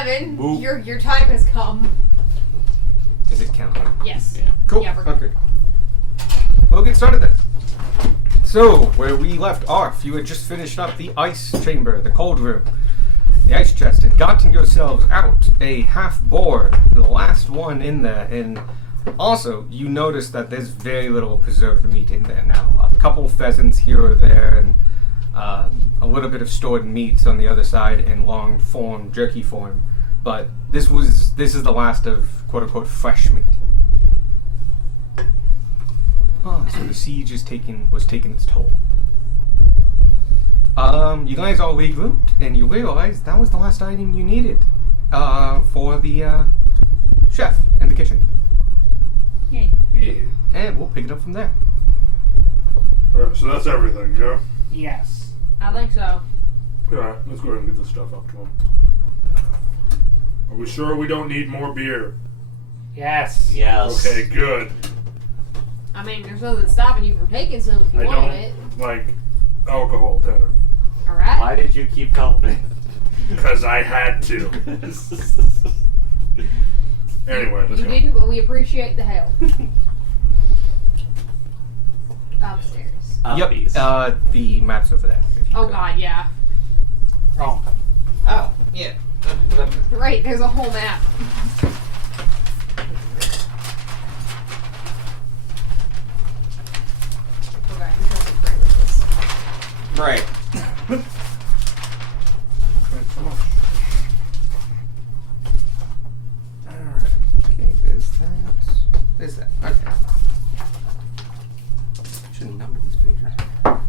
Evan, Boop. your time has come. Is it counting? Yes. Yeah. Cool. Yeah, we're good. Okay. We'll get started then. So, where we left off, you had just finished up the ice chamber, the cold room, the ice chest, and gotten yourselves out a half boar, the last one in there. And also, you notice that there's very little preserved meat in there now. A couple pheasants here or there, and a little bit of stored meat on the other side in long form, jerky form. But this is the last of quote unquote fresh meat. So the siege was taking its toll. You guys all regrouped, and you realized that was the last item you needed for the chef and the kitchen. Yay. Yeah. And we'll pick it up from there. Alright, so that's everything, yeah? Yes. I think so. Alright, let's go ahead and get this stuff up to him. Are we sure we don't need more beer? Yes. Yes. Okay, good. I mean, there's nothing stopping you from taking some if you I want don't it. like alcohol, Tanner. Alright? Why did you keep helping? Because I had to. Anyway, let's You go. didn't, but we appreciate the help. Upstairs. Yep. The map's over there. If you Oh could. god, yeah. Oh. Oh, yeah. Right, there's a whole map. Okay, I'm trying to bring this. Right. Alright. Okay, there's that. There's that. Okay. Shouldn't number these pages. Up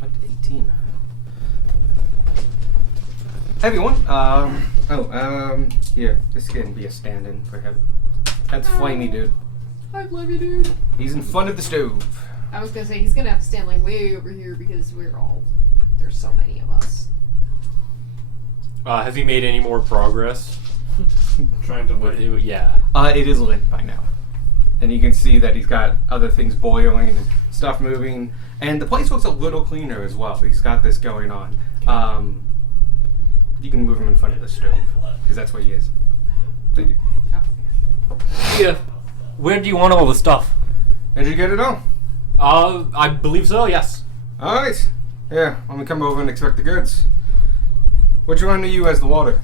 to 18. Everyone, here, this can be a stand-in for him. That's Flamey, dude. Hi, Flammy dude. He's in front of the stove. I was gonna say, he's gonna have to stand like way over here because there's so many of us. Has he made any more progress? Trying to What- like, yeah. It is lit by now. And you can see that he's got other things boiling and stuff moving. And the place looks a little cleaner as well. He's got this going on. You can move him in front of the stove, because that's where he is. Thank you. Yeah. Where do you want all the stuff? Did you get it all? I believe so, yes. Alright. Yeah, let me come over and expect the goods. Which one of you has the water?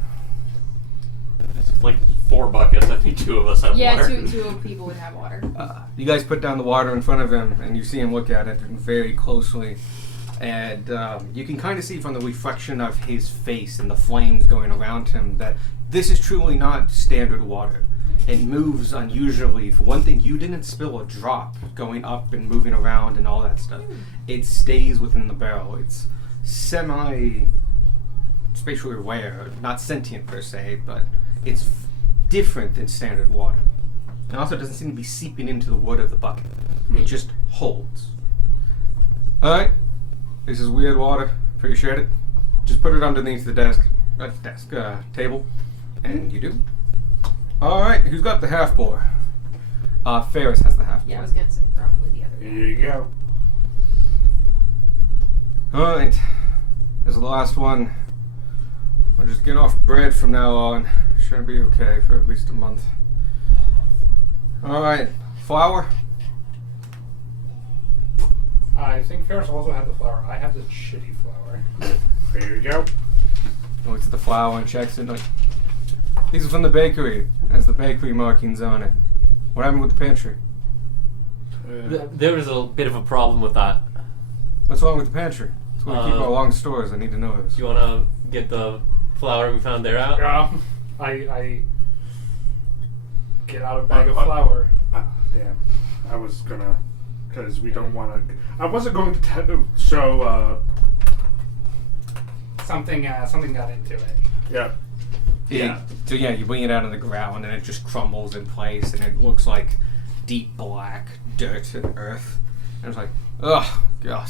It's like 4 buckets. I think 2 of us have Yeah, water. two people would have water. You guys put down the water in front of him, and you see him look at it very closely. And you can kind of see from the reflection of his face and the flames going around him that this is truly not standard water. It moves unusually. For one thing, you didn't spill a drop going up and moving around and all that stuff. It stays within the barrel. It's semi-spatially aware, not sentient per se, but it's different than standard water. It also doesn't seem to be seeping into the wood of the bucket. It just holds. Alright. This is weird water. Appreciate it. Just put it underneath the table. And you do. Alright, who's got the half boar? Ferris has the half boar. Yeah, I was gonna say probably the other here one. you go. Alright. This is the last one. We'll just get off bread from now on. Should be okay for at least a month. Alright. Flour? I think Ferris also had the flour. I have the shitty flour. There you go. Looks at the flour and checks it like, these are from the bakery. Has the bakery markings on it. What happened with the pantry? There was a bit of a problem with that. What's wrong with the pantry? It's where we keep our long stores. I need to know this. Do you want to get the flour we found there out? Yeah. I get out a bag of flour. Damn. I was gonna, because we don't want to. I wasn't going to show. Something got into it. Yeah. So yeah, you bring it out on the ground and it just crumbles in place and it looks like deep black dirt and earth. And it's like, oh god.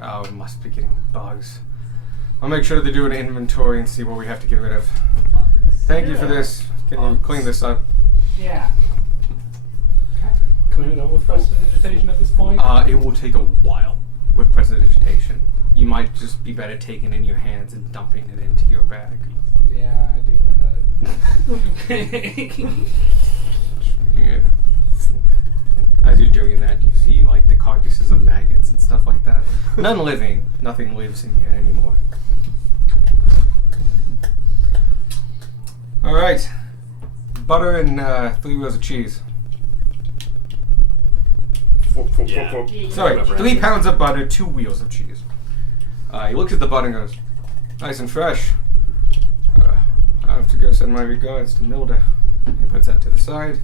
Oh, it must be getting bugs. I'll make sure to do an inventory and see what we have to get rid of. Thank you for this. Can you clean this up? Yeah. Clean it up with prestidigitation at this point. It will take a while with prestidigitation. You might just be better taking it in your hands and dumping it into your bag. Yeah, I do that. Yeah. As you're doing that, you see like the carcasses of maggots and stuff like that. None living. Nothing lives in here anymore. All right. Butter and 3 wheels of cheese. Yeah. Sorry, Whatever 3 happens. pounds of butter, 2 wheels of cheese. He looks at the butter and goes, nice and fresh. I have to go send my regards to Milda. He puts that to the side.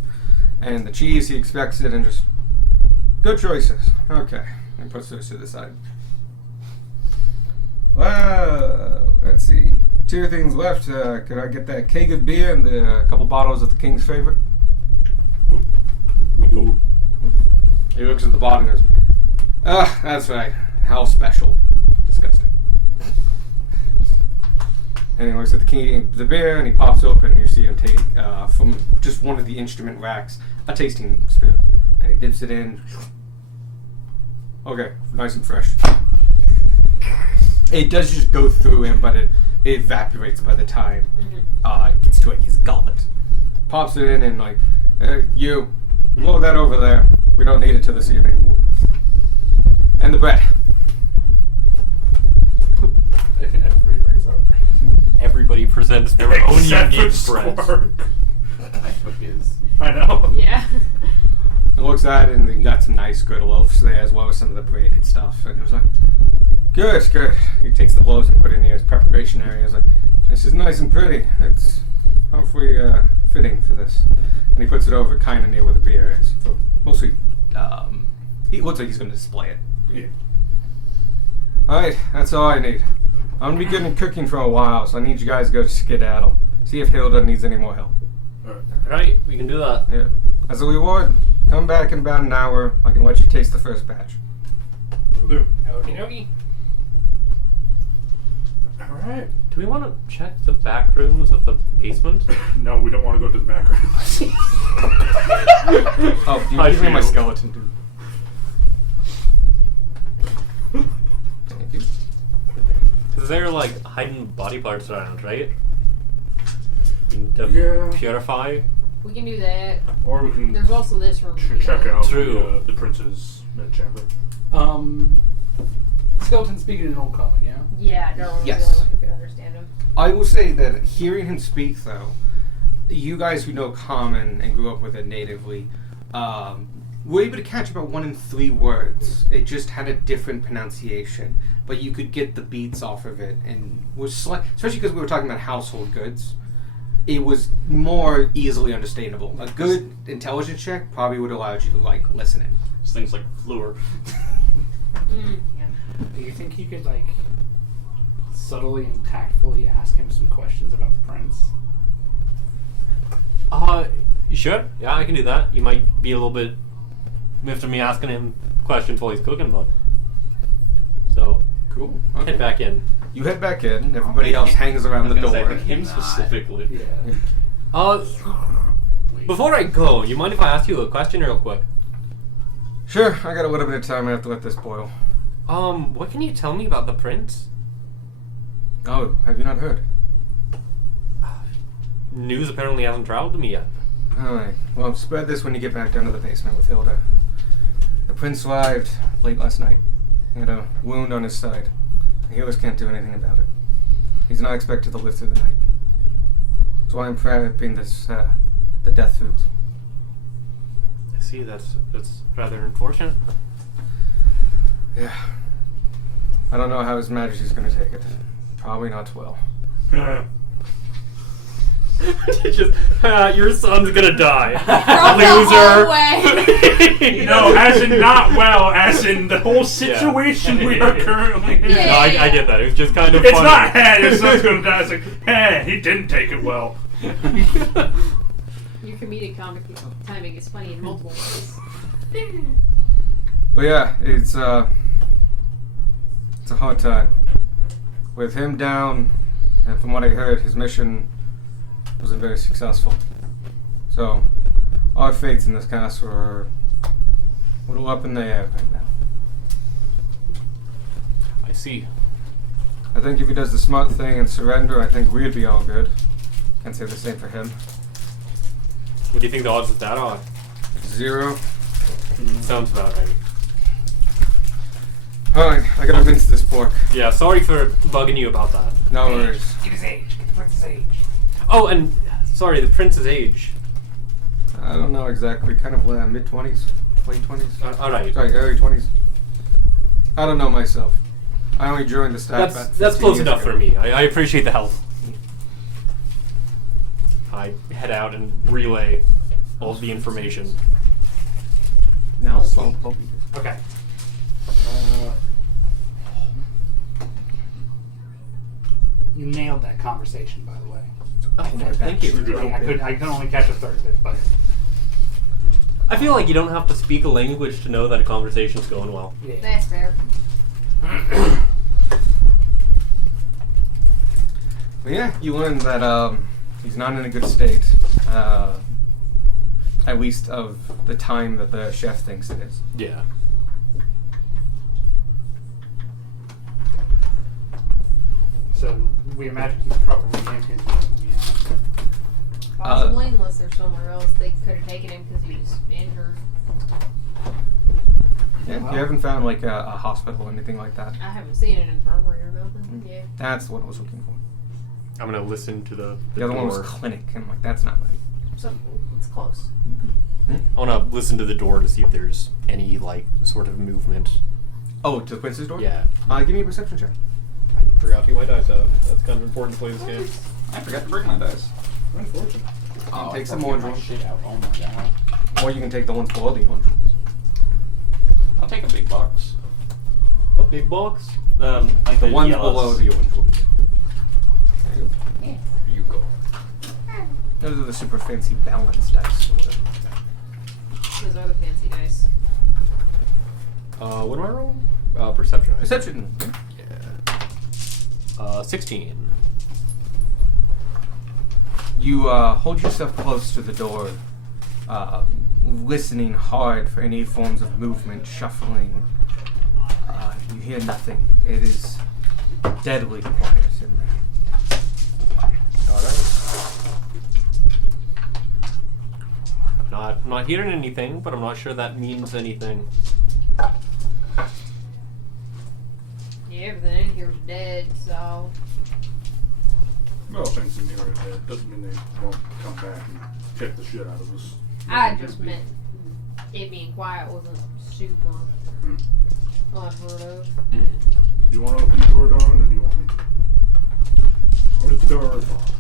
And the cheese, he expects it and just, good choices. Okay. And puts those to the side. Well, let's see. 2 things left. Could I get that keg of beer and a couple bottles of the king's favorite? We do. He looks at the bottom and goes, that's right. How special. Disgusting. And he looks at the beer and he pops open and you see him take from just one of the instrument racks a tasting spoon. And he dips it in. Okay, nice and fresh. It does just go through him, but it evaporates by the time it gets to like his gullet. Pops it in and like, you, blow that over there. We don't need it till this evening. And the bread. Everybody brings up. Everybody presents their own Except unique for bread. Spark. I took his. I know. Yeah. He looks at it and he got some nice good loaves there as well as some of the braided stuff. And he was like, good, good. He takes the loaves and put it in his preparation area. He was like, this is nice and pretty. It's hopefully fitting for this. And he puts it over kind of near where the beer is. For mostly, he looks like he's going to display it. Yeah. Alright, that's all I need. I'm going to be good in cooking for a while, so I need you guys to go to skedaddle. See if Hilda needs any more help. Alright. Right, we can do that. Yeah. As a reward, come back in about an hour. I can let you taste the first batch. Will do. Okie dokie. Alright. Do we want to check the back rooms of the basement? No, we don't want to go to the back room. Oh, you I give me my feel. skeleton, dude. Thank you. Because they're like hiding body parts around, right? To Yeah. purify. We can do that. Or we can There's also this room. we can check do. out True. the prince's bedchamber. Skeleton speaking in Old Common, yeah? Yeah, Darwin was Yes. the only one who could understand him. I will say that hearing him speak, though, you guys who know Common and grew up with it natively, were able to catch about 1 in 3 words. It just had a different pronunciation, but you could get the beats off of it, and was especially because we were talking about household goods. It was more easily understandable. A good intelligence check probably would have allowed you to like listen in. It's things like Fleur. Yeah. Do you think you could, like, subtly and tactfully ask him some questions about the prince? You should. Yeah, I can do that. You might be a little bit miffed of me asking him questions while he's cooking, but so Cool. head back in. You head back in. Everybody else hangs around the door. him specifically. Yeah. Before I go, you mind if I ask you a question real quick? Sure, I got a little bit of time. I have to let this boil. What can you tell me about the prince? Oh, have you not heard? News apparently hasn't traveled to me yet. Alright, well, spread this when you get back down to the basement with Hilda. The prince arrived late last night. He had a wound on his side. The healers can't do anything about it. He's not expected to live through the night. That's why I'm prepping this, the death foods. I see, that's rather unfortunate. Yeah. I don't know how His Majesty's gonna take it. Probably not well. Just, your son's gonna die. From the hallway. No, as in not well, as in the whole situation we are currently in. Yeah. No, I get that. It was just kind of It's funny. not, hey, your son's gonna die. It's like, hey, he didn't take it well. Your comedic comic timing is funny in multiple ways. But yeah, it's a hard time. With him down, and from what I heard, his mission wasn't very successful. So, our fates in this castle are a little up in the air right now. I see. I think if he does the smart thing and surrender, I think we'd be all good. Can say the same for him. What do you think the odds of that are? 0. Sounds about right. Alright, I gotta mince this pork. Yeah, sorry for bugging you about that. No worries. Get his age. Get the prince's age. Oh, and sorry, the prince's age. I don't know exactly. Kind of mid-20s, late 20s. Alright. Sorry, early 20s. I don't know myself. I only joined the staff. That's close enough for me. I appreciate the help. I head out and relay all of the information. Now, Okay. You nailed that conversation, by the way. Oh, thank you. Good job. I could only catch a third of it, but I feel like you don't have to speak a language to know that a conversation's going well. yeah. That's fair. But yeah, you learn that he's not in a good state. At least of the time that the chef thinks it is. Yeah. So we imagine he's probably in his room, yeah. Possibly, unless there's somewhere else they could have taken him because he was injured. Yeah, Wow. you haven't found like a hospital or anything like that. I haven't seen an infirmary or nothing. Yeah. That's what I was looking for. I'm gonna listen to the The other one was door. clinic, and I'm like, that's not right. So it's close. I wanna listen to the door to see if there's any like sort of movement. Oh, to the Quince's door? Yeah. Give me a perception check. I forgot to get my dice out. That's kind of important to play this game. I forgot to bring my dice. Unfortunate. Oh, take I some forgot orange my ones. shit out. Oh my god. Or you can take the ones below the orange ones. I'll take a big box. A big box? Like The ones yellows. below the orange ones. There you go. Here you go. Those are the super fancy balance dice. Or whatever. Those are the fancy dice. What am I rolling? Perception. Perception. Yeah. 16. You hold yourself close to the door, listening hard for any forms of movement, shuffling. You hear nothing. It is deadly quiet in there. Alright. Not hearing anything, but I'm not sure that means anything. Yeah, everything in here was dead, so. Well, things in here are dead. Doesn't mean they won't come back and kick the shit out of us. I just meant it being quiet wasn't super Hmm. unheard of. You want to open the door, Dawn, or do you want me to? Or is the door locked?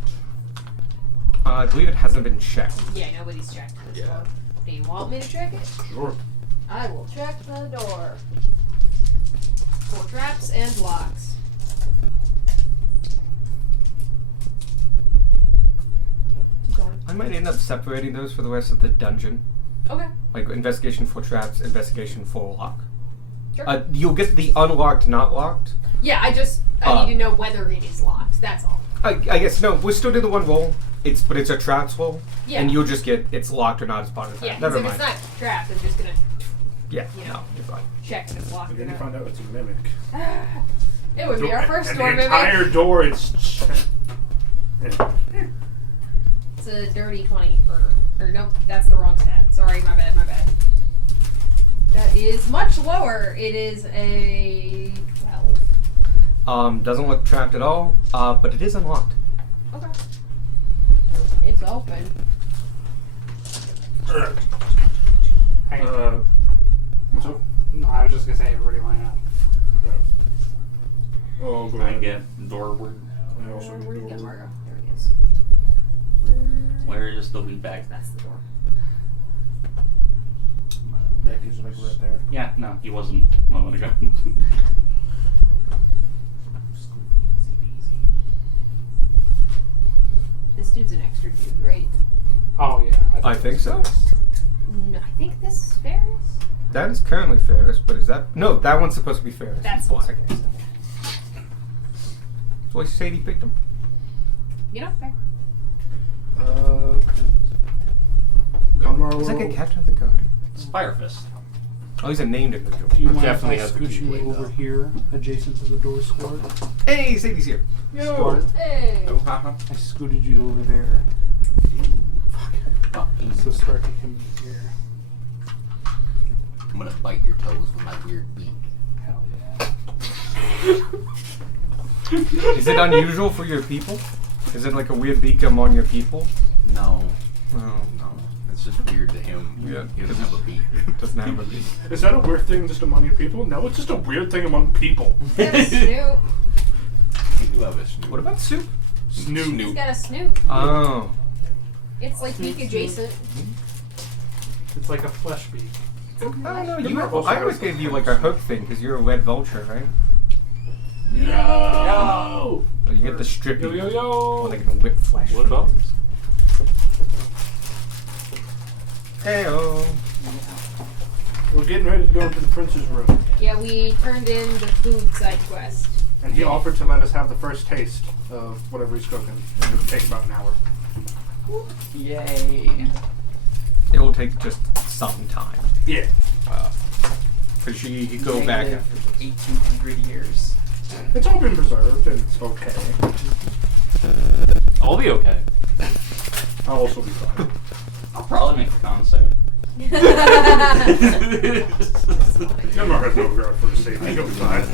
I believe it hasn't been checked. Yeah, nobody's checked this Yeah. door. Do you want me to check it? Sure. I will check the door. For traps and locks. Keep going. I might end up separating those for the rest of the dungeon. Okay. Like investigation for traps, investigation for lock. Sure. You'll get the unlocked, not locked. Yeah, I need to know whether it is locked. That's all. I guess no. We'll still do the one roll. But it's a traps roll, Yeah. and you'll just get it's locked or not as part of that. Yeah, Never because if mind. it's not trapped, I'm just gonna Yeah, you no, know. you're fine. check if it's locked And or then you not. find out it's a mimic. It would be our first and door the mimic. entire door is. Yeah. It's a dirty 20 or nope, that's the wrong stat. Sorry, my bad. That is much lower. It is a 12. Doesn't look trapped at all, but it is unlocked. Okay. It's open. Hang on. What's up? No, I was just gonna say everybody line up. Oh, go I ahead. get doorward. I also get Where'd you get door. Margo? There he is. Where is the lead bag? That's the door. Becky's like right there. Yeah, no, he wasn't a moment ago. This dude's an extra dude, right? Oh yeah. I think so. No, I think this is Ferris. That is currently Ferris, but is that no? That one's supposed to be Ferris. That's black. Ferris. Okay. So he said he picked him. You know, fair. Gunmar Is that will. guy captain of the guard? It's Fire Fist. Oh, he's a named individual. Do you mind Definitely if I has the scoot you keyblade, over though. here, adjacent to the door, Squirt? Hey, Sadie's here. Squirt, Hey. Oh, haha. I scooted you over there. Oh, So start to come here. I'm gonna bite your toes with my weird beak. Hell yeah. Is it unusual for your people? Is it like a weird beak among your people? No, No. no. It's just weird to him. Yeah. He doesn't have a beak. Doesn't have a beak. Is that a weird thing just among your people? No, it's just a weird thing among people. He's got a snoot. You do have a snoot. What about soup? Snoop. He's got a snoot. Oh. It's like beak adjacent. It's like a flesh beak. I don't know. Good You enough. I always gave you like a hook thing because you're a red vulture, right? Yo! So you get the strippy. Yo, yo, yo! Like in whip flesh. What about? Heyo. We're getting ready to go into the prince's room. Yeah, we turned in the food side quest. And he offered to let us have the first taste of whatever he's cooking. And it would take about an hour. Yay. It will take just some time. Yeah. Cause you go back Negative after this. 1,800 years. It's all been preserved and it's okay. I'll be okay. I'll also be fine. I'll probably make the concept. Gunmar has no regard for his safety. He'll be fine.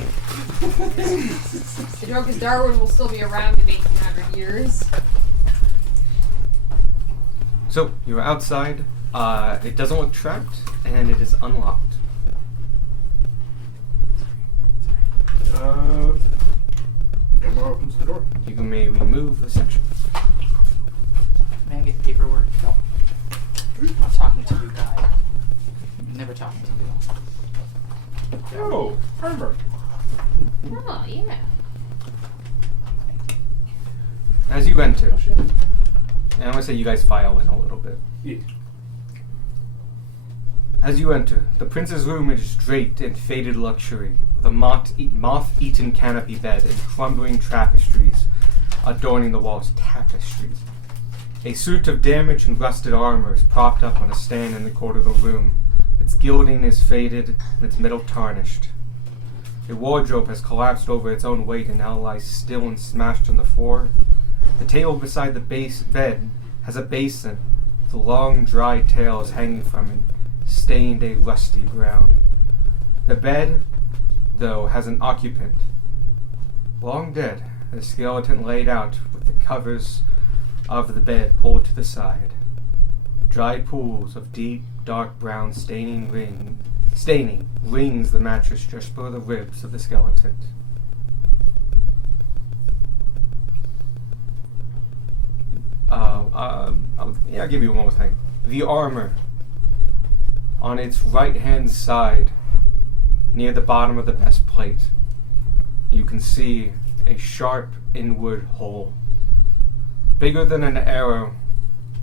The joke is Darwin will still be around in 1,800 years. So you're outside. It doesn't look trapped, and it is unlocked. Gunmar opens the door. You may remove the section. May I get paperwork? No. I'm not talking to you, guy. I'm never talking to you. Oh, armor. Oh, yeah. As you enter, Oh, shit. and I'm gonna say you guys file in a little bit. Yeah. As you enter, the prince's room is draped in faded luxury, with a moth-eaten canopy bed and crumbling tapestries adorning the walls. Tapestries. A suit of damaged and rusted armor is propped up on a stand in the corner of the room. Its gilding is faded and its metal tarnished. A wardrobe has collapsed over its own weight and now lies still and smashed on the floor. The table beside the bed has a basin with long, dry tails hanging from it, stained a rusty brown. The bed, though, has an occupant. Long dead, a skeleton laid out with the covers of the bed pulled to the side. Dry pools of deep, dark brown staining rings the mattress just below the ribs of the skeleton. I'll give you one more thing. The armor on its right-hand side, near the bottom of the best plate, you can see a sharp inward hole, bigger than an arrow,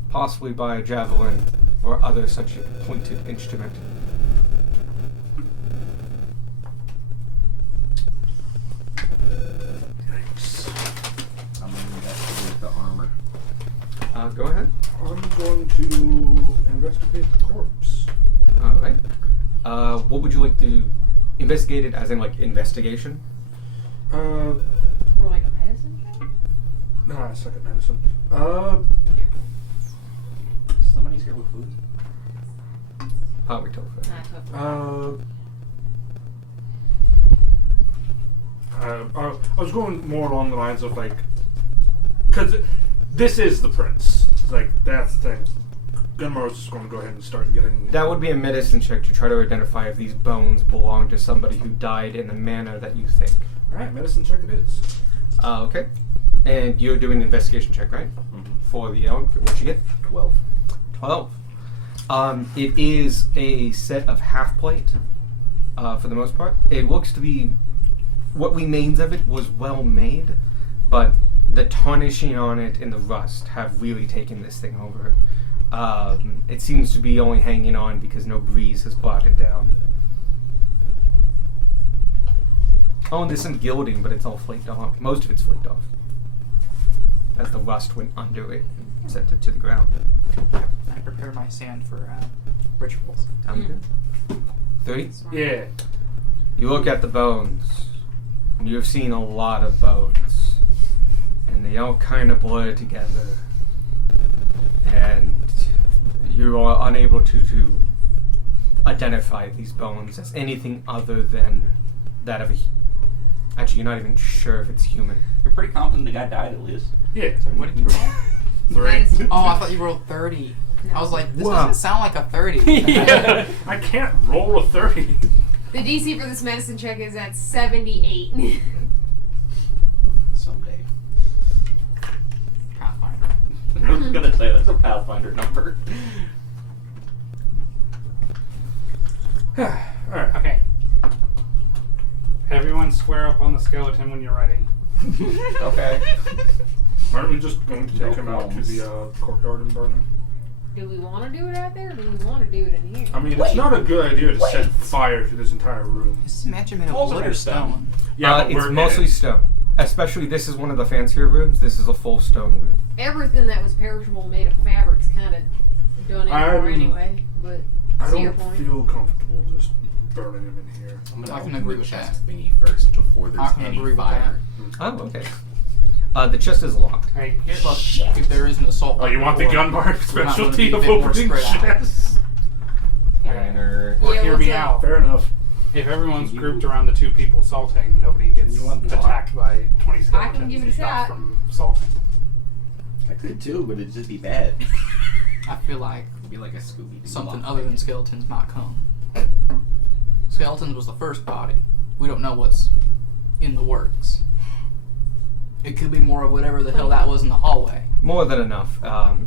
possibly by a javelin or other such pointed instrument. Yikes. I'm gonna investigate the armor. Go ahead. I'm going to investigate the corpse. Alright. What would you like to investigate it as in, like, investigation? Or like a medicine check? Nah, second medicine. Somebody's here with food. Probably Topher. I was going more along the lines of like, because this is the prince. Like, that's the thing. Gunmar was just going to go ahead and start getting. That would be a medicine check to try to identify if these bones belong to somebody who died in the manner that you think. Alright, medicine check it is. Okay. And you're doing an investigation check, right? Mm-hmm. For the what you get? 12. 12. It is a set of half plate, for the most part. It looks to be what remains of it was well made, but the tarnishing on it and the rust have really taken this thing over. It seems to be only hanging on because no breeze has brought it down. Oh, and there's some gilding, but it's all flaked off. Most of it's flaked off, as the rust went under it and sent it to the ground. I prepare my sand for rituals. Sounds good. 30? Yeah. You look at the bones. And you've seen a lot of bones. And they all kind of blur together. And you are unable to identify these bones as anything other than that of a... Actually, you're not even sure if it's human. You're pretty confident the guy died at least. Yeah. What did you roll? 3. Oh, I thought you rolled 30. I was like, this Wow. doesn't sound like a 30. Yeah. I can't roll a 30. The DC for this medicine check is at 78. Someday. Pathfinder. I was gonna say that's a Pathfinder number. Alright. Okay. Everyone square up on the skeleton when you're ready. Okay. Aren't we just going to take No him out to qualms. the courtyard and burn him? Do we want to do it out there, or do we want to do it in here? I mean, it's not a good idea to set fire to this entire room. Is this mansion made of Walls are wood made or of stone. stone? Yeah, but it's we're in mostly it. stone. Especially, this is one of the fancier rooms. This is a full stone room. Everything that was perishable made of fabric's kind of done anymore anyway. But I see your don't point. feel comfortable just burning him in here. I'm gonna I can open agree the with chest thingy first before I there's can any agree with fire. Oh, okay. The chest is locked. Hey, here's Plus, if there is an assault Oh, you want the weapon, gunbar we're not gonna specialty be a of bit more opening spread out. chests? Diner. Or Yeah, hear what's me up? out. Fair enough. If everyone's You- grouped around the two people salting, nobody gets You want the attacked by 20 skeletons. give it a and stopped shot. from salting. I could too, but it'd just be bad. I feel like It'd be like a Scooby-Doo. something block other than ticket. skeletons might come. Skeletons was the first body. We don't know what's in the works. It could be more of whatever the hell that was in the hallway. More than enough.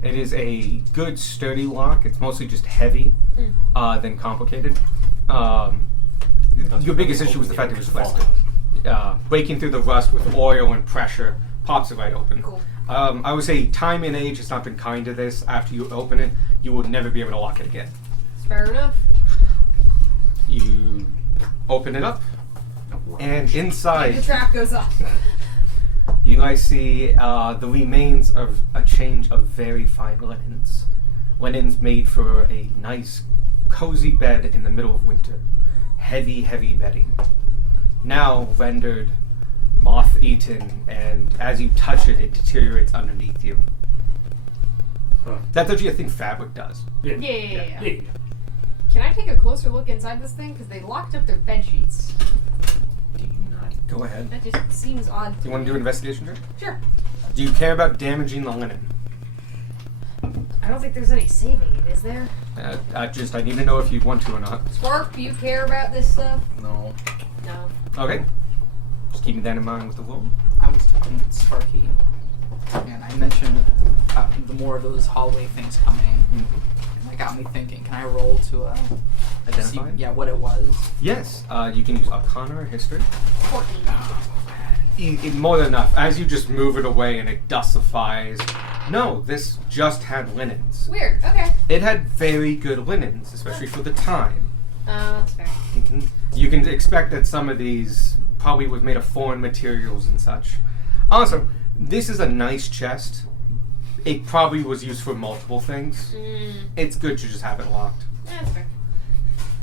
It is a good, sturdy lock. It's mostly just heavy than complicated. Your biggest issue was the fact it was rusted. Breaking through the rust with oil and pressure pops it right open. Cool. I would say time and age has not been kind to this. After you open it, you will never be able to lock it again. It's fair enough. You open it up, and The inside trap goes off. you guys see the remains of a change of very fine linens. Linens made for a nice, cozy bed in the middle of winter. Heavy, heavy bedding. Now rendered moth-eaten, and as you touch it, it deteriorates underneath you. Huh. That's actually a thing fabric does. Yeah. Yeah. Can I take a closer look inside this thing? Because they locked up their bed sheets. Do you not? Go ahead. That just seems odd. You want to do an investigation check? Sure. Do you care about damaging the linen? I don't think there's any saving it, is there? I need to know if you want to or not. Spark, do you care about this stuff? No. No. Okay. Just keeping that in mind with the roll. I was talking with Sparky, and I mentioned the more of those hallway things coming, and that got me thinking. Can I roll to see, Identify it? yeah, what it was? Yes. You can use Arcana or History. 14. More than enough. As you just move it away and it dustifies. No, this just had linens. Weird. Okay. It had very good linens, especially for the time. That's fair. You can expect that some of these probably was made of foreign materials and such. Also, this is a nice chest. It probably was used for multiple things. It's good to just have it locked. That's fair.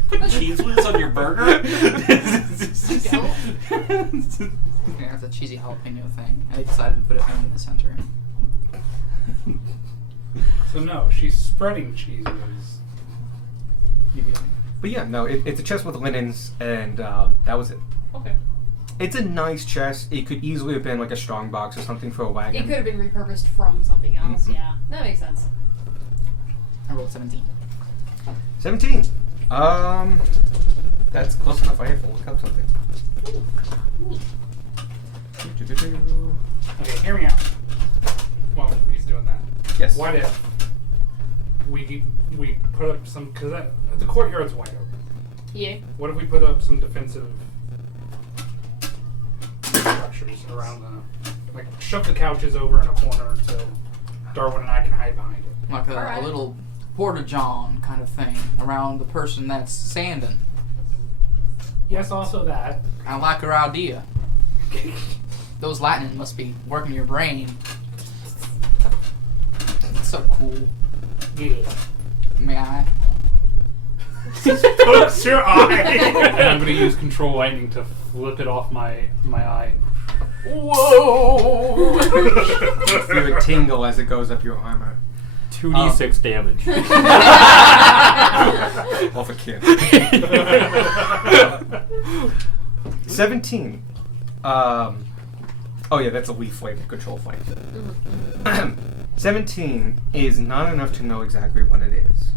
Put cheese whiz on your burger? Yeah, it's a cheesy jalapeno thing. I decided to put it in the center. So no, she's spreading cheeses. But yeah, no, it's a chest with linens, and that was it. Okay. It's a nice chest. It could easily have been like a strong box or something for a wagon. It could have been repurposed from something else. Yeah. That makes sense. I rolled 17. 17. That's close enough. I have to look up something. Okay, hear me out. Well, he's doing that. Yes. What if we put up some, because the courtyard's wide open. Yeah. What if we put up some defensive structures around like shove the couches over in a corner so Darwin and I can hide behind it. Like a Alright. little porta-john kind of thing around the person that's sanding. Yes, also that. I like her idea. Those lightning must be working your brain. It's so cool. Yeah. May I? Pokes your eye. And I'm going to use Control Lightning to flip it off my eye. Whoa! Feel a tingle as it goes up your armor. 2d6 damage. Off a kid. 17. Oh yeah, that's a leaf flame, control flame. 17 is not enough to know exactly what it is,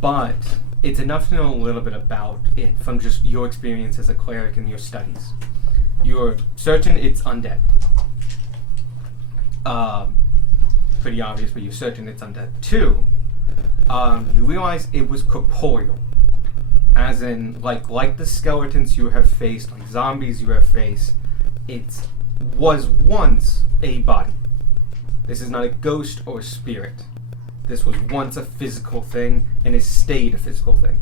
but it's enough to know a little bit about it from just your experience as a cleric and your studies. You're certain it's undead. Pretty obvious, but you're certain it's undead. 2, you realize it was corporeal. As in, like the skeletons you have faced, like zombies you have faced, it was once a body. This is not a ghost or a spirit. This was once a physical thing, and it stayed a physical thing.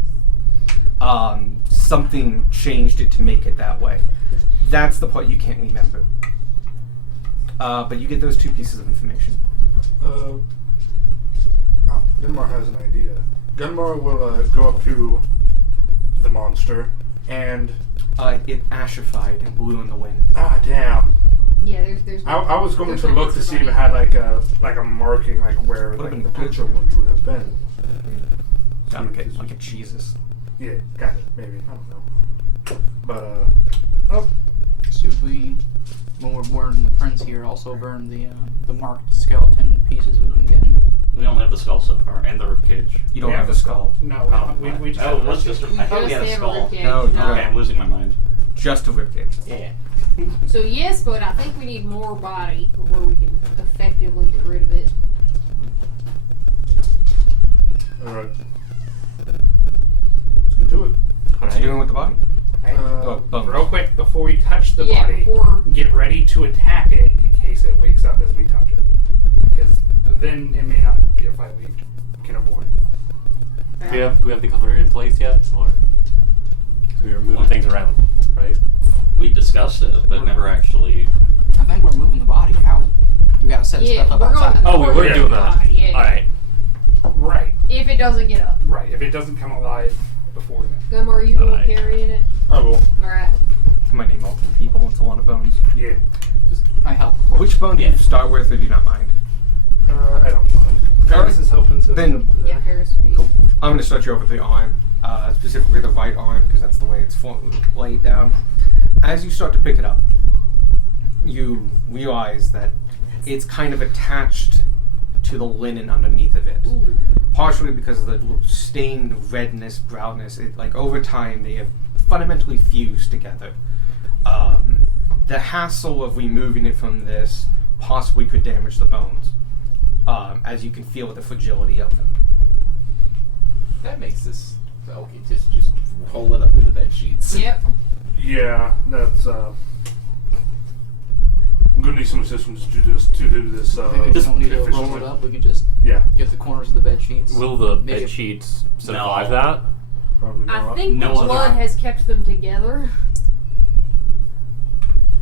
Something changed it to make it that way. That's the part you can't remember. But you get those 2 pieces of information. Gunmar has an idea. Gunmar will go up to the monster and... It ashified and blew in the wind. Ah, damn. Yeah, there's. I was going there's to no look to monster see if it body. had like a marking, like where Would've like been the good. butcher wound would have been. Like a Jesus. Yeah, got it. Maybe, I don't know. But oh, Should we, when we're burning the prints here, also burn the marked skeleton pieces we've been getting? We only have the skull so far, and the ribcage. You don't We have the skull. No, Oh, we just oh, have what's the just? ribcage. I thought we had a Just have a skull. ribcage. No, Okay, no. I'm losing my mind. Just a ribcage. Yeah. So yes, but I think we need more body before we can effectively get rid of it. alright. Let's get to it. What's he doing with the body? Hey, bones. real quick, before we touch the Yeah, body, before- get ready to attack it in case it wakes up as we touch it. Because then it may not be a fight we can avoid. Do we have the cover in place yet? Or we were moving things around, right? We discussed it, but never actually. I think we're moving the body out. We gotta set Yeah, stuff up we're going outside. Oh, we were Yeah. doing that. Yeah. Alright. Right, If it doesn't get up. right. If it doesn't come alive before then. Gummer, are you the one Alright. carrying it? I will. Alright. I might need multiple people. It's a lot of bones. Yeah. I help. Which bone do you start with, or do you not mind? I don't mind. Ferris is helping to. Then- Yeah, Ferris. Cool. I'm going to start you over the arm, specifically the right arm, because that's the way it's laid down. As you start to pick it up, you realize that it's kind of attached to the linen underneath of it. Ooh. Partially because of the stained redness, brownness. Like over time, they have fundamentally fused together. The hassle of removing it from this possibly could damage the bones, as you can feel the fragility of them. That makes this. Okay, just roll it up in the bed sheets. Yep. Yeah, that's I'm gonna need some assistance to do this. Maybe we don't need to roll efficiently. it up. We could just Yeah, get the corners of the bed sheets. Will the Maybe- bed sheets survive No. that? probably I not. think No the other- blood has kept them together.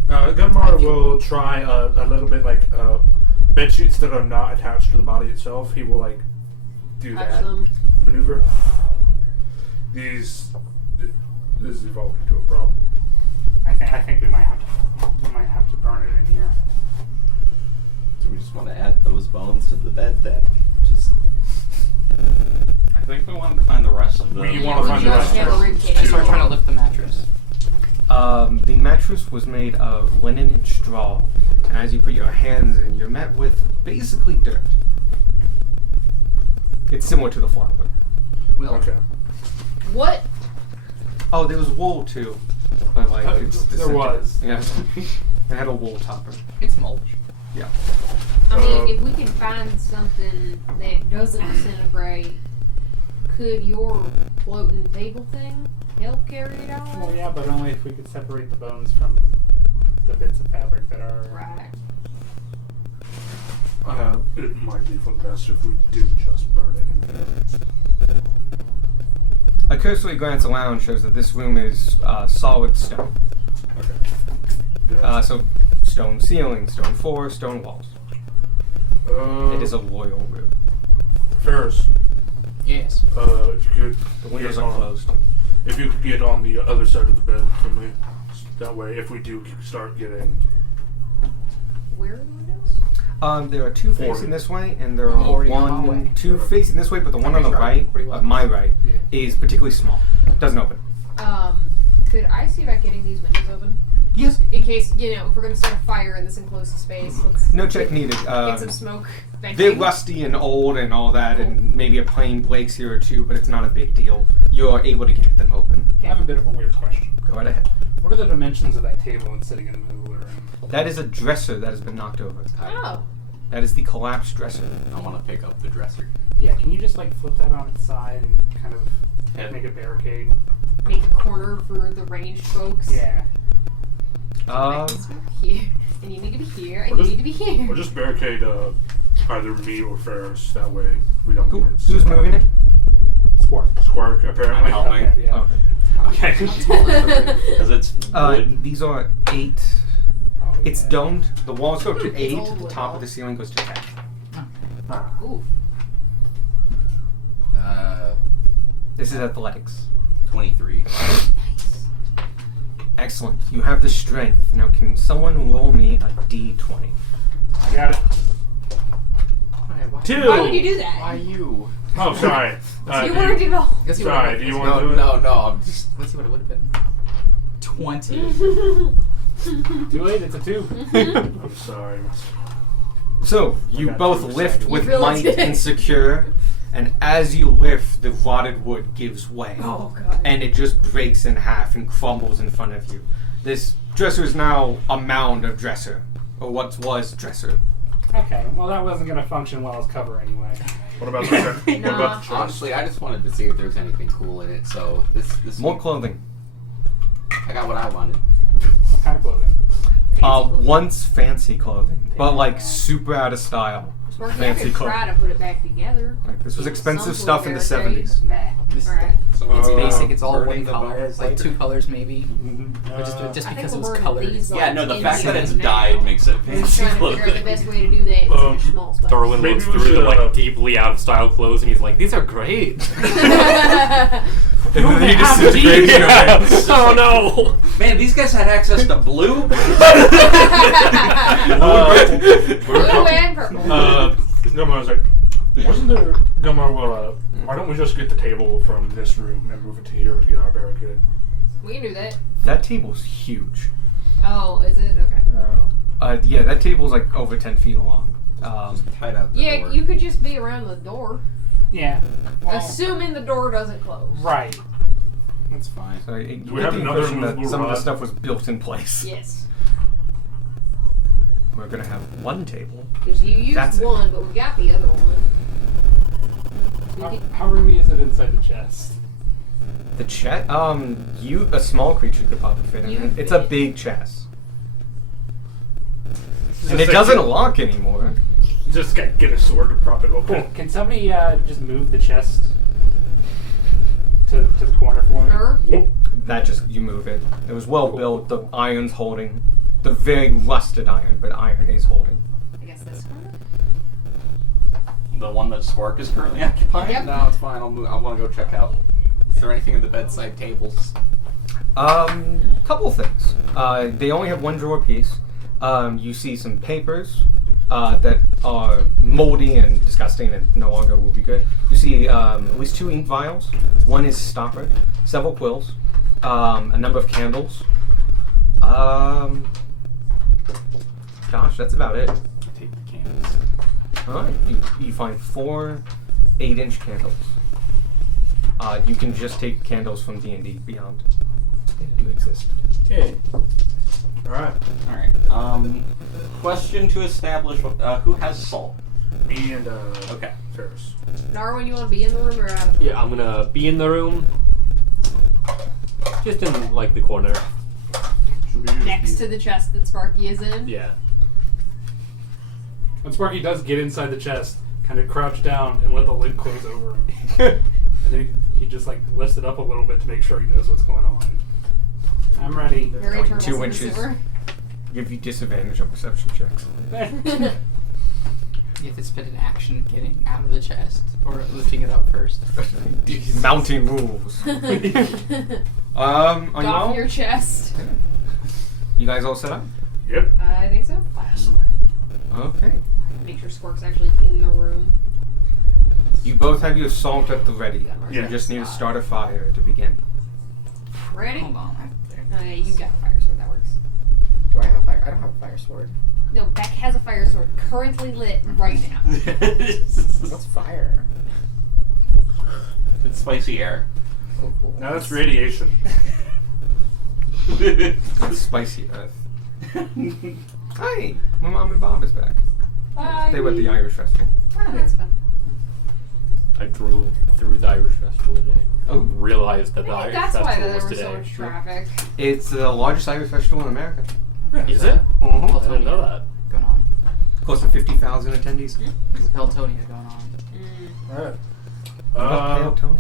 Gunmar will try a little bit like bed sheets that are not attached to the body itself. He will like do Touch that them. maneuver. This is evolved into a problem. I think we might have to burn it in here. Do we just want to add those bones to the bed then? Just. I think we wanted to find the rest of the. We Yeah, wanna we find the just rest have a of ribcage. I start trying to lift the mattress. The mattress was made of linen and straw, and as you put your hands in, you're met with basically dirt. It's similar to the flower. Well, Okay. What? Oh, there was wool too, but like it's There disintegrated. was. Yeah, it had a wool topper. it's mulch. Yeah. I mean, if we can find something that doesn't disintegrate, could your floating table thing help carry it out? Well, yeah, but only if we could separate the bones from the bits of fabric that are. Right. It might be for the best if we did just burn it in there. A cursory glance around shows that this room is solid stone. Okay. Yeah. So stone ceiling, stone floor, stone walls. It is a royal room. Ferris. Yes. If you could, The windows get are on- closed. If you could get on the other side of the bed from me, that way, if we do start getting, Where are the windows? There are two Forty. facing this way, and there are Forty on the hallway. two facing this way, but the one on the Right. right, Pretty well. my right, Yeah. is particularly small. Doesn't open. Could I see about getting these windows open? Yes. In case, if we're gonna start a fire in this enclosed space, let's No check needed. get some smoke. They're venting. rusty and old and all that, and maybe a plane breaks here or two, but it's not a big deal. You are able to get them open. I have a bit of a weird question. Go right ahead. What are the dimensions of that table and sitting in the middle of the room? That is a dresser that has been knocked over. Oh. That is the collapsed dresser. I want to pick up the dresser. Yeah, can you just flip that on its side and kind of Yeah. make a barricade? Make a corner for the ranged folks. Yeah. Like, this over here, and you need to be here, and Or you just- need to be here. or just barricade either me or Ferris. That way we don't Who, get who's moving it? Squark. Squark apparently. I'm helping. Okay, yeah. Okay. Okay. Because it's wood. These are 8. Oh, It's yeah. domed. The walls go to 8. old The wood, top though. of the ceiling goes to 10. Ooh. This is athletics. 23. Excellent. You have the strength. Now, can someone roll me a d20? I got it. Why, 2. Why would you do that? Why you? Oh, sorry. You wanted to go. Let's see Sorry, what do it you would want to do it? No, I'm just. Let's see what it would have been. 20. Too late, it's a 2. I'm sorry. So, you got both too lift excited. with You really might did. and secure, and as you lift, the rotted wood gives way. Oh, God. And it just breaks in half and crumbles in front of you. This dresser is now a mound of dresser, or what was dresser. Okay, well that wasn't going to function well as cover anyway. What about the chest? What Nah. about the chest? Honestly, I just wanted to see if there was anything cool in it. So this. More clothing. I got what I wanted. What kind of clothing? Once fancy clothing, but like super out of style. Sparky, I Fancy could clothes. try to put it back together. Like, this was Some expensive sort stuff of in the barricade. 70s. Nah. Alright. So It's basic. It's all burning one the color. bonus, Like 2 colors maybe. Or just I because think it we're was burning colored. these, Yeah, no, the in fact that here it's now. dyed makes it I'm fancy just trying to figure out the clothing. best way to do that. It's such a small space. Darwin Maybe looks we through should, the deeply out of style clothes and he's like, "These are great." And then he have disintegrates your Yeah. face. Oh no! Man, these guys had access to blue. Blue and purple. Gilmore was like, wasn't there, Gilmore, why don't we just get the table from this room and move it to here to get our barricade? We can do that. That table's huge. Oh, is it? Okay. Yeah, that table's like over 10 feet long. Tied out the Yeah, door. you could just be around the door. Yeah. Well, Assuming the door doesn't close. right. That's fine. So you Do we get have the another impression that movable some of the rod? stuff was built in place. Yes. We're gonna have one table. Because you used That's it. one, but we got the other one. How roomy is it inside the chest? The chest, a small creature could probably fit in You it. It's a fit. big chest. Just And it like- doesn't lock anymore. Just get a sword to prop it open. Can somebody just move the chest to the corner for me? Sure. That just, you move it. It was well built, the iron's holding. The very rusted iron, but iron is holding. I guess this one. The one that Spark is currently occupying? Yep. No, it's fine. I'll move. I want to go check out. Is there anything in the bedside tables? Couple things. They only have one drawer piece. You see some papers that are moldy and disgusting and no longer will be good. You see at least 2 ink vials. One is stoppered. Several quills. A number of candles. Gosh, that's about it. Take the candles. Alright, you find 4 8-inch candles. You can just take candles from D&D Beyond. They do exist. Okay. Alright. All right. Question to establish: who has salt? Me and, Okay. Ferris. Darwin, you want to be in the room or out? Yeah, I'm gonna be in the room, just in like the corner. Should we use Next to the chest that Sparky is in? Yeah. When Sparky does get inside the chest, kind of crouch down and let the lid close over him. And then he just like lifts it up a little bit to make sure he knows what's going on. I'm ready. Very Like turtles 2 in the inches. sewer. Give you disadvantage on perception checks. You have to spend an action getting out of the chest or lifting it up first. Mounting rules. Are you Off all? your chest. You guys all set up? Yep. I think so. Okay. Make sure Squirk's actually in the room. You both have your salt at the ready. You Yeah. just need to start a fire to begin. Ready? Hold on. Yeah, you got a fire sword. That works. Do I have a fire? I don't have a fire sword. No, Beck has a fire sword currently lit right now. What's fire? It's spicy air. Oh, cool. Now that's radiation. It's spicy earth. Hi, my mom and Bob is back. Bye. They were at the Irish festival. Oh, that's fun. I drove through the Irish Festival today. Oh. Realized that the I think Irish that's why Festival there was was today. so much traffic. It's the largest Irish festival in America. Is it? Mm-hmm. I didn't know that. Going on. Close to 50,000 attendees. There's a Peltonia going on. Alright. Pale Tony?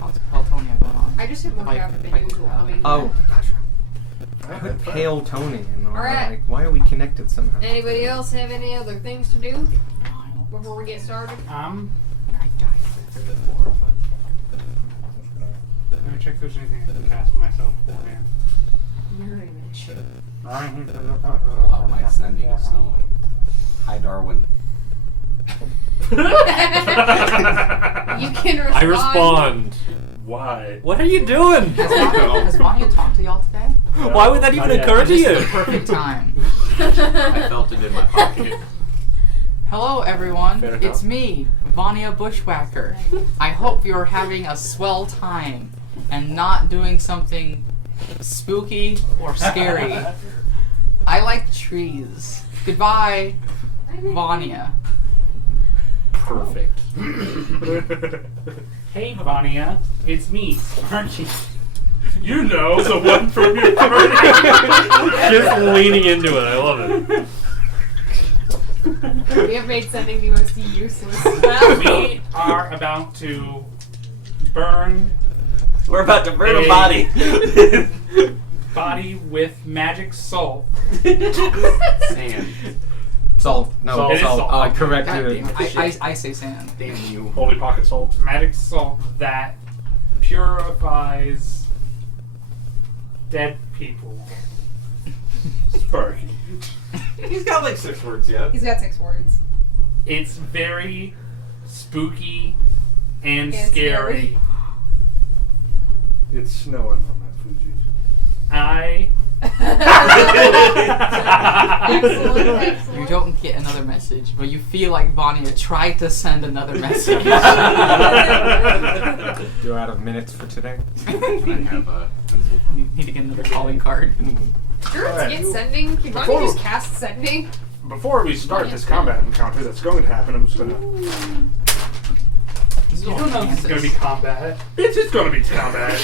Lots of Peltonia going on. I just had more Like- traffic than like, usual coming. Oh, gotcha. I put Pale Tony in. Alright. Like, why are we connected somehow? Anybody else have any other things to do Mile. before we get started? I died with it before, but Let me check if there's anything I can cast myself beforehand. You're not even shit. Pull out my sending stone. Hi, Darwin. You can respond. I respond. Why? What are you doing? has Vanya talked to y'all today? Why would that even Not yet. occur to This is you? the perfect time. I felt it in my pocket. Hello, everyone. Fair It's enough. me, Vanya Bushwhacker. I hope you're having a swell time and not doing something spooky or scary. I like trees. Goodbye, Vanya. Perfect. Hey, Vanya, it's me, Sparky. You know the one from your party. Just leaning into it. I love it. We have made sending the most useless. We are about to burn We're about to burn a Hey. body. body with magic salt. Sand. Salt. No, Salt. salt. It is salt. I God corrected damn it. it. I say sand. Damn you. Holy pocket salt. Magic salt that purifies dead people. Sparky. He's got like 6 words yet. He's got 6 words. It's very spooky and And scary. It's snowing on that Fuji. Excellent, excellent. You don't get another message, but you feel like Vanya tried to send another message. You're out of minutes for today. I have a. You need to get another calling card. Sure, Alright. to get sending. Can Bonnie Before- just cast sending? Before we start this combat encounter that's going to happen, I'm just gonna. This is You all don't know this is going to be Kansas. combat. It's gonna be combat.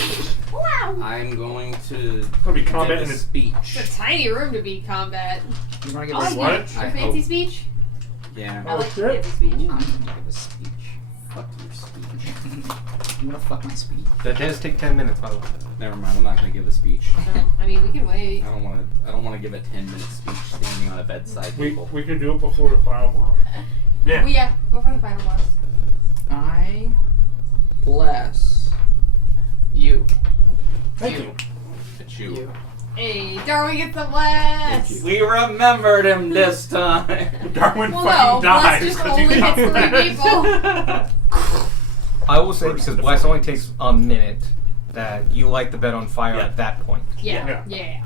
Wow. I'm going to. It's gonna be combat give in a its. speech. It's a tiny room to be combat. You want to give I a like what? your I fancy hope. speech. Yeah. I like shit. your fancy speech. I'm gonna give a speech. Fuck your speech. You wanna fuck my speech? That does take 10 minutes, by the way. Never mind. I'm not gonna give a speech. I mean, we can wait. I don't want to give a 10-minute speech standing on a bedside table. We can do it before the final boss. Yeah. Well, yeah, before the final boss. I bless you. Thank you. you. It's you. You. Hey, Darwin gets the bless. We remembered him this time. Darwin Well, fucking no, bless dies just 'cause he only got hits 3 blessed. people. I will say, First because to Bless fight. only takes a minute, that you light the bed on fire Yeah. at that point. Yeah, yeah.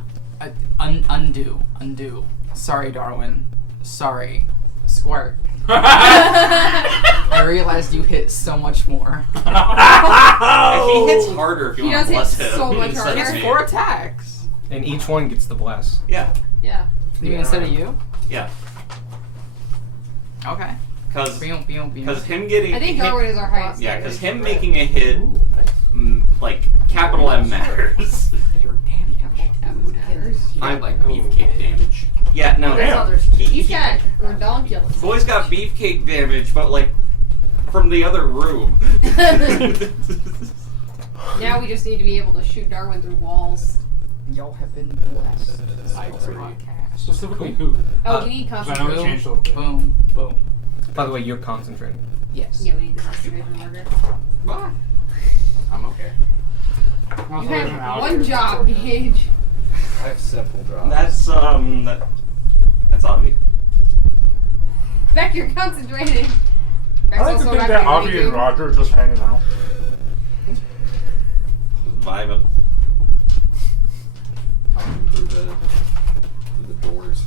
Undo. Sorry, Darwin. Sorry. Squirt. I realized you hit so much more. He hits harder if you He want does to bless hit him. so much instead harder. of It's me. 4 attacks. And each one gets the bless. Yeah. Yeah. You mean instead of you? Yeah. Okay. Because Boom. him getting. I think Darwin is our highest. Yeah, because damage. him making a hit, like capital M matters. Your damage. He got like beefcake damage. Yeah, no. There's Damn. others. He- He's got redonkulous. Boy's got beefcake damage, but like from the other room. Now we just need to be able to shoot Darwin through walls. Y'all have been blessed by this podcast. Specifically who? Oh, Uh, you need I know concentration. it changed a little bit. Boom. By the way, you're concentrating. Yes. Yeah, we need the concentration marker. What? I'm okay. You have one job, Gage. I have several jobs. That's Avi. Beck, you're concentrating. Beck's I like to also think not that doing Avi anything. and Roger are just hanging out. Vibing. Through the doors.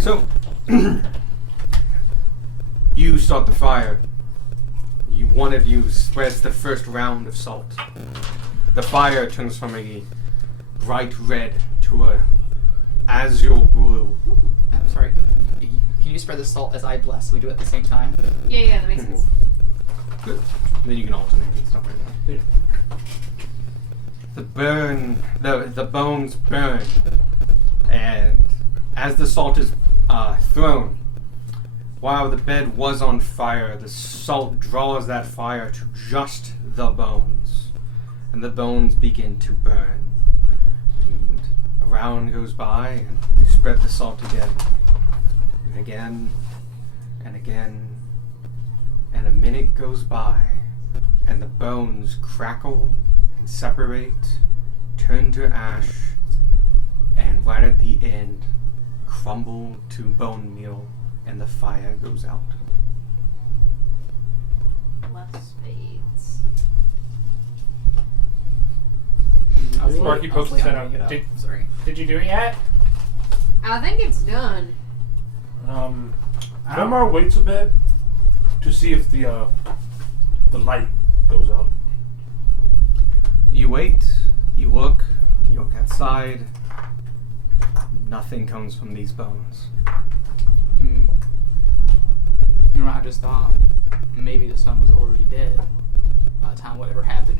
So, you start the fire. One of you spreads the first round of salt. The fire turns from a bright red to a azure blue. I'm sorry. Can you spread the salt as I bless? We do it at the same time. Yeah, that makes sense. Good. Then you can alternate and stuff like that. Yeah. The bones burn, and as the salt is thrown, while the bed was on fire, the salt draws that fire to just the bones, and the bones begin to burn. And a round goes by, and you spread the salt again, and again, and again, and a minute goes by, and the bones crackle and separate, turn to ash, and right at the end, crumble to bone meal, and the fire goes out. Less fades. Sparky pokes his head out. Sorry. Did you do it yet? I think it's done. Delmar waits a bit to see if the light goes out. You wait, you look outside. Nothing comes from these bones. You know, I just thought maybe the sun was already dead by the time whatever happened.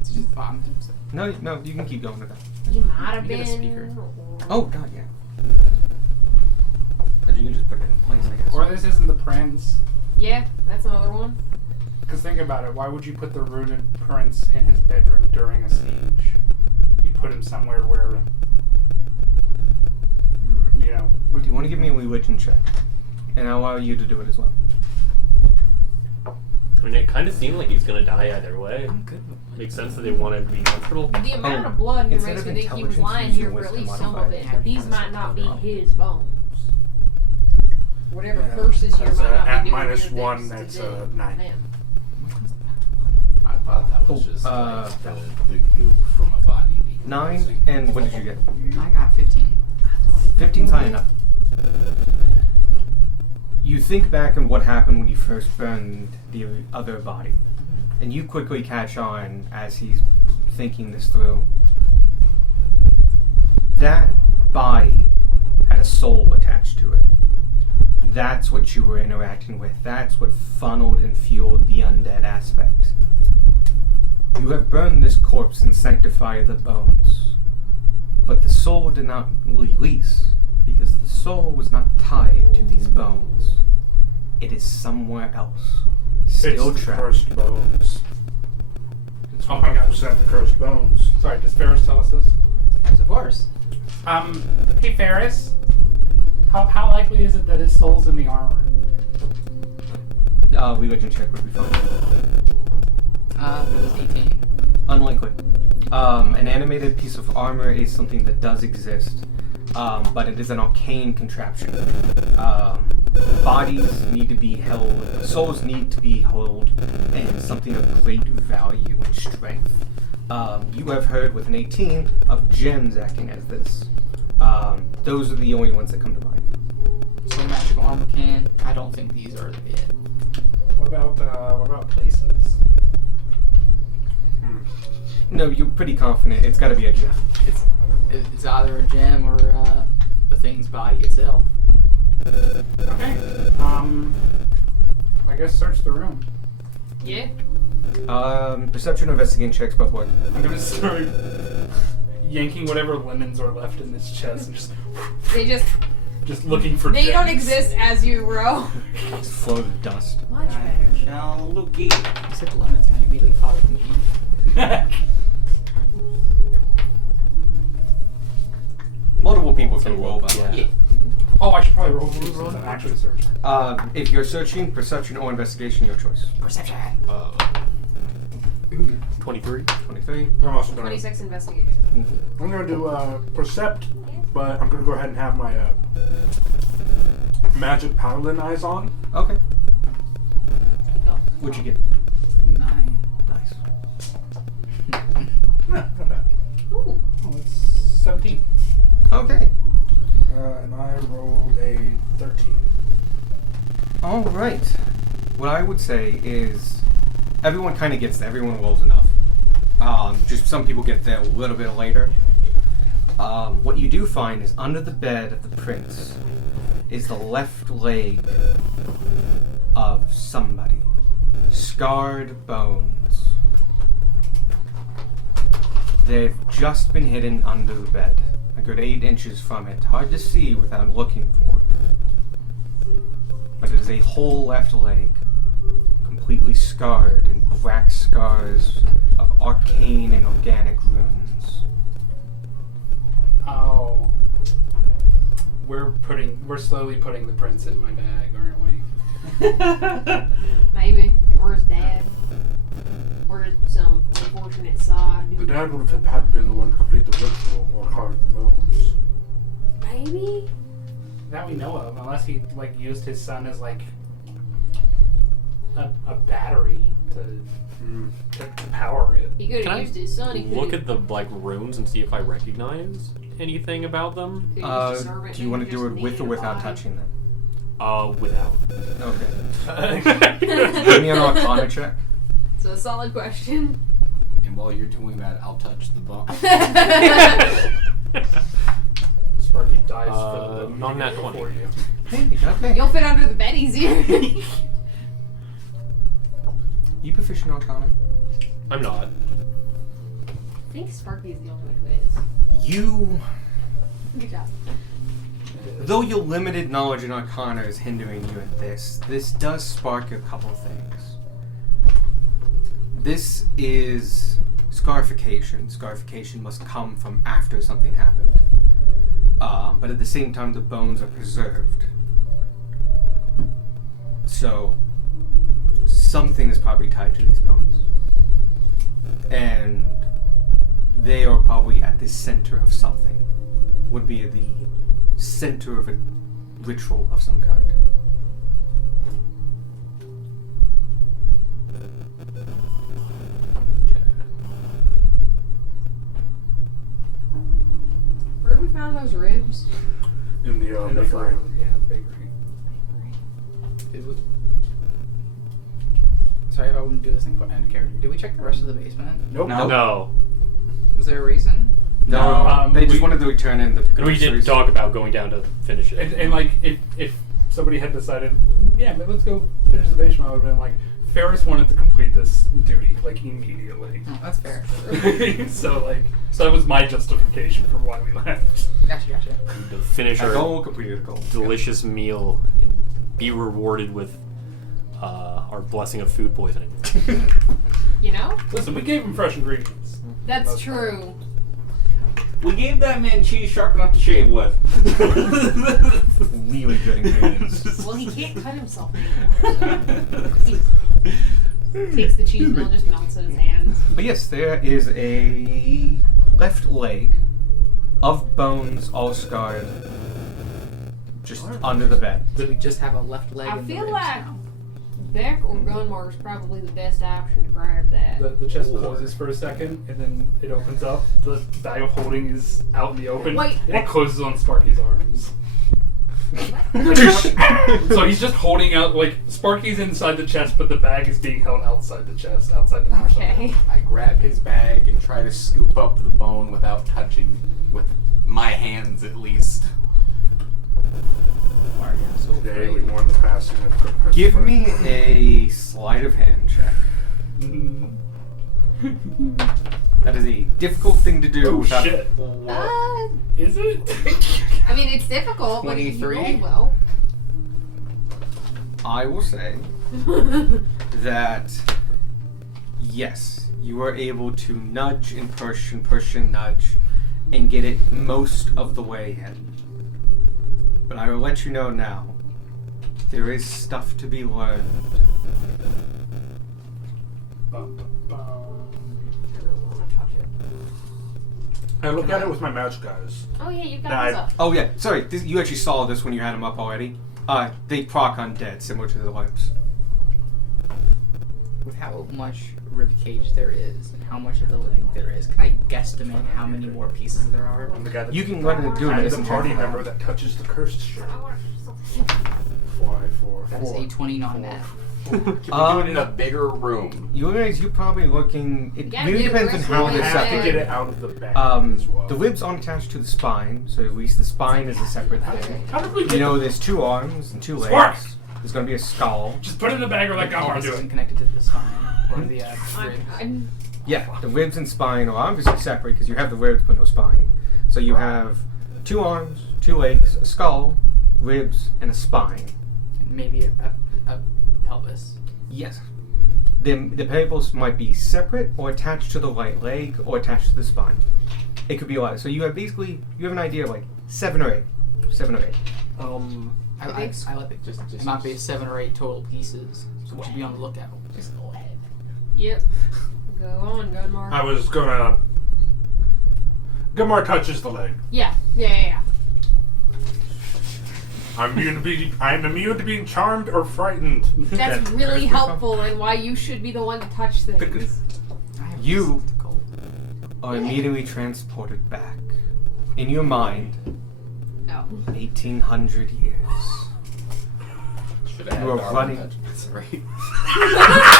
It's just I'm just, No, you can keep going with that. You might have You been. get a speaker. Oh, God, yeah. But you can just put it in place, I guess. Or this isn't the prince. Yeah, that's another one. Because think about it. Why would you put the runic prince in his bedroom during a siege? You'd put him somewhere where, you know. Do you want to give me a religion check? And I'll allow you to do it as well. I mean, it kind of seemed like he was going to die either way. I'm good with it. Makes sense that they wanted to be comfortable. The amount Oh, of blood here instead makes of me think he was intelligence, lying use here your for at wisdom least some of modifier. it. But these might not be his bones. Whatever Yeah, curses here that's, might not at be doing minus weird 1, things that's, to them. 9. I thought that was Oh, just the goop from a body. 9, and what did you get? I got 15. 15's high enough. You think back on what happened when you first burned the other body, and you quickly catch on as he's thinking this through. That body had a soul attached to it. That's what you were interacting with. That's what funneled and fueled the undead aspect. You have burned this corpse and sanctified the bones. But the soul did not release, because the soul was not tied to these bones. It is somewhere else. Still it's the trapped. cursed bones. It's Oh my God. 100% the cursed bones. Sorry, does Ferris tell us this? Yes, of course. Hey Ferris, how likely is it that his soul's in the armor? Religion check would be fine. It was 18. Unlikely. An animated piece of armor is something that does exist, but it is an arcane contraption. Bodies need to be held, souls need to be held in something of great value and strength. You have heard with an 18 of gems acting as this. Those are the only ones that come to mind. So magical armor can. I don't think these are it. What about places? No, you're pretty confident. It's got to be a gem. It's either a gem or the thing's body itself. Okay. I guess search the room. Yeah. Perception or investigation checks both work. I'm gonna start yanking whatever lemons are left in this chest and They just looking for they gems. don't exist as you row. It's flow of dust. Much better. Shall Lukey. You said lemons and I immediately thought of me. Multiple people can roll, by the way. Yeah. Oh, I should probably roll for this. I'm actually searching. If you're searching, perception or investigation, your choice. Perception. 23. 23. I'm also gonna. 26 investigation. I'm gonna do percept, but I'm gonna go ahead and have my magic paladin eyes on. Okay. Go. What'd you get? 9. Nice. Not bad. Ooh. Oh, it's 17. Okay. And I rolled a 13. All right. What I would say is everyone kind of gets there. Everyone rolls enough. Just some people get there a little bit later. What you do find is under the bed of the prince is the left leg of somebody. Scarred bones. They've just been hidden under the bed. A good 8 inches from it. Hard to see without looking for it. But it is a whole left leg, completely scarred in black scars of arcane and organic runes. Oh. We're slowly putting the prince in my bag, aren't we? Maybe. Or his dad. Or some unfortunate sod. The dad would have had been the one to complete the ritual or carve the bones. Maybe? That we know of, unless he used his son as a battery to power it. He could Can have I used his son. He Look could've- at the runes and see if I recognize anything about them. could've used a servant Do you want to who do it just with or needed without a body. touching them? Without. Okay. Give me an Arcana check. It's a solid question. And while you're doing that, I'll touch the bone. Sparky dies for the not nat 20. for you. Hey, okay. You'll fit under the bed easier. You proficient Arcana? I'm not. I think Sparky's the only one who is. You, Good job. though your limited knowledge in Arcana is hindering you at this does spark a couple things. This is scarification. Scarification must come from after something happened. But at the same time, the bones are preserved. So, something is probably tied to these bones. And they are probably at the center of something. Would be the center of a ritual of some kind. Where did we find those ribs? In the In the bakery. front, yeah, the bakery. Sorry, I wouldn't do this in character. Did we check the rest of the basement? Nope. No. Was there a reason? No, they just we- wanted to return in the We did groceries. talk about going down to finish it. And if somebody had decided, yeah, but let's go finish the basement, I would have been like, Ferris wanted to complete this duty immediately. Oh, that's fair. so that was my justification for why we left. Gotcha. To finish A our goal completed. A goal. delicious meal and be rewarded with our blessing of food poisoning. You know? Listen, we gave him fresh ingredients. That's That's true. We gave that man cheese sharp enough to shave with. Really good ingredients. Well, he can't cut himself anymore. He takes the cheese mill, just melts in his hands. But yes, there is a left leg of bones, all scarred, just under the bed. Did we just have a left leg I in the feel ribs like now? Beck or Gunmar is probably the best option to grab that. The chest closes for a second, and then it opens up. The bag of holding is out in the open. Wait. And it closes on Sparky's arms. So he's just holding out, Sparky's inside the chest, but the bag is being held outside the chest, outside the marshal. Okay. I grab his bag and try to scoop up the bone without touching, with my hands at least. Why are you so Today we afraid? mourn the passing of Christopher. Give me a sleight of hand check. That is a difficult thing to do Oh without. shit. Is it? I mean, it's difficult, but you 23? rolled well. I will say that yes, you are able to nudge and push and nudge, and get it most of the way in. But I will let you know now, there is stuff to be learned. Bum, bum, bum. I really want to touch it. I look at it with my magic eyes. Oh yeah, you've got Nah, those up. Oh yeah, sorry, you actually saw this when you had them up already. They proc undead, similar to the wipes. With how much ribcage there is and how much of the link there is, can I guesstimate how many more pieces there are? I'm the guy that You can go ahead and do I'm it. the party member that touches the cursed shit. I want to touch something. 4. That is a 20 non-net. Can we do it in a bigger room? You guys, you're probably looking. It Yeah, really dude, depends on we're how I really this have to Yeah. get it out of the bag as well. The ribs aren't attached to the spine, so at least the spine is a separate thing. How did we get You know, there's 2 arms and 2 legs. Smart. There's gonna be a skull. Just put it in the bag or let Galmar Pelvis do isn't it. connected to the spine or the rib. I'm Yeah, the ribs and spine are obviously separate because you have the ribs but no spine. So you have 2 arms, 2 legs, a skull, ribs, and a spine. And maybe a pelvis. Yes. The pelvis might be separate or attached to the right leg or attached to the spine. It could be a lot. So you have an idea of like 7 or 8. 7 or 8. I like it. It might be 7 or 8 total pieces. So we should be on the lookout. Just go ahead. Yep. Go on, Gunmar. I was gonna. Galmar touches the leg. Yeah. I'm immune to being charmed or frightened. That's Okay. really helpful and why you should be the one to touch things. I have You- to go. Are immediately transported back. In your mind, No. 1800 years. Should have You are had running. That's right.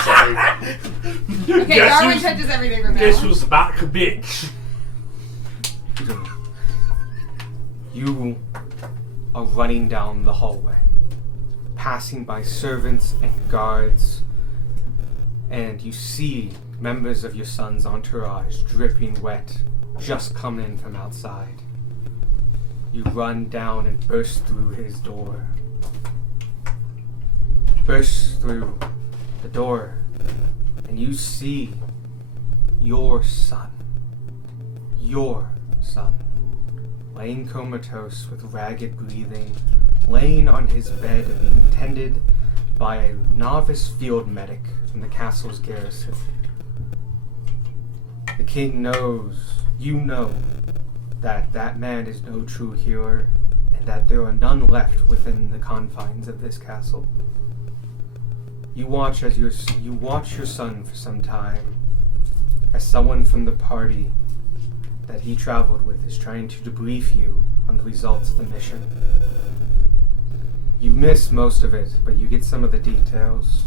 Sorry. Okay, Guess Darwin who's- touches everything from now Guess on. who's back, bitch? You are running down the hallway, passing by servants and guards, and you see members of your son's entourage dripping wet, just coming in from outside. You run down and burst through his door. Burst through the door, and you see your son. Your son. Laying comatose with ragged breathing, laying on his bed being tended by a novice field medic from the castle's garrison. The king knows, you know, that that man is no true healer, and that there are none left within the confines of this castle. You watch your son for some time, as someone from the party that he traveled with is trying to debrief you on the results of the mission. You miss most of it, but you get some of the details.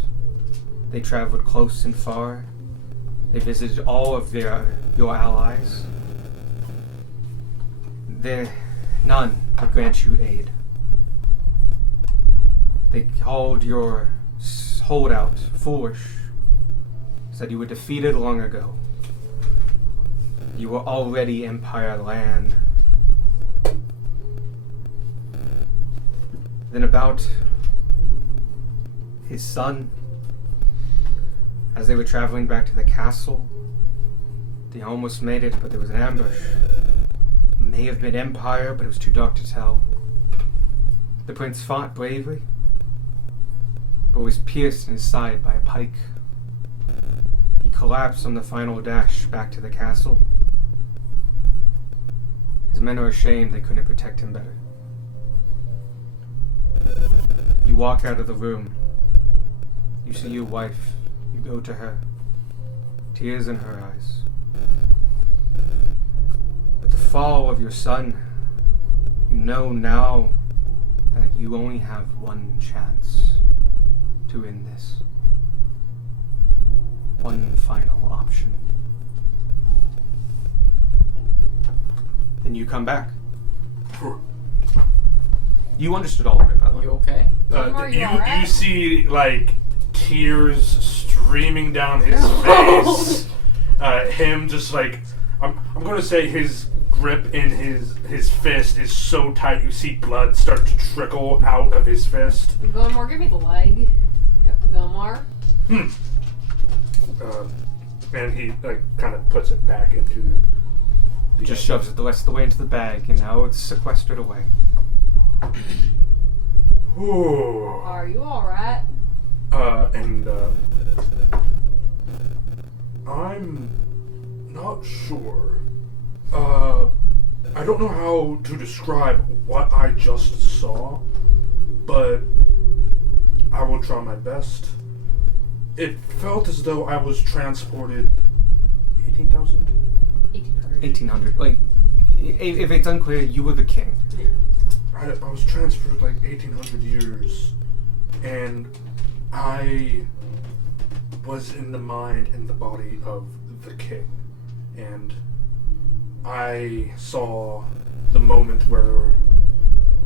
They traveled close and far. They visited all of your allies. None would grant you aid. They called your holdout foolish, said you were defeated long ago. You were already Empire land. Then about his son, as they were traveling back to the castle, they almost made it, but there was an ambush. May have been Empire, but it was too dark to tell. The prince fought bravely, but was pierced in his side by a pike. He collapsed on the final dash back to the castle. His men are ashamed they couldn't protect him better. You walk out of the room. You see your wife. You go to her. Tears in her eyes. But the fall of your son, you know now that you only have one chance to end this. One final option. Then you come back. You understood all of it, by the way. You okay? Are you You alright? see like tears streaming down his face. Him just like I'm gonna say his grip in his fist is so tight you see blood start to trickle out of his fist. Gunmar, give me the leg. Gunmar. And he like kind of puts it back into Just shoves it the rest of the way into the bag, and now it's sequestered away. Ooh. Are you alright? I'm not sure. I don't know how to describe what I just saw, but I will try my best. It felt as though I was transported 18,000? 1800. Like, if it's unclear, you were the king. I was transferred like 1800 years, and I was in the mind and the body of the king, and I saw the moment where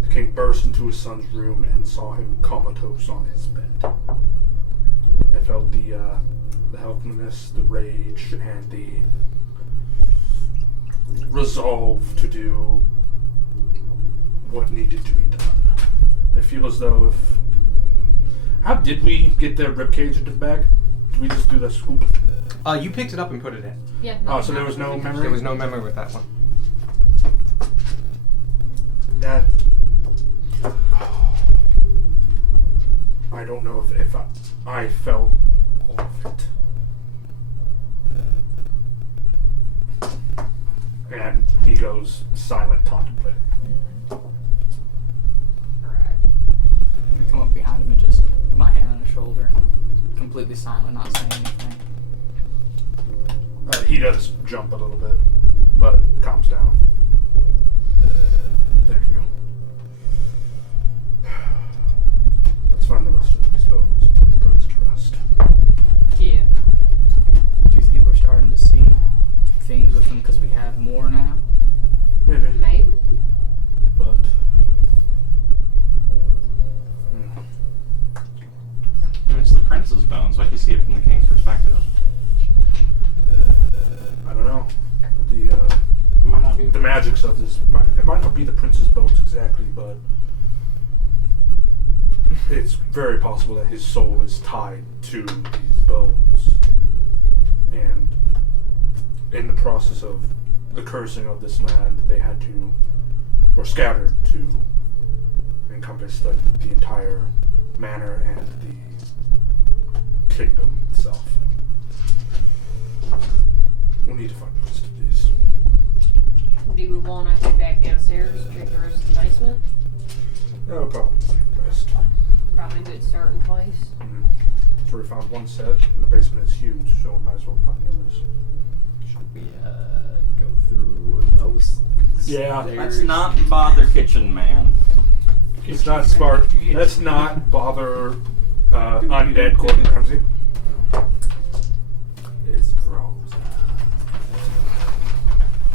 the king burst into his son's room and saw him comatose on his bed. I felt the helplessness, the rage, and the resolve to do what needed to be done. I feel as though if... How did we get the ribcage into the bag? Did we just do the scoop? You picked it up and put it in. Yeah. Oh, so there was no memory? There was no memory with that one. That... I don't know if I felt all of it. And he goes silent, contemplating. Alright. I come up behind him and just put my hand on his shoulder. Completely silent, not saying anything. He does jump a little bit, but calms down. There you go. Let's find the rest of these bones and put the prince to rest. Yeah. Do you think we're starting to see things with them because we have more now? Maybe, Maybe. but... If it's the prince's bones, why do you see it from the king's perspective? I don't know. But Might not be the magics of this... It might not be the prince's bones exactly, but... It's very possible that his soul is tied to these bones. And in the process of the cursing of this land, they had to... were scattered to encompass the entire manor and the kingdom itself. We'll need to find the rest of these. Do you want to head back downstairs, check the rest of the basement? That'll probably be the best. Probably a good starting place. So we found one set, and the basement is huge, so we might as well find the others. Should we go through those? Yeah. Let's not bother Kitchen Man. It's not smart. Let's not bother undead Gordon Ramsay. It's gross.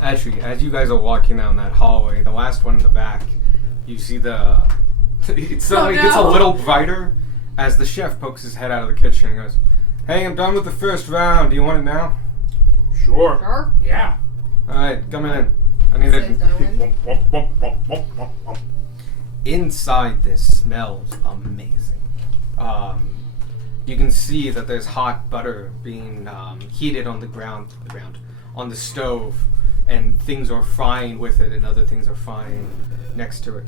Actually, as you guys are walking down that hallway, the last one in the back, you see the... it suddenly gets a little brighter as the chef pokes his head out of the kitchen and goes, "Hey, I'm done with the first round. Do you want it now?" Sure. Sure. Yeah. Alright, come in. I need Says it. Darwin. Inside this smells amazing. You can see that there's hot butter being heated on on the stove, and things are frying with it, and other things are frying next to it.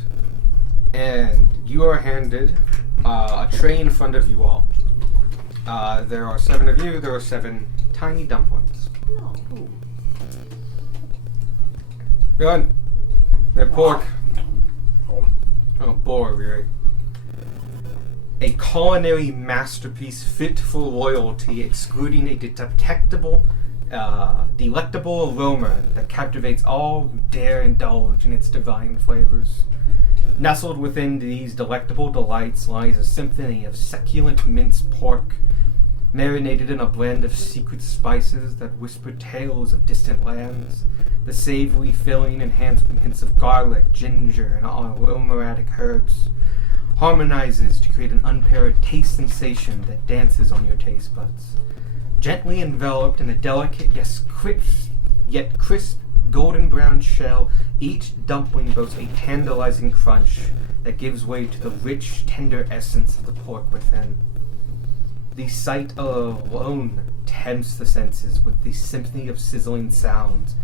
And you are handed a tray in front of you all. There are 7 of you. There are 7 tiny dumplings. No. Good. They're pork. Oh boy, really. A culinary masterpiece fit for royalty, excluding a delectable aroma that captivates all who dare indulge in its divine flavors. Nestled within these delectable delights lies a symphony of succulent minced pork, marinated in a blend of secret spices that whisper tales of distant lands. The savory filling enhanced with hints of garlic, ginger, and aromatic herbs harmonizes to create an unpaired taste sensation that dances on your taste buds. Gently enveloped in a delicate yet crisp golden brown shell, each dumpling boasts a tantalizing crunch that gives way to the rich, tender essence of the pork within. The sight alone tempts the senses with the symphony of sizzling sounds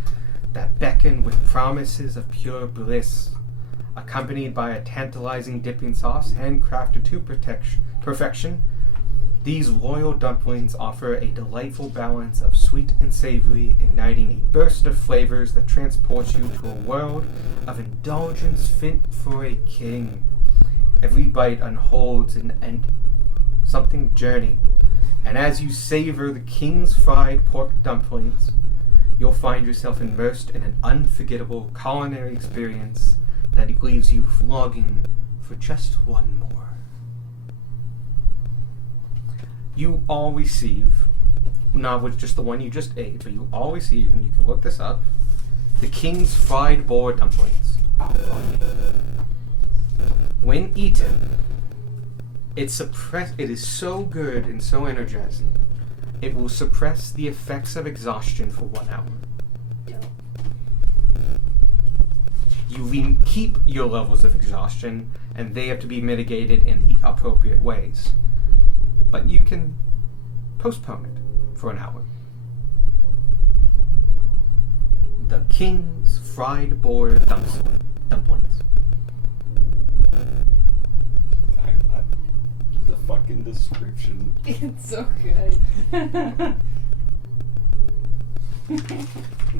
that beckon with promises of pure bliss, accompanied by a tantalizing dipping sauce handcrafted to perfection. These loyal dumplings offer a delightful balance of sweet and savory, igniting a burst of flavors that transports you to a world of indulgence fit for a king. Every bite unfolds an something journey, and as you savor the king's fried pork dumplings, you'll find yourself immersed in an unforgettable culinary experience that leaves you longing for just one more. You all receive, not with just the one you just ate, but you all receive, and you can look this up, the king's fried boar dumplings. When eaten, it is so good and so energizing, it will suppress the effects of exhaustion for 1 hour. You keep your levels of exhaustion, and they have to be mitigated in the appropriate ways. But you can postpone it for an hour. The king's fried boar dumplings. The fucking description. It's so good.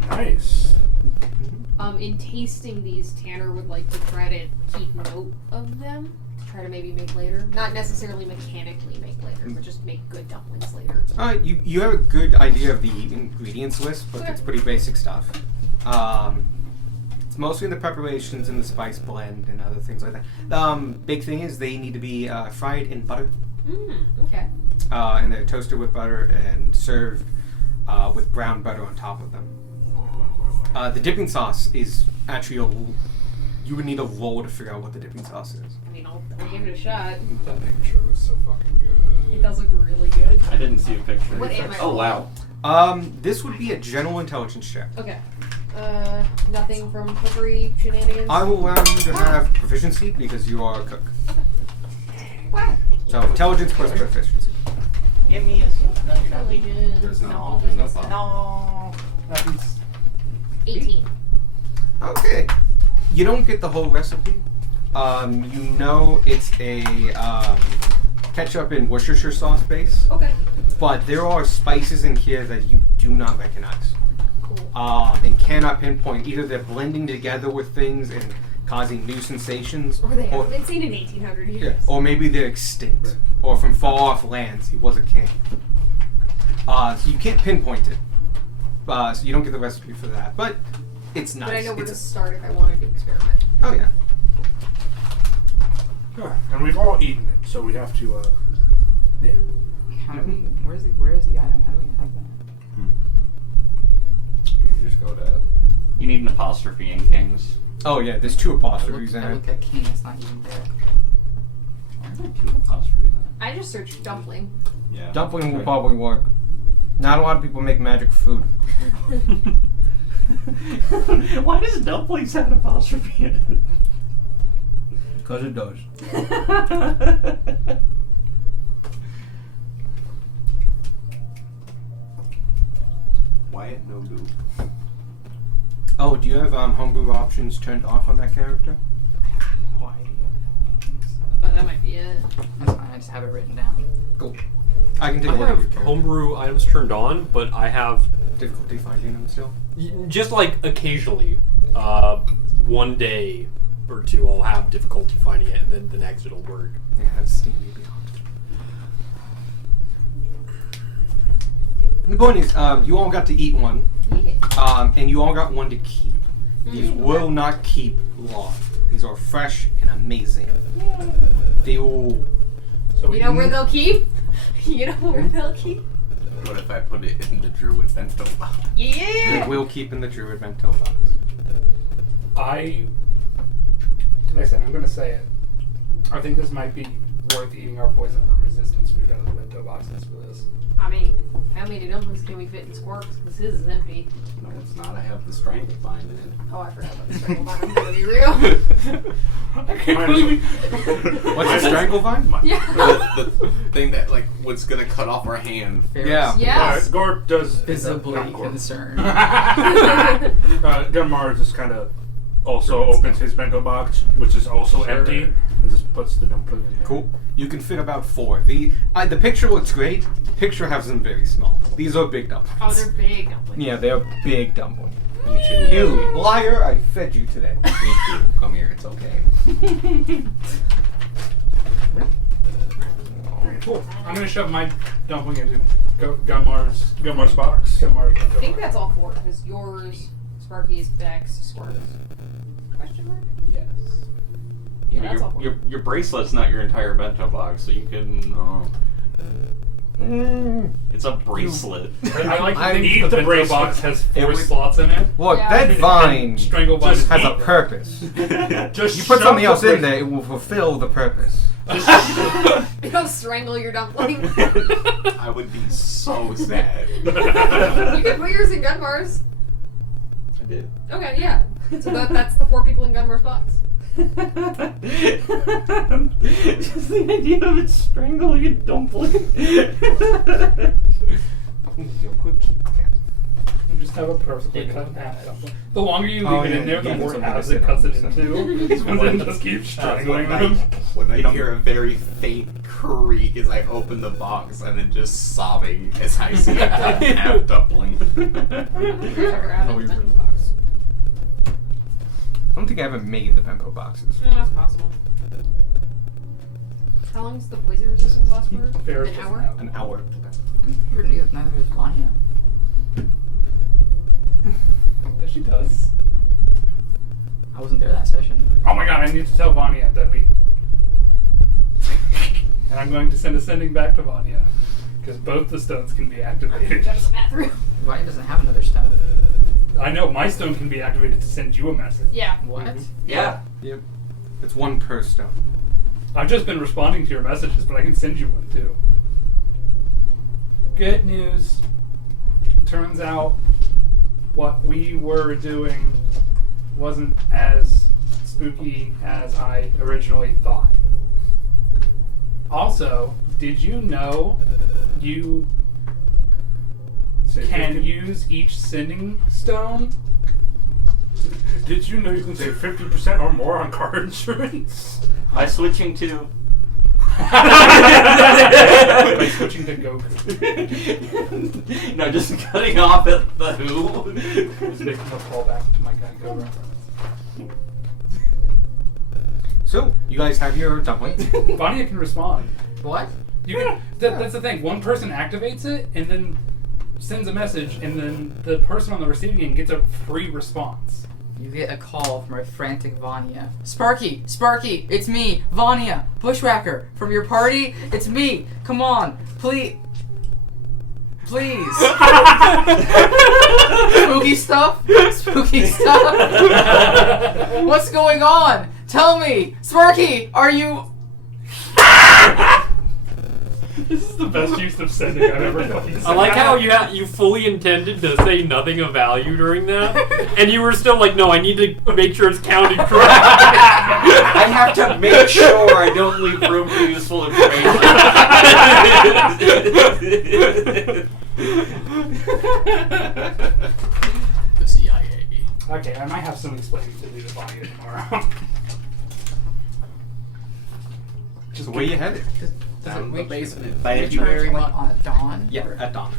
Nice. In tasting these, Tanner would like to try to keep note of them. To try to maybe make later. Not necessarily mechanically make later, but just make good dumplings later. You have a good idea of the ingredients list, but Okay. it's pretty basic stuff. It's mostly in the preparations and the spice blend and other things like that. Big thing is they need to be fried in butter. Okay. And they're toasted with butter and served with brown butter on top of them. The dipping sauce is actually you would need a roll to figure out what the dipping sauce is. I mean, I'll give it a shot. That picture was so fucking good. It does look really good. I didn't see a picture. What am I Oh wow. This would be a general intelligence check. Okay. Nothing from cookery shenanigans? I will allow you to have proficiency because you are a cook. Wow. So intelligence plus proficiency. Give me a Intelligence. There's no thought. No. Nothing's 18. Okay. You don't get the whole recipe. You know it's a ketchup and Worcestershire sauce base, Okay. but there are spices in here that you do not recognize. Cool. And cannot pinpoint. Either they're blending together with things and causing new sensations, Or they haven't been seen in 1800 years. yeah, or maybe they're extinct, or from far-off lands. He was a king. So you can't pinpoint it. So you don't get the recipe for that, but it's nice. But I know where It's to start if I wanted to experiment. oh yeah. And we've all eaten it, so we have to. Yeah. How do we? Where's the item? How do we have that? You just go to. You need an apostrophe in Kings. Oh yeah, there's 2 apostrophes in I it. look at King. It's not even there. Why are there 2 apostrophes in I just searched dumpling. it? Yeah. Dumpling will probably work. Not a lot of people make magic food. Why does dumplings have an apostrophe in it? Because it does. Wyatt no goo. Oh, do you have homebrew options turned off on that character? No idea. But that might be it. That's fine. I just have it written down. Cool. I can take I a look at your have character. homebrew items turned on, but I have Difficulty finding them still? just like occasionally, one day or two, I'll have difficulty finding it, and then the next it'll work. Yeah, that's Steamy Beyond. The point is, you all got to eat one, Yeah. and you all got one to keep. These will not keep long. These are fresh and amazing. They will. So You know where they'll keep? You know where they'll keep? What if I put it in the druid bento box? They Yeah. will keep in the Druid bento box. Listen, I'm gonna say it. I think this might be worth eating our poison resistance food out of the bento boxes for this. I mean, how many dumplings can we fit in Squirks? Because his is empty. No, it's not. I have the strangle find in it. Oh, I forgot about the strangle vine. I'm gonna be real. I can't believe What's the strangle vine? Yeah. The thing that like was gonna cut off our hand. Ferris. Yeah. Yes. Gorp does Visibly not Gorp. concerned. Gunmar just kind of also opens his bento box, which is also Sure. empty, and just puts the dumpling in there. Cool. You can fit about 4. The picture looks great. The picture has them very small. These are big dumplings. Oh, they're big dumplings. Yeah, they're big dumplings. Me too. You liar! I fed you today. Me too. Come here. It's okay. Cool. I'm gonna shove my dumpling into Gunmar's box. I think that's all 4, because yours, Sparky's, Bex, Squirks. Question mark? Yes. Yeah, that's all 4. Your bracelet's not your entire bento box, so you can. It's a bracelet. I like to I think need the the bento bracelet. box has It 4 would- slots in it. Look, Yeah. that vine Strangle vine just is has a eat. purpose. Just You put shove something the else in bracelet- there, it will fulfill the purpose. It'll strangle your dumpling. I would be so sad. You can put yours in Gunmar's. I did. Okay, yeah. So that's the 4 people in Gunmar's box. Just the idea of it strangling a dumpling. You just have a perfectly cut in half dumpling. The longer you leave Oh, it yeah, in there, the yeah, more something halves I it said cuts it on into. Because it just keeps strangling them. When I hear a very faint creak as I open the box, and then just sobbing as I see a half dumpling. Checker out Oh, of you're the good. box. I don't think I ever made the bento boxes. No, that's possible. How long does the poison resistance last for? Ferris An doesn't hour? have An hour. Neither is Vanya. Yeah, she does. I wasn't there that session. Oh my god, I need to tell Vanya that we. And I'm going to send a sending back to Vanya. Because both the stones can be activated. Go to the bathroom. Vanya doesn't have another stone. I know, my stone can be activated to send you a message. Yeah. What? Yeah. Yep. It's 1 per stone. I've just been responding to your messages, but I can send you one too. Good news. Turns out what we were doing wasn't as spooky as I originally thought. Also, did you know you can use each sending stone? Did you know you can save 50% or more on car insurance? By switching to. By switching to Goku. No, just cutting off at the who. Just making a callback to my Geico reference. So, you guys have your dumpling. Vanya can respond. What? You can, that's the thing. One person activates it and then sends a message, and then the person on the receiving end gets a free response. You get a call from a frantic Vanya. Sparky! Sparky! It's me! Vanya! Bushwhacker! From your party? It's me! Come on! Please! Please! Spooky stuff? Spooky stuff? What's going on? Tell me! Sparky! Are you... This is the best use of sending I've ever fucking I like how you fully intended to say nothing of value during that, and you were still like, no, I need to make sure it's counted correctly. I have to make sure I don't leave room for useful information. The CIA. Okay, I might have some explaining to do to Vanya tomorrow. Just where you headed. Does Down it the reach basement. Sanctuary like on dawn? Yeah, Or- at dawn.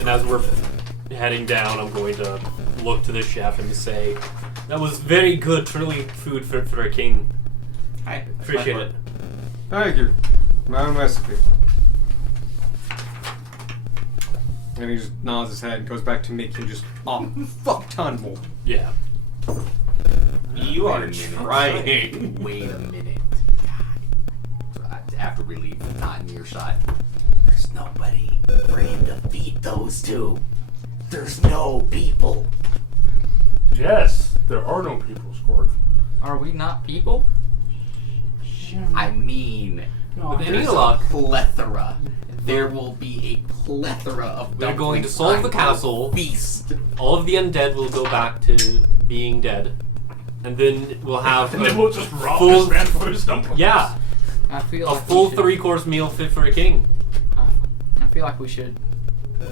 And as we're heading down, I'm going to look to the chef and say, that was very good, truly food for a king. Hi. Appreciate it. Thank you. My own recipe. And he just nods his head and goes back to making just a fuck ton more. Yeah. You are Wait a minute. trying. Wait a minute. God. After we leave, not in earshot. There's nobody for him to feed those two. There's no people. Yes, there are no people, Squirk. Are we not people? I mean, No, With I any think luck, plethora. There will be a plethora of we're going to dumplings. solve the I will castle. Feast. All of the undead will go back to being dead, and then we'll have And then we'll just rob full- this man for his dumplings. yeah, I feel a like full we should, 3-course meal fit for a king. I feel like we should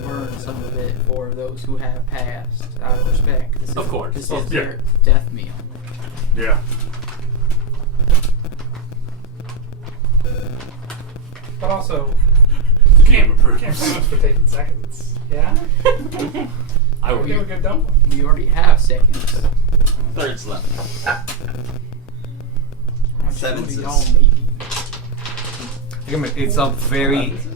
burn some of it for those who have passed, out of respect. This Of is, course. This Oh, is yeah. their death meal. Yeah. But also, The game can't approves. blame us for taking seconds. Yeah? I We'll give a will. good dumpling. We already have seconds. Thirds left. How much Sevenses. food do y'all need?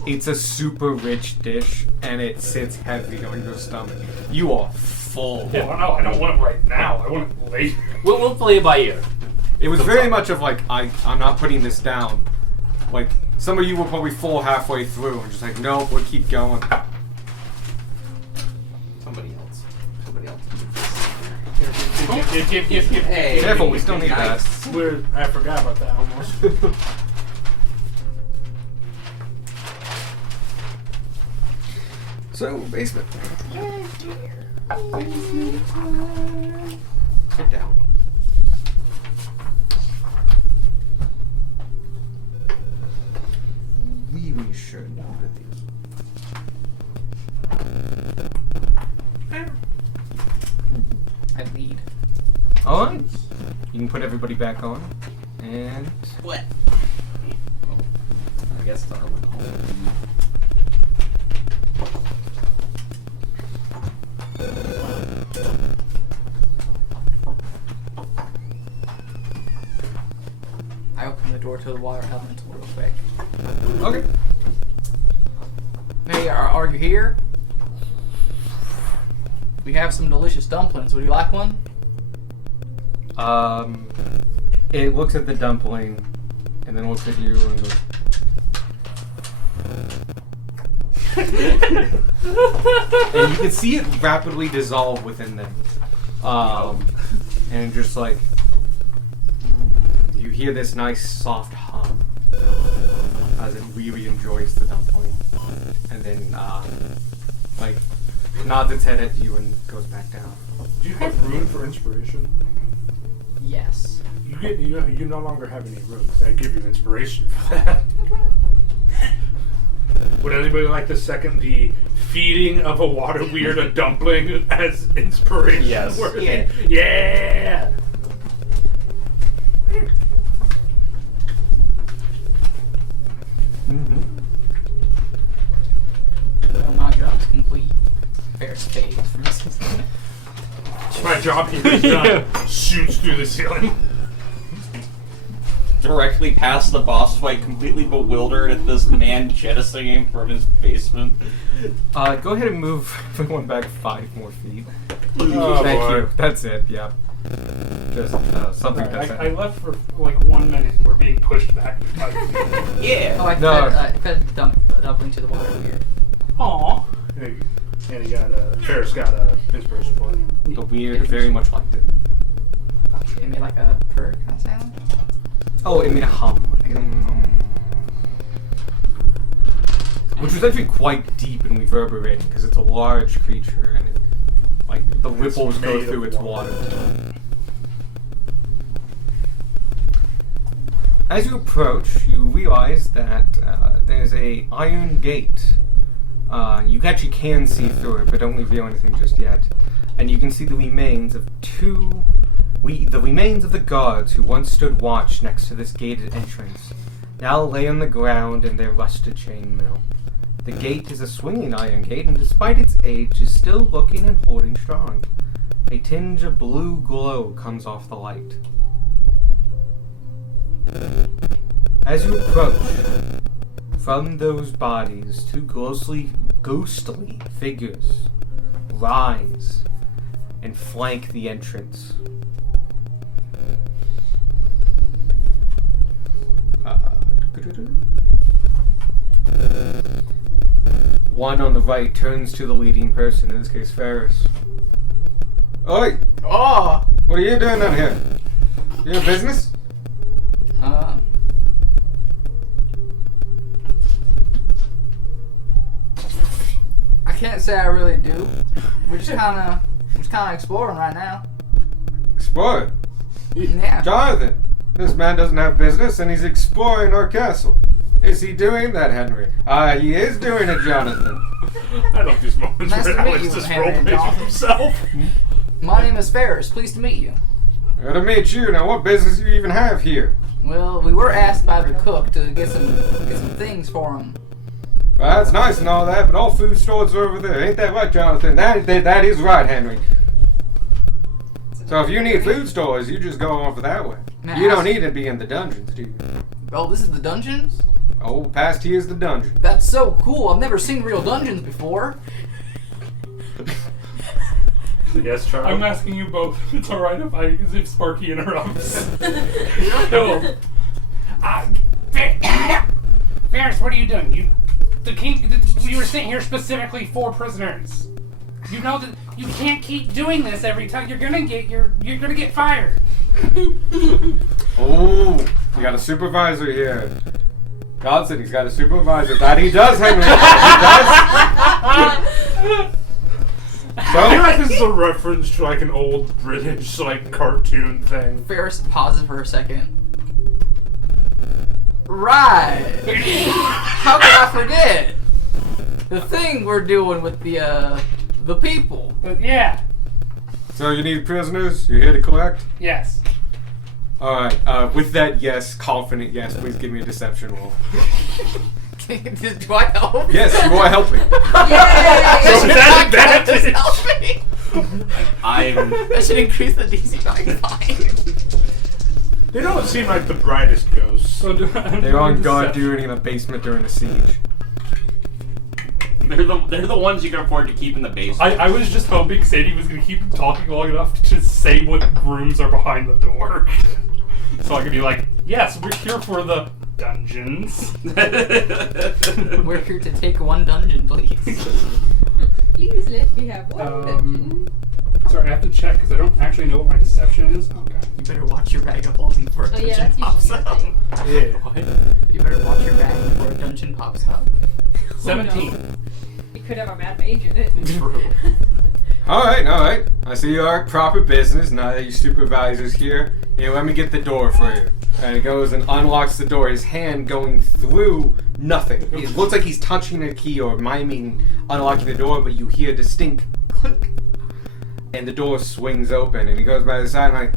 It's a super rich dish, and it sits heavy on your stomach. You are full. Yeah. Well, no, I don't want it right now. I want it later. We'll play it by ear. It was Comes very up. much of like, I'm not putting this down. Like, some of you were probably full halfway through and just like, nope, we'll keep going. Somebody else. Somebody else. Give. Hey. Careful, we still need nice. that. Weird. I forgot about that almost. So, basement. Sit down. We should order these. I lead. Alright. You can put everybody back on. And What? Oh, I guess Darwin. I open the door to the water elemental real quick. okay. Hey, are you here? We have some delicious dumplings. Would you like one? It looks at the dumpling and then looks at you and goes. And you can see it rapidly dissolve within them. And just like you hear this nice soft hum as it really enjoys the dumpling, and then like nods its head at you and goes back down. Do you have room for inspiration? Yes. You no longer have any room. I give you inspiration for that. Would anybody like to second the feeding of a water weird a dumpling as inspiration? Yes. worthy? Yeah. Yeah. Well, my job's complete. Ferris fades from this. My job here is done. Shoots through the ceiling. Directly past the boss fight, completely bewildered at this man jettisoning him from his basement. Go ahead and move everyone back 5 more feet. Oh, Thank boy. you. That's it. Yeah. Just something does I left for like 1 minute and we're being pushed back. Yeah. Oh, I No. fed the dumpling to the water weird. Aw. And he got Ferris got inspiration for it. The weird very much liked it. It made like a purr kind of sound. Oh, it made a hum. Which was actually quite deep and reverberating because it's a large creature and it, like the ripples go made through of its water. water. As you approach, you realize that there's a iron gate. You actually can see through it, but don't reveal anything just yet. And you can see the remains of the remains of the guards who once stood watch next to this gated entrance now lay on the ground in their rusted chainmail. The gate is a swinging iron gate, and despite its age, is still looking and holding strong. A tinge of blue glow comes off the light. As you approach, from those bodies, 2 ghostly figures rise and flank the entrance. One on the right turns to the leading person, in this case Ferris. Oi! Oh! What are you doing down here? You have business? can't say I really do. We're just kind of exploring right now. Explore. Yeah. Jonathan, this man doesn't have business and he's exploring our castle. Is he doing that, Henry? He is doing it, Jonathan. I love these moments Nice where to meet Alex you, just Henry roleplays with Johnson. himself. My name is Ferris. Pleased to meet you. Good to meet you. Now, what business do you even have here? Well, we were asked by the cook to get some things for him. Well, that's nice and all that, but all food stores are over there. Ain't that right, Jonathan? That is right, Henry. So if you need food stores, you just go over that way. Now, You don't how's- need to be in the dungeons, do you? Oh, this is the dungeons? Oh, past here's the dungeon. That's so cool. I've never seen real dungeons before. Yes, Charlie. I'm asking you both if it's alright if Sparky interrupts. No. Ferris, what are you doing? You were sitting here specifically for prisoners. You know that you can't keep doing this every time. You're gonna get fired. Oh, you got a supervisor here. Johnson, he's got a supervisor. That he does, Henry. He does. I feel So, like this is a reference to like an old British like cartoon thing. Ferris pauses for a second. Right. How could I forget? The thing we're doing with the people. But yeah, so you need prisoners? You're here to collect? yes. Alright, with that yes, confident yes, please give me a deception roll. Do I help? Yes, you are helping. Yay! That That advantage. help me. I'm. That should increase the DC by 5. They don't seem like the brightest ghosts. So They're on guard duty in the basement during the siege. They're the ones you can afford to keep in the basement. I was just hoping Sadie was going to keep talking long enough to say what rooms are behind the door. So I could be like, yes, we're here for the dungeons. We're here to take one dungeon, please. Please let me have one dungeon. Sorry, I have to check because I don't actually know what my deception is. Okay. You better watch your bag of holding before a Oh dungeon yeah, that's pops usually a up. thing. Yeah. You better watch your bag before a dungeon pops up. 17. You could have a mad mage in it. True. Alright. I see you are at proper business now that your supervisor's here. Here, let me get the door for you. And he goes and unlocks the door, his hand going through nothing. It looks like he's touching a key or miming unlocking the door, but you hear a distinct click. And the door swings open, and he goes by the side like,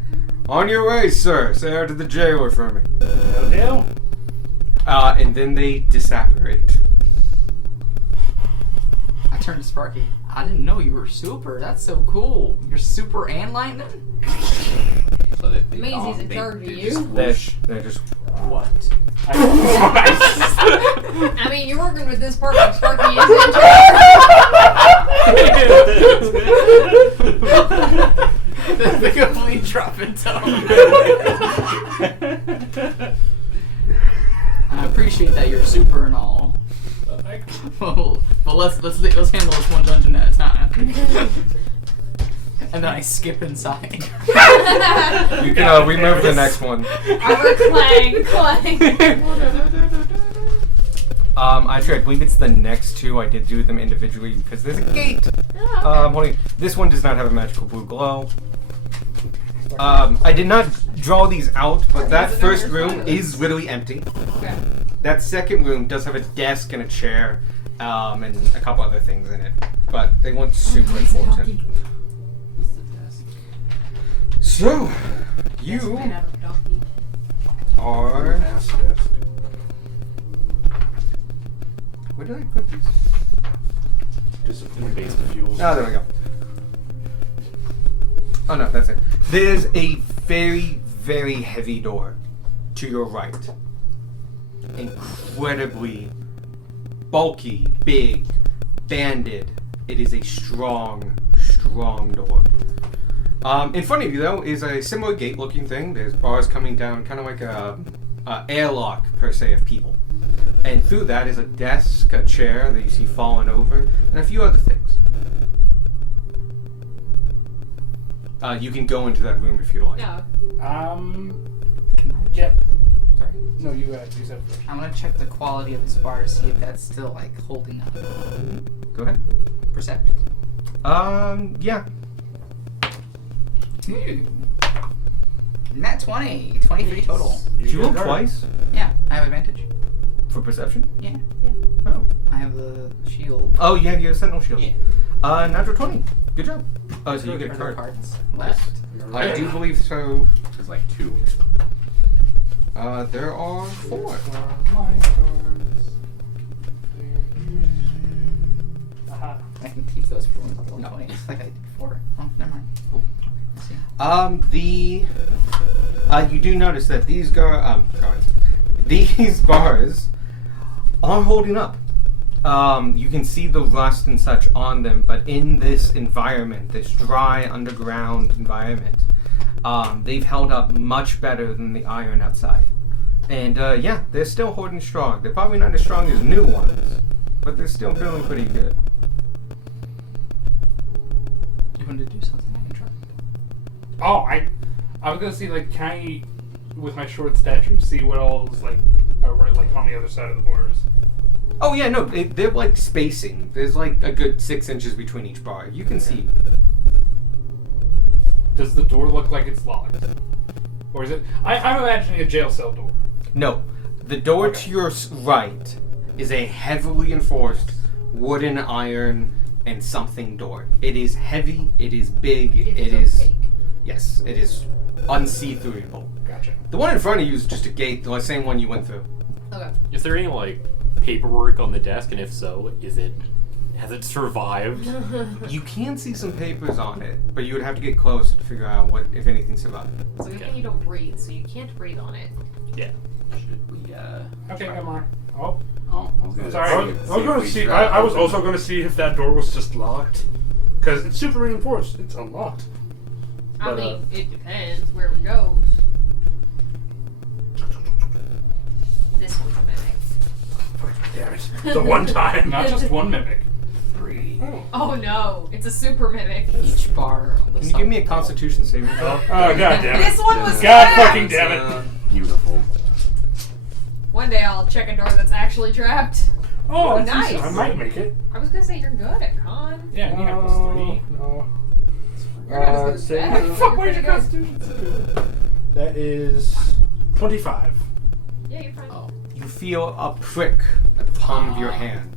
on your way, sir. Say out to the jailer for me. No deal. And then they disapparate. I turned to Sparky. I didn't know you were super. That's so cool. You're super and lightning? So that It means he's in charge of you. They're just What? I mean, you're working with this person. Sparky is in charge. The complete drop in tone. I appreciate that you're super and all. Well, but let's handle this one dungeon at a time. And then I skip inside. you can remove the next one. Our clang. Actually, I believe it's the next two. I did do them individually because there's a gate. Oh, okay. This one does not have a magical blue glow. I did not draw these out, but that first room is literally empty. Okay. That second room does have a desk and a chair, and a couple other things in it, but they weren't super important. So, you Made out of donkey. are. Ass desk. Where did I put this? Discipline-based fuels. Oh, there we go. Oh no, that's it. There's a very, very heavy door to your right. Incredibly bulky, big, banded. It is a strong, strong door. In front of you, though, is a similar gate-looking thing. There's bars coming down, kind of like a airlock, per se, of people. And through that is a desk, a chair that you see fallen over, and a few other things. You can go into that room if you like. No. Yep. Sorry. sorry. No, you said first. I'm gonna check the quality of this bar to see if that's still like holding up. Go ahead. Perception. Yeah. Nat 20. 23 total. Did you roll got it. twice Yeah, I have advantage. for perception? Yeah. Oh. I have the shield. Oh, you have your Sentinel Shield. Yeah. Natural 20. Good job. Oh, so you get a Are there card. cards left? I do believe so. There's like 2. There are 4. I can keep those for when I roll 20, just like I did before. Oh, never mind. Oh, okay. I see. You do notice that these these bars are holding up. You can see the rust and such on them, but in this environment, this dry underground environment, they've held up much better than the iron outside. And yeah, they're still holding strong. They're probably not as strong as new ones, but they're still feeling pretty good. You want to do something? I can try. Oh, I was gonna see like, can I, with my short stature, see what all is like, like on the other side of the bars? Oh yeah, no, they're like spacing. There's like a good 6 inches between each bar. You can see. Does the door look like it's locked, or is it? I'm imagining a jail cell door. No, the door Okay. to your right is a heavily enforced wooden, iron, and something door. It is heavy. It is big. It is opaque. Yes, it is unsee-throughable. Gotcha. The one in front of you is just a gate, the same one you went through. Okay. Is there any like paperwork on the desk, and if so, has it survived? You can see some papers on it, but you would have to get close to figure out what, if anything, survived. It's a good thing you don't breathe, so you can't breathe on it. Yeah. Should we, Okay, try- Omar. Oh, Oh, I was gonna Sorry. I was if going we to see. try I was open- also going to see if that door was just locked, because it's super reinforced. It's unlocked. I But, mean, it depends where it goes. This one's a mimic. Damn it! The one time. not just one mimic. 3. Oh no, it's a super mimic. Each bar on the Can you side. give me a Constitution saving throw? Oh god damn This it! one was God trapped! fucking damn it! Beautiful. One day I'll check a door that's actually trapped. Oh, Oh, nice. I might make it. I was gonna say you're good at con. Yeah, and you have +3. No. You're not as good as that. Fuck, You're where's pretty your good. Constitution? That is 25. Yeah, you're fine. Oh. You feel a prick at the palm of your hand.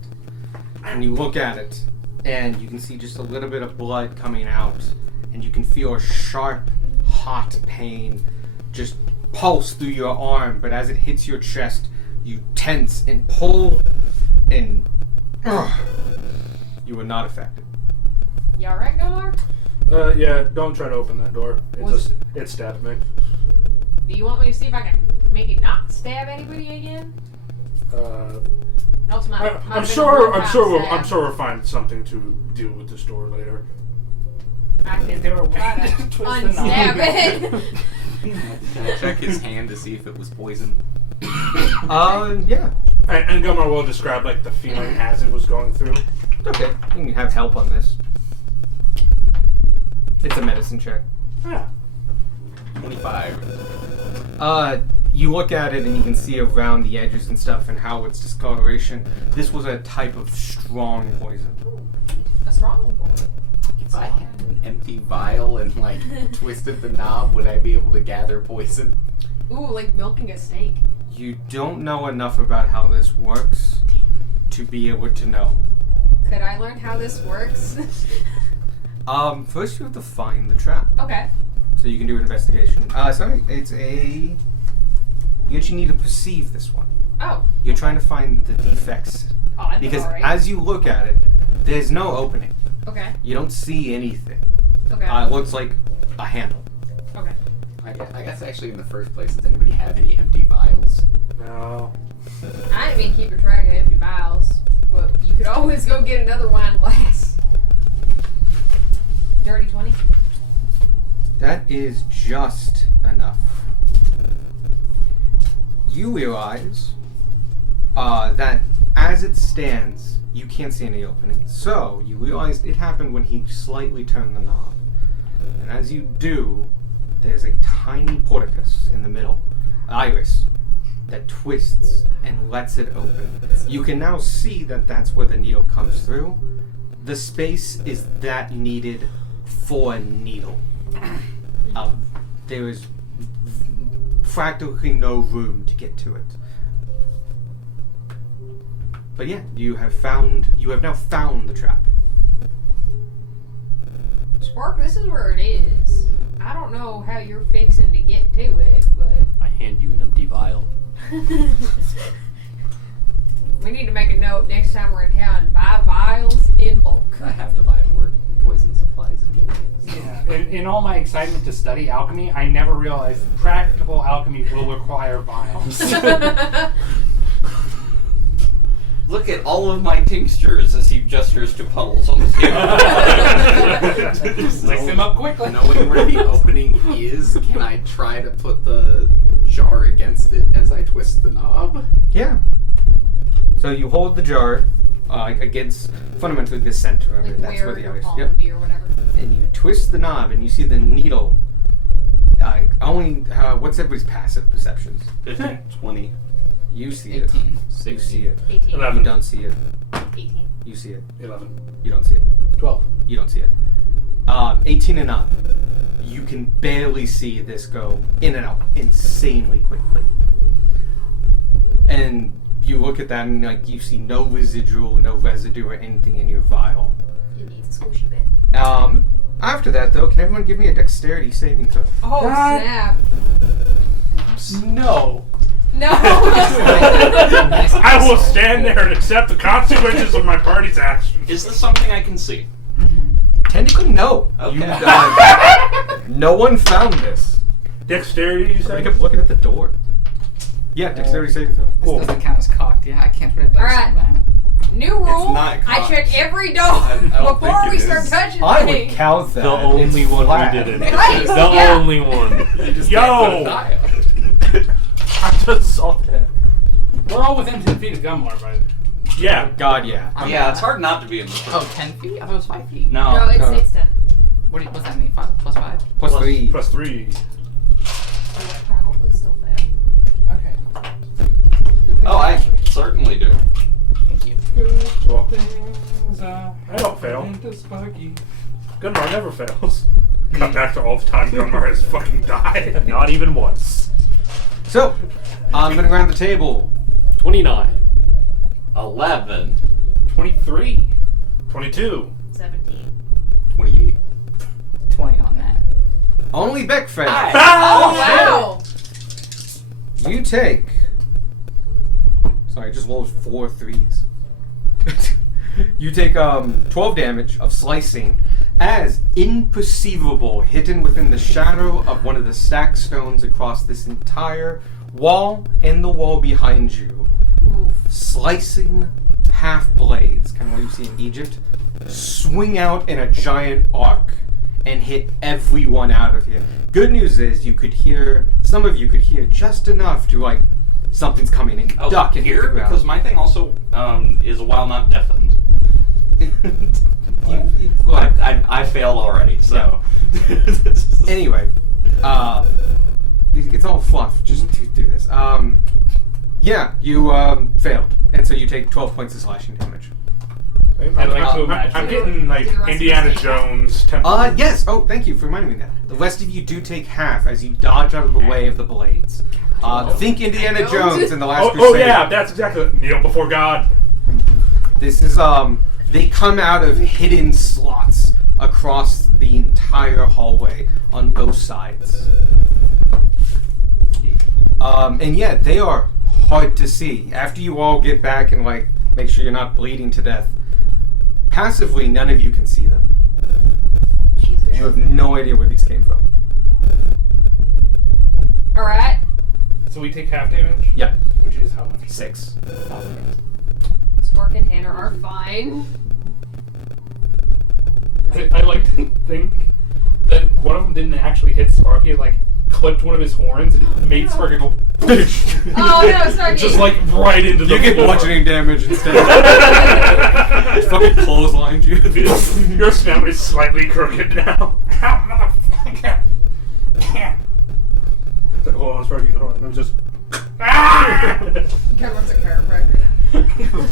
And you look at it, and you can see just a little bit of blood coming out. And you can feel a sharp, hot pain just pulse through your arm. But as it hits your chest, you tense and pull, and you are not affected. You alright, Gomar? Yeah, don't try to open that door. It stabbed me. Do you want me to see if I can make it not stab anybody again? That's my, I'm sure we'll find something to deal with this door later. I can There were try to twist the knob. unstab it. Can I check his hand to see if it was poison? Yeah. And Gomar will describe like the feeling as it was going through. Okay. You can have help on this. It's a medicine check. Yeah. 25. You look at it and you can see around the edges and stuff and how it's discoloration. This was a type of strong poison. A strong one. If I had an empty vial and like twisted the knob, would I be able to gather poison? Ooh, like milking a steak. You don't know enough about how this works to be able to know. Could I learn how this works? First you have to find the trap. Okay. So you can do an investigation. Sorry, it's a... You actually need to perceive this one. Oh. You're trying to find the defects. Oh, that's Because alright. as you look at it, there's no opening. Okay. You don't see anything. Okay. It looks like a handle. Okay. I guess actually in the first place, does anybody have any empty vials? No. I ain't been keeping track of empty vials, but you could always go get another wine glass. Dirty 20. That is just enough. You realize that as it stands, you can't see any opening. So you realize it happened when he slightly turned the knob. And as you do, there's a tiny porticus in the middle. Iris, that twists and lets it open. You can now see that that's where the needle comes through. The space is that needed for a needle. There is practically no room to get to it. But yeah, you have now found the trap. Spark, this is where it is. I don't know how you're fixing to get to it, but I hand you an empty vial. we need to make a note next time we're in town. Buy vials in bulk. I have to buy more poison supplies anyways. Yeah. In all my excitement to study alchemy, I never realized practical alchemy will require vials. Look at all of my tinctures as he gestures to puddles on the table. Mix them up quickly. Knowing where the opening is, can I try to put the jar against it as I twist the knob? Yeah. So you hold the jar against fundamentally the center of Like it. That's where where the your ice. palm Yep. would be or whatever. And you twist the knob, and you see the needle. What's everybody's passive perceptions? 15, 20. You see it. 18. You see it. 18. 11. You don't see it. 18. You see it. 11. You don't see it. 12. You don't see it. 18 and up. You can barely see this go in and out insanely quickly. And you look at that, and you see no residue or anything in your vial. It needs a squishy bit. After that, though, can everyone give me a dexterity saving throw? Oh, snap. No. No. I will stand there and accept the consequences of my party's actions. Is this something I can see? Technically, no. Okay. No one found this. Dexterity, you So I say? kept looking at the door. Yeah, dexterity saving throw. This doesn't count as cocked. Yeah, I can't put a dice Alright. on that. New rule. not I cocked. check every door I don't before think we it start is. touching I would things. count that. The only It's one flat. who did it. Right, The yeah. only one. You just Yo! can't put a die on it. I just saw that. We're all within 10 feet of Gunmore, right? Yeah. God, yeah. Yeah, it's hard not to be in the Oh, 10 feet? I thought it was 5 feet. No. No, it's No. 10. What's that mean? 5 plus 5? Plus 3. Plus 3. I would probably still fail. Okay. Oh, I certainly do. Thank you. Well, Things I don't fail. into Sparky. Gunmar never fails. Cut back to all the time Gunmar has fucking died. Not even once. So, I'm going to go around the table. 29. 11. 23. 22. 17. 28. 20 on that. Only Beck failed. Oh, wow. You take. Sorry, I just rolled 4 3s. You take 12 damage of slicing as imperceivable, hidden within the shadow of one of the stacked stones across this entire wall and the wall behind you. Slicing half blades, kind of what you see in Egypt, swing out in a giant arc and hit everyone out of here. Good news is some of you could hear just enough to something's coming and Oh, duck and hit here? the ground. Because my thing also is while not deafened. Go ahead. I failed already, so. Anyway, it's all fluff. Just to do this. Yeah, you failed, and so you take 12 points of slashing damage. I'd like to imagine. I'm getting like Do the rest of Indiana us take half? Jones tempo. Yes. Oh, thank you for reminding me of that. The rest of you do take half as you dodge out of the way of the blades. Think Indiana I know. Jones in the Last Oh, Crusade. yeah, that's exactly kneel before God. This is they come out of hidden slots across the entire hallway on both sides. And yeah, they are hard to see. After you all get back and make sure you're not bleeding to death, passively none of you can see them. You have no idea where these came from. Alright. So we take half damage? Yeah, Which is how much? 6. Spark and Hannah are fine. I like to think that one of them didn't actually hit Sparky. It clipped one of his horns and made Sparky go. Oh no, sorry. Just right into the You get floor. bludgeoning damage instead. Just fucking clotheslined you. Your snout is slightly crooked now. Motherfucker. Hold on, Sparky. Hold on. Let me just Cameron's a chiropractor now.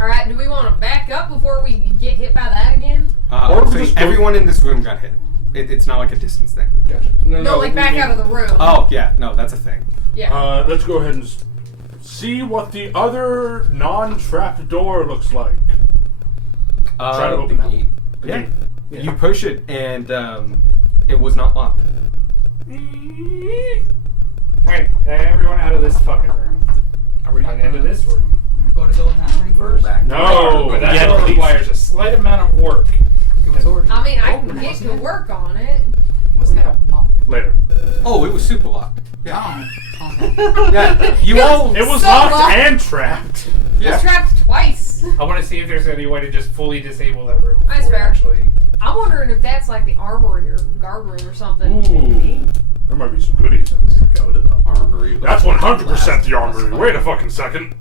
Alright, do we want to back up before we get hit by that again? Or So just everyone in this room got hit. It's not like a distance thing. Gotcha. No, like back out of the room. Oh, yeah. No, that's a thing. Yeah. Let's go ahead and see what the other non-trapped door looks like. Try to open that one. The Yeah. gate. Yeah. You push it, and it was not locked. Alright, everyone out of this fucking room. Are we not into this room? Going to go in that room Roll first. back. No, But that yeah, door please. requires a slight amount of work. It was already. I mean, I open, can get wasn't to it? work on it. Wasn't it a Later. Oh, it was super locked. Oh, okay. Yeah, you all. It was So locked locked. and trapped. It's trapped twice. I want to see if there's any way to just fully disable that room. That's before we fair. Actually, I'm wondering if that's like the armory or guard room or something. Ooh. There might be some goodies in this. Go to the armory. That's 100% the armory. Wait a fucking second.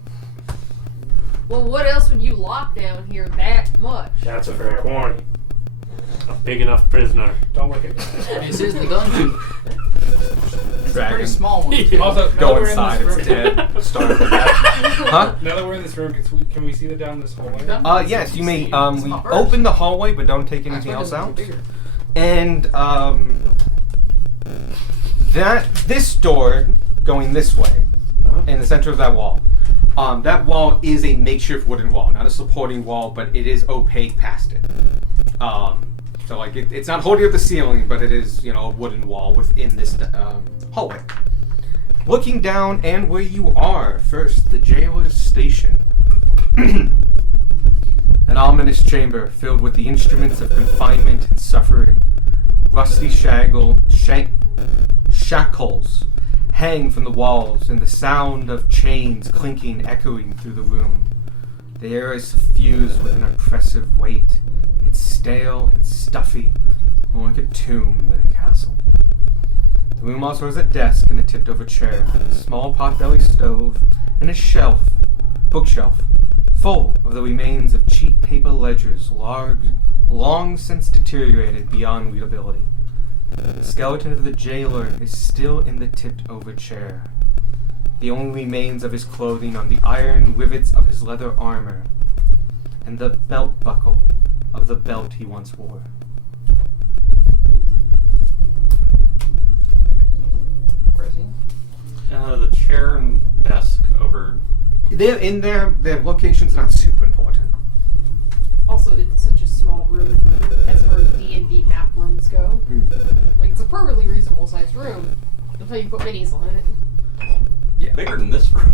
Well, what else would you lock down here that much? That's a fair point. A big enough prisoner. don't look at This is the dungeon. It's a Dragon. pretty small one. Also, now Go that we're inside, in this it's room, dead. Starve to death. Huh? Now that we're in this room, can we see the down this hallway? Yes, you may. It's We not first. open the hallway, but don't take I anything expected else it to be out. bigger. And this door going this way, in the center of that wall. That wall is a makeshift wooden wall, not a supporting wall, but it is opaque past it. So like it's not holding up the ceiling, but it is a wooden wall within this hallway. Looking down and where you are, first the jailer's station. An ominous chamber filled with the instruments of confinement and suffering. Rusty shackles hang from the walls, and the sound of chains clinking echoing through the room. The air is suffused with an oppressive weight. It's stale and stuffy, more like a tomb than a castle. The room also has a desk and a tipped-over chair, a small pot-bellied stove, and a bookshelf, full of the remains of cheap paper ledgers, long since deteriorated beyond readability. The skeleton of the jailer is still in the tipped-over chair. The only remains of his clothing are the iron rivets of his leather armor, and the belt buckle of the belt he once wore. Where is he? The chair and desk over. They're in there. Their location's not super important. Also, it's such a small room as far as D&D map rooms go. Like, it's a perfectly reasonable sized room until you put minis on it. Yeah. Bigger than this room.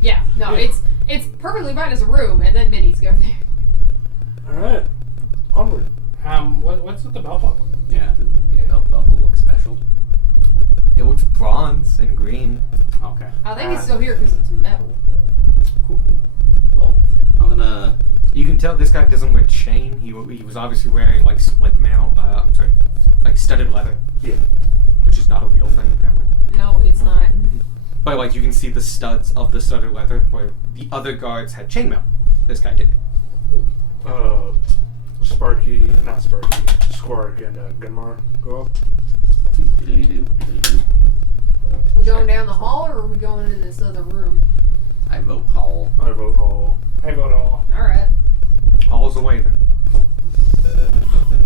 Yeah, no, it's perfectly fine as a room, and then minis go there. Alright. Onward. What's with the belt buckle? Yeah, the belt buckle looks special. It looks bronze and green. Okay. I think it's still here because it's metal. Cool. Well, I'm gonna. You can tell this guy doesn't wear chain. He was obviously wearing like split mail. Like studded leather, Yeah. which is not a real thing apparently. No, it's not. But like you can see the studs of the studded leather, where the other guards had chainmail. This guy didn't. Sparky, not Sparky, Squark and Gunmar go up. We going down the hall, or are we going in this other room? I vote Hall. I vote Hall. I vote all. All right. Hall's away then.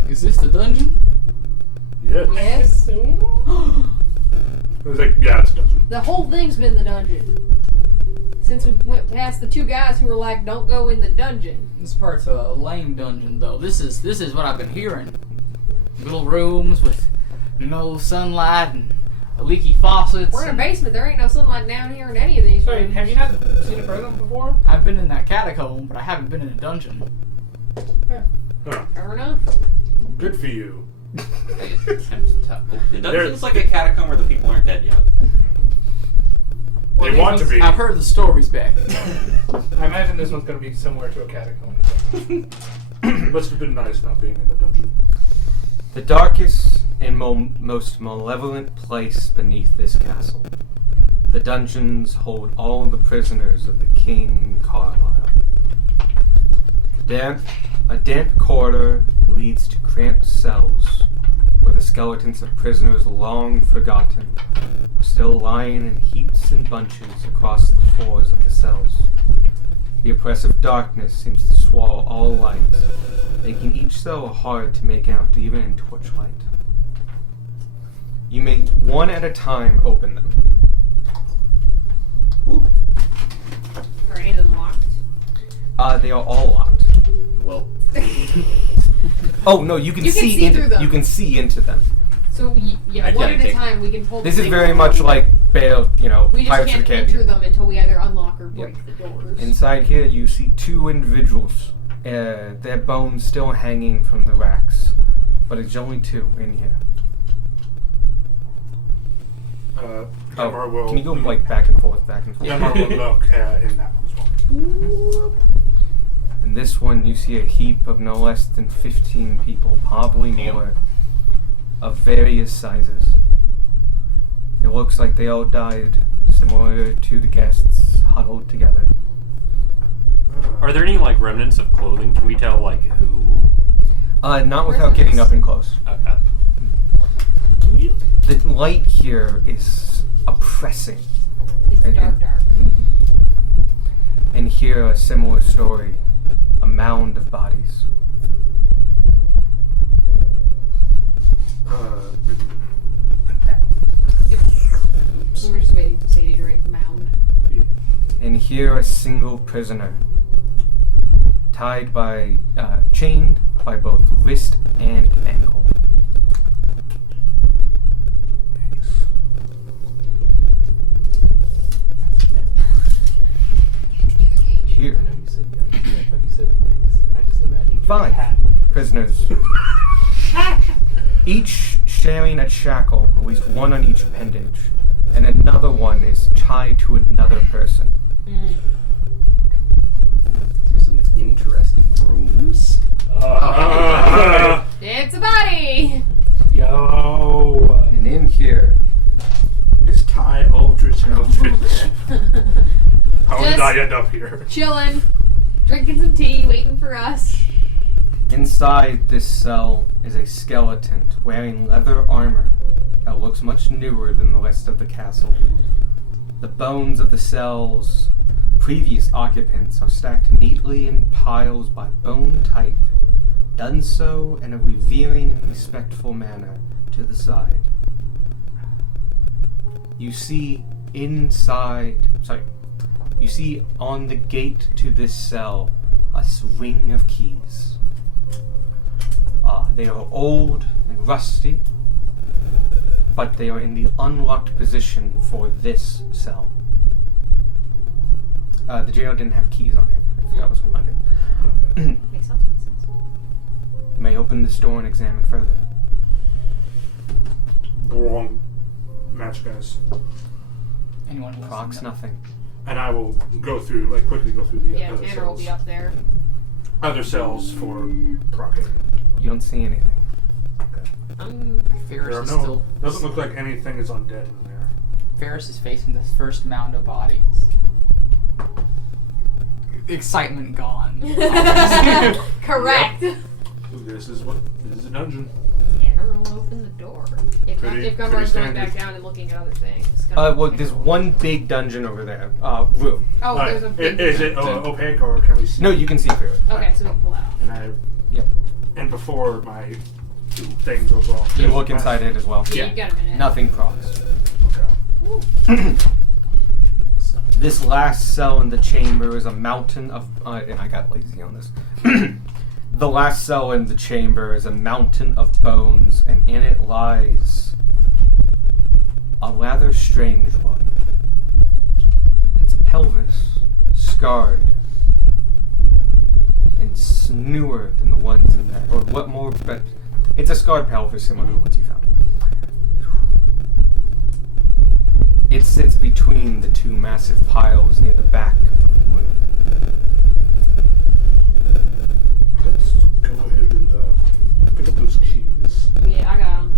Is this the dungeon? Yes. Yes. It was like, yeah, it's a dungeon. The whole thing's been the dungeon. Since we went past the two guys who were like, "Don't go in the dungeon." This part's a lame dungeon, though. This is what I've been hearing. Little rooms with no sunlight and leaky faucets. We're in a and- basement. There ain't no sunlight down here in any of these Sorry, rooms. have you not seen a prison before? I've been in that catacomb, but I haven't been in a dungeon. Huh. Fair enough. Good for you. I attempt to open. The dungeon's like a catacomb where the people aren't dead yet. Well, They want to be. I've heard the stories back. I imagine this one's going to be similar to a catacomb. Must have been nice not being in the dungeon. The darkest and most malevolent place beneath this castle. The dungeons hold all the prisoners of the King Carlisle. A damp corridor leads to cramped cells where the skeletons of prisoners long forgotten are still lying in heaps and bunches across the floors of the cells. The oppressive darkness seems to swallow all light, making each cell hard to make out even in torchlight. You may, one at a time, open them. Are any of them locked? They are all locked. Well, Oh no, you can You can see see into through them. you can see into them. So yeah, I one gotta at a take- time we can pull. This the is thing very off. much like Pirates We of just the can't Caribbean. enter them until we either unlock or break Yep. the doors. Inside here, you see two individuals. Their bones still hanging from the racks, but it's only two in here. Emmer will. Can you go like back and forth, back and forth? Emmer will look in that one as well. In this one, you see a heap of no less than 15 people, probably more, of various sizes. It looks like they all died, similar to the guests huddled together. Are there any like remnants of clothing? Can we tell like who? Not without getting up and close. Okay. The light here is oppressing. It's dark. And here, a similar story. A mound of bodies. We were just waiting for Sadie to write mound. And here, a single prisoner. Tied by, chained by both wrist and ankle. Here, I know you said yikes, but I thought you said next, and I just imagined you Five. had prisoners. Each sharing a shackle, at least one on each appendage, and another one is tied to another person. some interesting rooms. It's a body. Yo. And in here, Is Ty Aldrich Eldritch? How did Just- I end up here? Chilling, drinking some tea, waiting for us. inside this cell is a skeleton wearing leather armor that looks much newer than the rest of the castle. The bones of the cell's previous occupants are stacked neatly in piles by bone type, done so in a revering and respectful manner to the side. You see on the gate to this cell a ring of keys. They are old and rusty, but they are in the unlocked position for this cell. The jail didn't have keys on it, if that was reminded. Makes sense. You may open this door and examine further. Wrong match, guys. Anyone listening? Procs, nothing. And I will quickly go through the Yeah, other Tanner will cells. be up there. Other cells for procking. You don't see anything. Ferris There are is no. still. Doesn't look like anything is undead in there. Ferris is facing this first mound of bodies. Excitement gone. Correct. This is a dungeon. Tanner will open the door. If Pretty Gunrar's going standard. back down and looking at other things. Well, there's one big dungeon over there. Room. Oh, there's a big. Is it opaque or can we see? No, you can see through it. Okay, so we can pull that off. And I. Yep. And before my thing goes off. You look inside it as well. Yeah, you got a minute. Nothing procs. Okay. This last cell in the chamber is a mountain of. And I got lazy on this. The last cell in the chamber is a mountain of bones, and in it lies a rather strange one. It's a pelvis, scarred, and newer than the ones in there. Or what more? But it's a scarred pelvis similar to the ones you found. It sits between the two massive piles near the back of the room. Let's go ahead and pick up those keys. Yeah, I got him.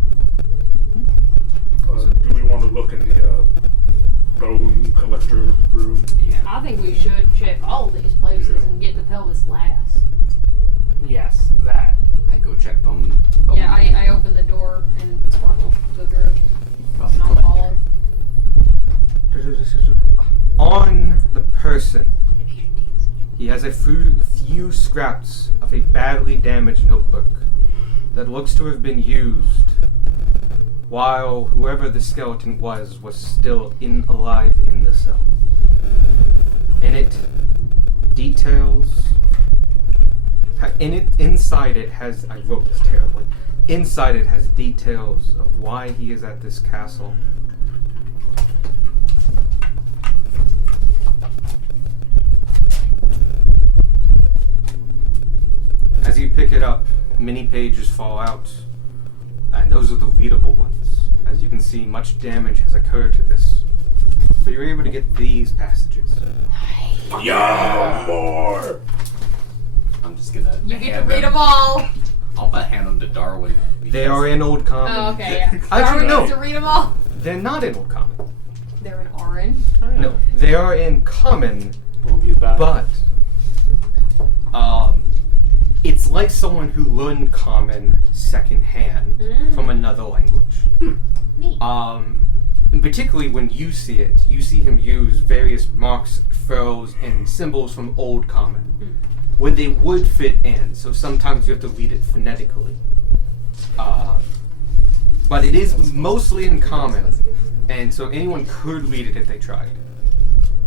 Do we want to look in the bone collector room? Yeah. I think we should check all of these places and get the pelvis last. Yes, that. I go check bone. Yeah, I open the door and Sparkle go through. And I'll follow. On the person, he has a few scraps of a badly damaged notebook that looks to have been used while whoever the skeleton was still alive in the cell. And it details. Inside it has. I wrote this terribly. Inside it has details of why he is at this castle. As you pick it up, many pages fall out, and those are the readable ones. As you can see, much damage has occurred to this, but you're able to get these passages. Yeah, more. I'm just gonna. You get to hand read them- them all. I'll hand them to Darwin. They are in Old Common. Oh, okay, yeah. Actually, Darwin no. gets to read them all. They're not in Old Common. They're in Orin. No, they are in Common, We'll use that. but it's like someone who learned Common secondhand from another language. Neat. And particularly when you see it, you see him use various marks, furrows, and symbols from Old Common, where they would fit in. So sometimes you have to read it phonetically. But it is mostly in Common, and so anyone could read it if they tried.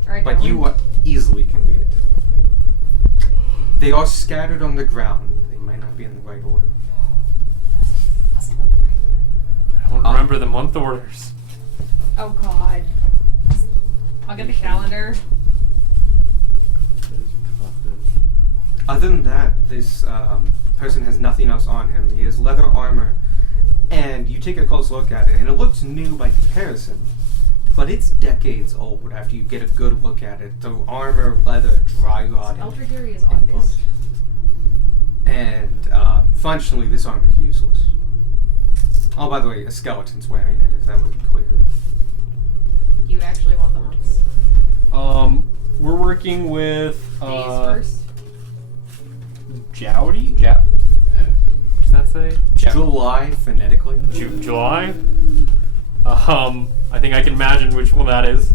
All right, But you easily can read it. They are scattered on the ground. They might not be in the right order. I don't remember the month orders. Oh God. I'll get the calendar. Other than that, this person has nothing else on him. He has leather armor, and you take a close look at it, and it looks new by comparison, but it's decades old after you get a good look at it. The armor, leather, dry rotted. Eldragiri is August. And functionally, this armor is useless. Oh, by the way, a skeleton's wearing it, if that wasn't clear. You actually want the months. We're working with Days first. Jowdy? Does that say? July, phonetically. July? I think I can imagine which one that is.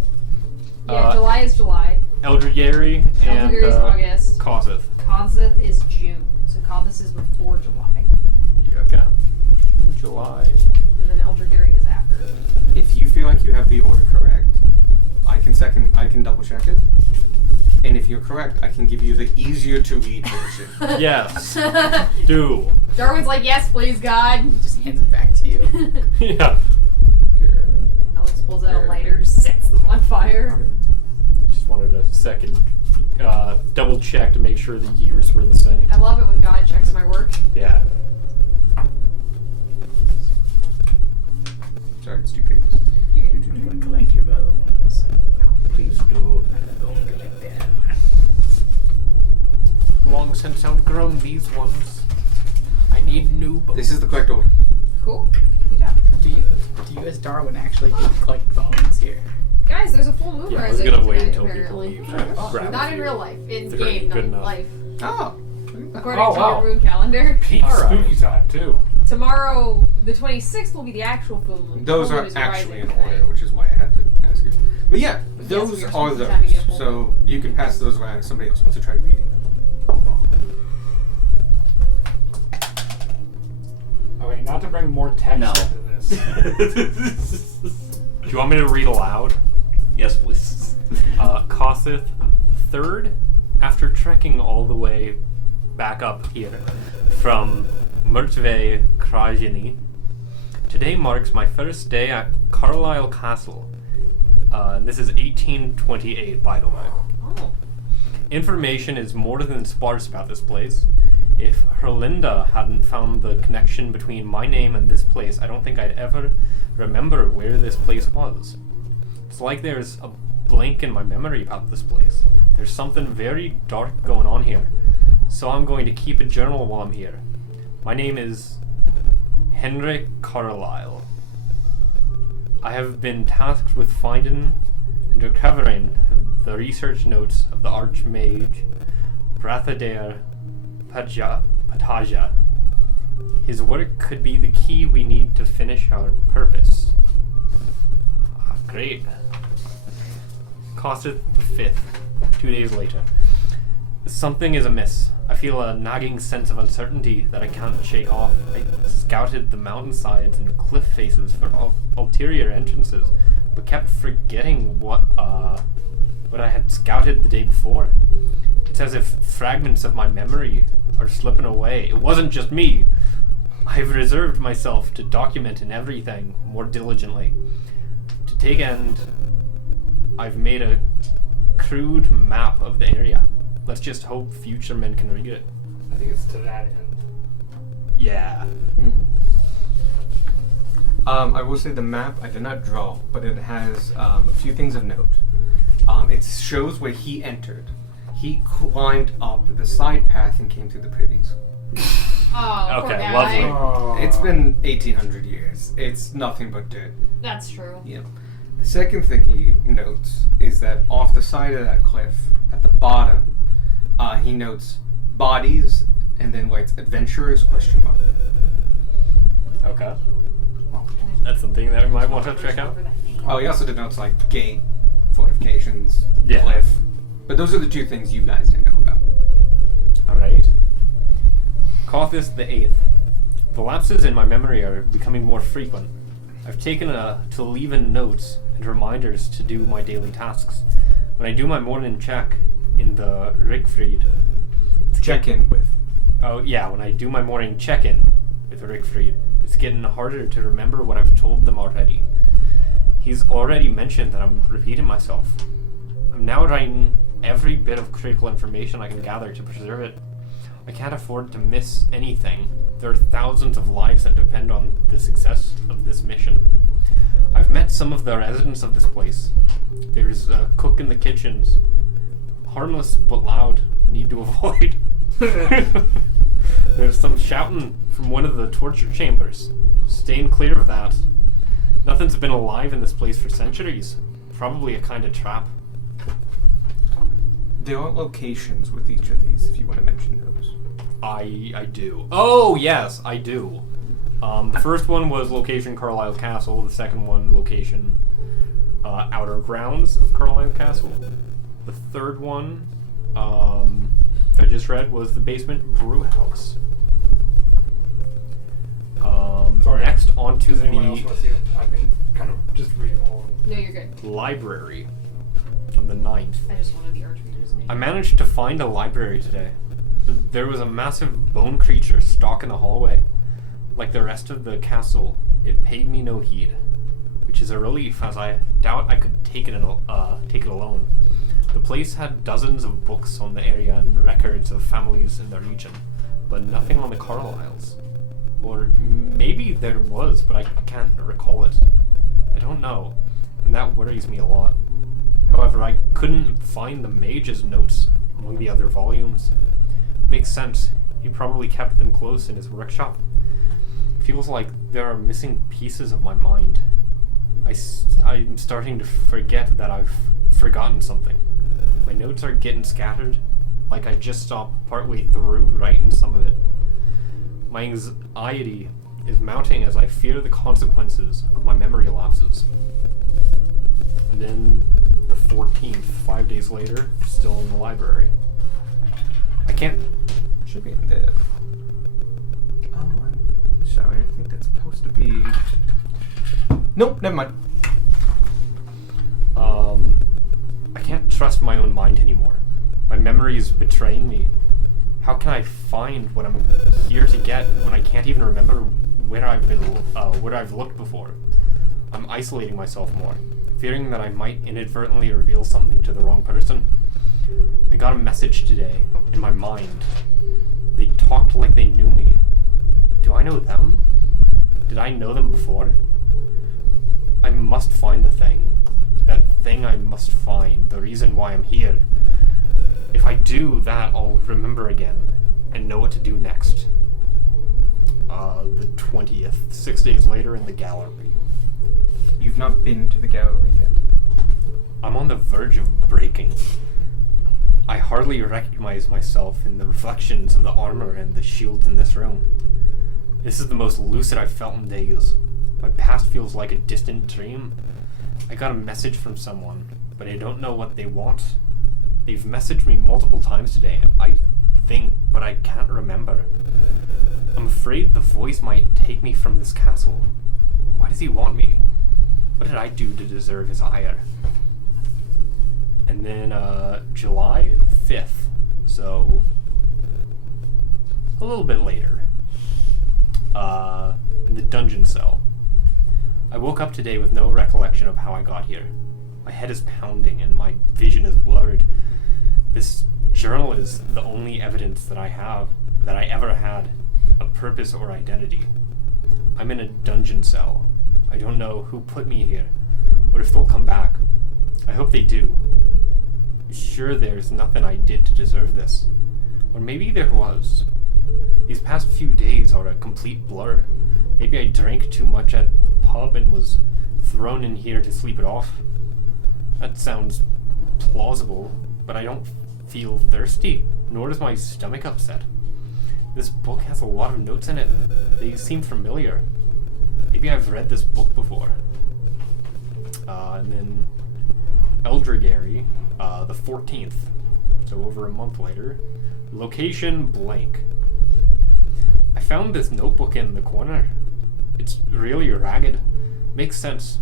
Yeah, July is July. Eldragiri and Eldragiri is August. Kossith. Kossith is June. So Kossith is before July. Yeah, okay. July. And then Eldragiri is after. If you feel like you have the order correct, I can double check it. And if you're correct, I can give you the easier to read version. Yes. Do. Darwin's like, yes, please, God. Just hands it back to you. Yeah. Good. Alex pulls out a lighter, sets them on fire. Just wanted a second double check to make sure the years were the same. I love it when God checks my work. Yeah. Sorry, it's 2 pages. You're good. Collect your bones. Please do. Bone collector. Long since outgrown these ones. I need new bones. This is the correct order. Cool. Good job. Do you as Darwin actually do collect bones here? Guys, there's a full moon Yeah, I rising was gonna wait tonight, until apparently. people leave. to grab Not a in few. real life. In They're game, not good in enough. life. Oh. According Oh, to wow. your moon calendar. Peak All right. spooky time too. Tomorrow, the 26th, will be the actual full moon. Those Full are moon is actually in rising order, tonight. which is why I had to ask you. But yeah, those we are are supposed those. to have to get a full So you can pass those around if somebody else wants to try reading them. Okay, not to bring more text No. into this. Do you want me to read aloud? Yes, please. Kossith III, after trekking all the way back up here from Mrtve Krajini, today marks my first day at Carlisle Castle. This is 1828, by the way. Oh. Information is more than sparse about this place. If Herlinda hadn't found the connection between my name and this place, I don't think I'd ever remember where this place was. It's like there's a blank in my memory about this place. There's something very dark going on here. So I'm going to keep a journal while I'm here. My name is Henrik Carlisle. I have been tasked with finding and recovering the research notes of the Archmage Brathadair Pataja. His work could be the key we need to finish our purpose. Great. Koseth the 5th, 2 days later. Something is amiss. I feel a nagging sense of uncertainty that I can't shake off. I scouted the mountainsides and cliff faces for ulterior entrances, but kept forgetting what I had scouted the day before. It's as if fragments of my memory are slipping away. It wasn't just me. I've reserved myself to document in everything more diligently. To take end, I've made a crude map of the area. Let's just hope future men can read it. I think it's to that end. Yeah. I will say the map I did not draw, but it has a few things of note. It shows where he entered. He climbed up the side path and came through the privies. Oh, poor Okay, guy. lovely. Oh. It's been 1800 years. It's nothing but dirt. That's true. Yeah. The second thing he notes is that off the side of that cliff, at the bottom, he notes bodies and then writes adventurers ? Okay. That's something that we might want to check out. Oh, he also denotes like gate, fortifications, Yeah. cliff. But those are the two things you guys didn't know about. Alright. Koseth the 8th. The lapses in my memory are becoming more frequent. I've taken to leave in notes and reminders to do my daily tasks. When I do my morning check in the Rickfried, Check in with. oh yeah, when I do my morning check-in with Rickfried, it's getting harder to remember what I've told them already. He's already mentioned that I'm repeating myself. I'm now writing every bit of critical information I can gather to preserve it. I can't afford to miss anything. There are thousands of lives that depend on the success of this mission. I've met some of the residents of this place. There's a cook in the kitchens. Harmless but loud. Need to avoid. There's some shouting from one of the torture chambers. Staying clear of that. Nothing's been alive in this place for centuries. Probably a kind of trap. There are locations with each of these, if you want to mention those. I do. Oh, yes, I do. The first one was location Carlisle Castle. The second one, location outer grounds of Carlisle Castle. The third one I just read was the basement brew house. Sorry. Next, on to Does anyone else want to see it? I've been kind of just reading all of them. No, you're good. the library on the 9th. I just wanted the archreader's name. I managed to find a library today. There was a massive bone creature stalking the hallway. Like the rest of the castle, it paid me no heed, which is a relief, as I doubt I could take it alone. The place had dozens of books on the area and records of families in the region, but nothing on the Carlyles. Or maybe there was, but I can't recall it. I don't know, and that worries me a lot. However, I couldn't find the mage's notes among the other volumes. Makes sense. He probably kept them close in his workshop. Feels like there are missing pieces of my mind. I'm starting to forget that I've forgotten something. My notes are getting scattered, like I just stopped partway through writing some of it. My anxiety is mounting as I fear the consequences of my memory lapses. And then the 14th, 5 days later, still in the library. I can't... Should be in there. Oh, I'm sorry. I think that's supposed to be. Nope, never mind. I can't trust my own mind anymore. My memory is betraying me. How can I find what I'm here to get when I can't even remember where I've looked before? I'm isolating myself more, fearing that I might inadvertently reveal something to the wrong person. I got a message today in my mind. They talked like they knew me. Do I know them? Did I know them before? I must find the thing. That thing I must find. The reason why I'm here. If I do that, I'll remember again and know what to do next. The 20th, 6 days later in the gallery. You've not been to the gallery yet. I'm on the verge of breaking. I hardly recognize myself in the reflections of the armor and the shields in this room. This is the most lucid I've felt in days. My past feels like a distant dream. I got a message from someone. but I don't know what they want. They've messaged me multiple times today, I think, but I can't remember. I'm afraid the voice might take me from this castle. Why does he want me? What did I do to deserve his ire? And then, July 5th, so a little bit later, in the dungeon cell. I woke up today with no recollection of how I got here. My head is pounding and my vision is blurred. This journal is the only evidence that I ever had a purpose or identity. I'm in a dungeon cell. I don't know who put me here, or if they'll come back. I hope they do. Sure, there's nothing I did to deserve this. Or maybe there was. These past few days are a complete blur. Maybe I drank too much at the pub and was thrown in here to sleep it off. That sounds plausible, but I don't feel thirsty, nor does my stomach upset. This book has a lot of notes in it. They seem familiar. Maybe I've read this book before. And then Eldragary, the 14th, so over a month later. Location blank. I found this notebook in the corner. It's really ragged. Makes sense.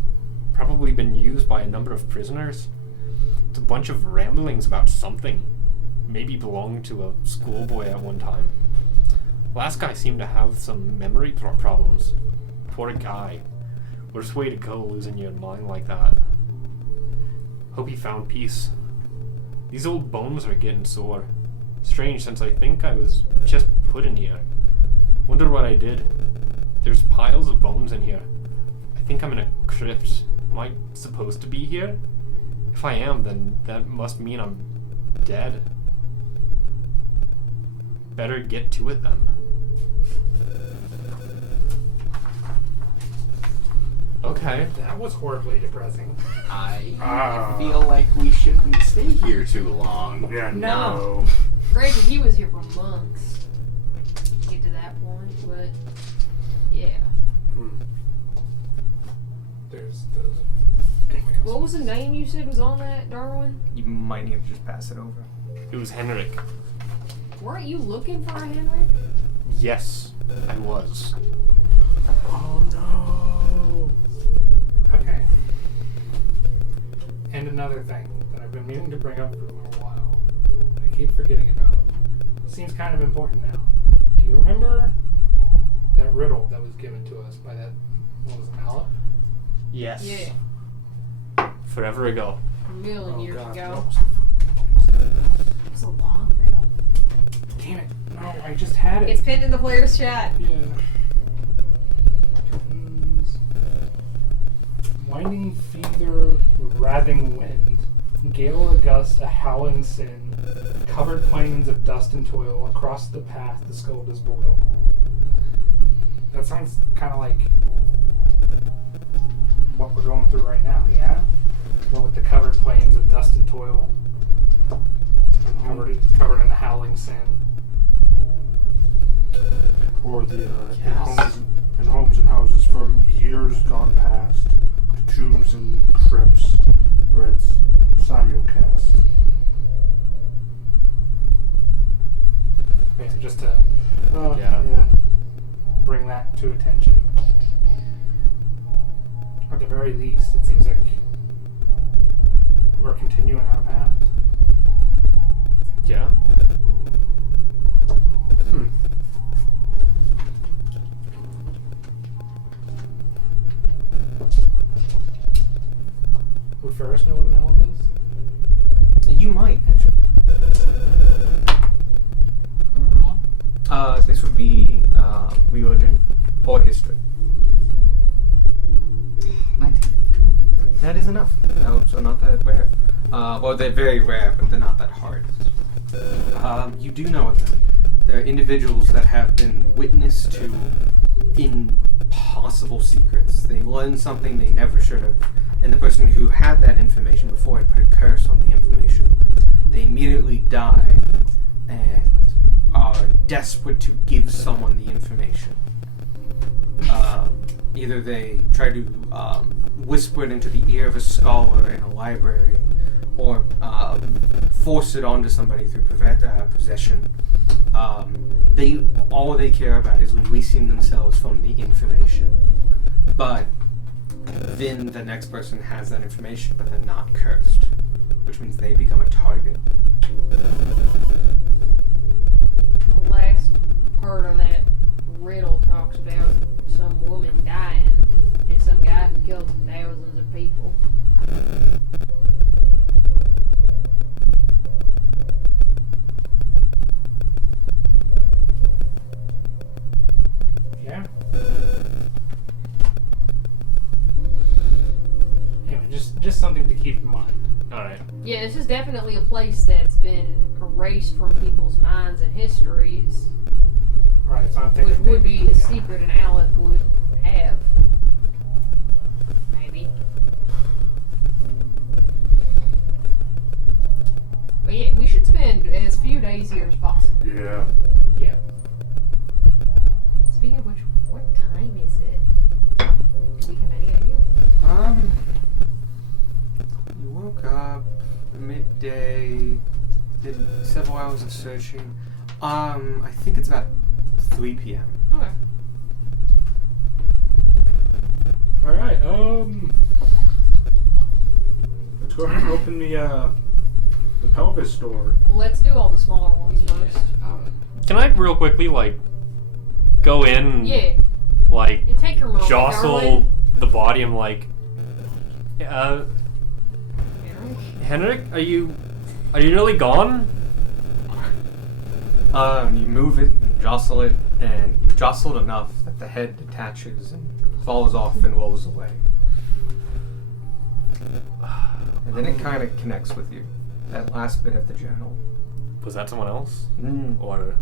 Probably been used by a number of prisoners. It's a bunch of ramblings about something. Maybe belonged to a schoolboy at one time. Last guy seemed to have some memory problems. Poor guy. Worst way to go, losing your mind like that. Hope he found peace. These old bones are getting sore. Strange, since I think I was just put in here. Wonder what I did. There's piles of bones in here. I think I'm in a crypt. Am I supposed to be here? If I am, then that must mean I'm dead. Better get to it then. Okay. That was horribly depressing. I feel like we shouldn't stay here too long. Yeah, No. no. Granted, he was here for months to get to that point, but yeah. There's anyway. What was the name you said was on that, Darwin? You might need to just pass it over. It was Henrik. Weren't you looking for a Henrik? Yes, I was. Oh no. Okay. And another thing that I've been meaning to bring up for a little while, I keep forgetting about. Seems kind of important now. Do you remember that riddle that was given to us by that, what was it, Mallet? Yes. Yeah. Forever ago. A million years God, ago. no. It was a long riddle. Damn it. No, I just had it. It's pinned in the player's chat. Yeah. Winding feather, wrathing wind, gale a gust, a howling sin, covered plains of dust and toil, across the path the skull does boil. That sounds kind of like what we're going through right now, yeah? Well, with the covered plains of dust and toil, and covered in the howling sin. Or the Yes. in homes and houses from years gone past, to tombs and crypts where it's Samuel cast. Yeah, just to Yeah. bring that to attention. At the very least, it seems like we're continuing on a path. Yeah. Would Ferris know what an elf is? You might, actually. This would be religion or history. 19. That is enough. Elves are not that rare. Well, they're very rare, but they're not that hard. You do know of them. They're individuals that have been witness to impossible secrets. They learned something they never should have, and the person who had that information before had put a curse on the information. They immediately die and are desperate to give someone the information. Either they try to whisper it into the ear of a scholar in a library, or force it onto somebody through possession. All they care about is releasing themselves from the information. But then the next person has that information, but they're not cursed, which means they become a target. The last part of that riddle talks about some woman dying and some guy who killed thousands of people. Yeah. Anyway, just something to keep in mind. Alright. Yeah, this is definitely a place that's been erased from people's minds and histories, Alright, so I'm which thinking would be maybe, a secret an Aleph would have. Maybe. But yeah, we should spend as few days here as possible. Yeah. Yeah. Speaking of which, what time is it? Do we have any idea? You woke up midday, did several hours of searching. I think it's about 3 p.m. Okay. Alright, let's go ahead and open the pelvis door. Well, let's do all the smaller ones first. Can I real quickly, like, go in, Yeah. like, You take your moment, jostle darling. the body? I'm like, Yeah. Henrik, are you really gone? You move it, jostle it, and jostle it enough that the head detaches and falls off and rolls away. And then it kind of connects with you. That last bit of the journal. Was that someone else? Or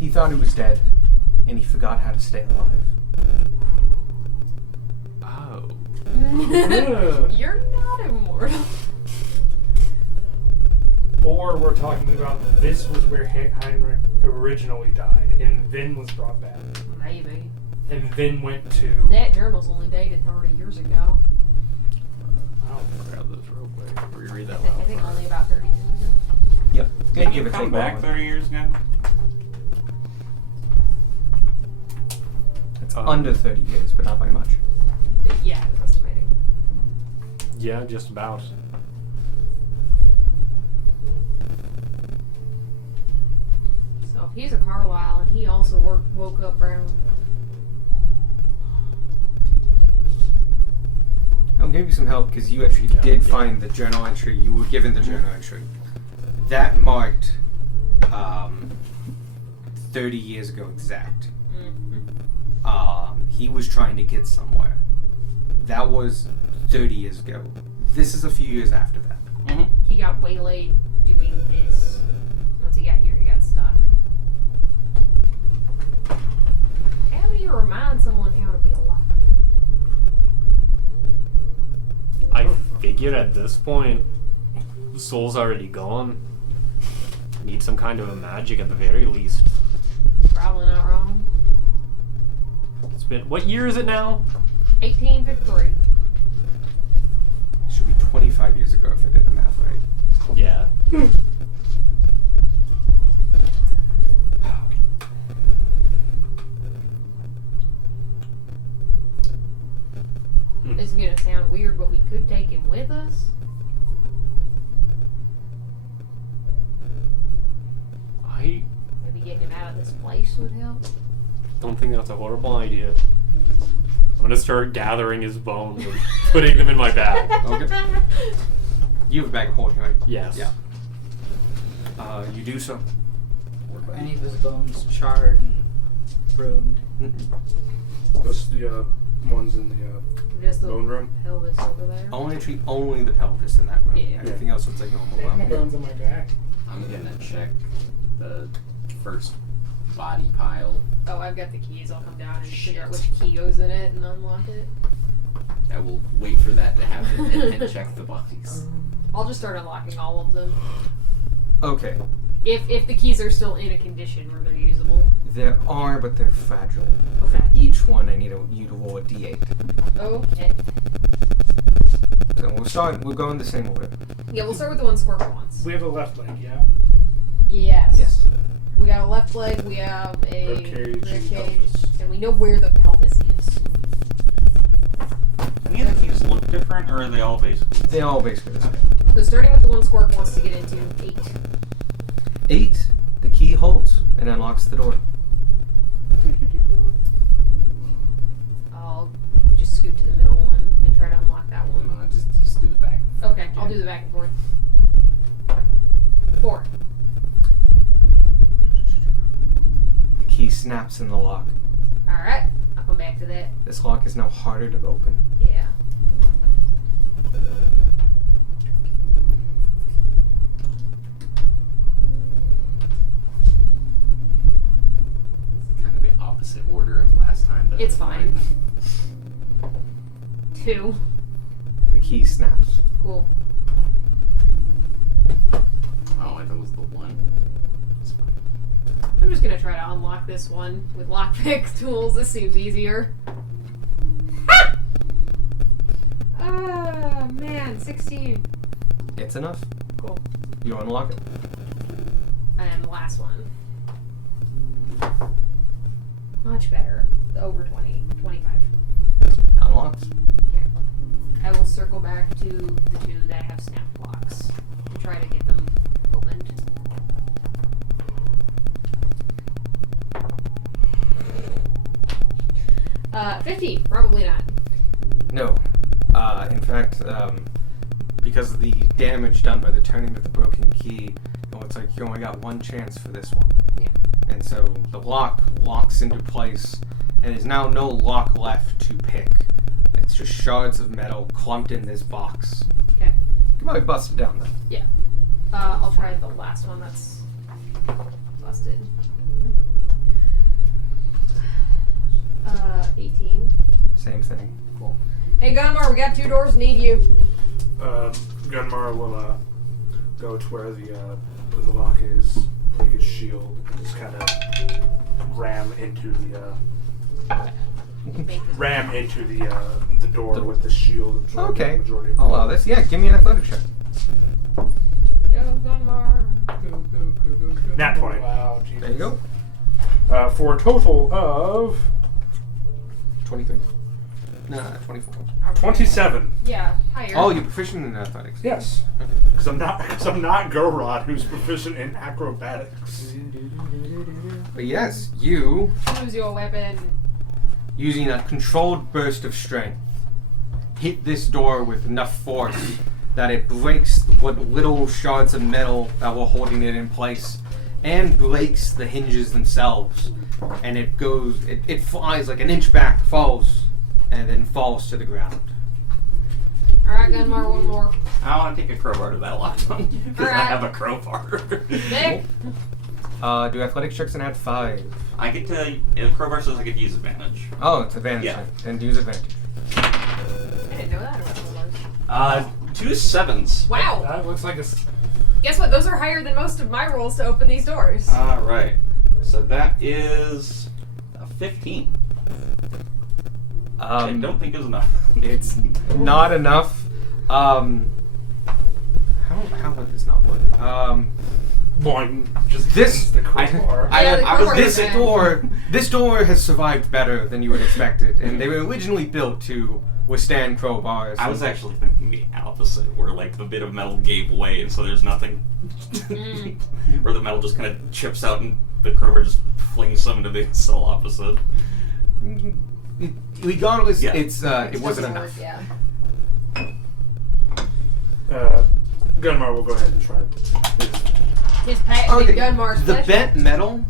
He thought he was dead, and he forgot how to stay alive. oh, You're not immortal. Or we're talking about this was where Heinrich originally died, and then was brought back, Maybe. and then went to. That journal's only dated 30 years ago. I'll grab this real quick. Reread that I loud. think only about 30 years ago. Yep. Didn't give you or come take back one. 30 years ago? It's under 30 years, but not by much. Yeah, I was estimating. Yeah, just about. So if he's a Carlisle and he also woke up around. I'll give you some help because you actually did find the journal entry. You were given the journal entry. That marked 30 years ago exact. He was trying to get somewhere. That was 30 years ago. This is a few years after that. Mm-hmm. He got waylaid doing this. Once he got here, he got stuck. How do you remind someone how to be alive? I figure at this point, the soul's already gone. Need some kind of a magic at the very least. Probably not wrong. It's been, what year is it now? 1853. Should be 25 years ago if I did the math right. Yeah. This is gonna sound weird, but we could take him with us. I Maybe getting him out of this place would help. don't think that's a horrible idea. I'm gonna start gathering his bones and putting them in my bag. Okay. You have a bag of holding, right? Yes. Yeah. You do so. Were any of his bones charred and ruined? That's the ones in the Just the bone room. pelvis over there. Only treat only the pelvis in that room. Yeah. Everything else looks like normal. I have my bones in my back. I'm gonna check the first body pile. Oh, I've got the keys. I'll come down and figure out which key goes in it and unlock it. I will wait for that to happen and then check the bodies. I'll just start unlocking all of them. Okay. If the keys are still in a condition where they're usable. There are, but they're fragile. Okay. For each one, I need you to roll a d8. Okay. So we'll go in the same order. Yeah, we'll start with the one Squirk wants. We have a left leg, yeah? Yes. Yes. We got a left leg, we have a Rib cage, cage, and we know where the pelvis is. Any of the keys look different, or are they all basically? They all basically the same. So starting with the one Squirk wants to get into, 8. 8. The key holds and unlocks the door. I'll just scoot to the middle one and try to unlock that one. Just do the back. Okay, I'll do the back and forth. 4. The key snaps in the lock. Alright, I'll come back to that. This lock is now harder to open. Yeah. Kind of the opposite order of last time. But It's fine. 2. The key snaps. Cool. Oh, I thought it was the 1. It's fine. I'm just gonna try to unlock this one with lockpick tools. This seems easier. Ah, man, 16. It's enough. Cool. You unlock it. And the last one. Much better. Over 20. 25. Unlocked. Okay. I will circle back to the 2 that have snap locks and try to get them opened. Uh, 50. Probably not. No. In fact, because of the damage done by the turning of the broken key, it looks like you only got one chance for this one. Yeah. And so the lock locks into place, and there's now no lock left to pick. It's just shards of metal clumped in this box. Okay. You can probably bust it down though. Yeah. I'll try the last one that's busted. 18. Same thing. Cool. Hey, Gunmar, we got 2 doors. Need you. Gunmar will go to where the lock is, take his shield, and just kind of ram into the door with the shield. Okay. Majority of I'll allow this. Yeah, give me an athletic check. Go, Gunmar. Go. Nat 20. Wow, Jesus. There you go. For a total of 23. Nah, 24. 27. Yeah, higher. Oh, you're proficient in athletics. Yes. Because I'm not Gorod, who's proficient in acrobatics. But yes, you, Choose your weapon. using a controlled burst of strength, hit this door with enough force that it breaks what little shards of metal that were holding it in place and breaks the hinges themselves. And it goes, it flies like an inch back, falls, and then falls to the ground. Alright, Gunmar, one more. I want to take a crowbar to that locked one because I Alright. have a crowbar. Nick. Do athletics checks and add 5. I get to. The crowbar says I get to use advantage. Oh, it's advantage. Yeah. Then use advantage. I didn't know that about the 2 7s. Wow. That looks like a. Guess what? Those are higher than most of my rolls to open these doors. Alright. So that is a 15. I don't think is enough. It's not enough. How would this not work? One, just This- the crowbar. Yeah, the crowbar This is bad. this door has survived better than you would expected, and they were originally built to withstand crowbars. I was actually thinking the opposite, where like the bit of metal gave way, and so there's nothing, where the metal just kind of chips out, and the crowbar just flings some into the cell opposite. Regardless, Yeah. it wasn't Doesn't work, enough. Yeah. Gunmar will go ahead and try His patented Gunmar's the special. bent metal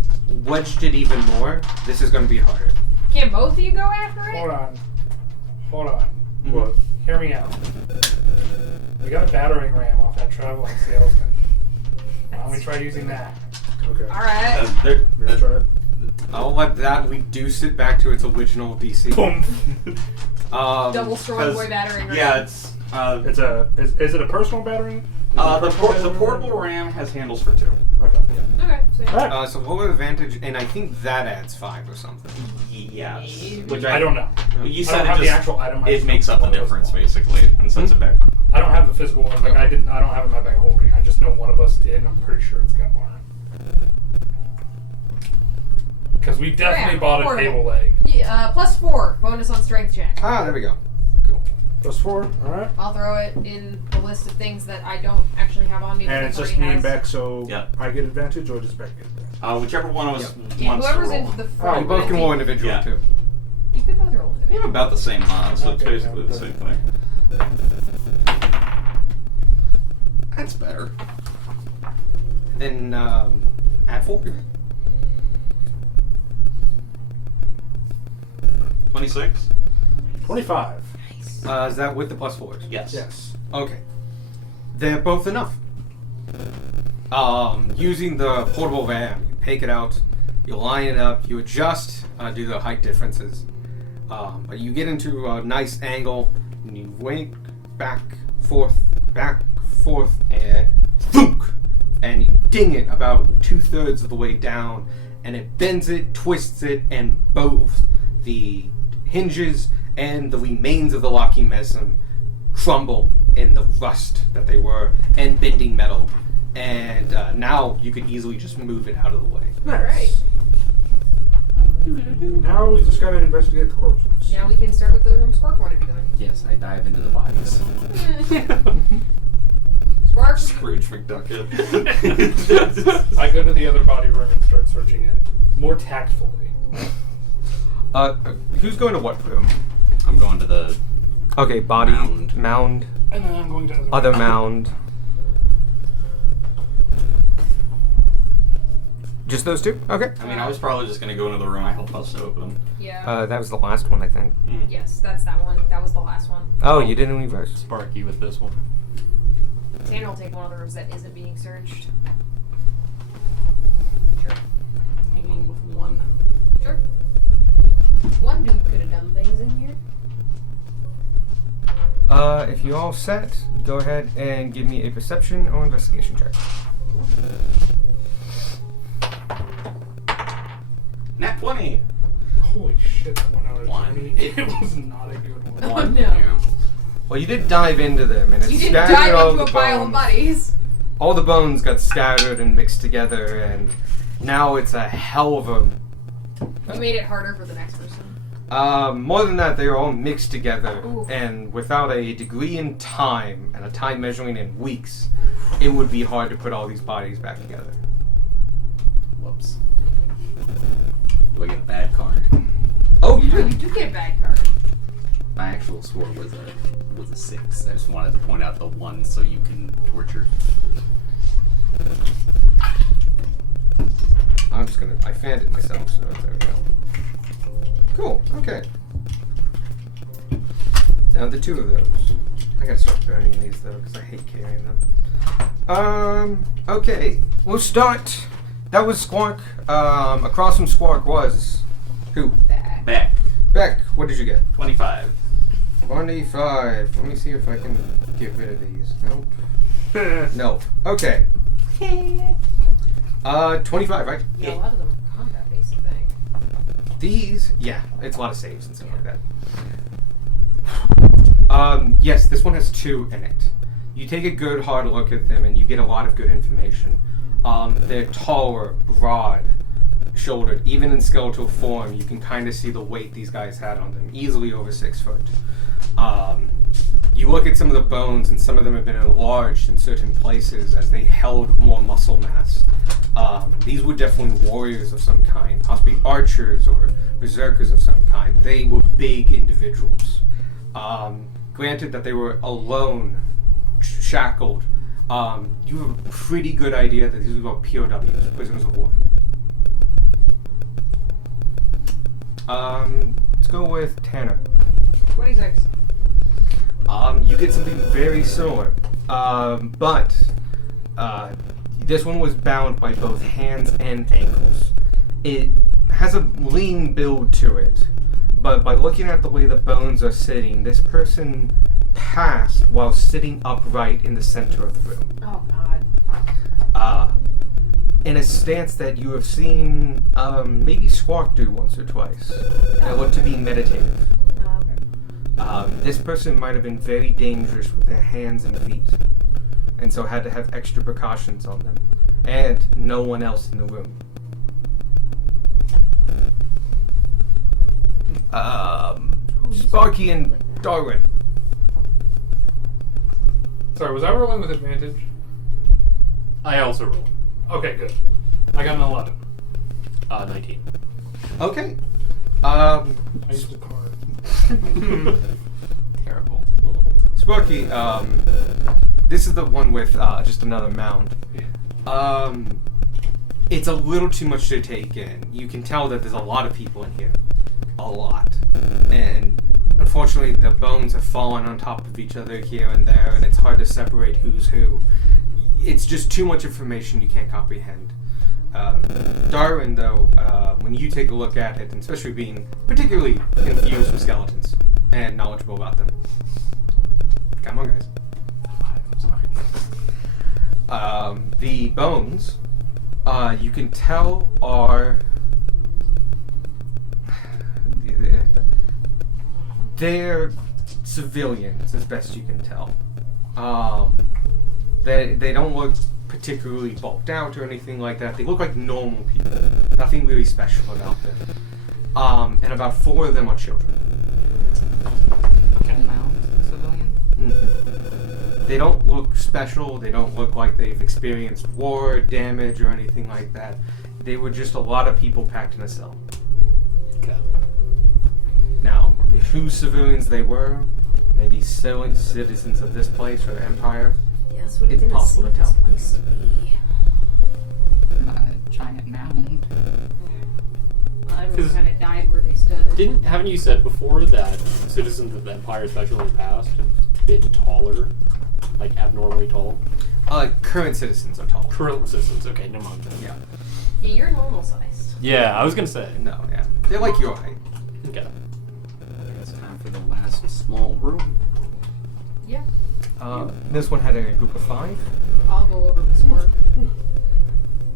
wedged it even more. This is going to be harder. Can both of you go after it? Hold on. What? Hear me out. We got a battering ram off that traveling salesman. Why don't we try using that? Okay. Alright. You're gonna try it? I'll let that reduce it back to its original DC. Boom. Double strong boy battering ram. Yeah, it's It's a. Is it a personal battering? the portable RAM has handles for 2. Okay. Okay, so Alright. So roll with advantage, and I think that adds 5 or something. Yes. Which I don't know. You I said don't it have the just actual item. I it just makes know up the one of us difference bought. basically and sends it back. I don't have the physical one. Like I don't have it in my bag holding. I just know one of us did, and I'm pretty sure it's got Mara. Because we definitely Yeah, bought a portable. table leg. Yeah, +4 bonus on strength check. Ah, there we go. Cool. +4. Alright. I'll throw it in the list of things that I don't actually have on me. And that it's Beck just me already and has. Beck, so Yeah. I get advantage, or does Beck get advantage? Whichever one of us Yeah, wants to whoever's roll. in the You front. both can I roll think- individually, Yeah. too. You can both roll We have it. about the same odds, so it's Okay, basically the same thing. That's better. Then, add 4. 26? 25. Is that with the +4s? Yes. Yes. Okay. They're both enough. Using the portable RAM, you take it out, you line it up, you adjust, do the height differences. But you get into a nice angle, and you wink back, forth, and thunk! And you ding it about 2/3 of the way down, and it bends it, twists it, and both the hinges and the remains of the locking mechanism crumble in the rust that they were, and bending metal. And now you could easily just move it out of the way. Nice. Now we just gotta investigate the corpses. Now we can start with the room Squark wanted to go in. Yes, I dive into the bodies. Squark. Scrooge McDucket. I go to the other body room and start searching it more tactfully. Who's going to what room? I'm going to the Okay, body, Mound. mound, And then I'm going to other mound. Just those two? Okay. I mean, I was probably just gonna go into the room I helped us open. Yeah. That was the last one, I think. Yes, that's that one. That was the last one. Oh, you didn't reverse. Sparky with this one. Tanner will take one of the rooms that isn't being searched. Sure. Hanging with one. Sure. One dude could have done things in here. If you're all set, go ahead and give me a perception or investigation check. Nat 20. Holy shit, that went out of One. 20. It was not a good one. Oh, One. no. Yeah. Well, you did dive into them, and it You didn't scattered dive all into the a pile of bones. bodies. All the bones got scattered and mixed together, and now it's a hell of a. You made it harder for the next person. More than that, they are all mixed together, Oof. and without a degree in time and a time measuring in weeks, it would be hard to put all these bodies back together. Whoops. Do I get a bad card? Oh, you You did. do get a bad card. My actual score was a 6. I just wanted to point out the 1 so you can torture. I'm just gonna. I fanned it myself, so there we go. Cool. Okay. Down to 2 of those. I gotta start burning these though, because I hate carrying them. Okay. We'll start. That was Squark. Across from Squark was who? Bad. Back. Beck. What did you get? 25. 25. Let me see if I can get rid of these. Nope. No. Okay. 25, right? Yeah, a lot of them are combat based, I think. These, yeah, it's a lot of saves and stuff like that. Yes, this one has 2 in it. You take a good hard look at them and you get a lot of good information. They're taller, broad shouldered. Even in skeletal form, you can kind of see the weight these guys had on them, easily over 6 foot. You look at some of the bones, and some of them have been enlarged in certain places as they held more muscle mass. These were definitely warriors of some kind, possibly archers or berserkers of some kind. They were big individuals. Granted that they were alone, shackled, you have a pretty good idea that these were POWs, prisoners of war. Let's go with Tanner. 26. You get something very similar, but this one was bound by both hands and ankles. It has a lean build to it, but by looking at the way the bones are sitting, this person passed while sitting upright in the center of the room. Oh, God. in a stance that you have seen maybe Squawk do once or twice. They look to be meditative. Oh, okay. This person might have been very dangerous with their hands and feet, and so had to have extra precautions on them, and no one else in the room. Sparky and Darwin. Sorry, was I rolling with advantage? I also roll. Okay, good. I got an 11. 19. Okay. I used a card. Terrible. Sparky, this is the one with just another mound. It's a little too much to take in. You can tell that there's a lot of people in here. A lot. And unfortunately, the bones have fallen on top of each other here and there, and it's hard to separate who's who. It's just too much information you can't comprehend. Darwin, though, when you take a look at it, and especially being particularly infused with skeletons and knowledgeable about them. Come on, guys. I'm sorry. The bones, you can tell are... They're civilians, as best you can tell. They don't look particularly bulked out or anything like that. They look like normal people. Nothing really special about them. And about 4 of them are children. Mount civilian? Mm-hmm. They don't look special. They don't look like they've experienced war, damage, or anything like that. They were just a lot of people packed in a cell. Okay. Now, whose civilians they were, maybe citizens of this place or the Empire, Yeah, this would have it's been the possible to safest tell. place to be. A giant mound. Everyone kind of died where they stood. Haven't you said before that citizens of the Empire, especially in the past, have been taller? Like abnormally tall? Current citizens are tall. Current citizens, okay, never mind then. Yeah. Yeah, you're normal sized. Yeah, I was gonna say. No, yeah. They're like your height. Okay. It's time for the last small room. Yeah. This one had a group of 5. I'll go over with Spark.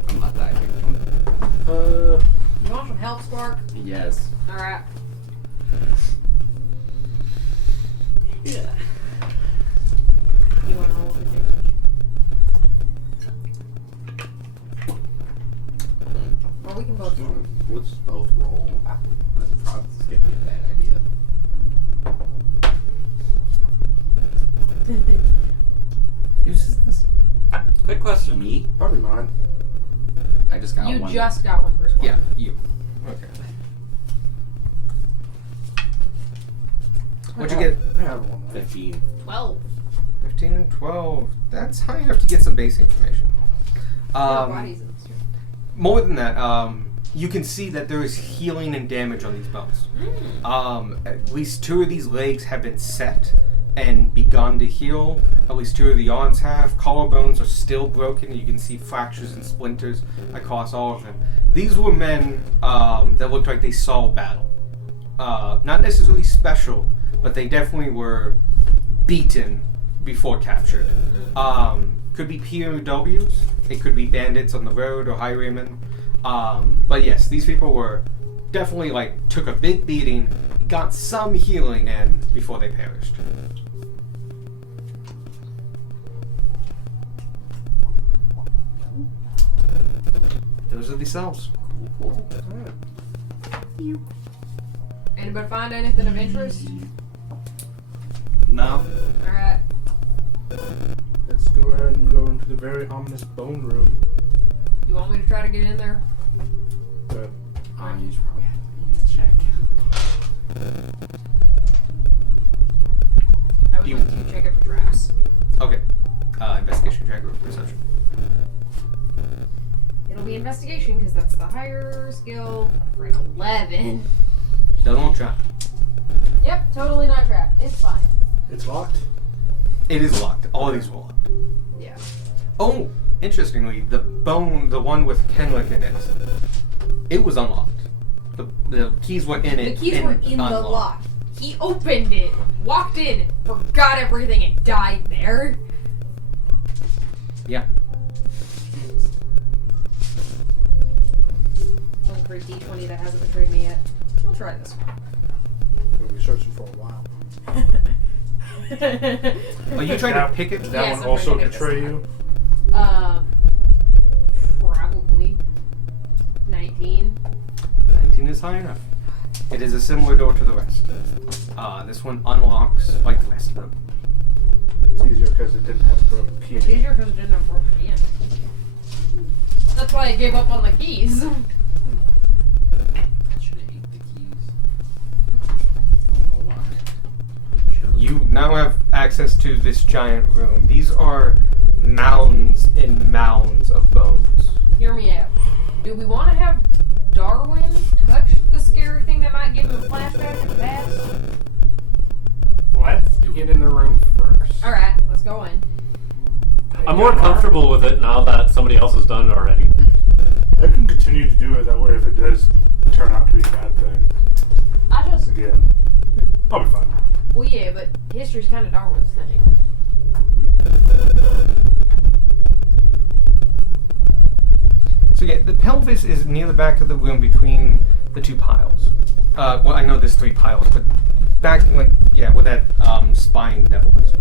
I'm not that big. You want some help, Spark? Yes. Alright. Yeah. You want to roll with advantage? Or we can both roll. Let's both roll. That's probably gonna be a bad idea. Whose is this? Good question. Me? Probably mine. I just got You one. just got one for Spark. Yeah, you. Okay. What'd you get? I have one. 15. 12. 15 and 12. That's high enough to get some basic information. Bodies in the street. More than that, you can see that there is healing and damage on these bones. At least 2 of these legs have been set and begun to heal. At least 2 of the arms have. Collarbones are still broken. You can see fractures and splinters across all of them. These were men that looked like they saw battle. Not necessarily special, but they definitely were beaten before captured. Could be POWs. It could be bandits on the road or highwaymen. But yes, these people were definitely took a big beating, got some healing, and before they perished. Those are the cells. Anybody find anything of interest? No. Alright. Let's go ahead and go into the very ominous bone room. You want me to try to get in there? But You should probably have to use a check. I would You- like to check it for traps. Okay. Investigation check or perception. It'll be investigation because that's the higher skill for an 11. Doesn't look trapped. Yep, totally not trapped. It's fine. it's locked. It is locked. All of these were locked. Yeah. Oh, interestingly, the one with Kenwick in it was unlocked. The keys were in The it. keys and were in the unlocked. lock. He opened it, walked in, forgot everything, and died there. Yeah. for a D20 that hasn't betrayed me yet. We'll try this one. We'll be searching for a while. Are you trying to pick it? Did that Yes, one I'm also trying to get betray this you? Probably 19. 19 is high enough. It is a similar door to the rest. This one unlocks like the rest of them. It's easier because it didn't have a broken key. It's easier because it didn't have broken key in it. That's why I gave up on the keys. Should have ate the keys. Don't know why. Should've- You now have access to this giant room. These are mounds and mounds of bones. Hear me out. Do we want to have Darwin touch the scary thing that might give him a flashback to the past? Let's get in the room first. Alright, let's go in. I'm more comfortable with it now that somebody else has done it already. I can continue to do it that way if it does turn out to be a bad thing. I just. Again, I'll be fine. Well, yeah, but history's kind of Darwin's thing. So yeah, the pelvis is near the back of the room between the two piles. Well, I know there's 3 piles, but back, like, yeah, where that spine devil is.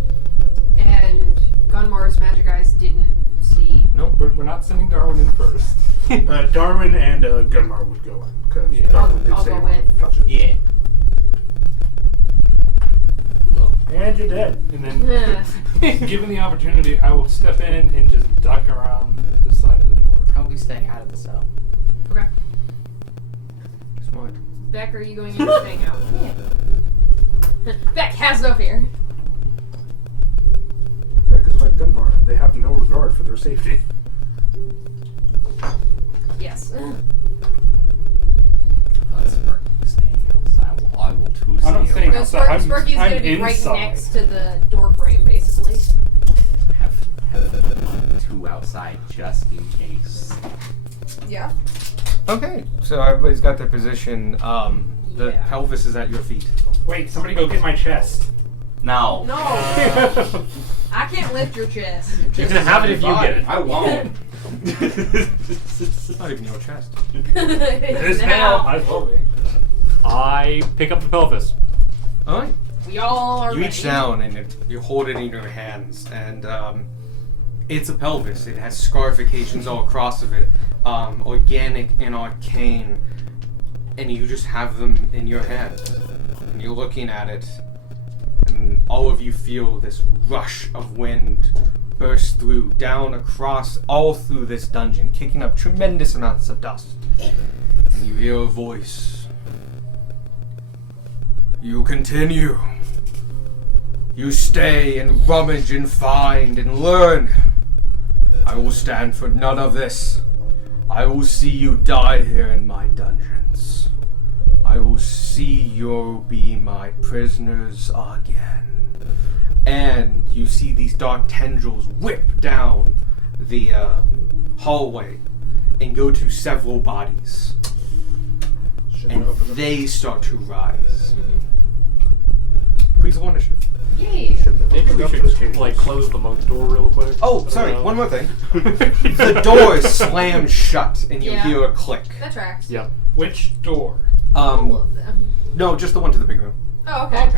And Gunmar's magic eyes didn't see. Nope. We're not sending Darwin in first. Darwin and Gunmar would go in because Yeah. Darwin did I'll say go he wanted with. to touch it. Yeah. Well, And you're dead. And then, given the opportunity, I will step in and just duck around the side of the door. I'll be staying out of the cell. Okay. Smart. Beck, are you going in or staying out? Yeah. Beck has no fear. Because like Gunmar, they have no regard for their safety. Yes. that's Sparky staying outside. Well, I will too I'm not stay staying around. outside. I'm- Sparky's I'm gonna be right inside. next to the door frame, basically. Have 2 outside just in case. Yeah. Okay, so everybody's got their position. The Yeah. pelvis is at your feet. Wait, somebody go get my chest. No. No, I can't lift your chest. You can have it if you get it. I won't. It's not even your chest. It is now. now. Might as well be. I pick up the pelvis. Alright. We all are You reach ready. down and you hold it in your hands, and it's a pelvis. It has scarifications all across of it, organic and arcane, and you just have them in your hands. And you're looking at it, and all of you feel this rush of wind burst through, down, across, all through this dungeon, kicking up tremendous amounts of dust. And you hear a voice. You continue. You stay and rummage and find and learn. I will stand for none of this. I will see you die here in my dungeons. I will see you be my prisoners again. And you see these dark tendrils whip down the hallway and go to several bodies. And they start to rise. Please roll initiative. Yay. Maybe we should like close the monk's door real quick. Oh, sorry, one more thing. The door slams shut and you Yeah. hear a click. That tracks. Yep. Which door? All of them. No, just the one to the big room. Oh, okay.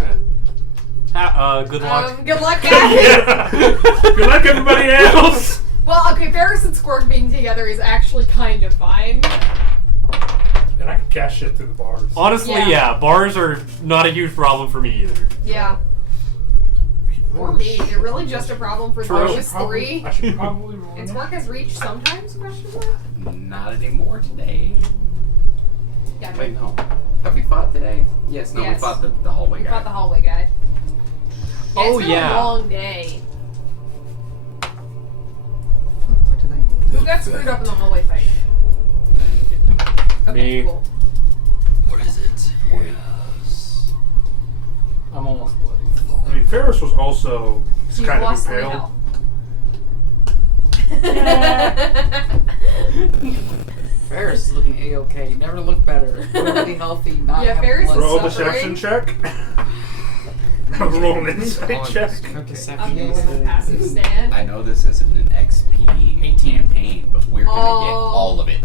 Good luck. Good luck, guys. Good luck, everybody else. Well, okay, Ferris and Squirk being together is actually kind of fine. And I can cast shit through the bars. Honestly, Yeah. yeah, bars are not a huge problem for me either. Yeah. Or me. They're really just a problem for True. those 3. I should probably roll. And Squirk has reached sometimes? Question mark? Not anymore today. Yeah. Wait, no. Have we fought today? Yes, no, Yes. we fought the hallway We guy. fought the hallway guy. Yeah, Oh, it's been yeah. a long day. What did I mean? Who got screwed up in the hallway fight? Okay, Me. cool. What is it? Yes. I'm almost bloody. I mean, Ferris was also So you kind of lost 3 impaled. health. Ferris is looking A-okay. Never looked better. Really healthy. Not Yeah, have Ferris blood. is Roll a suffering. deception check. Roll an insight check. Okay. Deception I'm is doing a passive stand. I know this isn't an XP 18. campaign, but we're gonna get Oh. all of it.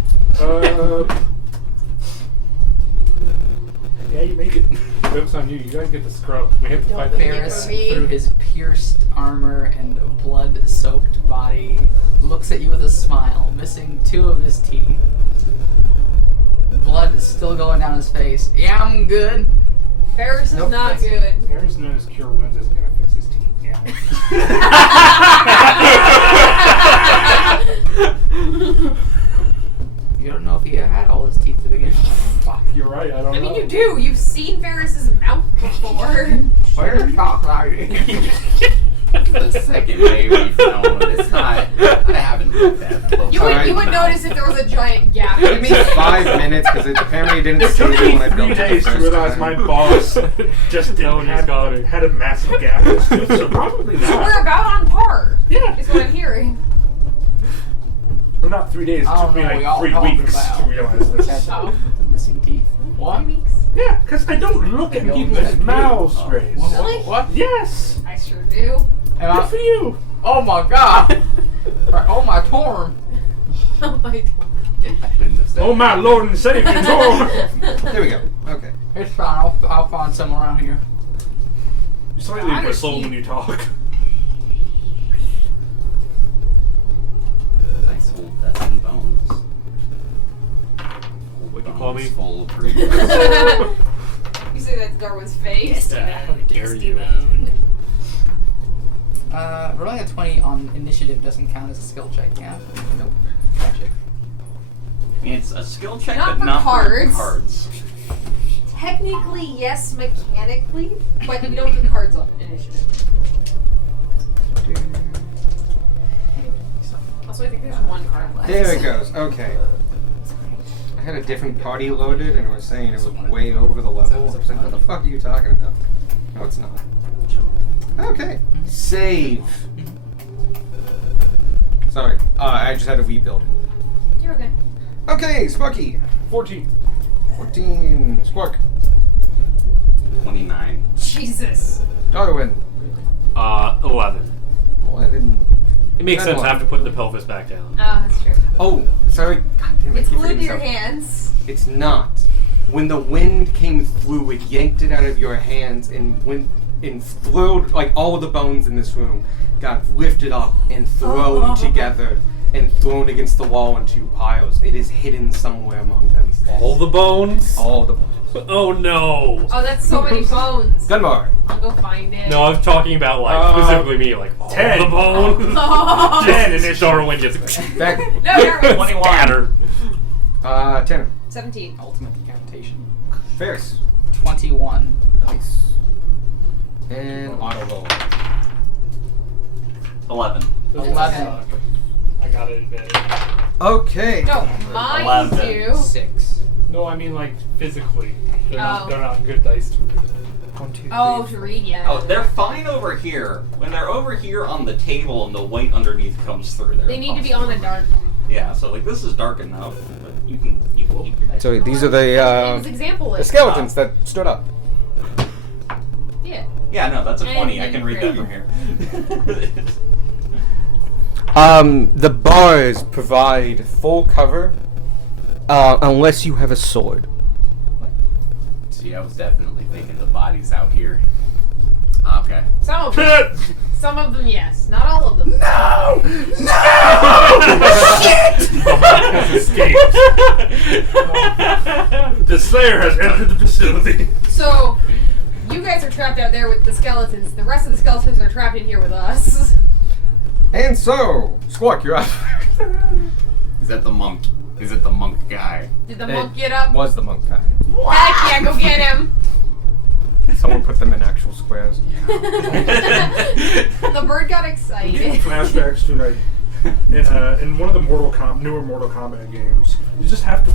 you. You guys get the scrub. We have to fight Ferris, for me. through his pierced armor and blood-soaked body, looks at you with a smile, missing 2 of his teeth. Blood is still going down his face. Yeah, I'm good. Ferris is Nope, not that's- good. Ferris knows cure wounds isn't gonna fix his teeth. Yeah. You don't know if he had all his teeth to begin with. Fuck, you're right. I don't know. I mean, you do. You've seen Ferris's mouth before. Where talk like The second day we've known, it's not. I haven't looked that close. You would notice if there was a giant gap. Give me 5 minutes because it apparently didn't It say took it me when I 3 built it the days to first realize time. my boss just didn't had a massive gap in his tooth, so probably So we're not. about on par. Yeah. Is what I'm hearing. Well, not 3 days. It I took don't me know, we like all 3 talking weeks about- to realize this. Oh. the missing teeth. What? 3 weeks. Yeah, because I don't look at people's mouths, Grace. Really? What? Yes. I sure do. Am Good I- for you. Oh my god! Oh my torn! Oh my god. I shouldn't have said Oh my that. lord and savior, Tor. There we go. Okay. It's fine, I'll find some around here. You slightly Honestly. whistle when you talk. Nice old dusty bones. What'd you call me? Full of breathing. You say that's Darwin's face. How dare you? Rolling a 20 on initiative doesn't count as a skill check, yeah? Nope. Gotcha. I mean, it's a skill check, Not but for not cards. for cards. Technically, yes, mechanically, but you don't do cards on initiative. Also, I think there's 1 card left. There it goes. Okay. I had a different party loaded and it was saying it was way over the level. I was like, what the fuck are you talking about? No, it's not. Okay. Save. Sorry. I just had to rebuild it. You're okay. Okay, Sparky. 14. 14. Squark. 29. Jesus. Darwin. 11. 11. It makes sense. I 11. have to put the pelvis back down. Oh, that's true. Oh, sorry. God damn it. It's I keep glued to forgetting your something. hands. It's not. When the wind came through, it yanked it out of your hands and went and thrilled, like all of the bones in this room got lifted up and thrown together and thrown against the wall in 2 piles. It is hidden somewhere among them. All the bones? All the bones. Oh no! Oh, that's so many bones. Gunbar. I'll go find it. No, I was talking about like specifically me, like all 10. the bones. Oh. 10 Just initiative. Darwin just Back. No, Darwin. 21. scatter. 10. 17. Ultimate decapitation. Ferris. 21. Nice. And auto roll. 11. 11. I gotta admit it. Okay. No, mine 11. do. 6. No, I mean like physically. They're Oh. not good dice to read. 1, 2, 3. Oh, to read, yeah. Oh, they're fine over here. When they're over here on the table and the white underneath comes through, They need to be on the dark. Yeah, so like this is dark enough, but you can keep your dice. So these are the His example the is. skeletons that stood up. Yeah. Yeah, no, that's a And 20. I then can read that from here. The bars provide full cover, unless you have a sword. See, I was definitely thinking the body's out here. Okay. Some of them. Some of them, yes. Not all of them. No! Escaped. The Slayer has entered the facility. So, you guys are trapped out there with the skeletons. The rest of the skeletons are trapped in here with us. And so, Squawk, you're up. Is that the monk? Is it the monk guy? Did the monk get up? Was the monk guy. Heck yeah, go get him. Someone put them in actual squares. The bird got excited. Flashbacks to like in one of the newer Mortal Kombat games. You just have to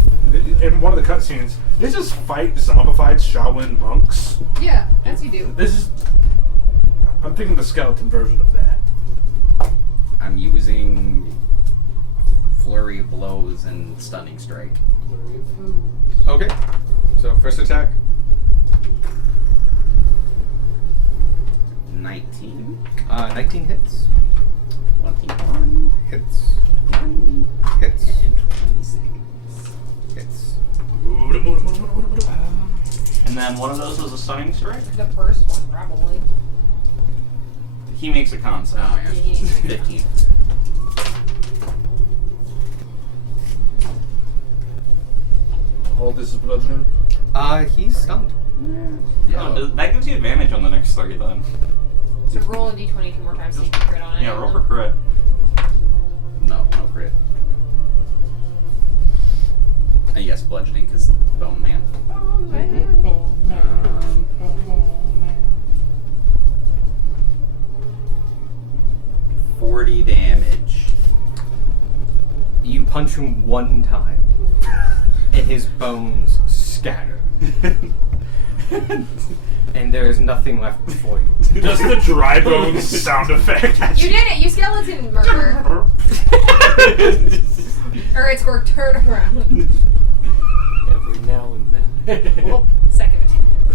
in one of the cutscenes. They just fight zombified Shaolin monks. Yeah, as you do. This is. I'm thinking the skeleton version of that. I'm using flurry of blows and stunning strike. Okay. So first attack. 19, 19 hits. 21, Hits. Hits. and 26. Hits. And then one of those was a stunning strike. The first one, probably. He makes a con save. Oh, yeah. 15. All this is bludgeoning. He's stunned. Oh, that gives you advantage on the next 3 then. So roll a d20 2 more times so you can crit on it. Yeah, roll for crit. No crit. Yes, bludgeoning, because Bone Man. 40 damage. You punch him 1 time, and his bones scatter, and there is nothing left for you. Does the dry bones sound effect? You did it! You skeleton murder! Or it's for turnaround. Every now and then. Well, second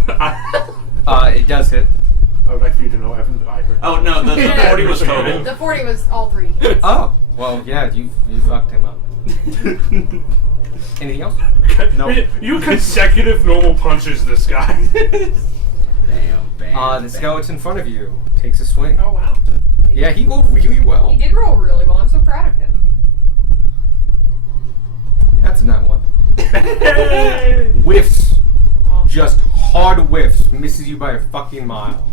attack. It does hit. I would like for you to know, Evan, that I heard. Oh no, the 40 was total. The 40 was all 3 hits. Oh, well, yeah, you fucked him up. Anything else? No. You consecutive normal punches this guy. Bam. The skelet's in front of you takes a swing. Oh, wow. Yeah, he rolled really well. He did roll really well. I'm so proud of him. That's a nat 1. Whiffs. Oh. Just hard whiffs. Misses you by a fucking mile.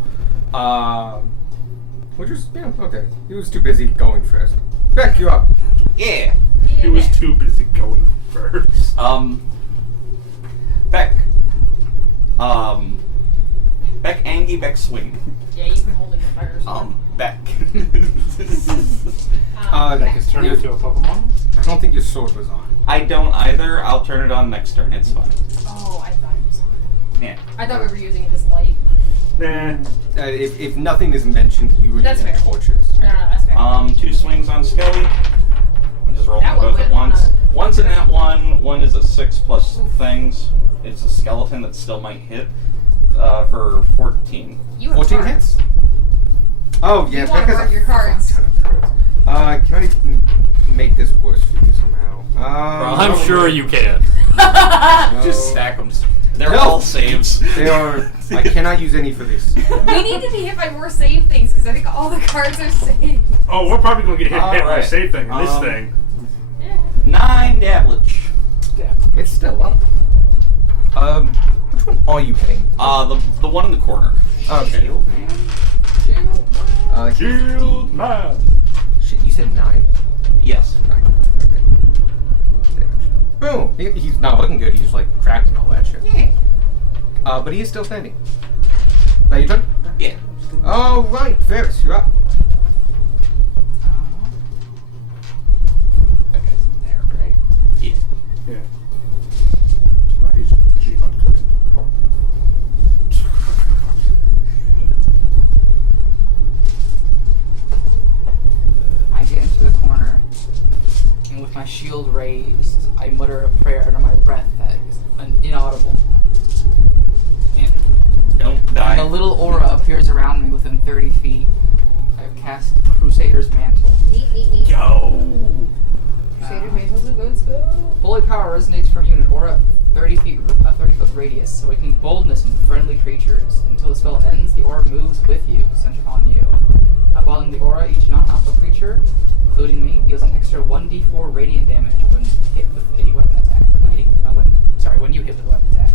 Which is, yeah, okay. He was too busy going first. Beck, you're up. Yeah. He was too busy going first. Beck. Beck Angie, Beck Swing. Yeah, you've been holding the fire. Beck. Beck is turned into a Pokemon? I don't think your sword was on. I don't either. I'll turn it on next turn. It's fine. Oh, I thought it was on. Yeah. I thought we were using it as light. Nah. If nothing is mentioned, you were That's using fair. torches. No, that's fair. 2 swings on Skelly. I'm just rolling That one both at went on once. a- One's a nat 1. One is a 6 plus things. It's a skeleton that still might hit. For 14. You have 14 cards. hits? Oh, yeah, You Beck wanna has burn a your cards. fuck ton of cards. Can I make this worse for you somehow? I'm sure you can. No. Just stack them. They're No. all saves. They are. I cannot use any for this. We need to be hit by more save things because I think all the cards are saved. Oh, we're probably gonna get hit by a Alright. save thing in this thing. 9 damage. It's still up. Which one are you hitting? The one in the corner. Okay. Shield man. Shit, you said 9. Yes. 9. Okay. Damage. Boom! He's not looking good. He's like cracked and all that shit. Yeah. But he is still standing. Is that your turn? Yeah. Oh, right. Ferris, you're up. That guy's in there, right? Yeah. Yeah. No, he's G-Man cooking. I get into the corner, and with my shield raised, I mutter a prayer under my breath that is inaudible. Don't And a die. little aura appears around me within 30 feet. I've cast Crusader's Mantle. Neat, neat, neat. Yo! Crusader Mantle's a good spell. Holy power resonates from you in an aura 30 foot radius, awakening boldness in friendly creatures. Until the spell ends, the aura moves with you, centered on you. While in the aura, each non-alpha creature, including me, deals an extra 1d4 radiant damage when hit with any weapon attack. When you hit with a weapon attack.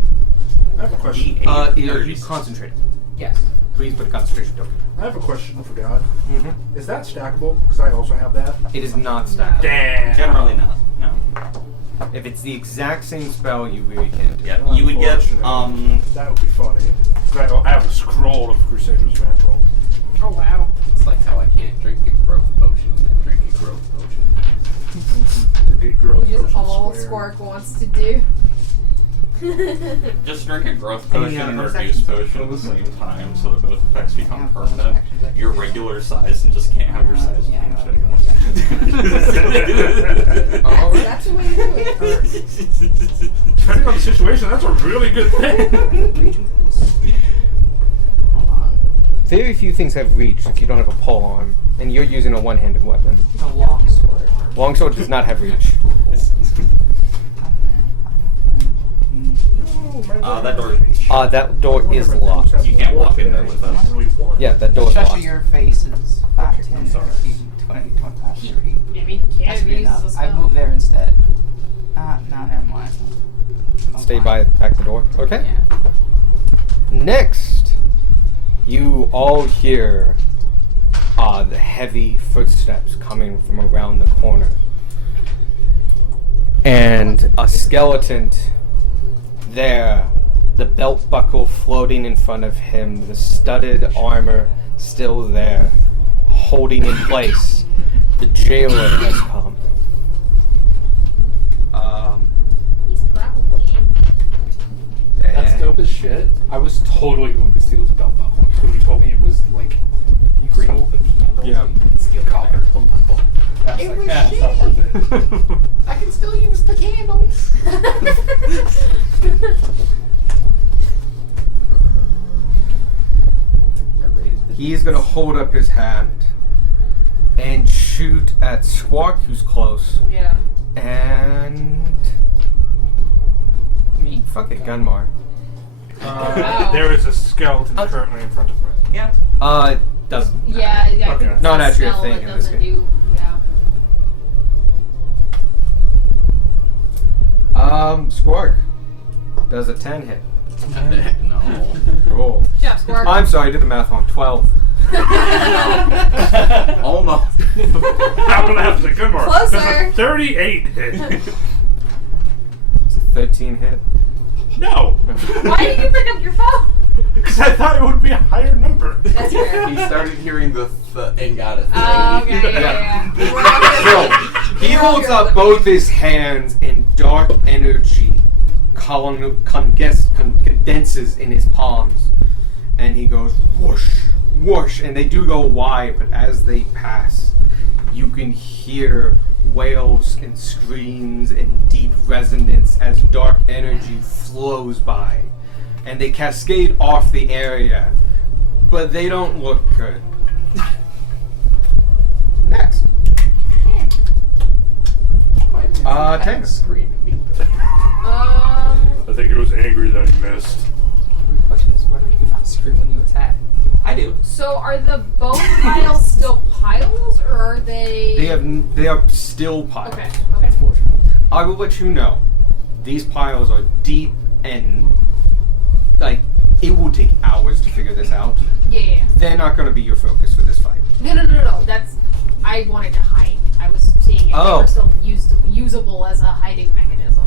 I have a question. Are you concentrating? Yes. Please put a concentration token. I have a question for God. Mm-hmm. Is that stackable? Because I also have that. It is not stacked. Damn. Generally not. No. If it's the exact same spell, you really can't do it. Yeah. You would get That would be funny. 'Cause I have a scroll of Crusader's Mantle. Oh, wow. It's like how I can't drink a growth potion and drink a growth potion. The Gate Growth Which is Potion all Square. Squark wants to do. just drink a growth Any potion and bonus reduce actions? potion at the same time, so that both effects become Yeah, bonus permanent. actions I can You're do. regular size and just can't have your size Yeah, changed bonus anymore. Alright. That's the way to do it. Depending on the situation, that's a really good thing. Hold on. Very few things have reach if you don't have a pole arm, and you're using a one-handed weapon. A long sword. Longsword does not have reach. That door. That door is locked. You can't walk in there with us. Yeah, that door's Especially locked. your faces. 5, 10, 15, 20, 25, 30. I mean, That can't should be use enough. as a I spell. moved there instead. No, never mind. I'm Stay fine. back the door. Okay. Yeah. Next, you all hear the heavy footsteps coming from around the corner. And a skeleton there, the belt buckle floating in front of him, the studded armor still there, holding in place. The jailer has come. He's probably angry. That's dope as shit. I was totally going to steal his belt buckle when you told me it was like green. Yeah. Steel collar. That's It like, was it's not worth it. I can still use the candles. He's gonna hold up his hand and shoot at Squawk, who's close, Yeah. and Me. fuck it, Gunmar. Wow. There is a skeleton currently in front of me. Yeah. Doesn't. Yeah, I think Okay. it's Not a actually a spell thing that in this doesn't game. do. Yeah. Squawk does a 10 hit. No. Roll. Good job, Squark. I'm sorry, I did the math wrong. 12. Almost. I'm gonna have to say good more. Closer. There's a 38 hit. It's a 13 hit. No. Why did you pick up your phone? Because I thought it would be a higher number. That's fair. He started hearing the and got a Oh, okay, yeah. We're all So, good. he We're all holds good up with both his hands and dark energy condenses in his palms. And he goes whoosh, whoosh. And they do go wide, but as they pass, you can hear wails and screams and deep resonance as dark energy flows by. And they cascade off the area, but they don't look good. Next. Tanner. Scream at me. I think it was angry that he missed. The question is, whether you not scream when you attack. I do. So are the bone piles still piles, or are they? They are still piles. Okay. Okay. I will let you know. These piles are deep and like it will take hours to figure this out. Yeah. They're not going to be your focus for this fight. No. That's. I wanted to hide. I was seeing if Oh. they were still usable as a hiding mechanism.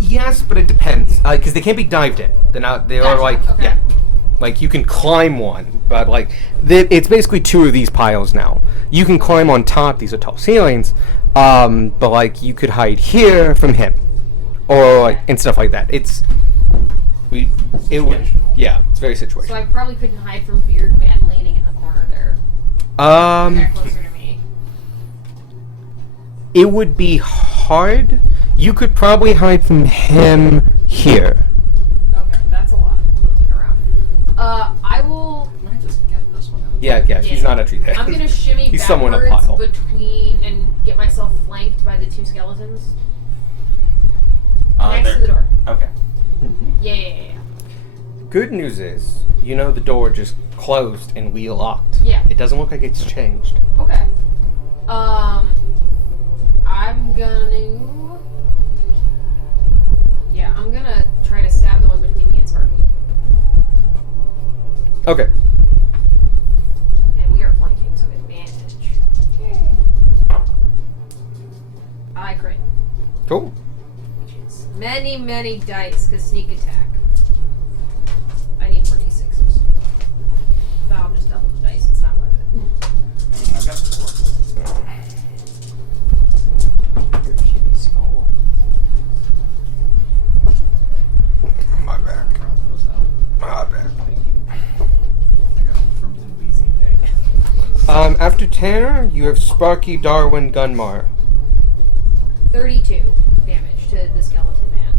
Yes, but it depends because they can't be dived in. They're not. They are Gotcha, like okay. yeah. Like you can climb one, but like it's basically two of these piles now. You can climb on top. These are tall ceilings, but like you could hide here from him, or like and stuff like that. It's yeah, it's very So situational. I probably couldn't hide from Beard Man leaning in the corner there. They're closer to me. It would be hard. You could probably hide from him here. Okay, that's a lot of looking around. I will. Can I just get this one out? Yeah, he's not actually there. I'm gonna shimmy He's somewhere in a backwards pile. between and get myself flanked by the two skeletons next there- to the door. Okay. Yeah. Good news is, you know the door just closed and we locked. Yeah. It doesn't look like it's changed. Okay. I'm gonna try to stab the one between me and Sparky. Okay. And we are flanking, so advantage. I crit. Cool. Which is many dice, because sneak attack. I need 4d6s. But I'll just double the dice, it's not worth it. I've got 4. Your shitty skull. My back. My back. I got them from the Wheezy Day. After Tanner, you have Sparky, Darwin, Gunmar. 32 damage to the skeleton man.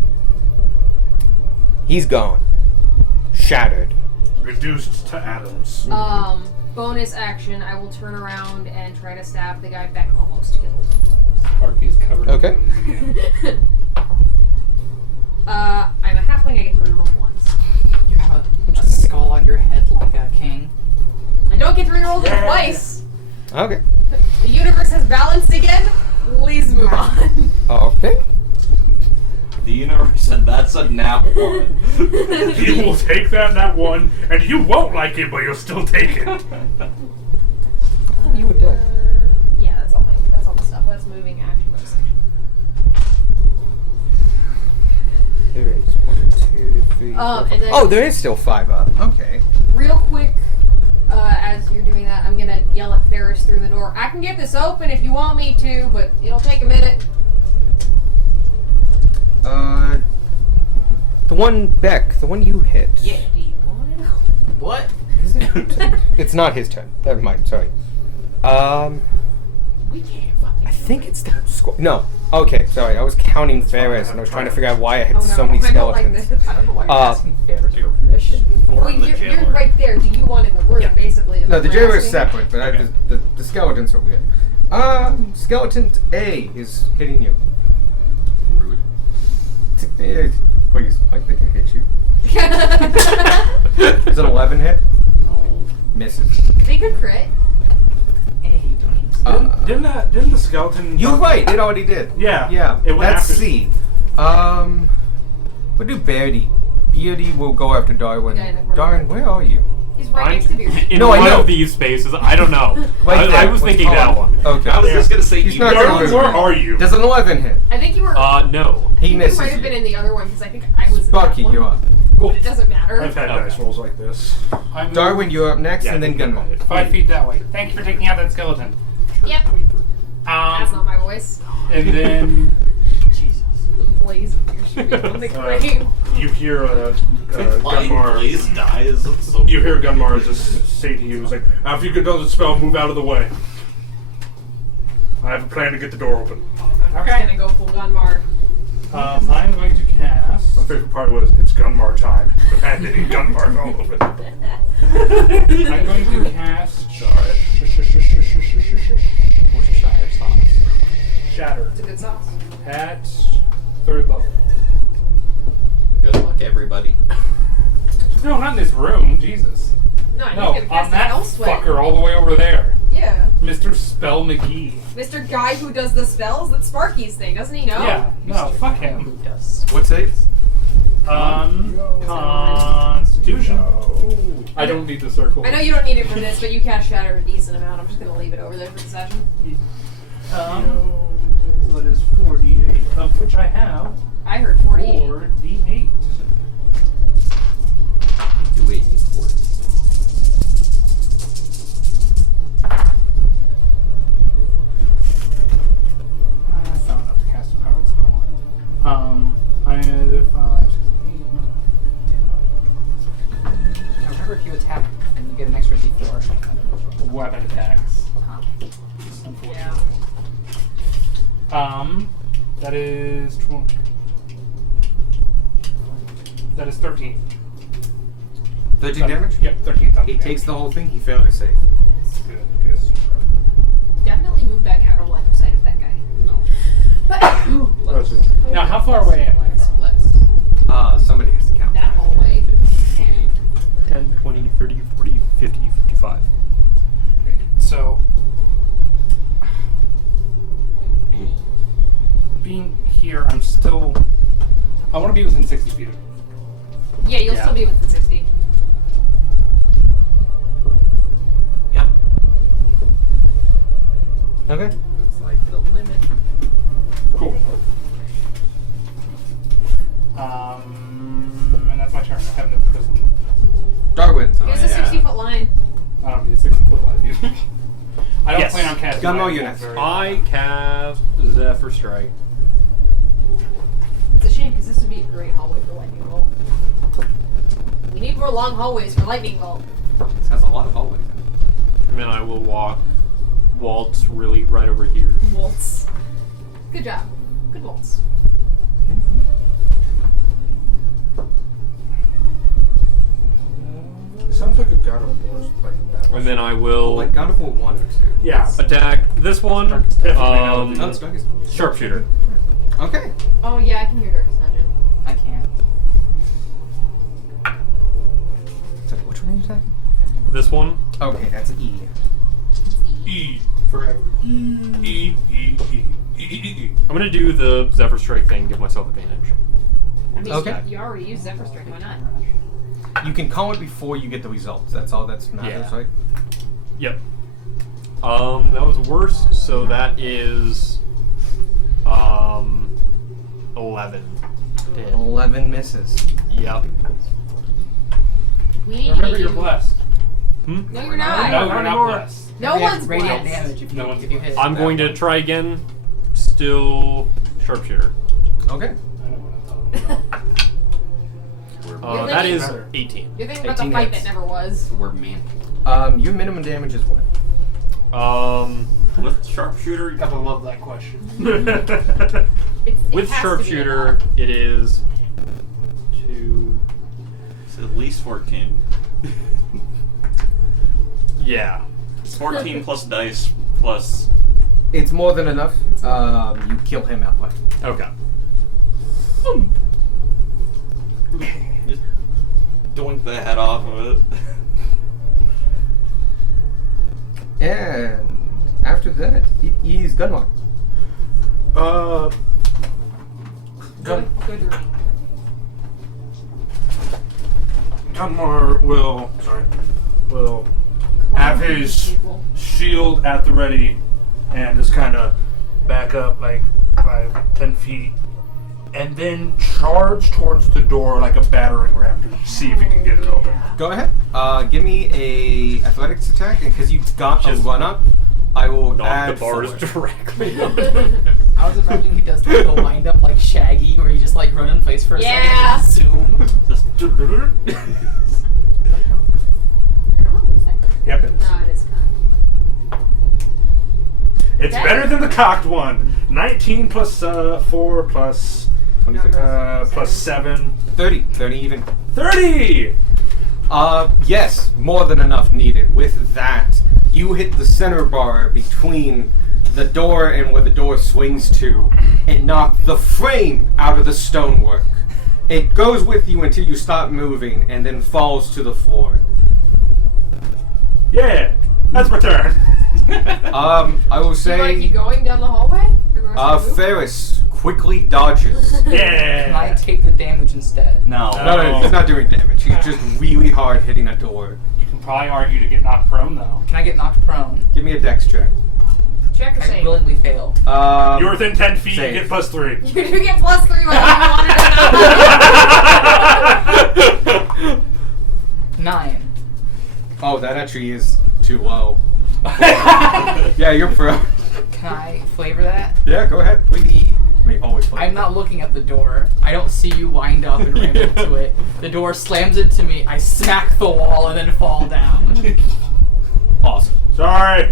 He's gone. Shattered. Reduced to atoms. Bonus action, I will turn around and try to stab the guy Beck almost killed. Sparky's covered. Okay. in- I'm a re-rolled it Yeah. twice. Okay. The universe has balanced again. Please move on. Okay. The universe said that's a nat 1. You will take that one, and you won't like it, but you'll still take it. You were dead. Yeah, that's all the stuff. That's moving, action, bonus action. There is 1, 2, 3. And then Oh, there is still 5 up. Okay. real quick, as you're doing that, I'm gonna yell at Ferris through the door. I can get this open if you want me to, but it'll take a minute. The one Beck, the one you hit. Yeah. What? It's not his turn. Never mind. Sorry. We can't fucking. I think it's the score. No. Okay. Sorry. I was counting Ferris, and I was trying to figure out why I had Oh no, so many I don't like skeletons. this. I don't know why you're asking Ferris for permission. Or Wait, the you're jailer. right there. Do you want in the room, basically? is No, what the we're jailer is asking? separate, but Okay. the skeletons are weird. Skeleton A is hitting you. Rude. Please, like they can hit you. Is it 11 hit? No. Misses. They could crit. Hey, Didn't the skeleton? You're right. It already did. Yeah. Yeah. It went That's after. C. We'll do Beardy. Beardy will go after Darwin. Yeah, in the corner. Darwin, where are you? He's right I'm next to Beard. in No, I one know. of these spaces. I don't know. Right I there. was What's thinking that called? one. Okay. I was just gonna say He's you not Darwin, gonna move. where are you? Does an 11 hit? I think you were. No. He you misses might have you. been in the other one because I think I was. in Sparky, that one. you're up. But it doesn't matter. I've had Okay. dice rolls like this. I'm Darwin, you're up next, and then Gunmo. 5 feet that way. Thank you for taking out that skeleton. Yep. That's not my voice. And then Blaze, you're shooting on the grave. You hear Flying Gunmar. Blaze dies. That's so You hear Gunmar just say to you, "He's like, after you get done with the spell, move out of the way. I have a plan to get the door open." I'm just gonna go full Gunmar. I'm going to cast. My favorite part was it's Gunmar time. Abandoning Gunmar all over. I'm going to cast. Sorry. Worcestershire sauce. Shatter It's a good sauce. at 3rd level. Good luck, everybody. No, not in this room. Jesus. No, I'm No, gonna on cast it that elsewhere. fucker all the way over there. Yeah. Mr. Spell McGee. Mr. Guy who does the spells, that's Sparky's thing, doesn't he know? Yeah, no, fuck him. Yes. What saves? Constitution. I don't need the circle. I know you don't need it for this, but you cast Shatter a decent amount. I'm just gonna leave it over there for the session. So that is 48, of which I have I heard 48. 4d8. Do 84. That's not enough to cast a powered spell on. I have 5, 6, 8, 9, 10. I remember if you attack and you get an extra d4. Weapon attacks. Yeah. That is 20. That is 13. 13 damage? Yep, 13 thunder He takes the whole thing. He failed to save. Good, good. Definitely move back out of line of sight of that guy. No. That's it. Now, how far away am I from? Let's. Somebody has to count. That hallway. 10, 20, 30, 40, 50, 55. So, being here, I'm still. I want to be within 60 feet of him. Yeah, you'll Yeah. still be within 60. Yep. Okay. That's like the limit. Cool. And that's my turn. I have no prism. Darwin. Here's a 60-foot line. I don't need a 60-foot line either. I don't Yes. plan on casting. Gunmo Lightning units. very I cast Zephyr Strike. It's a shame because this would be a great hallway for lightning bolt. We need more long hallways for lightning bolt. This has a lot of hallways. And then I will waltz really right over here. Waltz. Good job. Good waltz. It sounds like a God of War like battle. And then I will Like God of War 1 or 2. Yeah. attack this one. Definitely No, it's Darkest. Sharpshooter. Okay. Oh yeah, I can hear Darkest Dungeon. I can't. So which one are you attacking? This one. Okay, that's E. E. Forever. E. I'm gonna do the Zephyr Strike thing, give myself advantage. I mean, Okay. you already used Zephyr Strike. Why not? You can call it before you get the results. That's all that matters, Yeah. right? Yep. That was worse, so that is 11. Damn. 11 misses. Yep. We need Remember, to you're do- blessed. Hmm? No, you're not. No, you're not blessed. No You have one's radiant blessed. damage if you, No one's if you hit. I'm going to try again. Still sharpshooter. Okay. I know what I'm talking about. That is Better. 18. You're thinking about the 18 fight hits. that never was. We're mantled. Your minimum damage is what? With sharpshooter, Gotta love that question. It With has to be sharpshooter, enough. it is 2. it's at least 14. Yeah. It's 14 plus dice plus. It's more than enough. You kill him outright. Okay. Just doink the head off of it. And after that, he's Gunmark. Gun- Good reading. Gunmar will have his People. shield at the ready and just kind of back up like 5-10 feet and then charge towards the door like a battering ram to see if he can get it open. Go ahead. Give me a athletics attack, and because you've got a Just run up, I will Knock add the bars 4. directly. I was imagining he does like a wind up like Shaggy, where you just like run in place for a Yeah. second and just zoom. Just I don't know. Is that good? Yep, it's, No, it is kind. it's Okay. better than the cocked one. 19 plus 4 plus 26. plus 7. 30. 30 even. 30! Yes, more than enough needed. With that, you hit the center bar between the door and where the door swings to, and knock the frame out of the stonework. It goes with you until you stop moving, and then falls to the floor. Yeah, that's my turn. I will Do you want to keep say, going down the hallway? For the rest of the move? Ferris quickly dodges. Can I Yeah. take the damage instead? no. No, he's not doing damage. He's just really hard hitting a door. You can probably argue to get knocked prone though. Can I get knocked prone? Give me a dex check. Check or I save. willingly fail. You're within 10 feet, Save. you get plus 3. You do get plus 3 whether you wanted or not. 9. Oh, that actually is too low. Yeah, you're pro. Can I flavor that? Yeah, go ahead, please. You may always play. I'm not looking at the door. I don't see you wind up and ram into it. The door slams into me. I smack the wall and then fall down. Awesome. Sorry.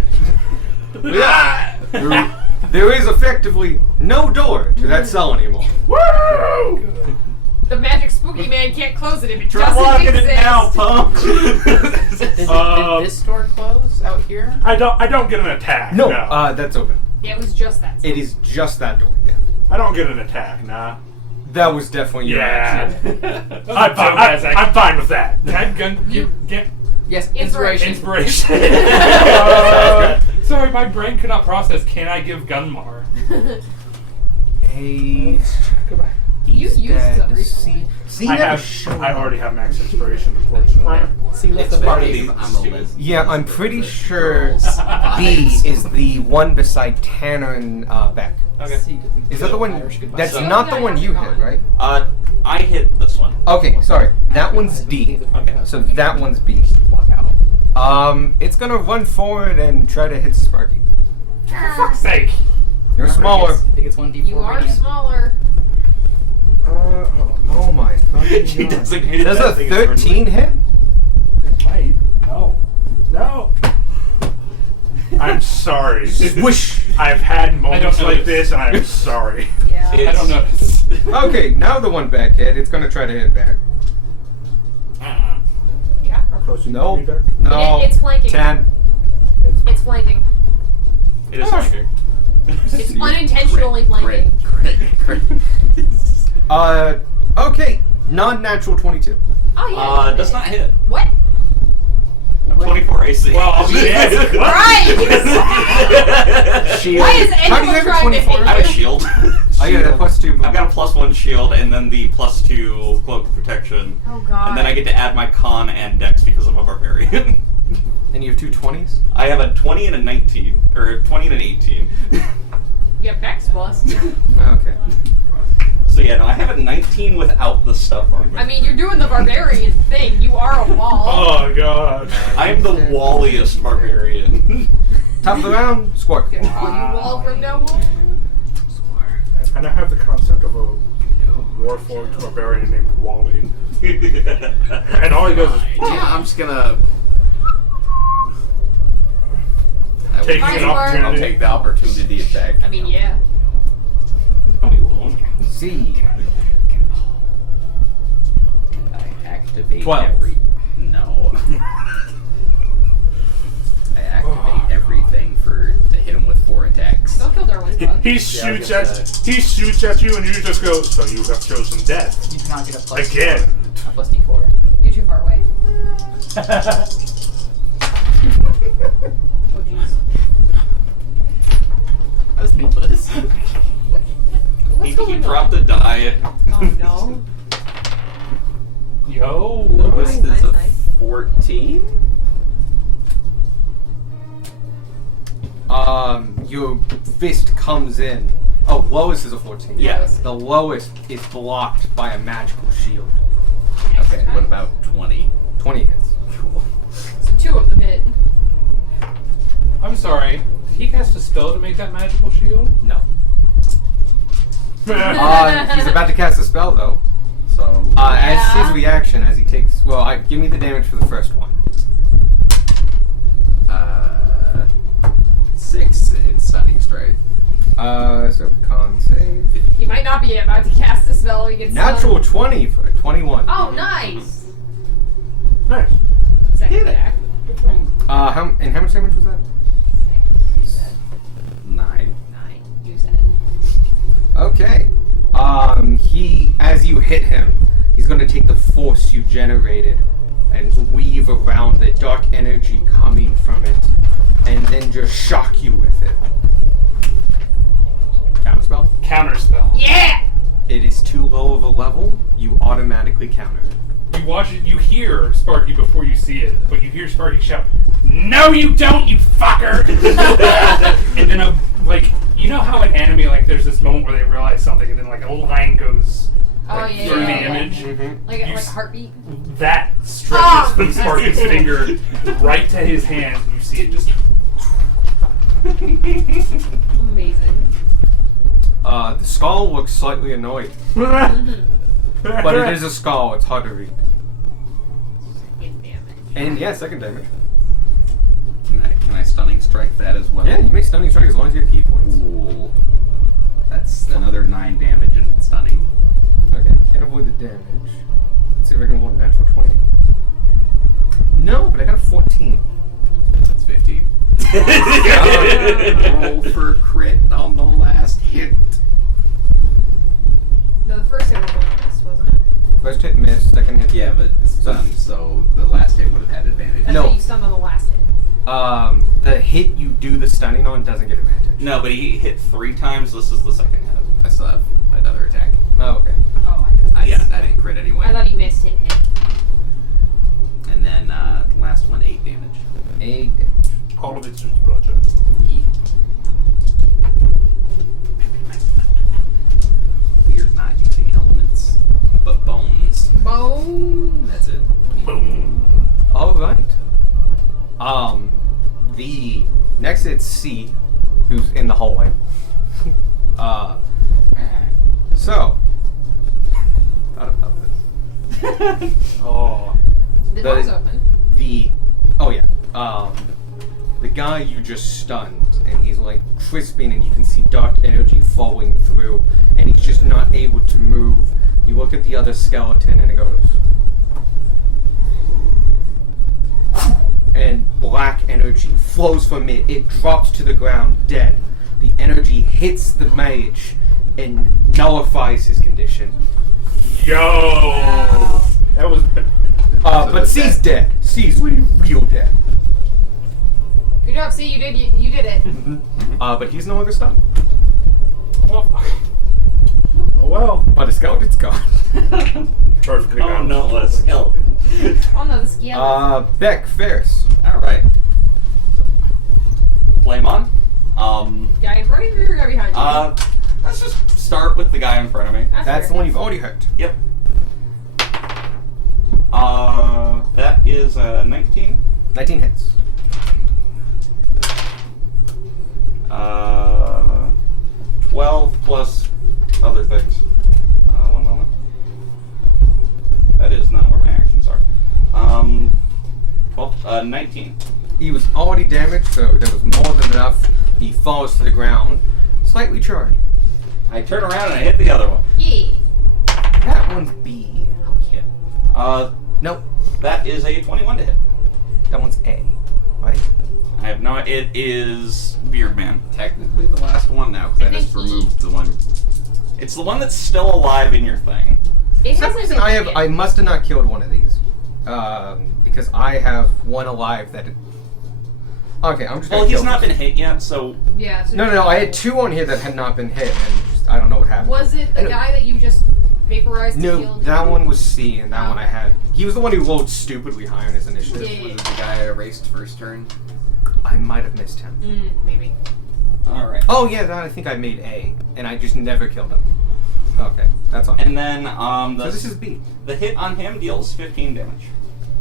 Yeah. There is effectively no door to that cell anymore. Woo! The magic spooky man can't close it if it Try doesn't locking exist. it now, punk. Did this door close out here? I don't get an attack. No, No. that's open. Yeah, it was just that. It is just that door. Yeah. I don't get an attack, nah. That was definitely your action. Yeah. I'm fine with that. Get Yes, Inspiration. inspiration. Inspiration. Sorry, my brain could not process. Can I give Gunmar? Hey. You used some recently. See I that already have max inspiration, unfortunately. See, left the I party. believe I'm a lesbian. Yeah, I'm pretty sure Girls' B bodies. is the one beside Tanner and Beck. Okay. Is that the one? Irish goodbye. That's So- not the one you hit, right? I hit this one. Okay, sorry. That one's D. Okay. So that one's B. Walk out. It's gonna run forward and try to hit Sparky. For fuck's sake! You're smaller. I think it's 1d4 You are radiant. smaller. Oh my fucking She god. designated Does that a thing as her 13 hit? It might. No. No. I'm sorry. Swish! I've had moments know like this. this, and I'm sorry. Yeah. I don't notice. Okay, now the one back hit. It's gonna try to hit back. Yeah. How close No. you back? No. It's flanking. 10. It's flanking. It is flanking. It's unintentionally flanking. Crit. Okay. Non-natural 22. Oh yeah. Does not hit. What? 24 AC. Well, I'll be dead. Right! Shield. Why is How do you anyone have a trying to 24? hit I have a you? shield. Oh yeah, that +2. I've got a +1 shield and then the +2 cloak of protection. Oh god. And then I get to add my con and dex because I'm a barbarian. And you have 2 20s? I have a 20 and a 19. Or a 20 and an 18. You have Dex plus. Okay. So yeah, no, I have a 19 without the stuff on me. I mean, you're doing the barbarian thing. You are a wall. Oh god. I'm the walliest barbarian. Top of the round, Squark. Gonna call you wall from now on. And I have the concept of a warforged barbarian named Wally. And all he does is Yeah, I'm just gonna. taking Nice an work. I'll opportunity. take the opportunity attack. I mean, yeah. No, he won't. C. I activate 12. every. No. I activate everything to hit him with 4 attacks. Don't kill Darwin's bug. He shoots at you, and you just go. So you have chosen death You cannot get a plus again. A plus D4. You're too far away. Oh jeez. I was painless. What's He going dropped on? a die. Oh no. Yo. Lowest Nice, is a nice. 14. Your fist comes in. Oh, lowest is a 14. Yeah. The lowest is blocked by a magical shield. Okay, what about 20? 20 hits. Cool. So 2 of them hit. I'm sorry. Did he cast a spell to make that magical shield? No. He's about to cast a spell though. So. As Yeah. his reaction, as he takes. Well, give me the damage for the first one. 6 in stunning strike. So con save. He might not be about to cast a spell. He gets Natural stunned. 20 for 21. Oh, nice. Nice. Second attack. How much damage was that? 6. You said. 9. 9. You said. Okay. As you hit him, he's going to take the force you generated and weave around the dark energy coming from it, and then just shock you with it. Counterspell? Counterspell. Yeah! It is too low of a level. You automatically counter it. You watch it. You hear Sparky before you see it, but you hear Sparky shout, "No, you don't, you fucker!" And then you know how in anime, there's this moment where they realize something, and then a line goes Oh, yeah, through yeah, the yeah. image. Like You a s- heartbeat. That stretches Oh. from Sparky's finger right to his hand. And you see it just. Amazing. The skull looks slightly annoyed, but it is a skull. It's hard to read. Second damage. And yeah, second damage. Can I stunning strike that as well? Yeah, you make stunning strike as long as you have key points. Cool. That's another 9 damage in stunning. Okay, can't avoid the damage. Let's see if I can roll a natural 20. No, but I got a 14. That's 15. Roll for crit on the last hit. No, the first hit was a miss, wasn't it? First hit missed, second hit. Yeah, but stunned, so the last hit would have had advantage. That's No. what you stunned on the last hit. The hit you do the stunning on doesn't get advantage. No, but he hit 3 times. This is the second hit. I still have another attack. Oh, okay. Oh, I didn't crit anyway. I thought he missed hit him. And then last one, 8 damage. 8. All of it's just bludgeon. Weird not using elements, but bones. Boom. That's it. Boom. Alright. The next it's C, who's in the hallway. So thought about this. Oh. The door's open. The guy you just stunned, and he's crisping, and you can see dark energy flowing through, and he's just not able to move. You look at the other skeleton, and it goes, and black energy flows from it. It drops to the ground dead. The energy hits the mage and nullifies his condition. Yo. That was. But C's dead. C's real dead. Good job. See, you did it. But he's no longer stunned. Well, oh well. Oh, the skeleton's gone. Perfectly Oh balanced. no, a skeleton. Oh no, the skeleton. Beck, Ferris. Alright. Flame on. Guy in front of you or guy behind you? Let's just start with the guy in front of me. That's That's the fair. one you've already hurt. Yep. That is 19. 19 hits. 12 plus other things. One moment. That is not where my actions are. 12, 19. He was already damaged, so there was more than enough. He falls to the ground, slightly charred. I turn around and I hit the other one. Yeah. That one's B. Oh yeah. Nope. That is a 21 to hit. That one's A. Right? I have no. It is Beardman. Technically the last one now, because I I just think removed the one. It's the one that's still alive in your thing. It For some hasn't reason, been I must have not killed one of these. Because I have one alive that. Okay, I'm just gonna Well, he's kill not this. been hit yet, so Yeah. So No, I had 2 on here that had not been hit, and just, I don't know what happened. Was it the No. guy that you just vaporized and No, killed? that one was C, and that Oh. one I had. He was the one who rolled stupidly high on his initiative. Was it the guy I erased first turn? I might have missed him. Maybe. all right. Oh yeah, that I think I made A, and I just never killed him. Okay, that's on. And then So this is B, the hit on him deals 15 damage.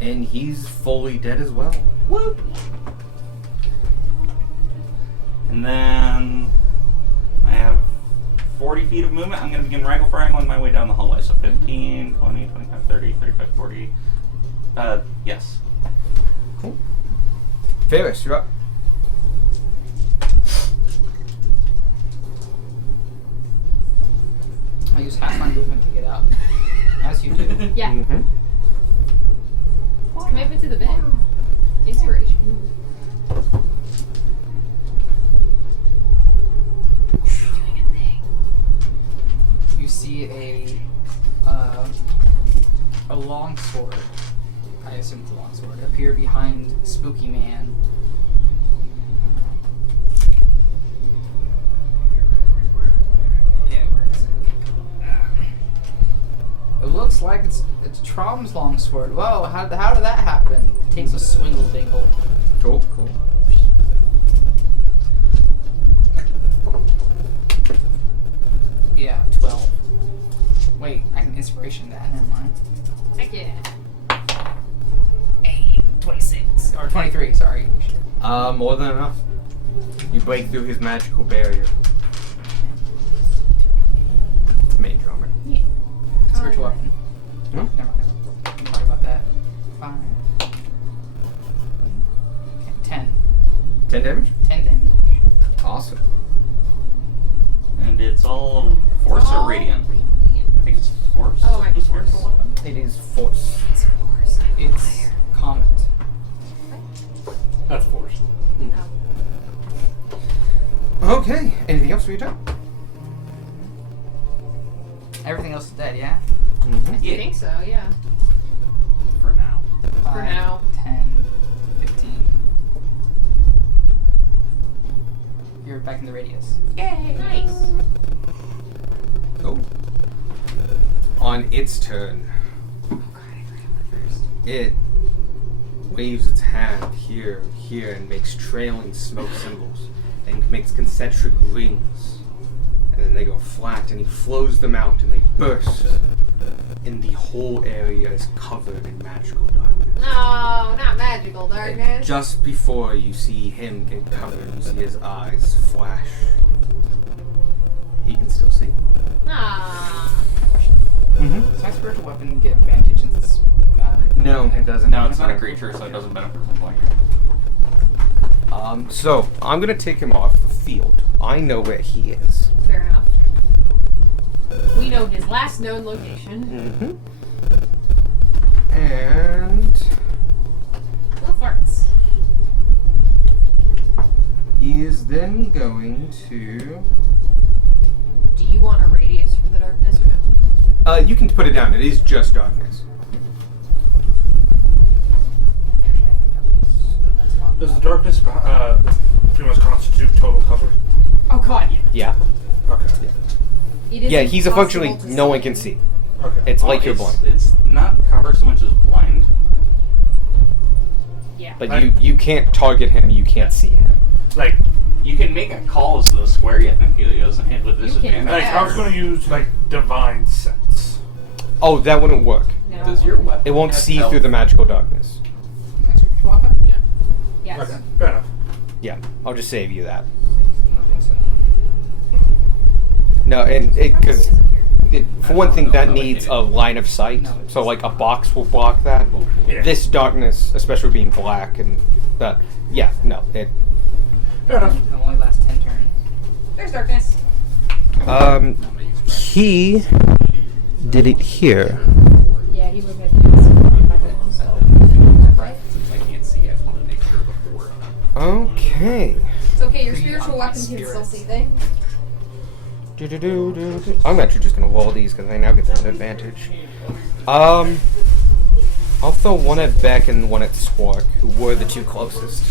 and he's fully dead as well. Whoop. And then I have 40 feet of movement. I'm going to begin rifle firing my way down the hallway. So 15, 20, 25, 30, 35, 40. Yes. Cool. Ferris, you're up. I use half my movement to get out. As you do. Yeah. Mm-hmm. Commitment to the bit. Inspiration. Doing a thing. You see a long sword. I assume it's a long sword. Appear behind Spooky Man. Yeah, where is it? It looks like it's Trom's long sword. Whoa, how did that happen? Takes a swingle dingle. Cool, cool. Yeah, 12. Wait, I can inspiration that. Never mind. Heck yeah. 26 or 23. Sorry. More than enough. You break through his magical barrier. Mage armor. Spiritual weapon. Hmm? Never mind. Don't worry about that. 5. 10. 10 damage? 10 damage. Awesome. And it's all force or radiant? I think it's force. Oh, it might be It's force. weapon. It is force. It's force. It's comet. That's forced. Okay, anything else for your turn? Everything else is dead, yeah? Mm-hmm. I think so, yeah. For now. 5, now. 10, 15. You're back in the radius. Yay, nice. Oh. On its turn, it waves its hand here, here, and makes trailing smoke symbols, and makes concentric rings. And then they go flat, and he flows them out, and they burst. And the whole area is covered in magical darkness. No, not magical And darkness. just before you see him get covered, you see his eyes flash. He can still see. Ah. Mm-hmm. Does my spiritual weapon get advantage since it's. No, it doesn't. No, it's not a creature, so it doesn't benefit from flying. So I'm gonna take him off the field. I know where he is. Fair enough. We know his last known location. Mm-hmm. And Little farts. he is then going to. Do you want a radius for the darkness or no? You can put it down. It is just darkness. Does the darkness pretty much constitute total cover? Oh god, yeah. Yeah. Okay. It is Yeah, he's impossible functionally to no one see. can see. Okay. It's Well, like you're blind. It's not cover so much as blind. Yeah. But you can't target him, you can't see him. Like, You can make a call as the square you think he doesn't hit with You disadvantage. can. like I was going to use like divine sense. Oh, that wouldn't work. No. Does your weapon It won't have see health? through the magical darkness. My spiritual weapon? Yeah. Yes. Okay. Fair enough. Yeah, I'll just save you that. No, and because for one thing, that needs a line of sight. So like a box will block that. Yeah. This darkness, especially being black and that. Yeah, no. It. Fair enough. It'll only last 10 turns. There's darkness. He did it here. Yeah, he would have had to do some Since I can't see, I just want to make sure before. Okay. It's okay, your spiritual weapon can still see things. I'm actually just gonna roll these because I now get an advantage. I'll throw one at Beck and one at Squark, who were the two closest.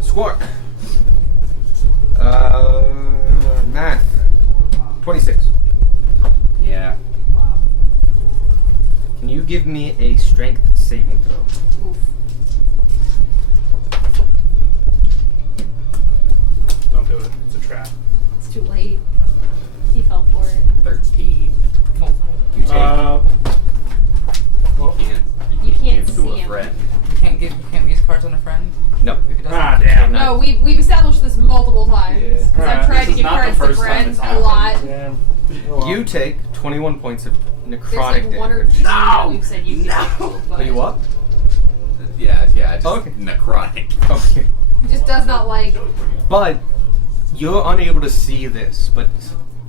Squark. Math. 26. Yeah. Can you give me a strength saving throw? Oof. Don't do it. It's a trap. It's too late. He fell for it. 13. You take. You can't give see to a him. friend. You can't use cards on a friend? No. If it doesn't- Ah, damn. No, we've established this multiple times. Yeah. Because I've Alright, tried this to is give not the cards to first time friends it's a happened. lot. Damn. You take 21 points of There's necrotic like one or damage. two that we've said you No. can do, but Are you up? Yeah, just Okay. necrotic. Okay. he just does not like. But you're unable to see this, but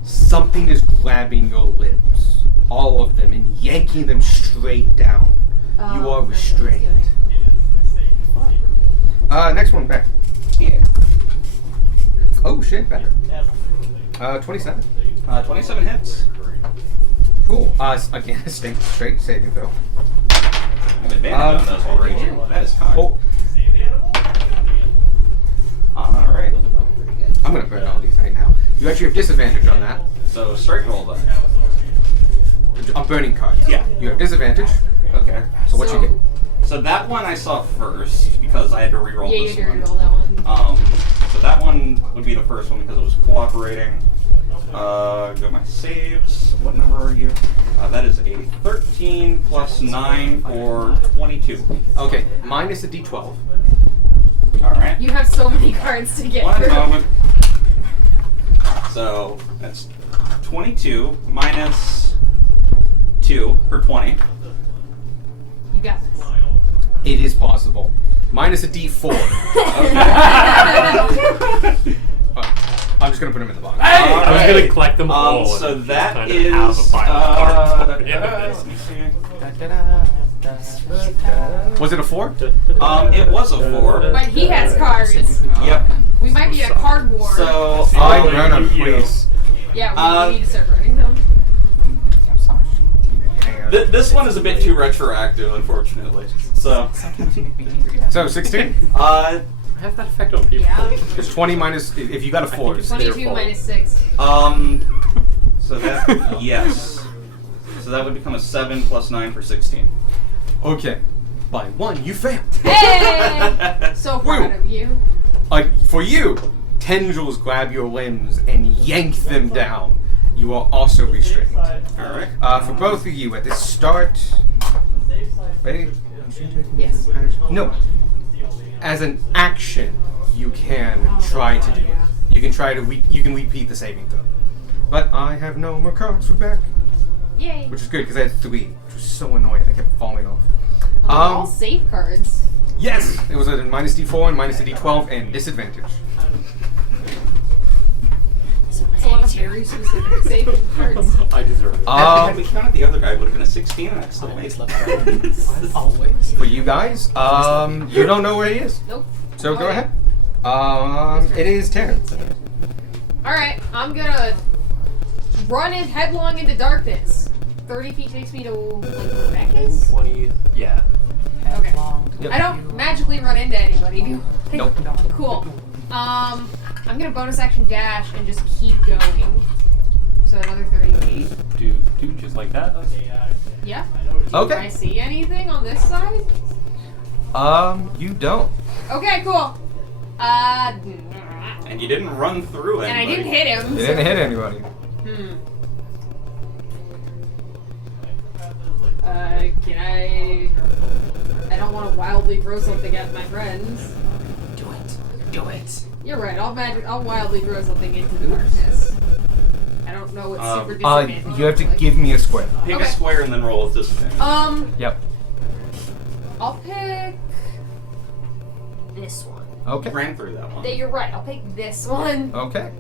something is grabbing your limbs, all of them, and yanking them straight down. You are restrained. Next one, back. Yeah. Oh shit, better. 27. 27 hits. Cool. Again, straight saving throw. I have advantage on those already. That is kind. Oh, Alright. I'm gonna burn all these right now. You actually have disadvantage on that. So strike roll then. On burning cards. Yeah. You have disadvantage. Okay. So what you get? So that one I saw first because I had to reroll Yeah, you this had to one. reroll that one. So that one would be the first one because it was cooperating. Go my saves. What number are you? That is a 13 plus 9 for 22. Okay, minus a d12. Alright. You have so many cards to get One through. moment. So that's 22 minus 2 for 20. You got this. It is possible. Minus a d4. I'm just gonna put him in the box. I was gonna collect them all. So and that kind is. of have a pile of cards by the end of let me see. Was it a 4? It was a 4. But he has cards. Yep. We might be at a card war. So I Oh, burn them, you. please. Yeah, we need to start burning them. I'm sorry. this one is a bit too retroactive, unfortunately. So, Sometimes you make me angry. So 16? I have that effect on people. Yeah. It's 20 minus. If you got a 4, it's their 22 fault. minus 6. so that yes. So that would become a 7 plus 9 for 16. Okay. By 1, you failed. Hey! So proud of you. For you, tendrils grab your limbs and yank them down. You are also restrained. Alright. For both of you, at the start. Wait. Yes. No. As an action, you can try to do it. You can try to. You can repeat the saving throw. But I have no more cards for back, Yay. which is good because I had 3, which was so annoying. I kept falling off. All safe cards. Yes, it was a minus d4 and minus a d12 and disadvantage. It's a lot of very specific safe cards. I deserve it. Had we counted the other guy, it would have been a 16, and I'd still made it. Always. For you guys, you don't know where he is, Nope. so go Okay. ahead. It is Terrence. Alright, I'm gonna run in headlong into darkness. 30 feet takes me to like Rebecca's? 20. Yeah. Okay. Yep. I don't magically run into anybody. Nope. Cool. I'm gonna bonus action dash and just keep going. So another 30 feet. Do just like that. Yeah. Do Okay. I see anything on this side? You don't. Okay, cool. And you didn't run through it. And I didn't hit him. You didn't hit anybody. Can I don't want to wildly throw something at my friends. Do it. Do it. You're right. I'll wildly throw something into the darkness. I don't know what super disadvantage. You have to looks like. give me a square. Pick Okay. a square and then roll with disadvantage. Yep. I'll pick this one. Okay. Ran through that one. You're right. I'll pick this one. Okay.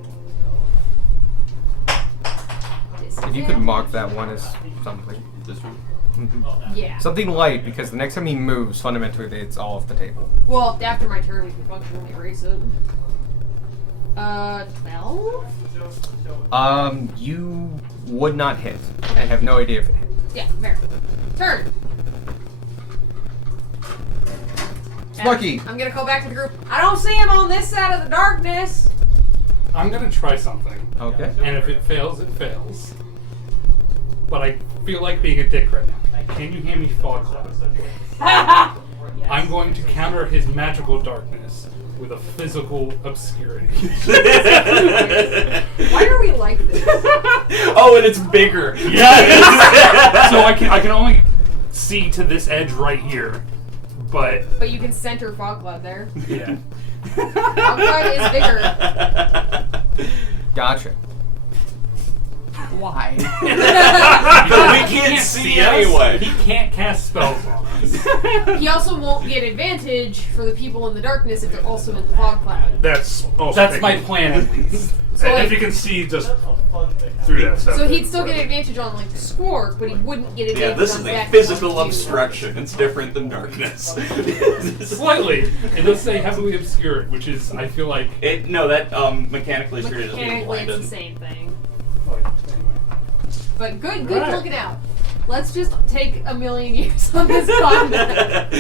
If you could mark that one as something. This one? Yeah. Something light, because the next time he moves, fundamentally, it's all off the table. Well, after my turn, we can functionally erase it. 12? You would not hit. I have no idea if it hit. Yeah, fair. Turn. Lucky. I'm gonna go back to the group. I don't see him on this side of the darkness. I'm gonna try something. Okay. And if it fails, it fails. But I feel like being a dick right now. Can you hand me Fog Cloud? I'm going to counter his magical darkness with a physical obscurity. Why are we like this? Oh, and it's bigger. Yes! So I can only see to this edge right here. But But you can center fog cloud there. yeah. Fog cloud is bigger. Gotcha. Why? But we can't see anyway. He can't cast spells on us. He also won't get advantage for the people in the darkness if they're also in the fog cloud. That's also That's my plan at least. So, And like, if you can see just through that stuff. so he'd still get advantage on like the squark, but he wouldn't get advantage Yeah, this on is a that physical one. obstruction. It's different than darkness. Slightly. It does say heavily obscured, which is, I feel like... No, that mechanically obscured doesn't mean Mechanically, it's blinded. the same thing. Oh, yeah. Anyway. But good Right. looking out. Let's just take a million years on this continent.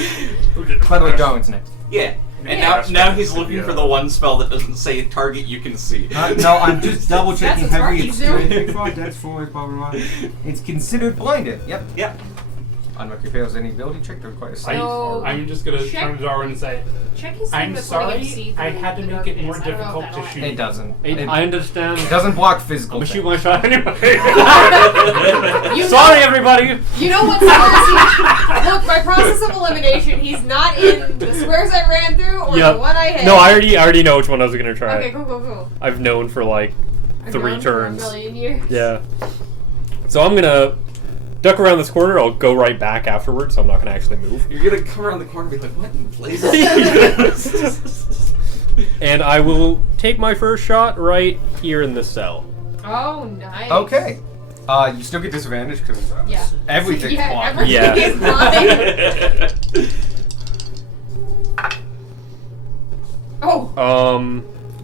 By the way, Darwin's next. Yeah. And Yeah. now he's looking Yeah. for the one spell that doesn't say target you can see. No, I'm just double checking That's what heavy Sparky's obscurity. That's for blah blah blah. It's considered blinded. Yep. Yep. Unlucky fails any ability check to require sight. So- I'm just gonna Check- turn to Darwin and say, Check his I'm thing before you sorry, see I through had to the make it more darkness. I don't know if difficult that'll to shoot. It doesn't. I understand. It doesn't block physical. I'm gonna shoot things. my shot anyway. You Sorry, everybody. You know what's worse? Look, by process of elimination, he's not in the squares I ran through or Yep. the one I hit. No, I already know which one I was gonna try. Okay, cool. I've known for like I've 3 known for a turns. million years. Yeah. So I'm gonna duck around this corner. I'll go right back afterwards, so I'm not gonna actually move. You're gonna come around the corner and be like, what in place? And I will take my first shot right here in this cell. Oh, nice. Okay. You still get disadvantage because Yeah. everything's Yeah, blocked. everything is blind. Oh,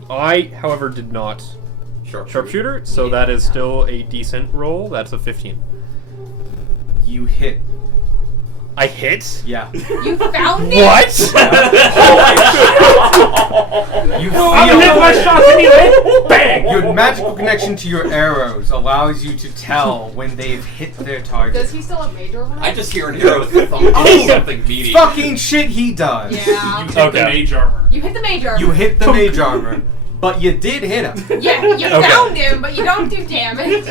I, however, did not sharpshooter, so that is still a decent roll. That's a 15. You hit. I hit? Yeah. you found it? What? You I'm gonna hit my feel shots anyway! Bang! your magical connection to your arrows allows you to tell when they've hit their target. Does he still have major armor? I just hear an arrow thump Oh, something meaty. Fucking shit he does. Yeah. You hit Okay. the mage armor. You hit the major armor. You hit the mage armor, but you did hit him. Yeah, you Okay. found him, but you don't do damage.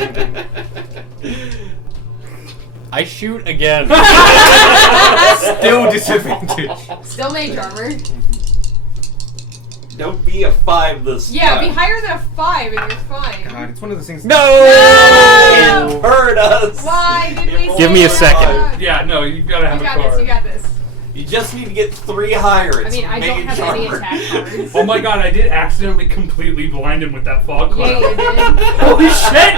I shoot again. Still disadvantage. Still major armor. Don't be a 5 this Yeah, time. be higher than a 5 and you're fine. God, it's one of those things. No! It hurt us. Why did we Give me a say second. that? Yeah, no, you gotta have You a got card. this, you got this. You just need to get 3 higher. I It's mean, I don't mage have any armor. attack cards. Oh my god, I did accidentally completely blind him with that fog cloud. Yeah, you did. Holy shit!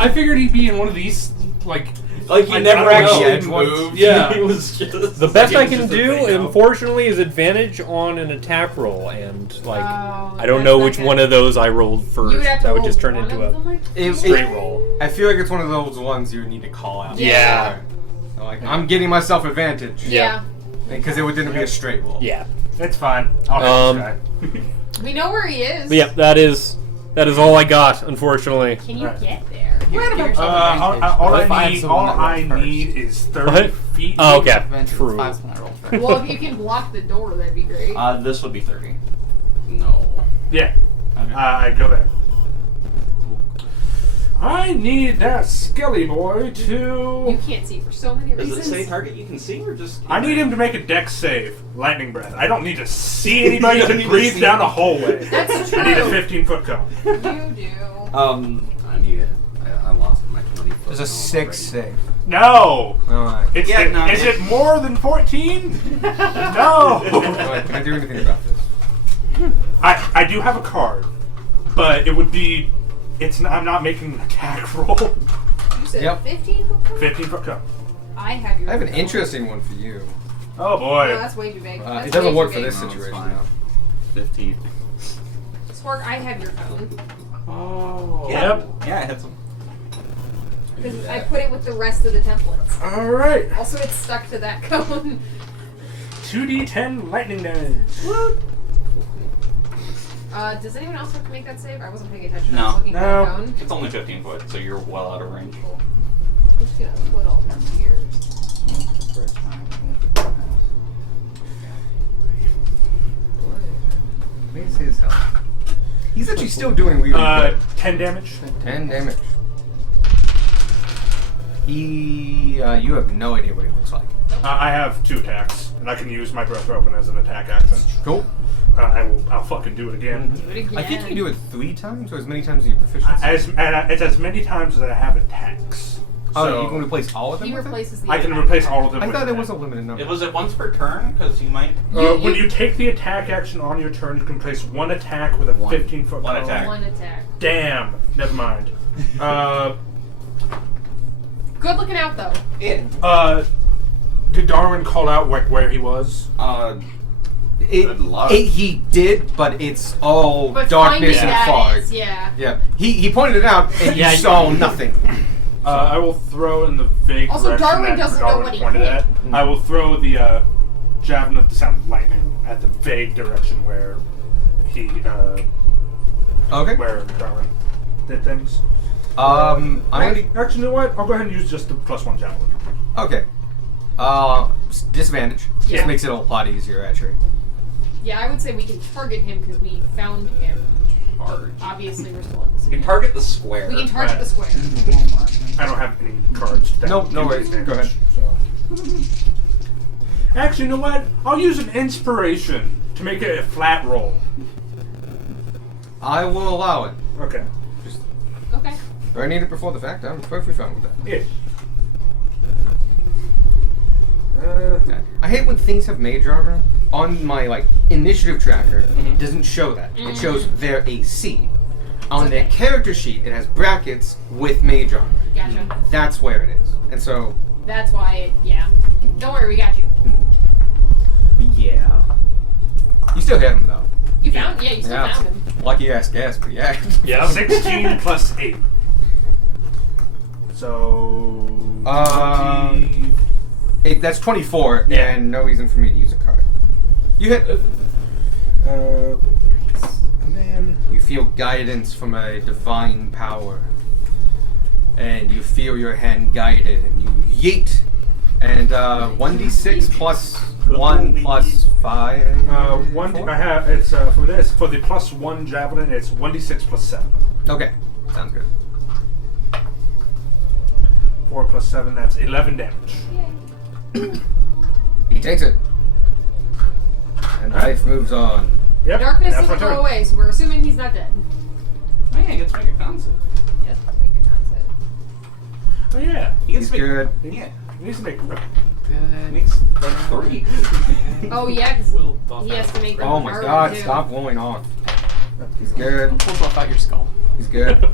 I figured he'd be in one of these, like, Like he I never don't actually know. moved. Yeah. He was just The best like, I it was can just a do, thing now. unfortunately, is advantage on an attack roll, and like Oh, I don't that's know not which good. one of those I rolled You first. would have to That would roll just turn one into of a them, like, straight roll. I feel like it's one of those ones you would need to call out. Yeah. Like, I'm getting myself advantage. Yeah. Because it wouldn't be a straight roll. Yeah. It's fine. I'll hit this guy. We know where he is. But yeah, that is all I got, unfortunately. Can you Right. get there? Give yourself All advantage. I If have need, someone all that I rolls first. need is 30 What? feet. Oh, okay. Advantage if True. five's when I roll first. Well, if you can block the door, that'd be great. This would be 30. No. Yeah. Okay. I go there. I need that Skelly boy to. You can't see for so many Does reasons. it say target you can see or just? I need him to make a dex save. Lightning breath. I don't need to see anybody You don't to need to breathe see down a them. hallway. That's true. I need a 15-foot cone. You do. I need it. I lost my 20 foot. There's a 6 save. No. Alright. It's Yeah, no, is it more than 14? No. Alright, can I do anything about this? I do have a card, but it would be. I'm not making an attack roll. You said Yep. 15? 15-foot cone. I have your. I have an phone. interesting one for you. Oh boy. No, that's way too big. That's It doesn't way work too for big. this No, it's situation. fine. though. 15. Spork, I have your phone. Oh. Yeah. Yep. Yeah, it hits him. Because I put it with the rest of the templates. All right. Also, it's stuck to that cone. 2d10 lightning damage. Does anyone else have to make that save? I wasn't paying attention. I No. was looking for No. the cone. It's only 15 foot, so you're well out of range. I'm just gonna put all these here. Where's his health? He's actually still doing really good. 10 damage. 10 damage. You have no idea what he looks like. I have 2 attacks, and I can use my breath weapon as an attack action. Cool. I'll fucking do it again. Do it again. I think you do it 3 times or as many times as your proficiency. It's as many times as I have attacks. Oh, So you can replace all of them He with it? replaces the. I can other replace attack. all of them. I with thought there attack. was a limited number. Was it once per turn? Because you might. When you take the attack action on your turn, you can place 1 attack with a 15-foot One cone. attack. One attack. Damn. Never mind. Good looking out though. Did Darwin call out where he was? Good luck. He did, but it's all But darkness finding and that fog. is, yeah. Yeah, he pointed it out, and you saw nothing. I will throw in the vague Also, direction Darwin that doesn't know Darwin what he pointed hit. at. I will throw the javelin of the sound of lightning at the vague direction where he Okay. where Darwin did things. I Actually, you know what? I'll go ahead and use just the +1 javelin. okay. Disadvantage. Yeah. Just makes it a lot easier, actually. Yeah, I would say we can target him because we found him. Charge. Obviously, we're still at this. You can target the square. We can target the square. I don't have any cards. That Nope, no give me worries. advantage, Go ahead. So. Actually, you know what? I'll use an inspiration to make it a flat roll. I will allow it. Okay. Okay. If I need it before the fact, I'm perfectly fine with that. Yeah. I hate when things have mage armor. On my initiative tracker, it doesn't show that. It shows their AC. On their character sheet, it has brackets with mage armor. Gotcha. That's where it is. And so, That's why it. Yeah. Don't worry, we got you. yeah. You still hit him though. You found. Yeah, you still Yeah. found him. Lucky ass guess, but yeah. Yeah. 16 plus 8. So. 20. That's 24, Yeah. and no reason for me to use a card. You hit. And then. You feel guidance from a divine power. And you feel your hand guided, and you yeet. And 1d6 plus 1 plus 5. I have it's for this for the +1 javelin. It's 1d6 plus 7. Okay, sounds good. 4 plus 7. That's 11 damage. He takes it. And life moves on. Yep. Darkness that's my doesn't go turn. away, so we're assuming he's not dead. Oh yeah, he gets to make a con save. Yes, make a concept. Oh yeah. He gets He's to make, good. Yeah. He needs to make. He Good. makes like 3. Oh yeah, 'cause Will buff he has to make. Oh them my harder, god, too. stop blowing off. He's good. Pull buff out your skull. He's good.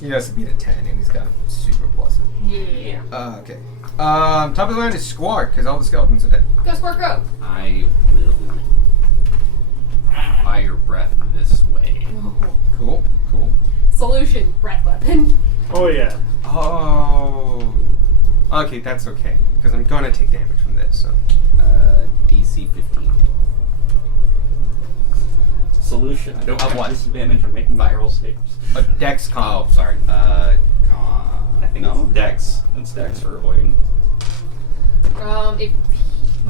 He has to beat a 10, and he's got super plus it. Yeah. Okay. Top of the line is Squark, because all the skeletons are dead. Go, Squirt, go! I will fire breath this way. Cool. Solution, breath weapon. Oh yeah. Oh. Okay, that's okay, because I'm gonna take damage from this, so. DC 15. Solution. I don't Of have what? disadvantage on making my roll saves. A dex Oh, comp. sorry. I think No. it's Dex. It's Dex for avoiding. If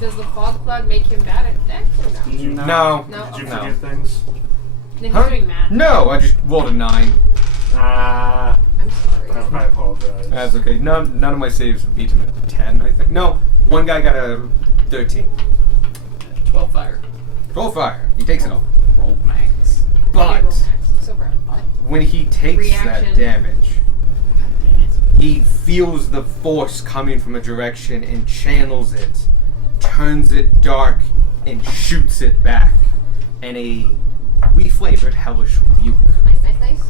does the fog cloud make him bad at dex or no? No. No. Did you No. forget things? Then Huh? he's doing math. No, I just rolled a 9. Ah. I'm sorry. I apologize. That's okay. None of my saves beat him at 10, I think. No, one guy got a 13. 12 fire. Roll fire. He takes it all. Roll max. But So proud. when he takes that Reaction. damage, Damn it. he feels the force coming from a direction and channels it, turns it dark, and shoots it back. And a flavored hellish rebuke. Nice.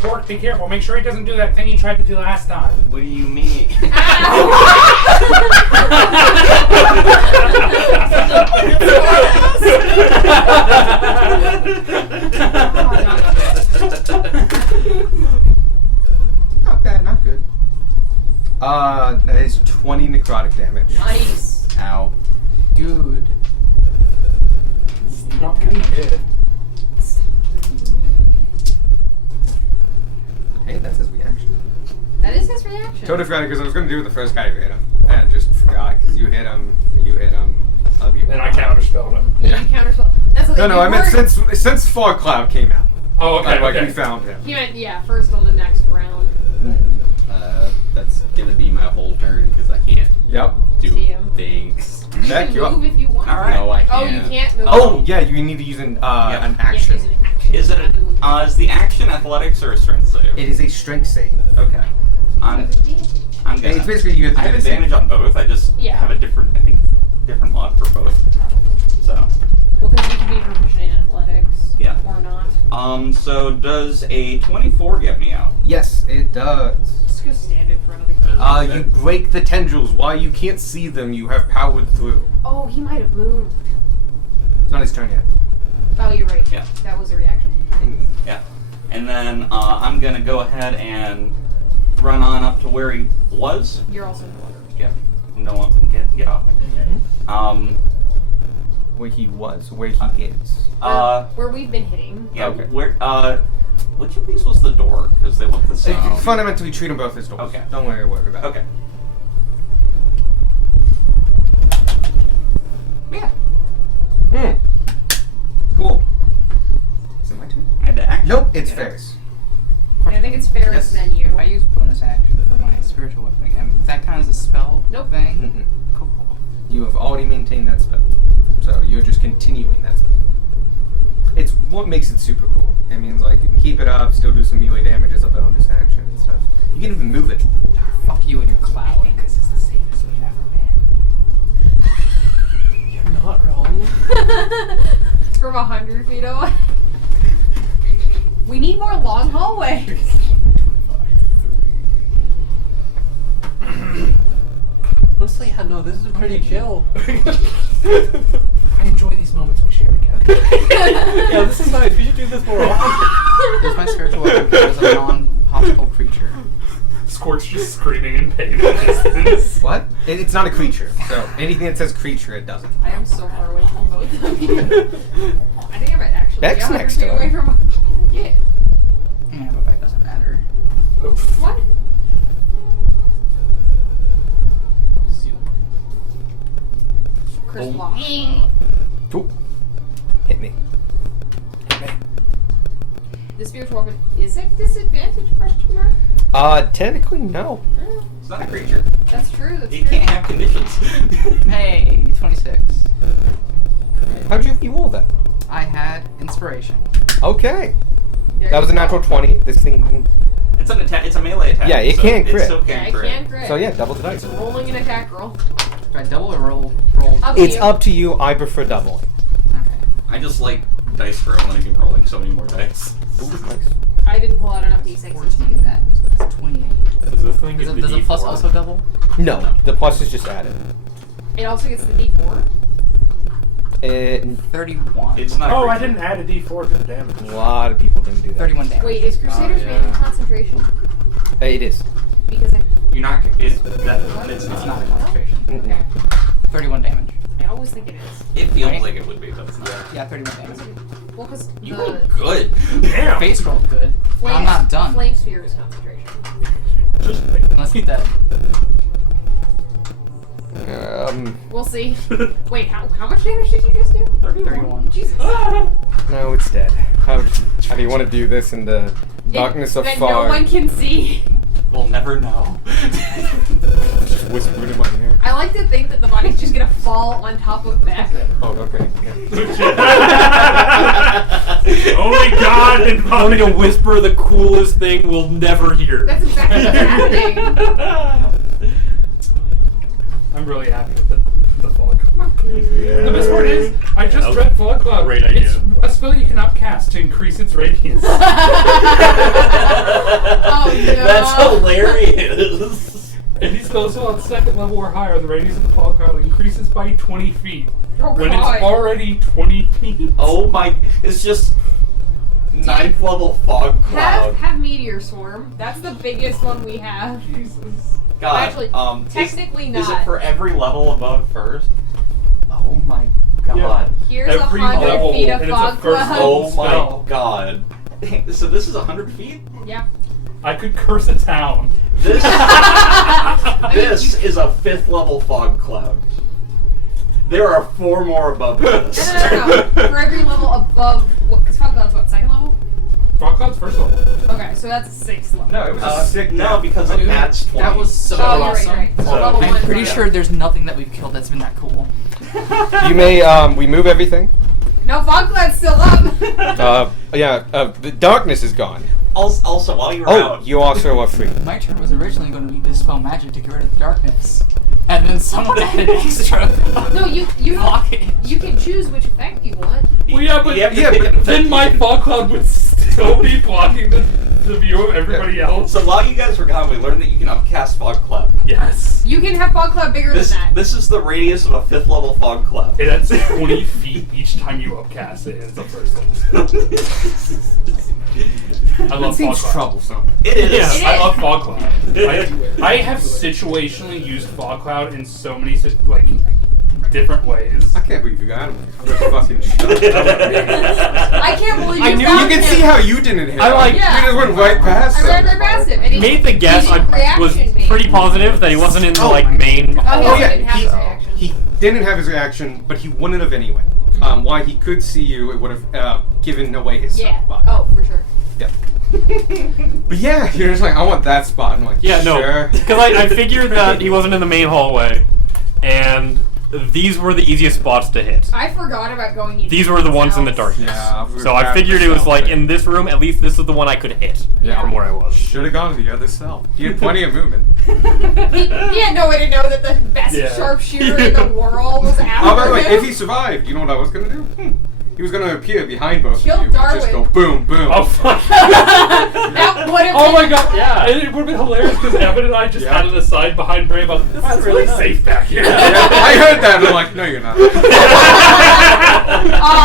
Fork, be careful. Make sure he doesn't do that thing he tried to do last time. What do you mean? Not bad, not good. That is 20 necrotic damage. Nice. Ow. Dude. Not getting hit. Hey, that's his reaction. That is his reaction. Totally forgot because I was going to do it with the first guy who hit him. And I just forgot because you hit him. I'll be And I counterspelled him. Yeah. You counterspell. That's what No, I meant since Fog Cloud came out. Oh, okay. Like okay. we found him. He meant first on the next round. That's gonna be my whole turn because I can't Yep. do Damn. things. You Back can you up. move if you want. All right. No, I Oh, can't. you can't move. Oh, yeah, you need to use an You have to action. use an action. Is it is the action athletics or a strength save? It is a strength save. Okay. I'm And gonna. it's basically you have to I have get a save. advantage on both. I just Yeah. have a different mod for both. So. Well, because you can be proficient in athletics. Yeah. Or not. So does a 24 get me out? Yes, it does. Just go stand in front of the key. You break the tendrils. While you can't see them, you have powered through. Oh, he might have moved. It's not his turn yet. Oh, you're right. Yeah. That was a reaction. Yeah. And then I'm gonna go ahead and run on up to where he was. You're also in the water. Yeah. No one can get off. Where he was, where he is. Where we've been hitting. Yeah. Okay. Where? Which of these was the door? Because they look the So you same. can fundamentally treat them both as doors. Okay. Don't worry about it. Okay. Yeah. Cool. Is it my turn? I had to action. Nope, it's Yeah. Ferris. I think it's Ferris Yes. then you. If I use bonus action for my spiritual weapon again, does that count as a spell Nope. thing? Mm-mm. Cool. You have already maintained that spell. So you're just continuing that spell. It's what makes it super cool. It means like you can keep it up, still do some melee damage as a bonus action and stuff. You can even move it. Fuck you and your cloud. Because it's the safest we've ever been. You're not wrong. From 100 feet away. We need more long hallways. Honestly, yeah, no, this is pretty chill. I enjoy these moments we share together. Yeah, this is nice. We should do this more often. Does my spiritual weapon count as a non-hostile creature? Squirt's just screaming in pain in the distance. What? It's not a creature. So anything that says creature, it doesn't. I am so far away from both of you. I think I'm actually Beck's 100 next feet to away him. from. Yeah. Yeah, but that doesn't matter. What? Chris Block. Cool. Hit me. The spiritual weapon is it disadvantage? Question mark. Technically no. It's not a creature. That's true. That's You true. can't have conditions. Hey, 26. How'd you roll that? I had inspiration. Okay. There That was a you go. natural 20. This thing. It's an attack. It's a melee attack. Yeah, it so can crit. It still Yeah, can I crit. can crit. So yeah, double the dice. Rolling an attack roll. Do I double or roll? Up to It's you. up to you. I prefer doubling. Okay. I just like dice rolling and rolling so many more dice. Ooh, nice. I didn't pull out enough d6s to do that. 28. Does this thing Does get it, the does a plus D4? also double? No, the plus is just added. It also gets the D4. 31. It's not. Oh, I crazy. didn't add a D4 to the damage. A lot of people didn't do that. 31 damage. Wait, is Crusaders yeah. Band in concentration? It is. Because I. You're not. It's It's not. not a concentration. Okay. 31 damage. I always think it is. It feels Right? like it would be, but it's not. Yeah, 31 damage. Well, because You the rolled good. Damn. Face rolled good. flame, I'm not done. Flame Sphere is concentration. Unless he's dead. We'll see. Wait, how much damage did you just do? 31. Jesus. No, it's dead. How do you want to do this in the darkness of that fog? no one can see. We'll never know. Just whisper it in my ear. I like to think that the body's just gonna fall on top of Beck. Oh, okay. Yeah. Only God and I'm gonna whisper the coolest thing we'll never hear. That's exactly what's happening. I'm really happy with the Fog Cloud. The best part is, I just That read Fog Cloud. great idea. It's a spell you can upcast to increase its radius. Oh no. That's hilarious. And these spells on second level or higher, the radius of the Fog Cloud increases by 20 feet. Oh, when God. it's already 20 feet. Oh my! It's just 9th level fog cloud. Have Meteor Swarm. That's the biggest one we have. Jesus. God. Actually, technically Is it not. for every level above first? Oh my God. Here's Every 100 level, feet of and it's a fog first cloud. level. Oh spell. my God. So this is 100 feet? Yeah. I could curse a town. This I mean, this is a 5th level fog cloud. There are 4 more above this. No. For every level above, because fog cloud's what, second level? Fog Cloud's first level. Okay, so that's 6th level. No, it was a sick. No, because it adds 20. That was so Oh, you're awesome. right. So So- level I'm one is pretty level- sure there's nothing that we've killed that's been that cool. You may we move everything. No, fog cloud's still up. The darkness is gone. Also, while you're Oh, out, you also are free. My turn was originally going to be Dispel Magic to get rid of the darkness. And then someone added extra. No, you Block it. You can choose which effect you want. Well, yeah, but, you have to pick an effect then you my can- Fog Cloud would still be blocking the view of everybody else. So while you guys were gone, we learned that you can upcast fog cloud. Yes. You can have fog cloud bigger This than that. this is the radius of a 5th level fog cloud. It adds 20 feet each time you upcast it. It's the first level spell. I love Fog Cloud. troublesome. It is. Yes, It I is. love Fog Cloud. I have situationally used Fog Cloud in so many different ways. I can't believe you got him. I'm just fucking shocked. I can't believe you I knew- found You can him. see how you didn't hit. I like- him. You just went right past I him. read right past him. And he Made the guess. I was reaction made. pretty positive that he wasn't in the main. Oh, he Oh, yeah, didn't have he- his reaction. He didn't have his reaction, but he wouldn't have anyway. Why he could see you, it would have given away his Yeah. spot. Oh, for sure. Yeah. But yeah, you're just like, I want that spot. I'm like, Yeah, no, sure. because I figured that he wasn't in the main hallway, and these were the easiest spots to hit. I forgot about going into These were the ones in the else. darkness. Yeah, So I figured it was like in this room. At least this is the one I could hit Yeah. from where I was. Should have gone to the other cell. He had plenty of movement. He had no way to know that the best Yeah. sharpshooter in the world was after Oh, by the way, him. if he survived, you know what I was gonna do? He was gonna appear behind both Kill of you and just Darwin. go boom, boom. Oh, fuck. That would have Oh been my god, Yeah. And it would have been hilarious because Evan and I just Yeah. had it aside behind Bray about this is really safe back here. Yeah, I heard that and I'm like, no, you're not. Oh,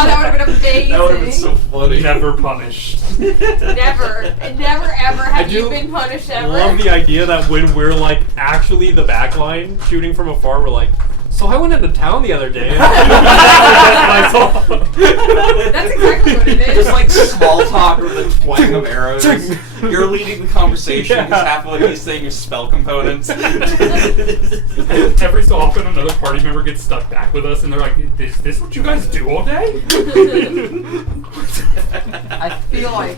that would have been amazing. That would have been so funny. Never punished. Never ever have I you do been punished I ever. love the idea that when we're like actually the back line shooting from afar, we're like, so I went into town the other day. That's exactly what it is. Just like small talk with a twang of arrows. You're leading the conversation because half of what he's saying is spell components. Every so often, another party member gets stuck back with us, and they're like, "Is this what you guys do all day?" I feel like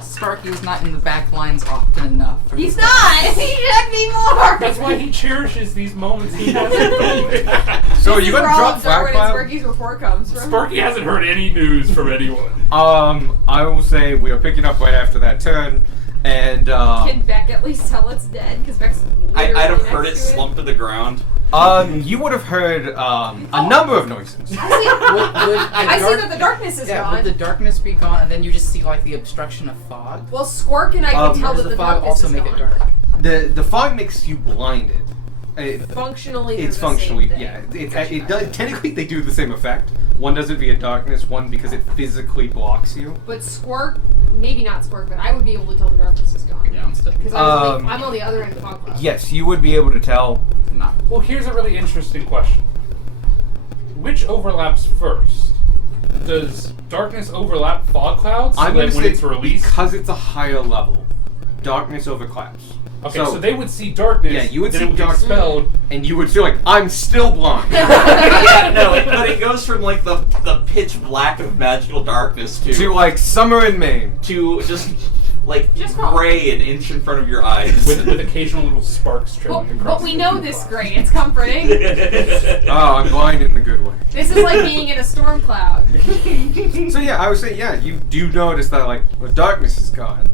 Sparky's not in the back lines often enough. For He's this. not. He should be more. That's why he cherishes these moments. He hasn't. So This you is gonna where all drop of Darwin and Flag Sparky's report comes from. Sparky hasn't heard any news from anyone. I will say we are picking up right after that turn, and Can Beck at least tell it's dead? Because Beck's I'd have literally heard it next to slump to the ground. You would have heard a number of noises. I see that the darkness is Yeah, gone. would the darkness be gone, and then you just see like the obstruction of fog? Well, Squirk and I can tell Or that does the the fog darkness also is make gone. it dark? The fog makes you blinded. Functionally, It's they're the same functionally, thing. yeah. It does, technically, they do the same effect. One does it via darkness, one because it physically blocks you. But Squirk, maybe not Squirk, but I would be able to tell the darkness is gone. Yeah, I'm still Because I'm on the other end of the fog cloud. Yes, you would be able to tell. not. Well, here's a really interesting question. Which overlaps first? Does darkness overlap fog clouds I'm so going that to when say it's released? because it's a higher level, darkness overlaps. Okay, so they would see darkness. Yeah, you would then see it would get darkness. expelled. And you would feel like, I'm still blind. Yeah, no, but it goes from like the pitch black of magical darkness to like summer in Maine. to just like Just call- gray an inch in front of your eyes. With occasional little sparks But, trimming across. but we the know blue this cloud. great. It's comforting. Oh, I'm blind in the good way. This is like being in a storm cloud. So yeah, I would say, yeah, you do notice that like, well, darkness is gone.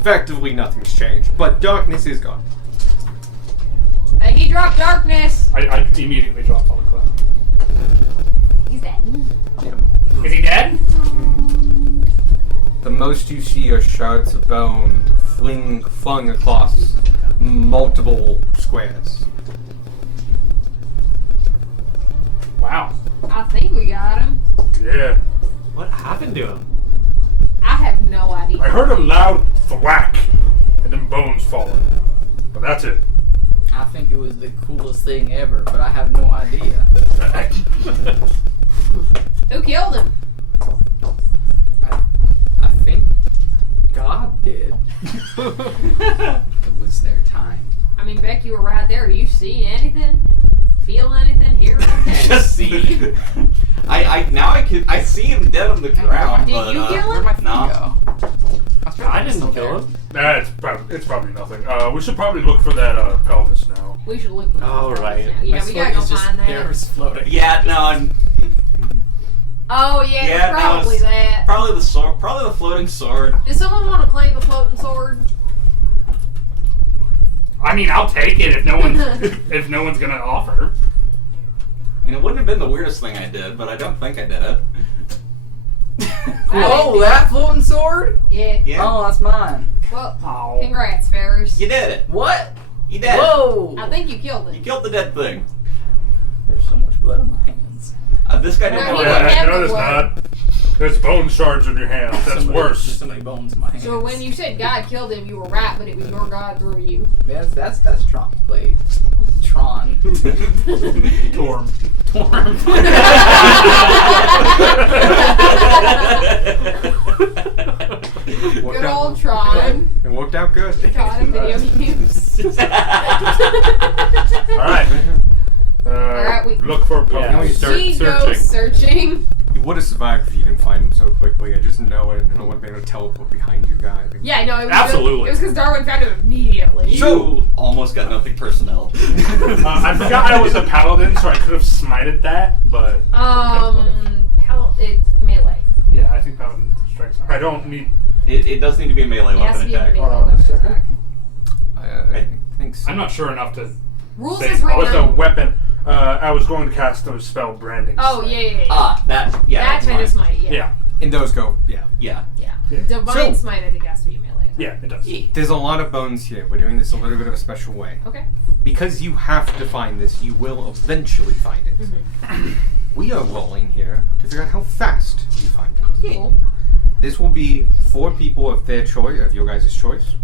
Effectively, nothing's changed, but darkness is gone. He dropped darkness. I immediately dropped on the cloud. He's dead. Is he dead? The most you see are shards of bone flung across multiple squares. Wow. I think we got him. Yeah. What happened to him? I have no idea. I heard a loud thwack and then bones falling. But that's it. I think it was the coolest thing ever, but I have no idea. Who killed him? I think God did. It was their time. I mean, Beck, you were right there. Do you see anything? Feel anything? Hear anything? Just see. I see him dead on the ground. Did but, you kill him? Where'd my feet No. go? I didn't kill him. It's probably nothing. We should probably look for that pelvis now. We should look. Oh, right. Now. Yeah, we gotta go find There that. was floating. Yeah, no, Oh yeah, Yeah, it's probably no, that. probably the sword, probably the floating sword. Does someone want to claim the floating sword? I mean, I'll take it if no one's gonna offer. I mean, it wouldn't have been the weirdest thing I did, but I don't think I did it. Oh, that floating sword? Yeah. Yeah, Oh, that's mine. Well, Oh. congrats, Ferris. you did it. What? You did. Whoa! I think you killed You it. killed the dead thing. There's so much blood on my hands. This guy didn't Well, know he that. wouldn't have no, the there's blood. not. There's bone shards in your hands. That's There's worse. so many bones in my hands. So when you said God killed him, you were right, but it was your God through you. That's Tron's blade. Tron. Torm. Torm. Good old Tron. It worked out good. Tron in video games. All right. Alright, we- Look for a Yeah, pelvis. we start She searching. goes searching. You would have survived if you didn't find him so quickly. I just know it, and I wouldn't be able to teleport behind you guys. Yeah, no, it was Absolutely. It was because Darwin found him immediately. You almost got nothing personnel. I forgot I was a paladin, so I could have smited that, but It's melee. Yeah, I think paladin strikes. I don't need. It does need to be a melee It has weapon to be a attack. melee Hold on a weapon second. attack. I think so. I'm not sure enough to. Rules Say, is Oh, written it's a on. weapon. I was going to cast the spell branding. Oh Strike. yeah. Ah, that. Yeah. That that's kind of fine. smite. Yeah. Yeah. And those go, yeah. Yeah. Yeah. Yeah. Divine So- smite, I think, has to be a melee. Yeah, it does. There's a lot of bones here. We're doing this a little bit of a special way. Okay. Because you have to find this, you will eventually find it. We are rolling here to figure out how fast you find it. Cool. This will be 4 people of their choice, of your guys' choice.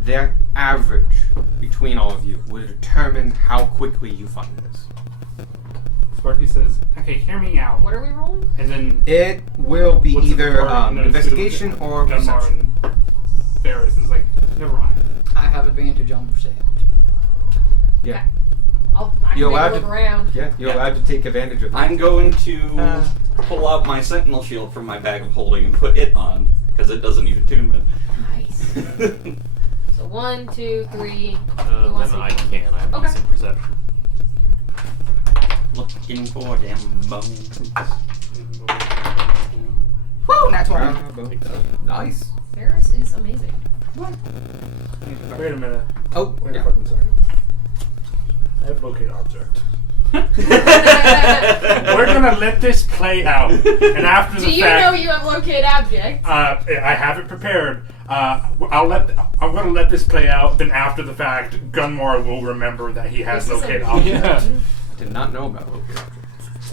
Their average between all of you will determine how quickly you find this. Sparky says, "Okay, hear me out." What are we rolling? And then It will be what's the either part? And then it's investigation gonna- or Gunmar perception. and Ferris is like, never mind. I have advantage on percent. Yeah. I can You're make a allowed look to- around. Yeah, you're allowed to take advantage of that. I'm going to pull out my sentinel shield from my bag of holding and put it on because it doesn't need attunement. Nice. So 1, 2, 3. Then I can. I have Okay. decent perception. Looking for them bones. Woo! That's one. Nice. Ferris is amazing. Wait a minute. Oh, Wait a yeah. fucking second. have locate object. We're gonna let this play out, and after the Do you fact, know you have locate object? I have it prepared. I'm gonna let this play out. Then after the fact, Gunmar will remember that he has This is locate a- object. Yeah. Did not know about locate object.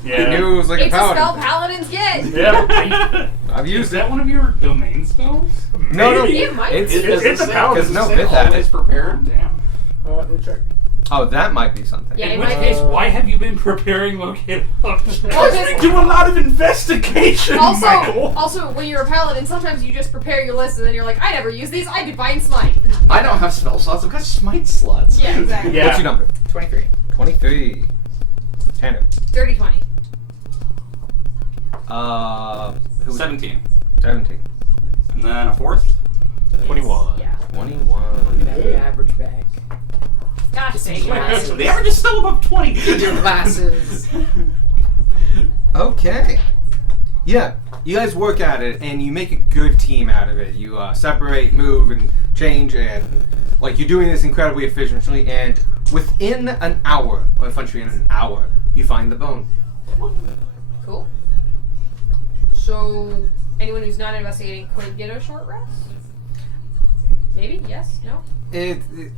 Yeah. I knew it was like It's a a paladin. spell paladins get. Yeah. I've Is used it. that one of your domain spells? No, Maybe. It might It's- be. It's a paladin. Because no, Say Bith had always it. prepared. Damn. Let me check. Oh, that might be something. Yeah, In it which might case, be. why have you been preparing locate object? Well, We just- do a lot of investigation, Michael. Also, when you're a paladin, sometimes you just prepare your list and then you're like, I never use these. I divine smite. I don't have spell slots. I've got smite slots. Yeah, exactly. Yeah. What's your number? 23. 23. Tanner. 30-20. Who was it? 17. 17. And then a fourth. 21. Yeah. 21. Your average back. Gosh dang it. Glasses. The average is still above 20. Your glasses. Okay. Yeah, you guys work at it, and you make a good team out of it. You separate, move, and change, and like you're doing this incredibly efficiently. And within an hour, or essentially in an hour, you find the bone. Cool. So, anyone who's not investigating could get a short rest? Maybe? Yes? No?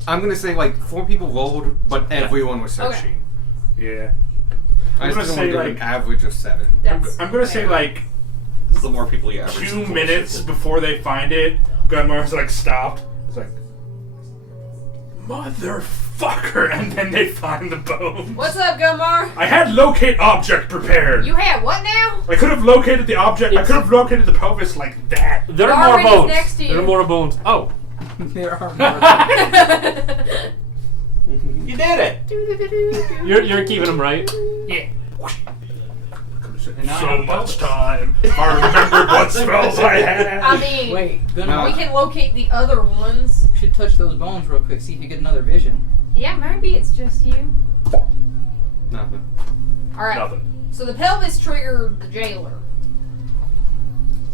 I'm gonna say like 4 people rolled, but everyone was searching. Yeah. I I'm just gonna don't want to say, do like- an average of 7. That's I'm gonna say fair. like The more people you average, 2 the more minutes shit. before they find it, Gunmar's like stopped. It's like, motherfucker, and then they find the bone. What's up, Gumar? I had locate object prepared. You had what now? I could have located the object. I could have located the pelvis like that. There are more Already bones. next to you. There are more bones. Oh. There are You did it. You're keeping them right? Yeah. So now I have much pelvis. time. I remembered what spells I had. I mean, Wait, good No. we can locate the other ones. should touch those bones real quick, see if you get another vision. Yeah, maybe it's just you. Nothing. Alright. Nothing. So the pelvis triggered the jailer.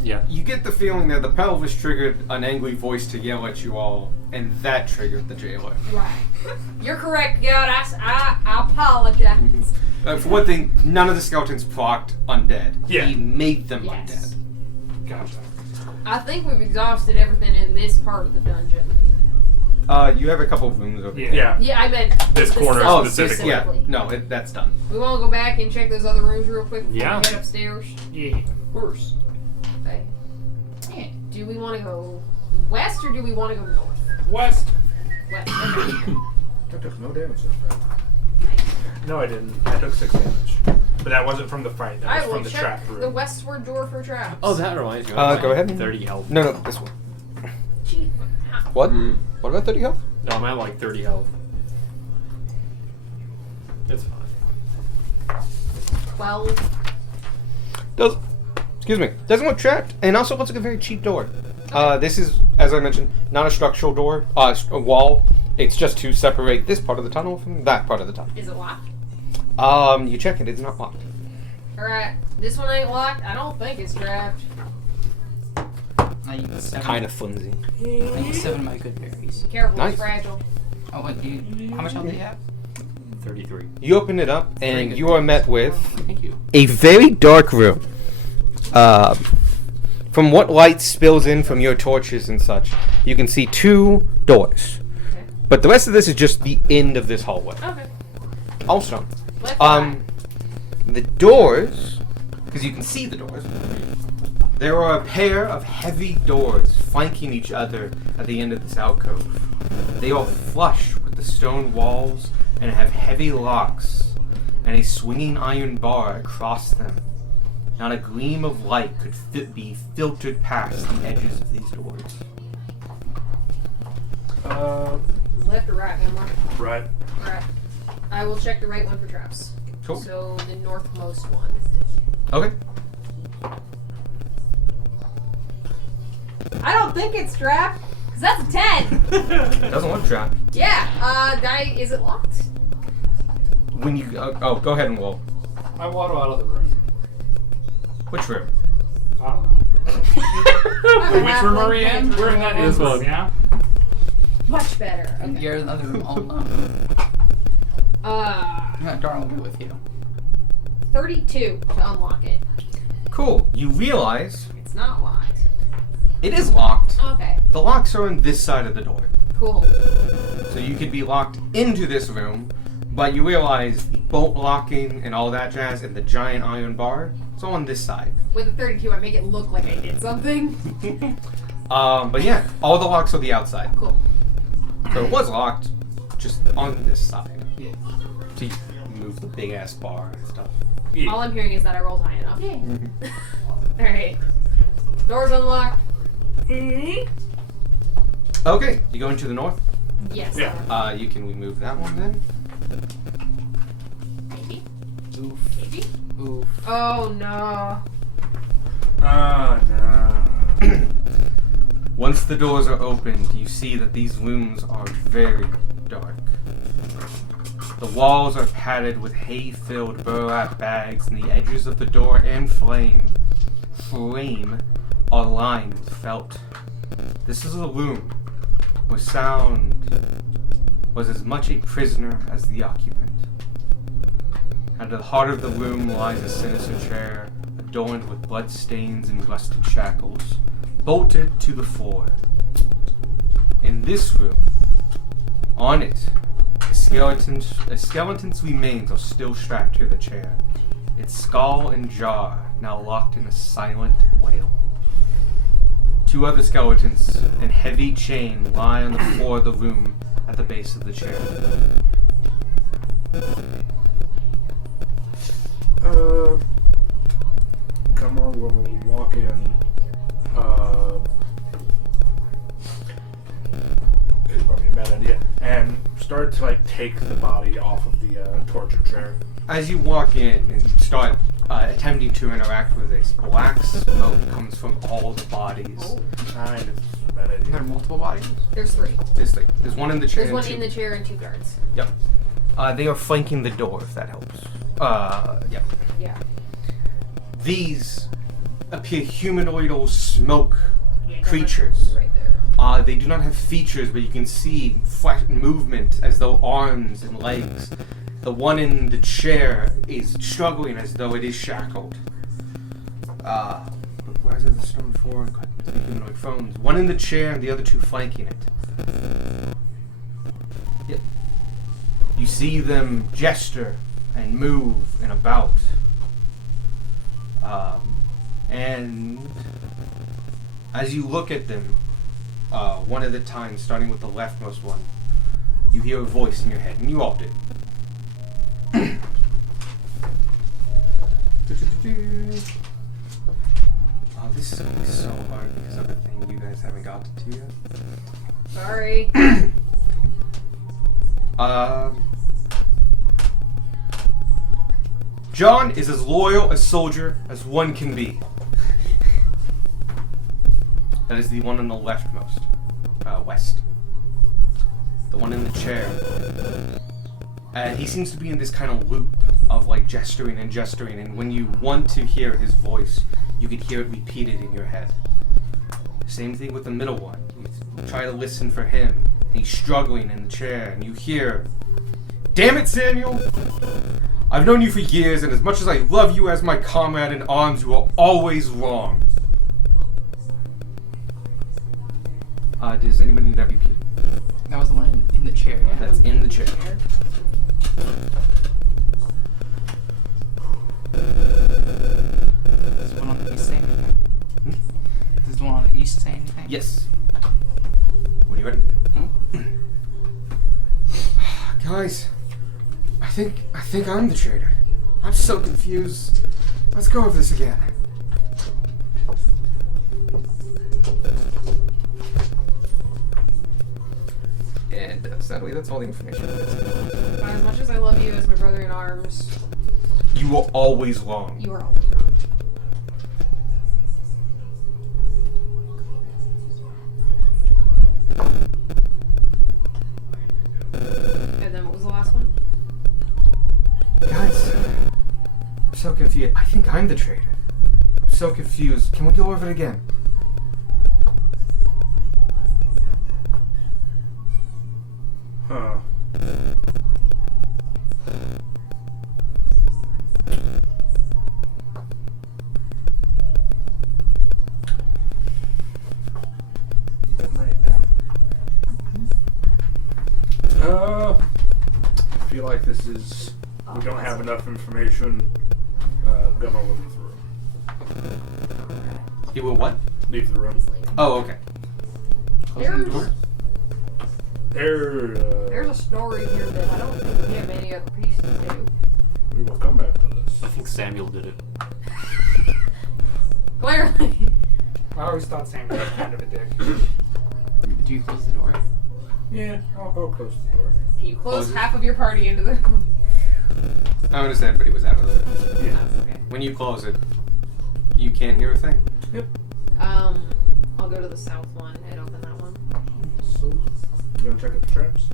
Yeah. You get the feeling that the pelvis triggered an angry voice to yell at you all, and that triggered the jailer. Right. You're correct, God. I apologize. For one thing, none of the skeletons procced undead. Yeah. He made them Yes. undead. Gotcha. I think we've exhausted everything in this part of the dungeon. You have a couple of rooms over Yeah. here. Yeah. Yeah, I meant This the corner cell Oh, specifically. yeah. specifically. No, that's done. We want to go back and check those other rooms real quick before Yeah. we head upstairs. Yeah. Of course. Okay. Do we want to go west or do we want to go north? West. West. Okay. I took no damage this fight. No, I didn't. I took 6 damage. But that wasn't from the fight. That I was will from the check trap the room. westward door for traps. Oh, that reminds me. Go ahead. 30 health. No, this one. Gee, What? What about 30 health? No, I'm at like 30 health. It's fine. 12. Excuse me. Doesn't look trapped, and also looks like a very cheap door. This is, as I mentioned, not a structural door, a wall. It's just to separate this part of the tunnel from that part of the tunnel. Is it locked? You check it. It's not locked. Alright. This one ain't locked. I don't think it's trapped. I eat 7. Kind of flimsy. I eat 7 of my good berries. Careful, Nice. it's fragile. Oh, wait, how much health do you have? 33. You open it up, Very and good. you are met with Thank you. a very dark room. From what light spills in from your torches and such, you can see 2 doors. Okay. But the rest of this is just the end of this hallway. Okay. Also, Left or right? the doors, because you can see the doors, there are a pair of heavy doors flanking each other at the end of this alcove. They are flush with the stone walls and have heavy locks and a swinging iron bar across them. Not a gleam of light could be filtered past the edges of these doors. Left or right, Emma? Right. Alright. I will check the right one for traps. Cool. So the northmost one. Okay. I don't think it's trapped. Because that's a 10. It doesn't look trapped. Yeah. Is it locked? When you go ahead and roll. I waddle out of the room. Which room? I don't know. I'm a Which room are we halfling, in? can't We're in that roll. end one. room, yeah? Much better. And Okay. you're in the other room all alone. That door will be with you. 32 to unlock it. Cool. You realize It's not locked. it is locked. Okay, The locks are on this side of the door. cool. So you could be locked into this room, but you realize the bolt locking and all that jazz and the giant iron bar, it's all on this side. With the 32, I make it look like I did something. But yeah, all the locks are the outside. Cool. So it was locked, just on this side. Yeah. So you move the big ass bar and stuff. All I'm hearing is that I rolled high enough. Alright. Doors unlocked. Okay, you go into the north. Yes. Yeah. You can remove that one then. Maybe. Oof. Maybe. Oof. Oh no. Oh no. Once the doors are opened, you see that these rooms are very dark. The walls are padded with hay-filled burlap bags, and the edges of the door and frame are lined with felt. This is a room where sound was as much a prisoner as the occupant. At the heart of the room lies a sinister chair, adorned with blood stains and rusted shackles, bolted to the floor. In this room, on it, a skeleton's remains are still strapped to the chair, its skull and jaw now locked in a silent wail. Two other skeletons and heavy chain lie on the floor of the room at the base of the chair. Gummer will walk in. It's probably a bad idea. And start to like take the body off of the torture chair. As you walk in and start attempting to interact with this, black smoke comes from all the bodies. Kind of a bad There are idea. multiple bodies? There's 3. There's one in the chair. There's one and in the chair and 2 guards. Yep. They are flanking the door, if that helps. Yep. Yeah. These appear humanoidal smoke Yeah, creatures. Right there. They do not have features, but you can see flat movement as though arms and legs. The one in the chair is struggling as though it is shackled. Why is it the stone floor and cut into humanoid phones? One in the chair and the other 2 flanking it. Yep. You see them gesture and move and about. And as you look at them, one at a time, starting with the leftmost one, you hear a voice in your head, and you all did. Oh, this is gonna be so hard because of the thing you guys haven't gotten to yet. Sorry. John is as loyal a soldier as one can be. That is the one on the leftmost, west. The one in the chair. He seems to be in this kind of loop of like gesturing, and when you want to hear his voice, you can hear it repeated in your head. Same thing with the middle one. You try to listen for him, and he's struggling in the chair, and you hear, "Damn it, Samuel! I've known you for years, and as much as I love you as my comrade in arms, you are always wrong." Does anybody need that repeated? That was the one in the chair, yeah. That's in the chair. Does the one on the east say anything? Does the one on the east say anything? Yes. When you ready? Guys, I think I'm the traitor. I'm so confused. Let's go over this again. And sadly, that's all the information. As much as I love you as my brother in arms, You were always wrong. you are always wrong. And then what was the last one? Guys, I'm so confused. I think I'm the traitor. I'm so confused. Can we go over it again? Huh. feel like this is. We don't have enough information. Gonna leave the room. You will what? Leave the room. He's leaving. Oh, okay. Closing the door. There's a story here that I don't think we have any other pieces to. We will come back to this. I think Samuel did it. Clearly. I always thought Sam was kind of a dick. Do you close the door? Yeah, I'll close the door. You close Close it. half of your party into the. I noticed everybody was out of it. Yeah. Okay. When you close it, you can't hear a thing. I'll go to the south one and open that one. So, you gonna check out the traps?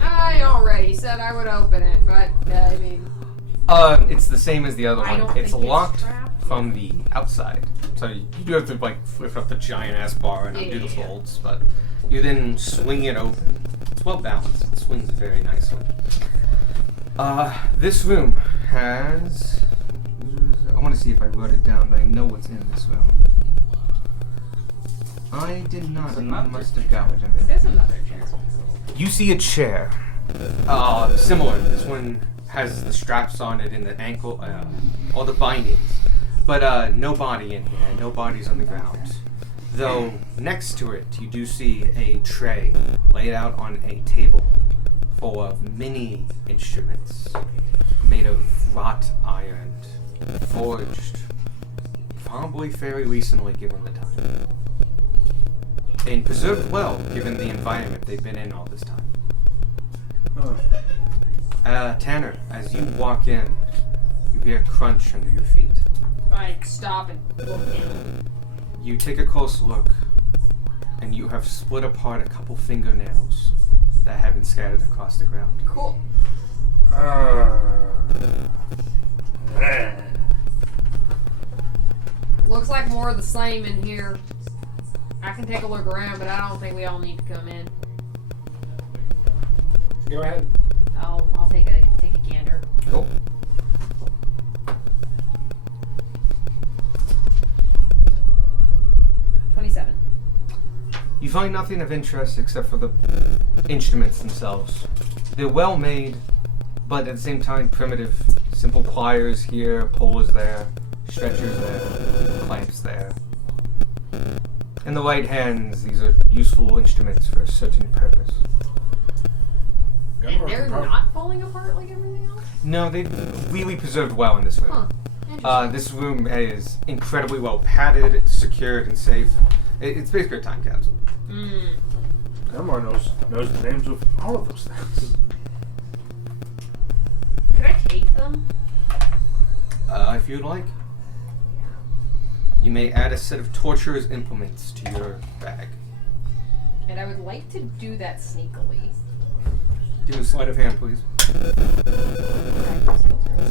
I already said I would open it, but I mean, It's the same as the other I one. don't It's think it's locked trapped. from the outside. So you do have to like lift up the giant ass bar and undo the Yeah. bolts, but you then swing it open. It's well balanced. It swings very nicely. This room has. I want to see if I wrote it down, but I know what's in this room. I did not. It's I another must have gotten it. there's another chair. You see a chair. Similar. This one has the straps on it and the ankle, all the bindings. But no body in here. No bodies on the ground. Though next to it, you do see a tray laid out on a table full of many instruments made of wrought iron, forged probably very recently given the time. And preserved well, given the environment they've been in all this time. Tanner, as you walk in, you hear a crunch under your feet. Like stop and look in. You take a close look, and you have split apart a couple fingernails that have been scattered across the ground. Cool. Looks like more of the same in here. I can take a look around, but I don't think we all need to come in. Go ahead. I'll take a gander. Cool. You find nothing of interest except for the instruments themselves. They're well made, but at the same time primitive. Simple pliers here, pullers there, stretchers there, clamps there. In the right hands, these are useful instruments for a certain purpose. And they're not falling apart like everything else? No, they've really preserved well in this room. Huh. Interesting. This room is incredibly well padded, secured, and safe. It's basically a time capsule. Elmar knows the names of all of those things. Could I take them? If you'd like. You may add a set of torturer's implements to your bag. And I would like to do that sneakily. Do a sleight of hand, please. Is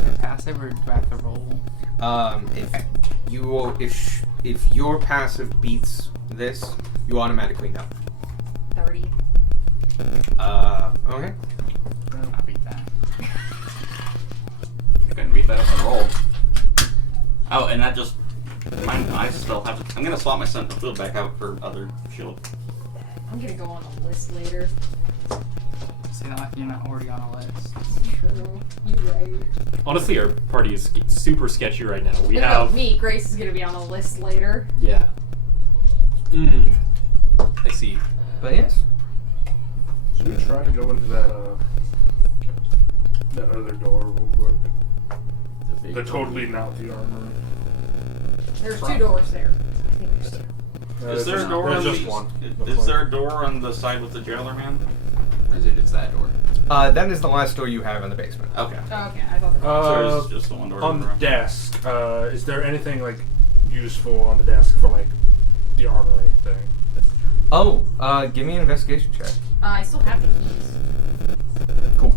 it passive or do I have to roll? If your passive beats this, you automatically know. 30. Okay. I beat that. Couldn't beat that up and roll. Oh, and that just. I still have to. I'm gonna swap my central field back out for other shield. I'm gonna go on a list later. See, not like you're not already on a list. True. You're right. Honestly, our party is super sketchy right now. We No, have. me, Grace is gonna be on a list later. Yeah. I see. But yes. So we try to go into that other door real quick. The totally not the armor. There's 2 doors there. I think there's 2. Is there a door on There's just the? one. Is there a door on the side with the jailer man? Or is it just that door? That is the last door you have in the basement. Okay. Oh, okay, I thought that was So there's just the one door. On the around. desk, is there anything like useful on the desk for like the armory thing? Oh, give me an investigation check. I still have the keys. Cool.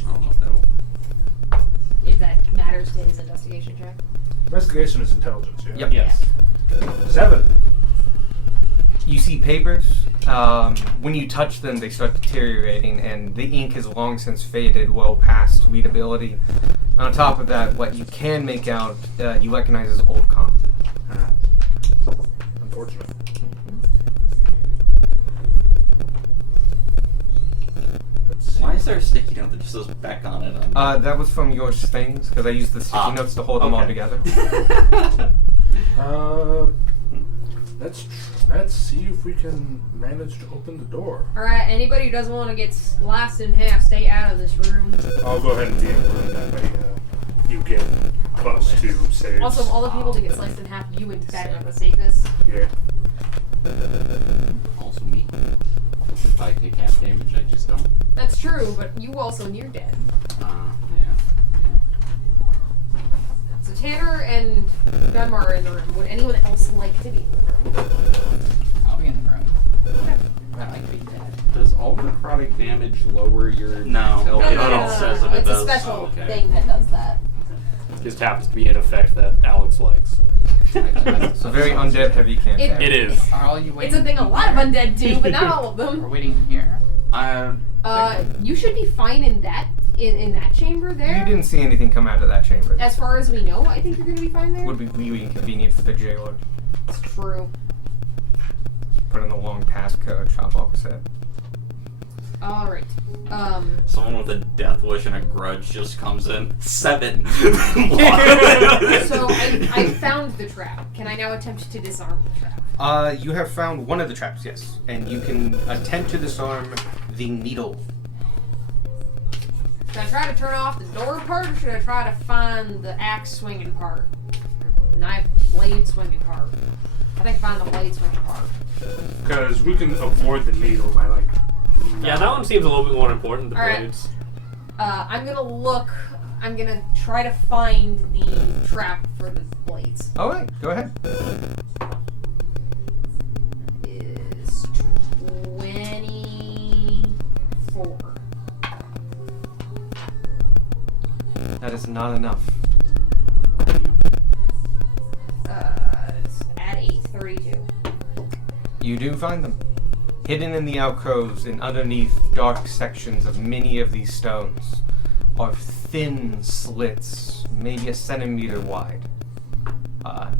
I don't know if that'll. If that matters to his investigation check. Investigation is intelligence, yeah? Yep. Yes. 7. You see papers. When you touch them, they start deteriorating, and the ink has long since faded, well past readability. On top of that, what you can make out, you recognize as old comp. Unfortunate. Why is there a sticky note that just says back on it? That was from your things, because I used the sticky notes to hold them all okay. together. Let's see if we can manage to open the door. Alright, anybody who doesn't want to get sliced in half, stay out of this room. I'll go ahead and DM room that way. You get +2 saves. Also, of all the people to get sliced in half, you and Dad are the safest. Yeah. Also me. If I take half damage, I just don't. That's true, but you also near dead. Yeah. So Tanner and Dunmar are in the room. Would anyone else like to be in the room? I'll be in the room. I like being dead. Does all necrotic damage lower your No. intel? No, no, no. It says that it It's does. a special Oh, okay. thing that does that. Just happens to be an effect that Alex likes. It's a very undead heavy campaign. It is. Are all you waiting? It's a thing a in lot of here? undead do, but not all of We're them. waiting in here. You should be fine in that that chamber there. You didn't see anything come out of that chamber. As far as we know, I think you're gonna be fine there. Would be really inconvenient for the jailer. It's true. Put in the long passcode, chop off his head. Alright. Someone with a death wish and a grudge just comes in. 7. So I found the trap. Can I now attempt to disarm the trap? You have found one of the traps, yes. And you can attempt to disarm the needle. Should I try to turn off the door part, or should I try to find the axe swinging part? Or knife blade swinging part? I think find the blade swinging part. Because we can avoid the needle by like. Yeah, that one seems a little bit more important, the Alright. blades. I'm gonna try to find the trap for the blades. Alright, go ahead. Is 24. That is not enough. Add 8, 32. You do find them. Hidden in the alcoves and underneath dark sections of many of these stones are thin slits, maybe a centimeter wide.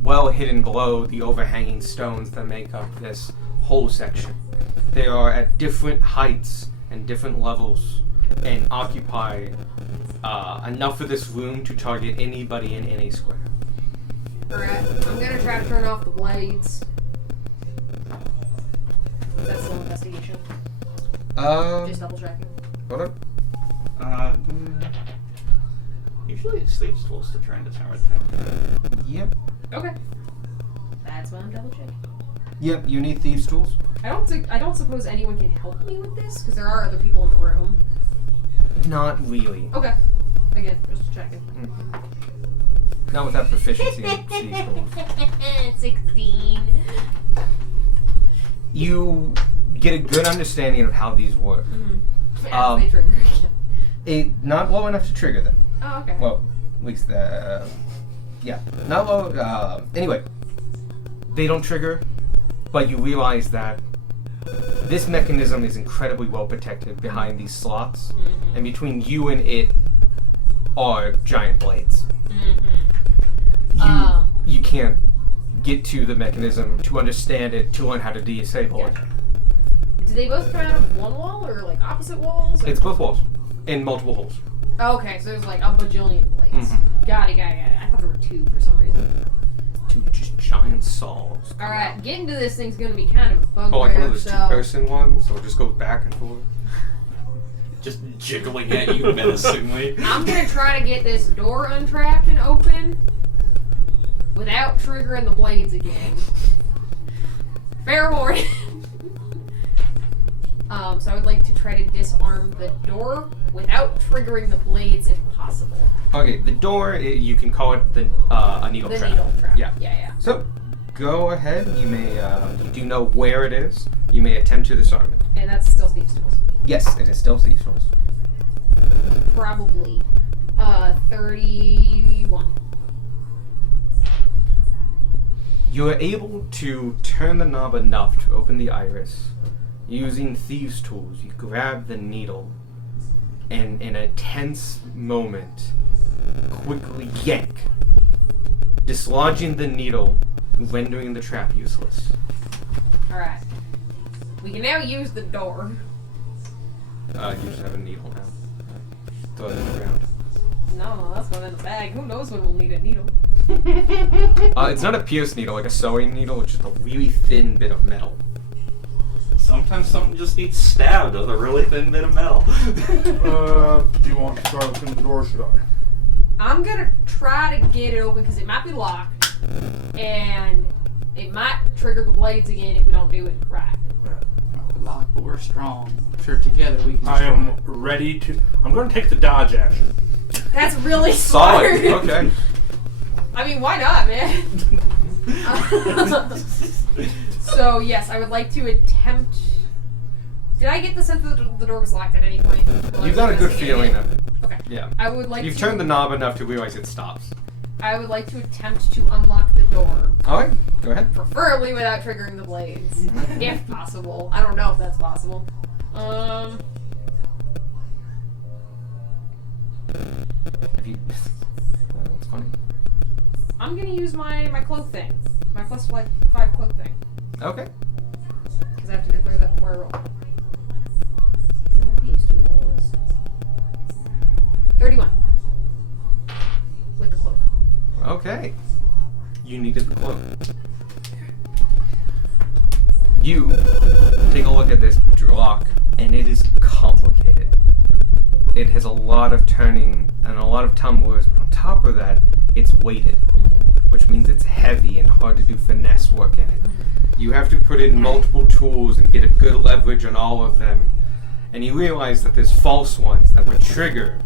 Well hidden below the overhanging stones that make up this whole section. They are at different heights and different levels and occupy enough of this room to target anybody in any square. Alright, I'm gonna try to turn off the blades. That's still investigation. Just double checking. Hold on. Usually it sleeps close to trying to turn it down. Yep. Okay. That's why I'm double checking. Yep, you need thieves' tools. I don't suppose anyone can help me with this, because there are other people in the room. Not really. Okay. Again, just checking. Not with that proficiency in thieves' tools. 16. You get a good understanding of how these work. As they trigger again. Not low enough to trigger them. Oh, okay. Well, at least yeah, not low. Anyway, they don't trigger, but you realize that this mechanism is incredibly well protected behind these slots, and between you and it are giant blades. You can't get to the mechanism to understand it, to learn how to disable it. Do they both come out of one wall or like opposite walls? Or? It's both walls in multiple holes. Oh, okay, so there's like a bajillion blades. Got it. I thought there were 2 for some reason. 2 just giant saws. Alright, getting to this thing's gonna be kind of bugbear, Oh, like one of those so... 2-person ones, so it just goes back and forth. Just jiggling at you menacingly. I'm gonna try to get this door untrapped and open without triggering the blades again. Fair warning. So I would like to try to disarm the door without triggering the blades if possible. Okay, the door, you can call it a needle The trap. needle trap. Yeah. Yeah. So, go ahead. You may, you do know where it is. You may attempt to disarm it. And that's still Steve's tools. Yes, it is still thieves' tools. Probably. 31. You are able to turn the knob enough to open the iris. Using thieves' tools, you grab the needle and in a tense moment, quickly yank, dislodging the needle, rendering the trap useless. Alright. We can now use the door. You just have a needle now. throw them around. No, that's one in the bag. Who knows when we'll need a needle? It's not a pierce needle, like a sewing needle. It's just a really thin bit of metal. Sometimes something just needs stabbed with a really thin bit of metal. Do you want to try to open the door, or should I? I'm gonna try to get it open because it might be locked, and it might trigger the blades again if we don't do it right. We're locked, but we're strong. I'm sure together we can I destroy am it. ready to. I'm going to take the dodge action. That's really smart. Solid. Okay. I mean, why not, man? So yes, I would like to attempt. Did I get the sense that the door was locked at any point? while I You've was got a good investigating feeling it? of it. Okay. Yeah. I would like You've to. turned the knob enough to realize it stops. I would like to attempt to unlock the door, Alright, go ahead. preferably without triggering the blades, if possible. I don't know if that's possible. Have you... That's funny. I'm gonna use my cloak thing, my +5 cloak thing, Okay. because I have to declare that before I roll. These two rolls. 31 with the cloak. Okay. You needed the cloak. You take a look at this lock, and it is complicated. It has a lot of turning and a lot of tumblers, but on top of that, it's weighted, which means it's heavy and hard to do finesse work in it. You have to put in multiple tools and get a good leverage on all of them. And you realize that there's false ones that would trigger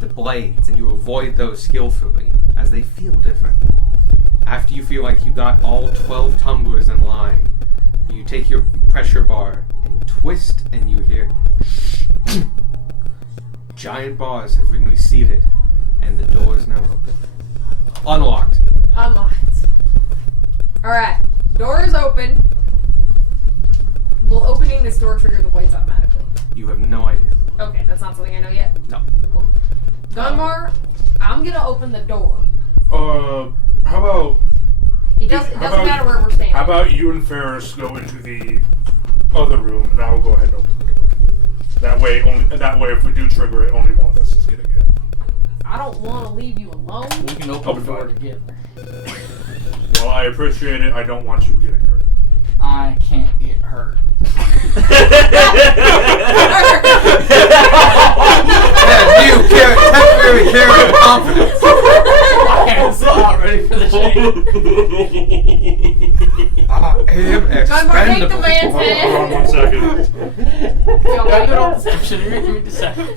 the blades, and you avoid those skillfully, as they feel different. After you feel like you got all 12 tumblers in line, you take your pressure bar and twist, and you hear giant bars have been reseated, and the door is now open. Unlocked. Unlocked. Alright, door is open. Will opening this door trigger the blades automatically? You have no idea. Okay, that's not something I know yet. No. Cool. Gunmar, I'm gonna open the door. How about It doesn't How about- matter where we're standing. how about you and Ferris go into the other room, and I will go ahead and open the door. That way, if we do trigger it, only one of us is getting hit. I don't want to leave you alone. We can open I'll the be door fine. together. Well, I appreciate it. I don't want you getting hurt. I can't get hurt. New temporary character confidence. I am so not ready for the change. I am Gunmar, take the expendable. man's Hold on head. 1 second. Y'all Got like good on that? deception. Give me deception.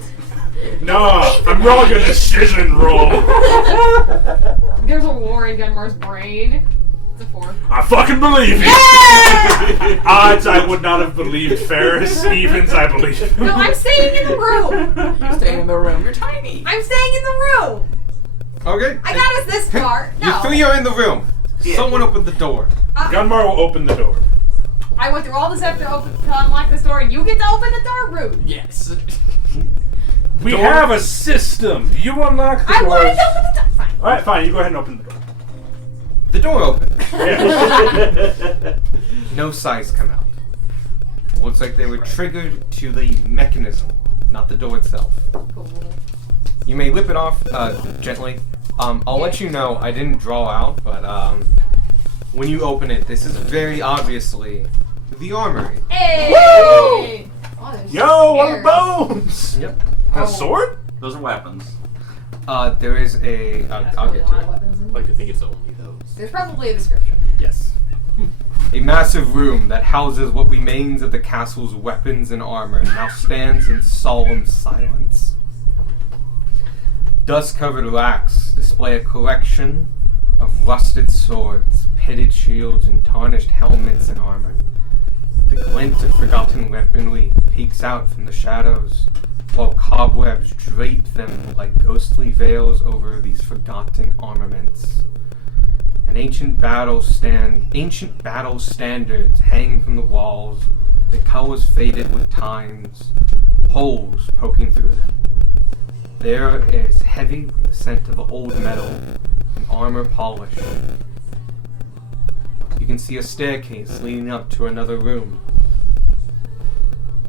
Nah, I'm rolling a decision roll. There's a war in Gunmar's brain. It's a 4. I fucking believe you. Odds I would not have believed Ferris. Evens I believe. No, I'm staying in the room. You're staying in the room. You're tiny. I'm staying in the room. Okay. I got us this far. You No. three are in the room. Someone opened the door. Gunmar will open the door. I went through all this effort to unlock this door, and you get to open the door, rude. Yes. We Door? have a system. You unlock the I doors. wanted to open the door. Fine. Alright, fine. You go ahead and open the door. The door opened. Yeah. No sighs come out. Looks like they were triggered to the mechanism, not the door itself. Cool. You may whip it off gently. I'll let you know I didn't draw out, but when you open it, this is very obviously the armory. Hey! Woo! Oh, there's Yo, what are stairs. bones? Yep. A sword? Those are weapons. There is a. That's I'll probably get a lot to of it. weapons in I'd like to think it's only those. There's probably a description. Yes. A massive room that houses what remains of the castle's weapons and armor now stands in solemn silence. Dust-covered racks display a collection of rusted swords, pitted shields, and tarnished helmets and armor. The glint of forgotten weaponry peeks out from the shadows, while cobwebs drape them like ghostly veils over these forgotten armaments. Ancient battle standards hang from the walls, the colors faded with times, holes poking through them. The air is heavy with the scent of old metal and armor polish. You can see a staircase leading up to another room.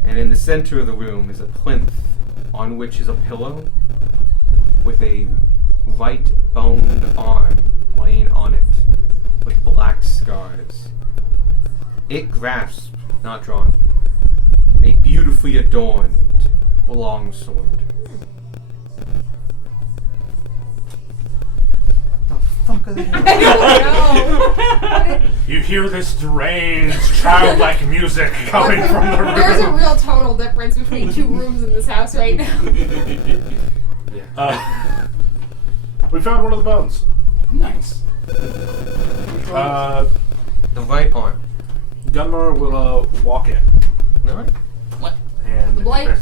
And in the center of the room is a plinth on which is a pillow with a white boned arm laying on it with black scars. It grasps, not drawn, a beautifully adorned longsword. The fuck are they? I don't know. You hear this strange, childlike music coming from the room. There's a real tonal difference between two rooms in this house right now. We found one of the bones. Nice. The right arm. Gunmar will walk in, Alright. What? and The blade?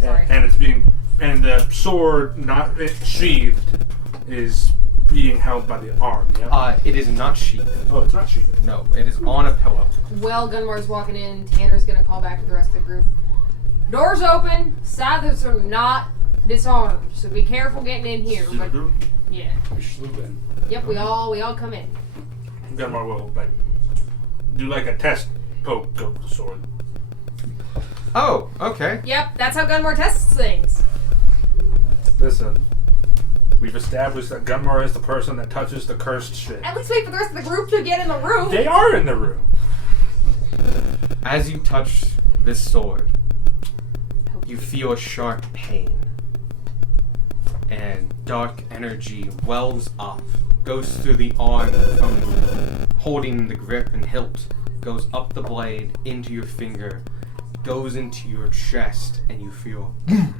Sorry. and it's being, and the sword not sheathed is being held by the arm. Yeah. It is not sheathed. Oh, it's not sheathed. No, it is on a pillow. Well, Gunmar's walking in. Tanner's gonna call back to the rest of the group. Doors open. Scythers are not disarmed, so be careful getting in here. But yeah, We slew in. yep, we all come in. Gunmar will do like a test poke of the sword. Oh, okay. Yep, that's how Gunmar tests things. Listen, we've established that Gunmar is the person that touches the cursed shit. At least wait for the rest of the group to get in the room. They are in the room. As you touch this sword, you feel a sharp pain. And dark energy wells up, goes through the arm from holding the grip and hilt, goes up the blade, into your finger, goes into your chest, and you feel... and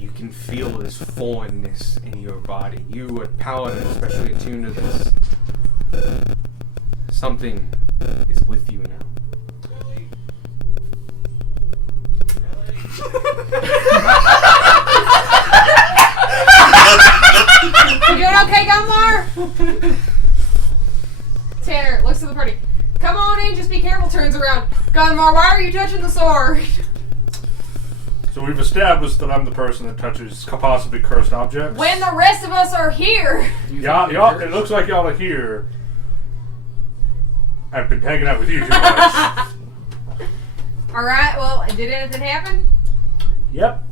you can feel this foreignness in your body. You, a paladin, especially attuned to this. Something is with you now. You doing okay, Gunmar? Tanner looks to the party. Come on in, just be careful. Turns around. Gunmar, why are you touching the sword? So we've established that I'm the person that touches possibly cursed objects. When the rest of us are here. Y'all, it looks like y'all are here. I've been hanging out with you too much. Alright, well, did anything happen? Yep,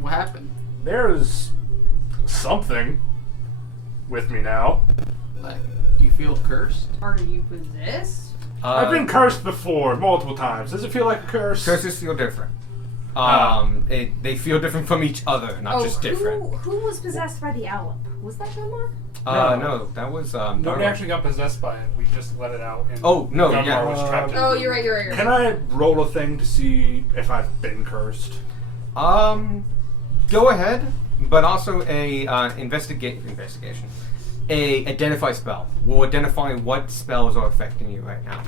What happened? there's something with me now. Like, do you feel cursed? Are you possessed? I've been cursed before, multiple times. Does it feel like a curse? Curses feel different. They feel different from each other, not just different. Who was possessed by the owl? Was that Gunmar? No, that was Nobody Darwin. actually got possessed by it. We just let it out. And Oh, no, Gunmar yeah. was trapped in Oh, it. you're right. Can I roll a thing to see if I've been cursed? Go ahead, but also a investigation. A identify spell will identify what spells are affecting you right now.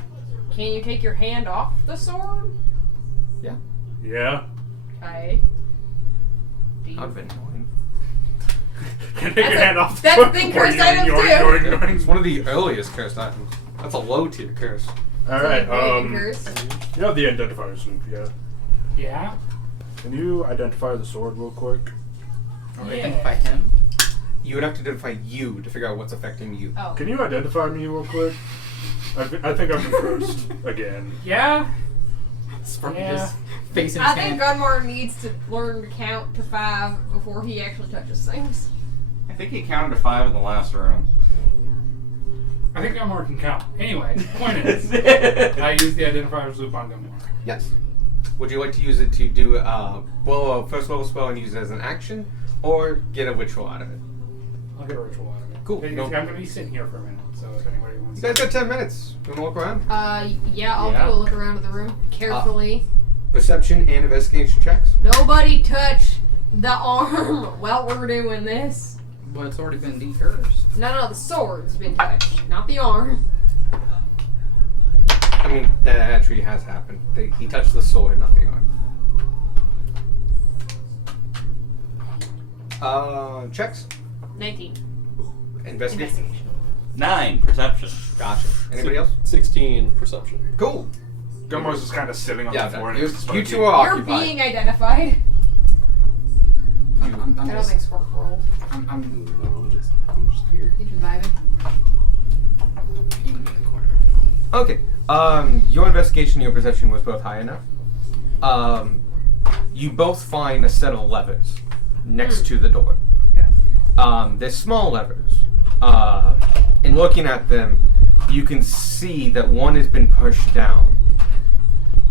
Can you take your hand off the sword? Yeah, Yeah. Okay. I've been annoying. Can you take your That's hand a- off? that's a thing cursed items do. It's one of the earliest cursed items. That's a low tier curse. All right. Curse. You have the identifier, Snoop. Yeah. Yeah? Can you identify the sword real quick? Or Yeah. identify him? You would have to identify you to figure out what's affecting you. Oh. Can you identify me real quick? I think I've been cursed again. Yeah? His face in his I think hand. Gunmar needs to learn to count to 5 before he actually touches things. I think he counted to 5 in the last room. I think Gunmar can count. Anyway, point is, I used the identifier's loop on Gunmar. Yes. Would you like to use it to do a first level spell and use it as an action, or get a ritual out of it? I'll get a ritual out of it. Cool. Hey, No. I'm going to be sitting here for a minute, so if anybody wants You guys got 10 minutes. You want to walk around? Yeah, I'll Yeah. do a look around the room carefully. Perception and investigation checks. Nobody touch the arm while we're doing this. But it's already been decursed. No, the sword's been touched, not the arm. I mean, that actually has happened. He touched the sword, not the arm. Checks. 19. Investigation. 9 perception. Gotcha. Anybody else? 16 perception. Cool. Gummar's just kind of sitting on Yeah, the floor. you, and you two are You're occupied. being identified. I'm I don't just, think Spark rolled. I'm I'm just here. He's reviving. you in the corner. Okay. Your investigation and your perception was both high enough. you both find a set of levers next to the door. Okay. They're small levers. And looking at them, you can see that one has been pushed down,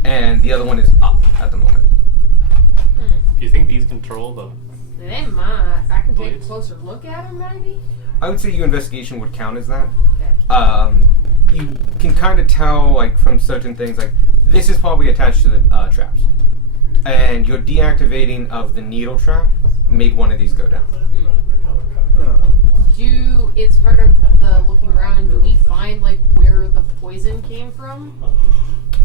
and the other one is up at the moment. Do you think these control the? They might. I can take a Blades? closer look at them, maybe. I would say your investigation would count as that. Okay. You can kind of tell, like, from certain things, like, this is probably attached to the traps. And your deactivating of the needle trap made one of these go down. It's part of the looking around, do we find, like, where the poison came from?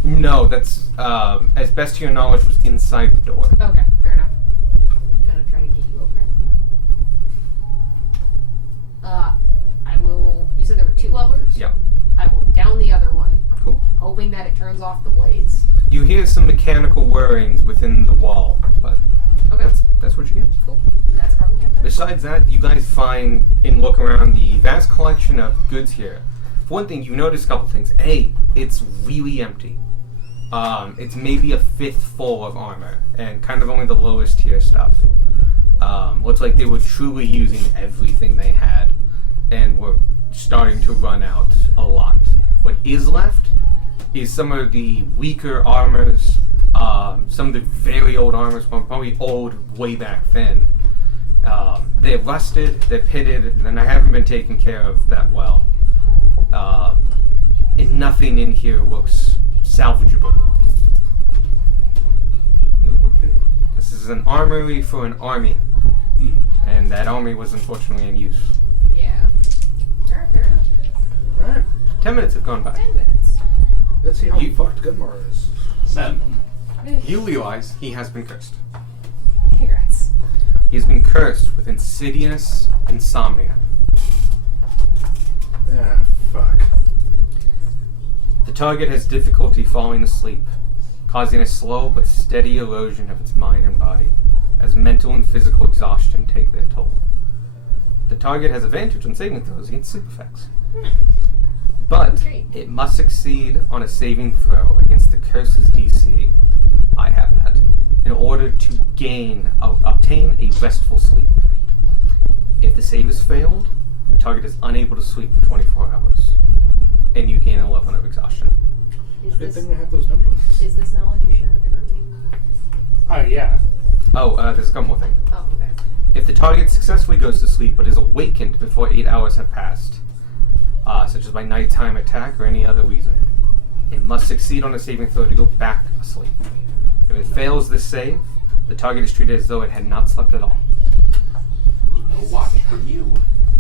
No, that's, as best to your knowledge, was inside the door. Okay, fair enough. I'm gonna try to get you a present. I will. You said there were 2 levers? Yeah. I will down the other one, Cool. hoping that it turns off the blades. You hear some mechanical whirrings within the wall, but Okay. that's what you get. Cool. And that's probably 10 minutes. Besides that, you guys find, in looking around the vast collection of goods here, for one thing, you notice a couple things. A, it's really empty. It's maybe a fifth full of armor, and kind of only the lowest tier stuff. Looks like they were truly using everything they had, and were starting to run out a lot. What is left is some of the weaker armors, some of the very old armors, probably old way back then. They're rusted, they're pitted, and I haven't been taken care of that well. And nothing in here looks salvageable. This is an armory for an army, and that army was unfortunately in use. Yeah. Fair enough. Alright, 10 minutes have gone by. 10 minutes. let's see how You- fucked Gunmar is. 7. You realize he has been cursed. Congrats. He has been cursed with insidious insomnia. Ah, fuck. The target has difficulty falling asleep, causing a slow but steady erosion of its mind and body, as mental and physical exhaustion take their toll. The target has advantage on saving throws against sleep effects, but Great. it must succeed on a saving throw against the curse's DC. I have that in order to obtain a restful sleep. If the save is failed, the target is unable to sleep for 24 hours, and you gain a level of exhaustion. Is Good this, thing we have those dumplings. is this knowledge you share with the group? Oh, yeah. Oh, there's a couple more things. Oh, okay. If the target successfully goes to sleep but is awakened before 8 hours have passed, such as by nighttime attack or any other reason, it must succeed on a saving throw to go back asleep. If it fails this save, the target is treated as though it had not slept at all. No watch for you.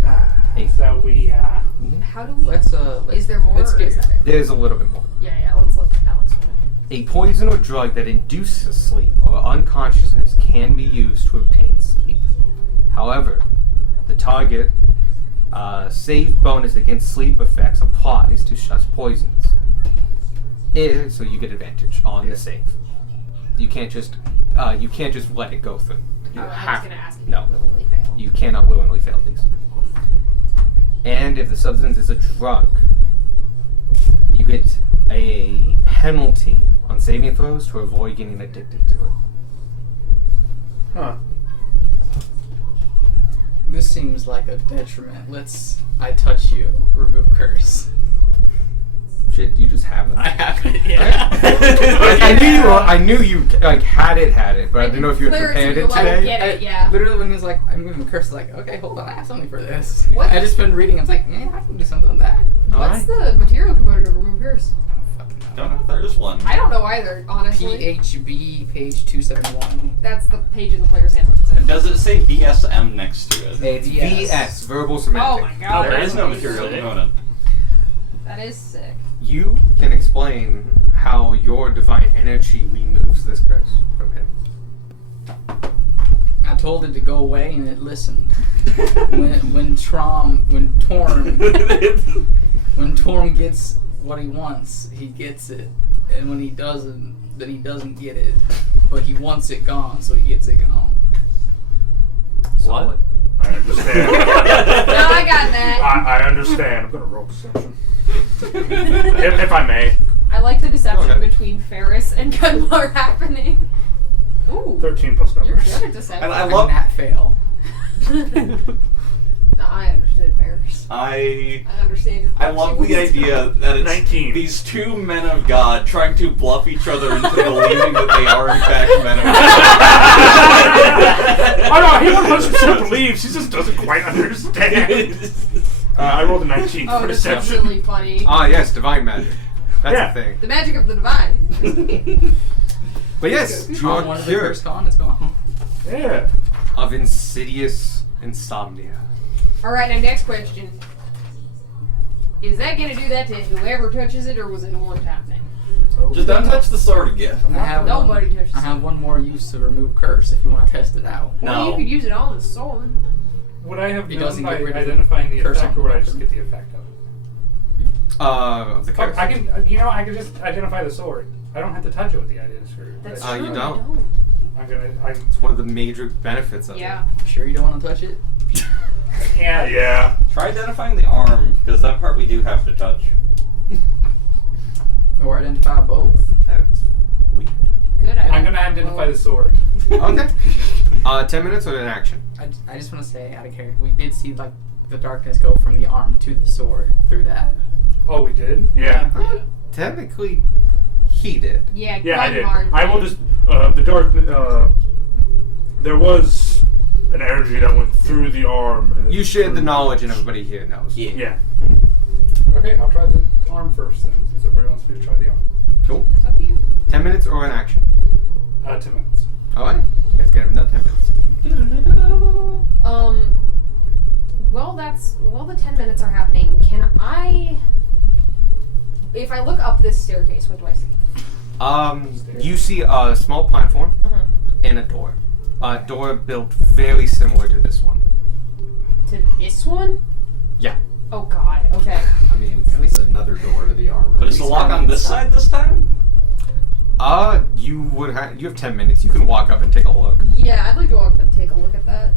Ah, Hey. so we, How do we... Let's is there more, let's or get is that it? There's a little bit more. Yeah, let's let Alex finish. A poison or drug that induces sleep or unconsciousness can be used to obtain sleep. However, the target save bonus against sleep effects applies to such poisons. So you get advantage on the save. You can't just let it go through. You I was have going to ask if no. you willingly fail. You cannot willingly fail these. And if the substance is a drug, you get a penalty on saving throws to avoid getting addicted to it. huh. This seems like a detriment. I touch you, remove curse. Shit, you just have it. I have it, yeah. I knew you like had it, but I didn't know if you had Clear prepared to it you, like, today. get it, yeah. Literally, when he was like, I'm moving curse, I was like, okay, hold on, I have something for this. What? I just been reading, I was like, yeah, I can do something on that. What's the material component of remove curse? I don't fucking know. Don't know if there's one. I don't know either, honestly. PHB, page 271. That's the page in the player's handbook. And does it say BSM next to it? It's Yes. VS, verbal Oh semantic. my god. There is no that's material sick. component. That is sick. You can explain how your divine energy removes this curse from him. I told it to go away and it listened. when Torm gets what he wants, he gets it. And when he doesn't, then he doesn't get it. But he wants it gone, so he gets it gone. Solid. I understand. No, I got that. I understand. I'm gonna roll perception. if I may. I like the deception Okay. between Ferris and Gunmar happening. Ooh. 13 plus You're numbers. good at deception. And I And love. that fail. No, I understood bears. I understand. I love the idea that it's 19. these two men of God trying to bluff each other into believing that they are in fact men of God. Oh no, he 100% believes. He just doesn't quite understand. I rolled a 19 Oh, for that's deception. really funny. Ah, yes, divine magic. That's Yeah. the thing. The magic of the divine. But yes, Con you're one of the cured first con is gone. Yeah. of insidious insomnia. Alright, now next question. Is that gonna do that to whoever touches it, or was it a one-time thing? Just don't touch the sword again. I have Nobody one, touches I have it. one more use to remove curse if you want to test it out. Well, you No. could use it on the sword. Would I have It known doesn't by get rid of identifying the curse effect, on or would the I just weapon. get the effect of it? Of the curse. I can, I can just identify the sword. I don't have to touch it with the idea screw. That's you true. don't. I'm It's one of the major benefits of Yeah. Sure you don't want to touch it? yeah. Yeah. Try identifying the arm, because that part we do have to touch. Or identify both. it. That's weird. Good. I'm gonna identify the sword. Okay. 10 minutes or an action? I just want to say, out of character, we did see like the darkness go from the arm to the sword through that. Oh, we did? Yeah. Technically, he did. Yeah, Yeah, I did. Gunmar I will just the dark. There was an energy that went through the arm. And You shared the knowledge, and everybody here knows. Yeah. Yeah. Okay, I'll try the arm first then, since everybody wants me to try the arm. Cool. It's up to you. 10 minutes or an action? 10 minutes. Alright. You guys can have another 10 minutes. While the 10 minutes are happening, can I, if I look up this staircase, what do I see? You see a small platform Uh-huh. and a door. A door built very similar to this one. To this one? Yeah. Oh god, okay. I mean, it's another door to the armor. But is the lock on this side this time? You have 10 minutes. You can walk up and take a look. Yeah, I'd like to walk up and take a look at that.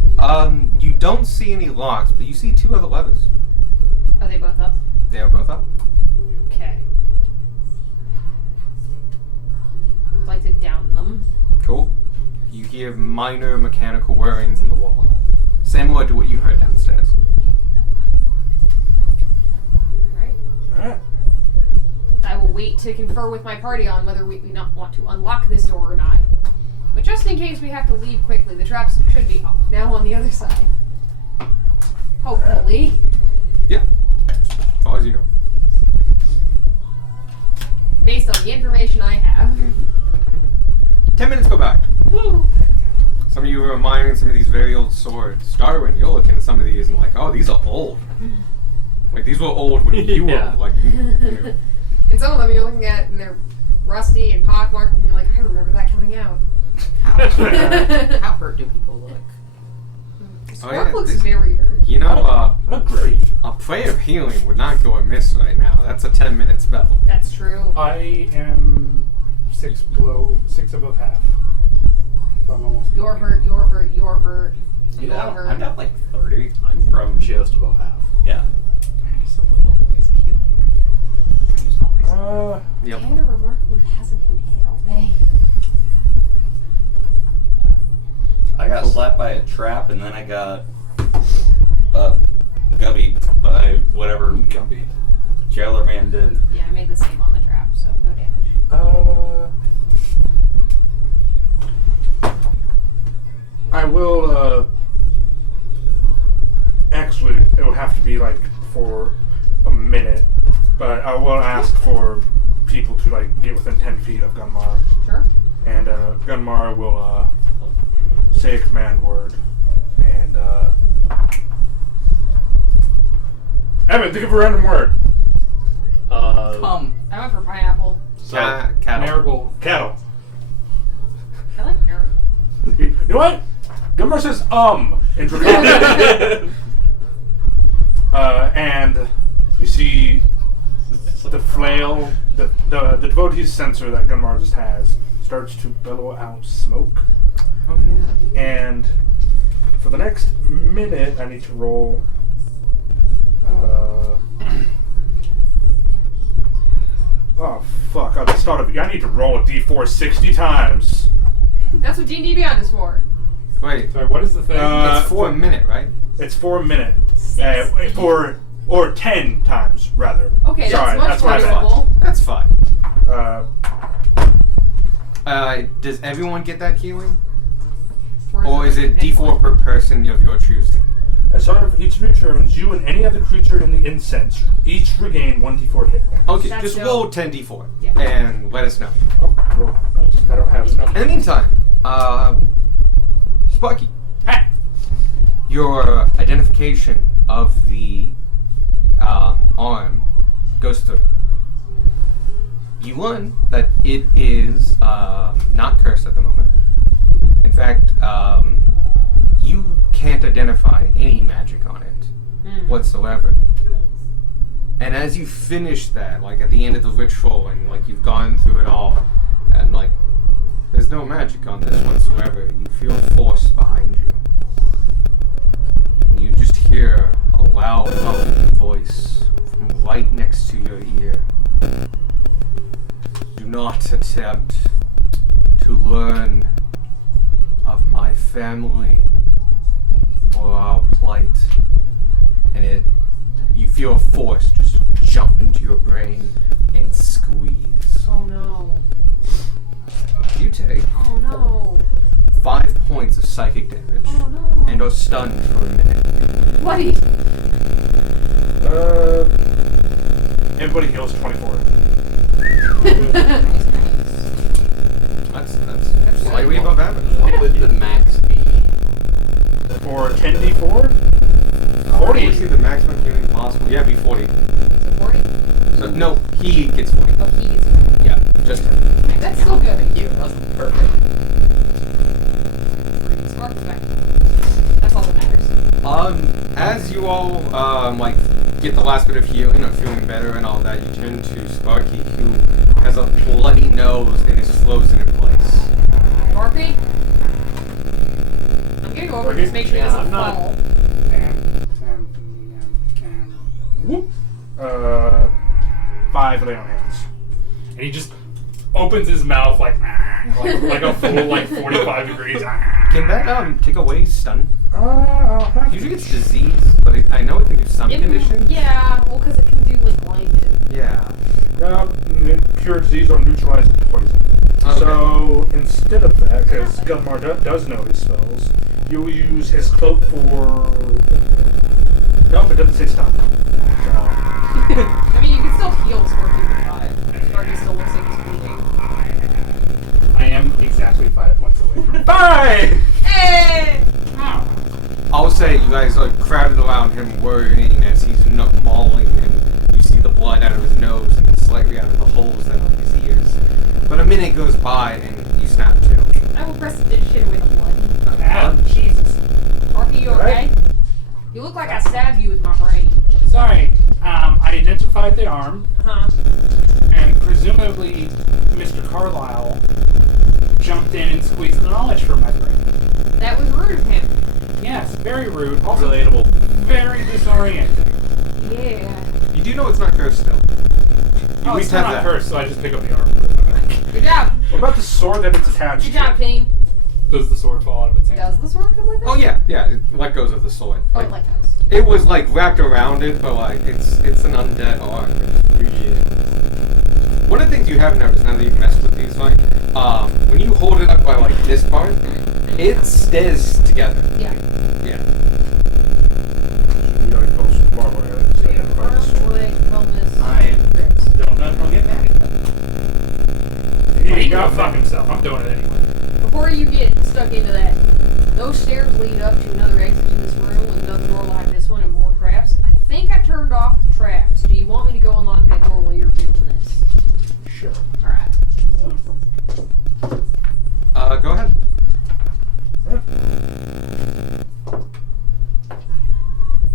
You don't see any locks, but you see 2 other levers. Are they both up? They are both up. Okay. I'd like to down them. Cool. You hear minor mechanical whirrings in the wall, similar to what you heard downstairs. Alright. Alright. I will wait to confer with my party on whether we not want to unlock this door or not. But just in case we have to leave quickly, the traps should be off now on the other side. Hopefully. Yeah. As far as you know. Based on the information I have. 10 minutes go by. Woo! Some of you are admiring some of these very old swords. Darwin, you're looking at some of these and like, oh, these are old. Like, these were old when you Yeah. were like, And some of them you're looking at and they're rusty and pockmarked and you're like, I remember that coming out. How hurt do people look? This Oh, orc yeah, looks this- very hurt. you know, Not great. a play of healing would not go amiss right now. That's a 10-minute spell. That's true. I am 6 above half. So I'm almost. You're hurt, you're hurt, you're hurt. You're Yeah. hurt. I'm down like 30. I'm from just above half. Yeah. So the little ways of healing right there. I used all my Yep. Tanner remarkably hasn't been hit all day. I got slapped by a trap, and then I got gubby by whatever Gumpy. jailer man did. Yeah, I made the save on the trap, so no damage. I will, actually, it would have to be, like, for a minute, but I will ask for people to, like, get within 10 feet of Gunmar, Sure. and, Gunmar will, say a command word, and, Evan, think of a random word. Come. I went for pineapple. Cattle. Marigold. Cattle. I like arrow. You know what? Gunmar says, in Draconic. And you see the flail, the devotee's sensor that Gunmar just has starts to bellow out smoke. Oh, yeah. And for the next minute, I need to roll. Oh fuck! At the start of I need to roll a d4 60 times. That's what D&D Beyond is for. Wait, Sorry, what is the thing? it's for a minute, right? It's for a minute. Six. Or 10 times, rather. Okay, Sorry, that's much that's more my bad. doable. That's fine. Uh, Does everyone get that healing? Or Or is it pick D4 one? per person of your choosing? As part of each of your turns, you and any other creature in the incense each regain 1d4 hit points. Okay, That's just dope. roll 10d4 Yeah. and let us know. Oh, well, I don't have enough. In the meantime, Sparky, Hey, your identification of the arm goes through. You learn that it is not cursed at the moment. In fact, you can't identify any magic on it whatsoever. And as you finish that, like at the end of the ritual, and like you've gone through it all, and like there's no magic on this whatsoever, you feel force behind you. And you just hear a loud, muffled voice from right next to your ear. Do not attempt to learn of my family or our plight. And you feel a force just jump into your brain and squeeze. Oh no. You take Oh no. 5 points of psychic damage Oh no. and are stunned for a minute. Bloody. Everybody heals 24. That's slightly above average. What would the max be? For 10d4? What do you see the maximum healing possible? Yeah, it'd be 40. So 40? So, no, he gets 40. Oh, he's. Yeah, just him. That's still good. Thank you. That was perfect. Spark is back. That's all that matters. As you all, like, get the last bit of healing or feeling better and all that, you turn to Sparky, who has a bloody nose and is frozen in place. Sparky? I'm gonna go over and just make sure he Yeah, doesn't I'm not- fall. Whoop. 5 lay on hands. And he just opens his mouth like a full like 45 degrees. Can that, take away stun? I'll have Usually it's disease, but I know it can do some conditions. Yeah, well, because it can do, like, blinded. Yeah. Cure disease or neutralize poison. Okay. So instead of that, because Gilmar does know his spells, you will use his cloak for. Nope, it doesn't say stun. I mean, you can still heal Sparky for 5. Sparky still looks like he's bleeding. I am exactly 5 points away from. Bye! Hey! I'll say you guys are crowded around him, worrying as he's mauling, and you see the blood out of his nose and slightly out of the holes that are his ears. But a minute goes by and you snap to. I will press the digit away the blood. Ah, Jesus. Sparky, you okay? You look like I stabbed you with my brain. Sorry. I identified the arm, Huh? and presumably Mr. Carlyle jumped in and squeezed the knowledge from my brain. That was rude of him. Yes, very rude. Also, Relatable. very disorienting. Yeah. You do know it's not cursed still. You Oh, at least it's still have not that. cursed, so I just pick up the arm and put it in my back. Good job. What about the sword that it's attached Good job, to? team. Does the sword fall out of its hand? Does the sword come with it? Oh yeah, it let goes of the sword. Oh, it like goes. It was like wrapped around it, but like it's an undead arm. One of the things you have noticed now that you've messed with these, like, when you hold it up by like this part, it stays together. Yeah. Yeah. We already post Marvel at it, so So you have identify the arms, sword. legs, pelvis, I ribs. don't know if I'll get that. He got fuck himself. I'm doing it anyway. Before you get stuck into that, those stairs lead up to another exit in this room with another door like this one and more traps. I think I turned off the traps. Do you want me to go unlock that door while you're doing this? Sure. Alright. Go ahead.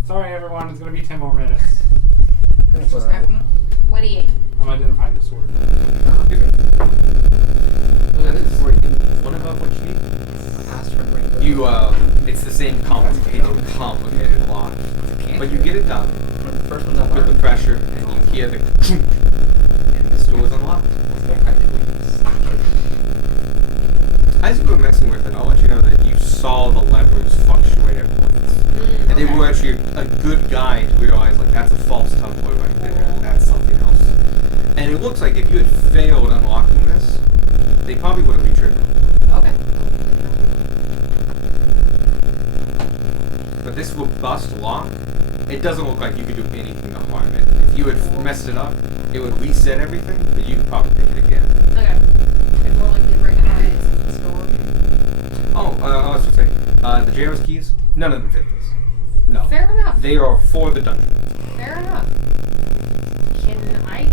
Sorry, everyone. It's gonna be 10 more minutes. What's happening? 28. I'm identifying the sword. That is one above what you need. You, it's the same complicated lock. But you get it done First one's up. with the pressure, and you hear the and this door is unlocked. As you were messing saw the levers fluctuate at points. And they were actually a good guide to realize, like, that's a false tumbler right there, and that's something else. And it looks like if you had failed unlocking this, they probably would have re-triggered. Okay. But this robust lock, it doesn't look like you could do anything to harm it. If you had messed it up, it would reset everything, but you could probably pick it again. Okay. And more like the recognize the store. Oh, I was just saying, the Jairus keys, none of them fit this. No. Fair enough. They are for the dungeon. Fair enough. Can I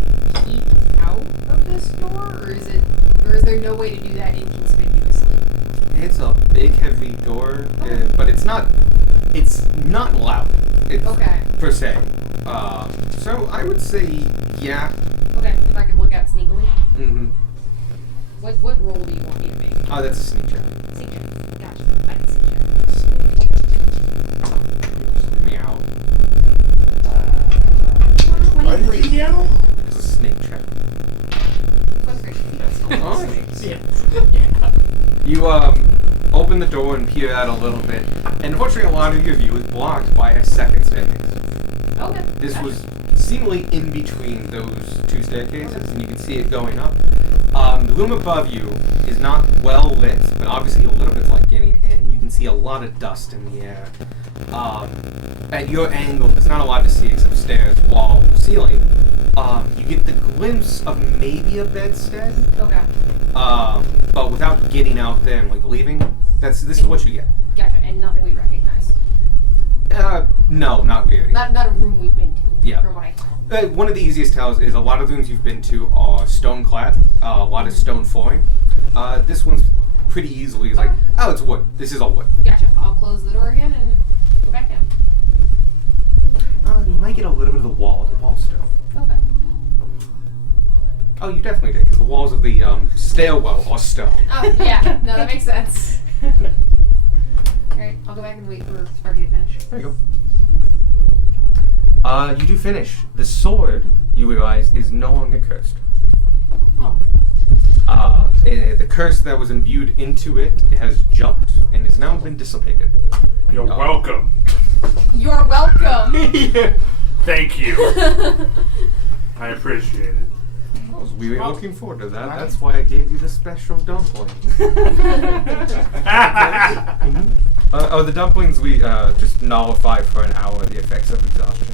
peek out of this door, or is there no way to do that inconspicuously? It's a big, heavy door, but it's not loud. It's Okay. per se. So I would say, yeah. Okay, if I could look out sneakily. Mm-hmm. What roll do you want me to make? Oh, that's a sneak check. Sneak check. Gotcha. I can sneak check. Meow. 23. It's a snake check. 23. Oh. Yeah. You open the door and peer out a little bit, and unfortunately, a lot of your view is blocked by a second staircase. Okay. This gotcha. was seemingly in between those two staircases, and you can see it going up. The room above you is not well lit, but obviously a little bit's like getting in. You can see a lot of dust in the air. At your angle, there's not a lot to see except stairs, wall, ceiling. You get the glimpse of maybe a bedstead, Okay. but without getting out there and like leaving. This is what you get. Gotcha. And nothing we recognize. No, not really. Not a room we've been to. Yeah. From what I can. One of the easiest tells is a lot of rooms you've been to are stone clad, a lot of stone flooring. This one's pretty easily is like, oh, it's wood. This is all wood. Gotcha. I'll close the door again and go back down. You might get a little bit of the wall. The wall's stone. Okay. Oh, you definitely did, because the walls of the stairwell are stone. Oh, yeah. No, that makes sense. Alright, I'll go back and wait for Sparky to finish. There you go. You do finish. The sword, you realize, is no longer cursed. Oh. The curse that was imbued into it has jumped and has now been dissipated. You're welcome. You're welcome. Thank you. I appreciate it. We were looking forward to that. That's why I gave you the special dumpling. The dumplings we just nullify for an hour the effects of exhaustion.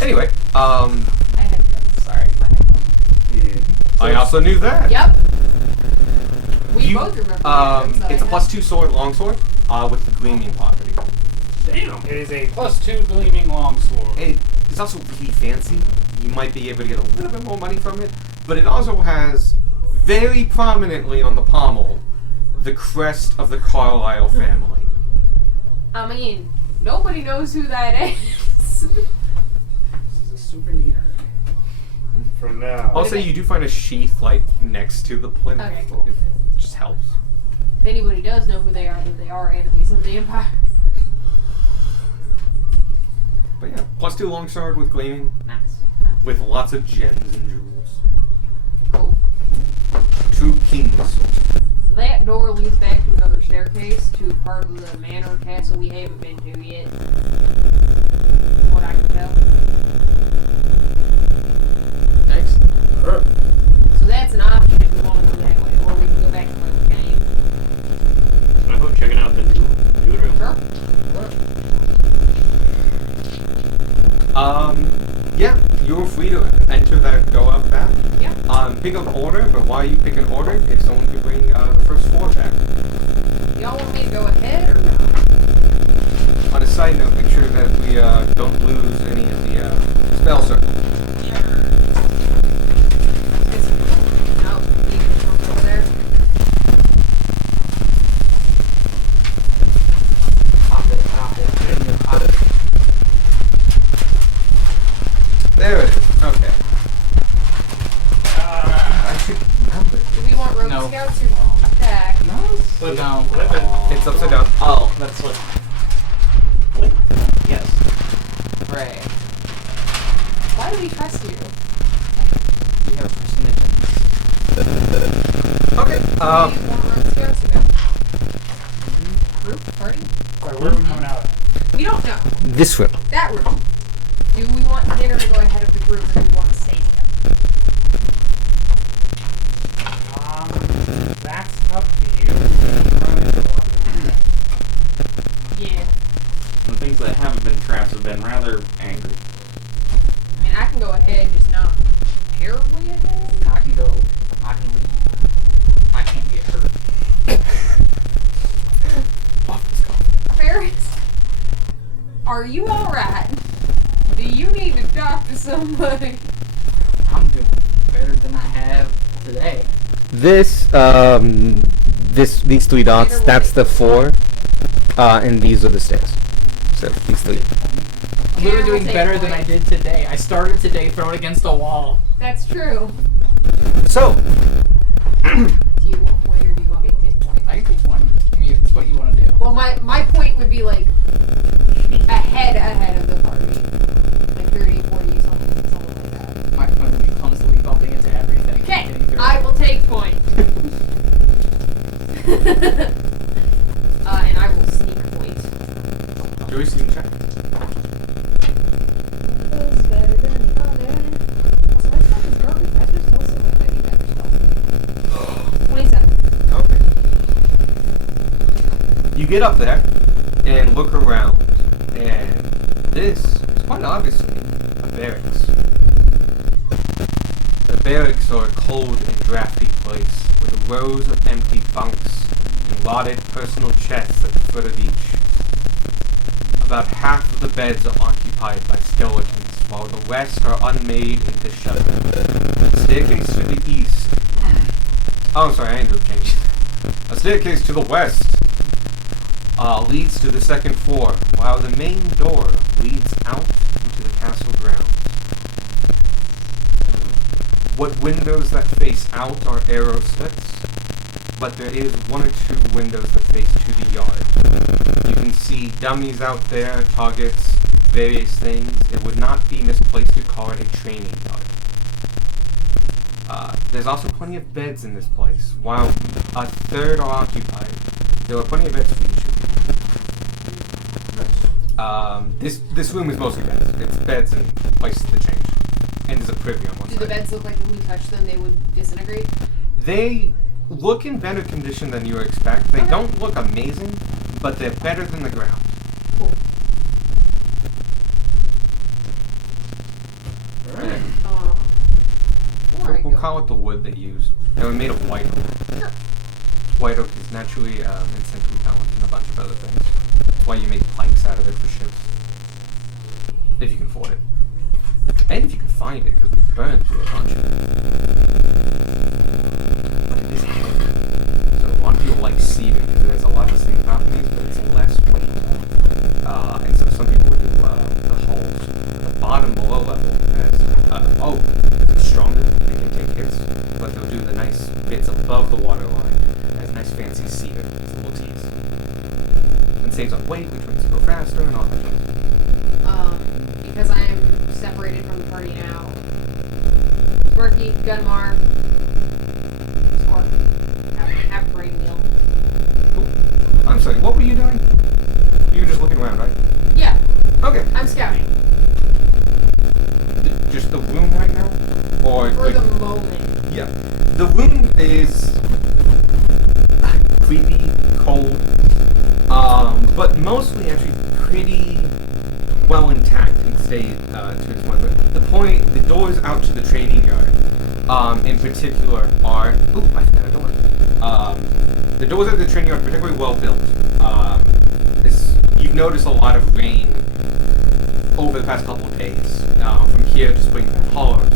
Anyway, I had to. Sorry. My headphones. I also knew that. Yep. We both remember that, so it's a I +2 sword, longsword, with the gleaming property. Damn. It is a +2 gleaming longsword. It's also really fancy. You might be able to get a little bit more money from it, but it also has very prominently on the pommel the crest of the Carlisle family. I mean, nobody knows who that is. This is a souvenir. For now. Also, you do find a sheath like next to the plinth. Okay, cool. It just helps. If anybody does know who they are enemies of the Empire. But yeah, +2 longsword with gleaming, Nice. with lots of gems and jewels. Cool. True king's sword. So that door leads back to another staircase to part of the manor castle we haven't been to yet. From what I can tell. Nice. So that's an option if we want to go that way, or we can go back to the game. Can I go checking out the new room? Sure. Yeah, you're free to enter that, go up that. Yeah. Pick an order, but while you pick an order, if someone could bring the first floor back. Y'all want me to go ahead or not? On a side note, make sure that we don't lose any of the spell circles. No, you can come over there. There it is. Okay. I should remember. Do we want rogue No. scouts or attack? No. It's upside down. Oh, that's what. What? Yes. Right. Why do we trust you? We have carcinogens. Okay. Do we want rogue scouts or no? group party? Sorry, where are we coming out at? We don't know. This room. That room. Do we want dinner to go ahead of the group, or do we want to stay together? That's up to you. Run into a lot of different things. Yeah. The things that haven't been traps have been rather angry. I mean, I can go ahead, just not terribly ahead. I can go. I can leave. I can't get hurt. Ferris, are you alright? Do you need to talk to somebody? I'm doing better than I have today. These 3 dots, that's the 4, and these are the stairs. So these 3. I'm literally doing better than I did today. I started today thrown against a wall. That's true. So, Do you want point or do you want me to take point? I can take one. I mean, if it's what you want to do. Well, my point would be like ahead of the party. Like 30, 40, something like that. My point would be clumsily bumping into everything. Okay, Getting through. I will take point. And I will sneak point. Joyce, you can check. One's better than the other. Also, my stuff is garbage. Why is my spell so bad? I need better spells. 27. Okay. You get up there and look around, and this is quite obviously a barracks. The barracks are a cold and drafty place with rows of empty bunks and rotted personal chests at the foot of each. About half of the beds are occupied by skeletons, while the rest are unmade and disheveled. The staircase to the east. Oh, I'm sorry, I ended up changing. A staircase to the west leads to the second floor, while the main door leads out into the castle grounds. What windows that face out are arrow slits, but there is 1 or 2 windows that face to the yard. You can see dummies out there, targets, various things. It would not be misplaced to call it a training yard. There's also plenty of beds in this place. While a third are occupied, there are plenty of beds for each of you. This room is mostly beds. It's beds and places to change. And there's a privy on one Do side. the beds look like if we touch them, they would disintegrate? They look in better condition than you would expect. They Okay. don't look amazing, but they're better than the ground. Cool. And Before I we'll go- call it the wood they used. They were made of white oak. Sure. White oak is naturally instantly balanced and a bunch of other things. That's why you make planks out of it for ships. If you can afford it. And if you can find it, because we burned through a bunch. But it is heavy. So a lot of people like cedar because there's a lot of distinct properties, but it's less weight. And so some people would do the hulls. At the bottom below level has oak. It's stronger. They can take hits. But they'll do the nice bits above the water line as nice fancy cedar. These little tees. And saves on weight, which makes it go faster and all that stuff. Because I am separated from the party now. Sparky, Gunmar, Spark, have a brain meal. Cool. I'm sorry, what were you doing? You were just looking around, right? Yeah, Okay. I'm scouting. Just the room right now? Or For like, the moment. yeah. The room is creepy, cold, but mostly actually pretty well intact and stayed to its point. But the doors out to the training yard, in particular, are. Ooh, I forgot a door. The doors out to the training yard are particularly well built. You've noticed a lot of rain over the past couple of days. From here to Spring Hollows.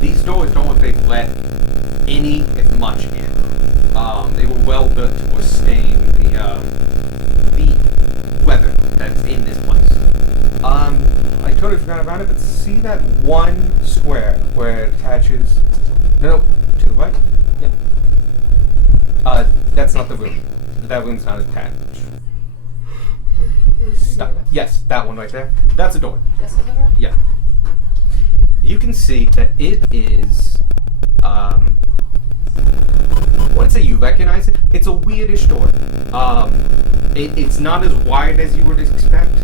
These doors don't look like they've let any, if much, in. They were well built to withstand the weather that's in this place. I totally forgot about it, but see that one square where it attaches? No, to the right? Yeah. That's not the room. That room's not attached. Stop. Yes, that one right there. That's a door. This is the door? Yeah. You can see that it is, I wouldn't say you recognize it. It's a weirdish door. It's not as wide as you would expect,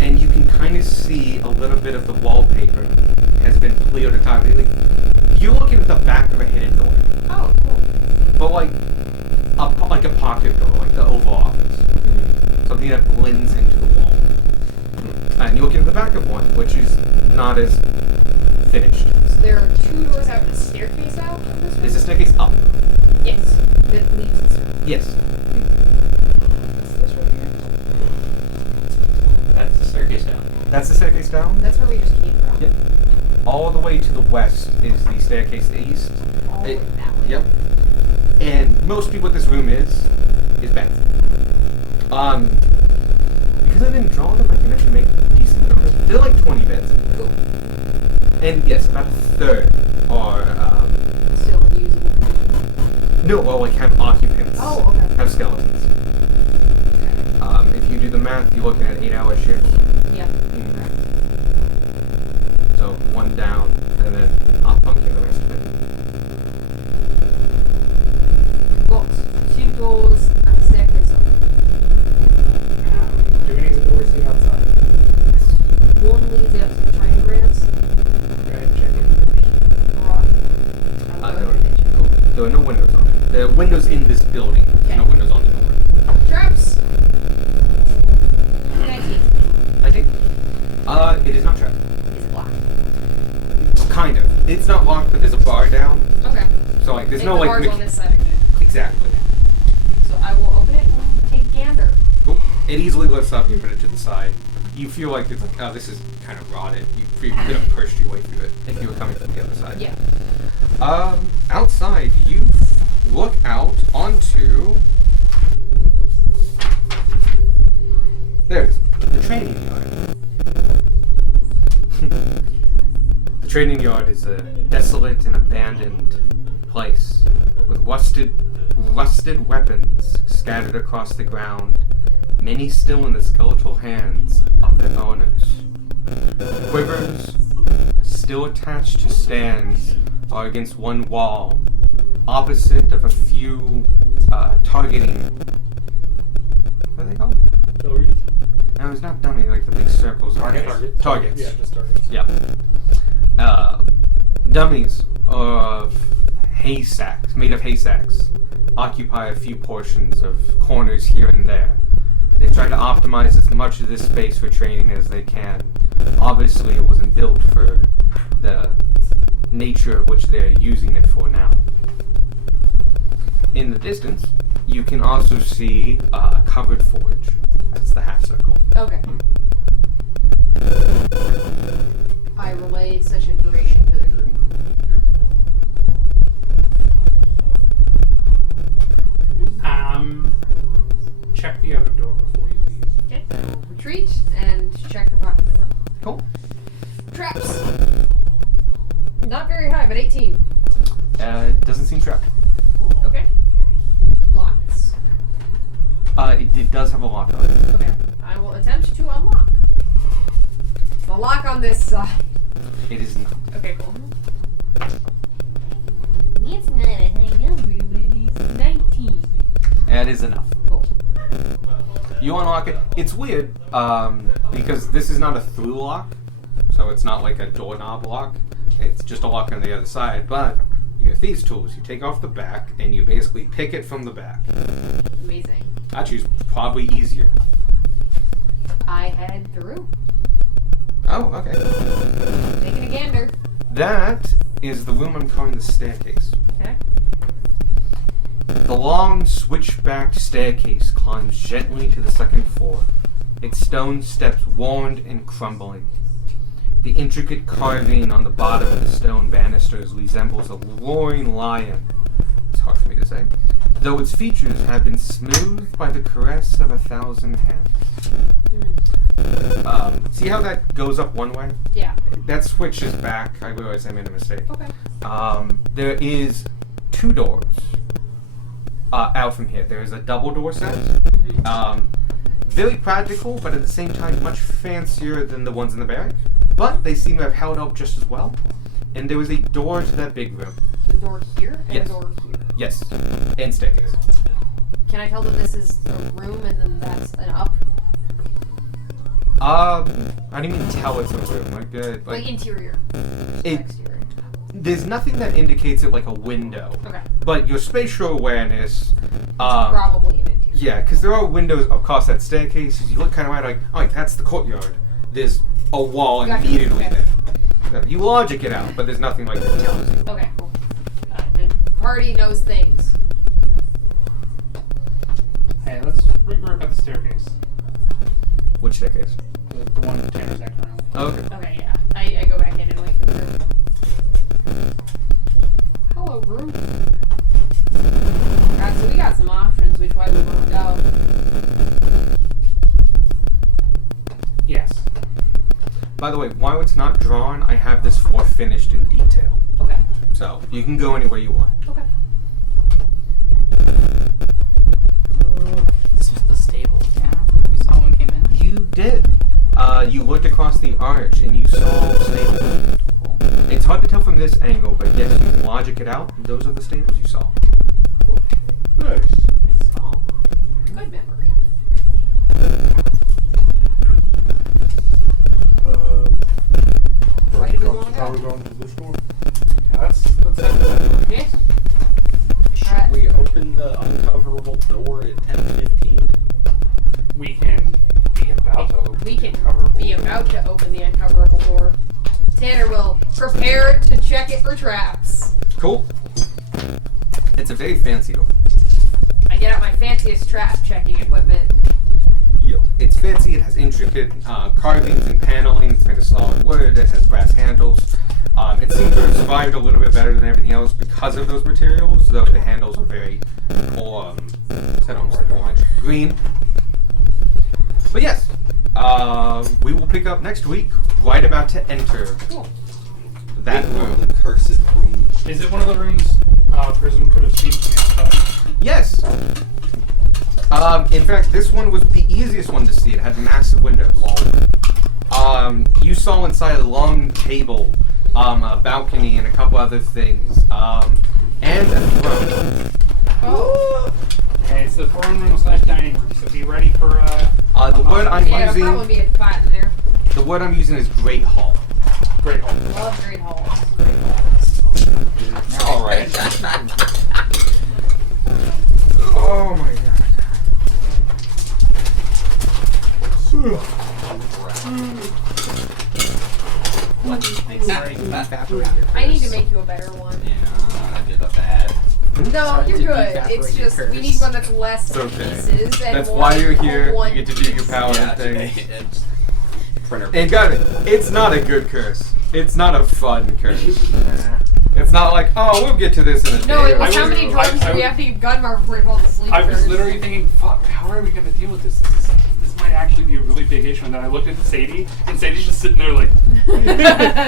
and you can kind of see a little bit of the wallpaper has been cleared entirely. You're looking at the back of a hidden door, Oh, cool. but like a pocket door, like the Oval Office, something that blends into the wall. And you're looking at the back of one, which is not as finished. So there are 2 doors out and a staircase out of this room? There's a staircase up. Yes. That leads to this room. Yes. What's this right here? That's the staircase down. That's the staircase down. That's where we just came from. Yep. All the way to the west is the staircase to the east. All the way that way. Yep. And mostly what this room is beds. Because I didn't draw them, I can actually make a decent number. There are like 20 beds in there. Cool. And yes, about a third are, Still in usable condition. no, well, like have occupants. Oh, okay. Have skeletons. If you do the math, you're looking at 8-hour shifts. Yeah. So 1 down, and then hot bunking the rest of it. Got 2 doors and a staircase up. Do any of the doors lead outside? One leads out to the training grounds. Go ahead and check it first. Right. I'll go There ahead and check. cool. There are no windows on it. There are windows in this building. Okay. No windows on the door. Traps. 19. I think. It is not trapped. Is it locked? Kind of. It's not locked, but there's a bar down. Okay. So like, there's Think no the like. bar's on this side of it. Exactly. So I will open it and take a gander. Cool. It easily lifts up. You put it to the side. You feel like it's like, oh, this is kind of rotted. You could have pushed your way through it if you were coming from the other side. Yeah. Outside, you look out onto. There it is. The training yard. The training yard is a desolate and abandoned place with rusted weapons scattered across the ground, many still in the skeletal hands of their owners. Quivers, still attached to stands, are against one wall, opposite of a few targeting. What are they called? Pillars? No, it's not dummy, like the big circles. Targets? Targets. Yeah, just targets. Yep. Dummies of hay sacks, made of hay sacks, occupy a few portions of corners here and there. They try to optimize as much of this space for training as they can. Obviously, it wasn't built for the nature of which they're using it for now. In the distance, you can also see a covered forge. That's the half circle. Okay. I relay such information to the group. Check the other door before you leave. Okay. I will retreat and check the pocket door. Cool. Traps. Not very high, but 18. It doesn't seem trapped. Okay. Locks. It does have a lock on it. Okay. I will attempt to unlock. The lock on this side. It is not. Okay, cool. It's not a high number, but it's 19. That is enough. Cool. You unlock it. It's weird, because this is not a through lock, so it's not like a doorknob lock. It's just a lock on the other side, but you have these tools. You take off the back, and you basically pick it from the back. Amazing. Actually, it's probably easier. I head through. Oh, okay. Taking a gander. That is the room I'm calling the staircase. Okay. The long, switchbacked staircase climbs gently to the second floor, its stone steps worn and crumbling. The intricate carving on the bottom of the stone banisters resembles a roaring lion. It's hard for me to say. Though its features have been smoothed by the caress of 1,000 hands. See how that goes up one way? Yeah. That switches back. I realize I made a mistake. Okay. There is 2 doors out from here. There is a double door set. Very practical, but at the same time much fancier than the ones in the barrack. But they seem to have held up just as well. And there was a door to that big room. The door here and Yes. the door here. Yes. And staircase. Can I tell that this is a room and then that's an up? I don't even tell it's a room. Like interior. It- Exterior. There's nothing that indicates it like a window. Okay. But your spatial awareness, Probably an interior. yeah, because there are windows across that staircase. As you look kind of right, like, oh, that's the courtyard. There's a wall Gotcha, immediately okay. there. So you logic it out, but there's nothing like that tells you. Okay, cool. The party knows things. Hey, let's regroup at the staircase. Which staircase? The one Tanner's neck around. Okay. Okay, yeah. I go back in and wait for the group. Hello, group. Alright, so we got some options which way we want to go. Yes. By the way, while it's not drawn, I have this floor finished in detail. Okay. So you can go anywhere you want. Okay. This was the stable, yeah? We saw when we came in? You did. You looked across the arch and you saw stables. It's hard to tell from this angle, but yes, you can logic it out. Those are the stables you saw. Nice. Oh, good memory. Why do we want to Are go? we going to this door? Yeah, let's have that. Yes? Should Alright. we open the uncoverable door at 10:15? We can be about to open We the can uncoverable be door. about to open the uncoverable door. Tanner will prepare to check it for traps. Cool. It's a very fancy door. I get out my fanciest trap checking equipment. It's fancy. It has intricate carvings and paneling. It's made of solid wood. It has brass handles. It seems to have survived a little bit better than everything else because of those materials, though the handles are very green. But yes, we will pick up next week, right about to enter Cool. that One of room. the cursed room. Is it one of the rooms Prism could have seen from the outside? Yes. In fact, this one was the easiest one to see. It had massive windows. You saw inside a long table, a balcony, and a couple other things, and a throne. Oh. Okay, it's the throne room / dining room, so be ready for The word I'm Yeah, it'll probably using, be a spot in there. the word I'm using is Great Hall. Great Hall. Love great halls. All right. Oh my god. I need to make you a better one. Yeah, I did a bad. No, Sorry you're to good. evaporate It's your just we curse. need one that's less It's okay. pieces and That's more why you're here. one You get to do your piece. paladin Yeah, thing. it's printer. And got it. It's not a good curse. It's not a fun curse. Nah. It's not like, oh, we'll get to this in a No, day. it was I how was- many drugs I do we was- have to get Gunmar before he falls asleep? I was first? literally thinking, fuck, how are we going to deal with this? This might actually be a really big issue. And then I looked at Sadie, and Sadie's just sitting there, like,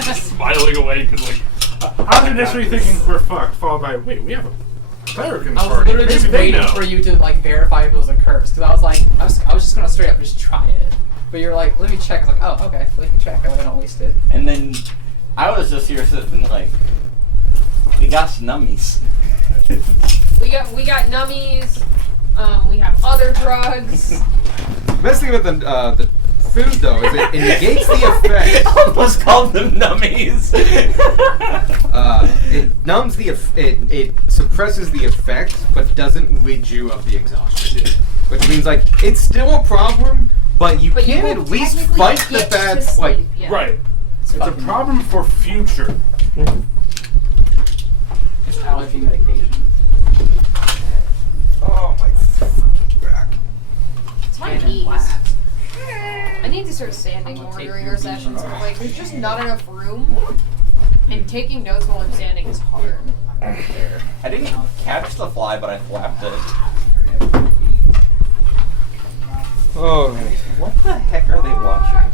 just smiling away, because, like, I was initially thinking we're fucked, followed by, wait, we have a cleric in the I was party. literally just Maybe they waiting know. for you to like verify if it was a curse, because I was just gonna straight up just try it. But you're like, let me check. I was like, oh, okay, let me check. I don't waste it. And then I was just here sitting like, we got some nummies. We got nummies. We have other drugs. Best thing about the food though is it negates the effect. Almost called them nummies. It numbs the it suppresses the effect, but doesn't rid you of the exhaustion. Which means like it's still a problem, but you But you can will at least technically fight the get bad to sleep, like. yeah. Right. It's a problem for future. It's allergy medication. Oh my fucking back. It's my And in knees. black. I need to start standing more take during your our sessions. beans. But like, there's just not enough room, and taking notes while I'm standing is hard. I didn't catch the fly, but I flapped it. Oh. What the heck are they watching?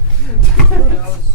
Who knows?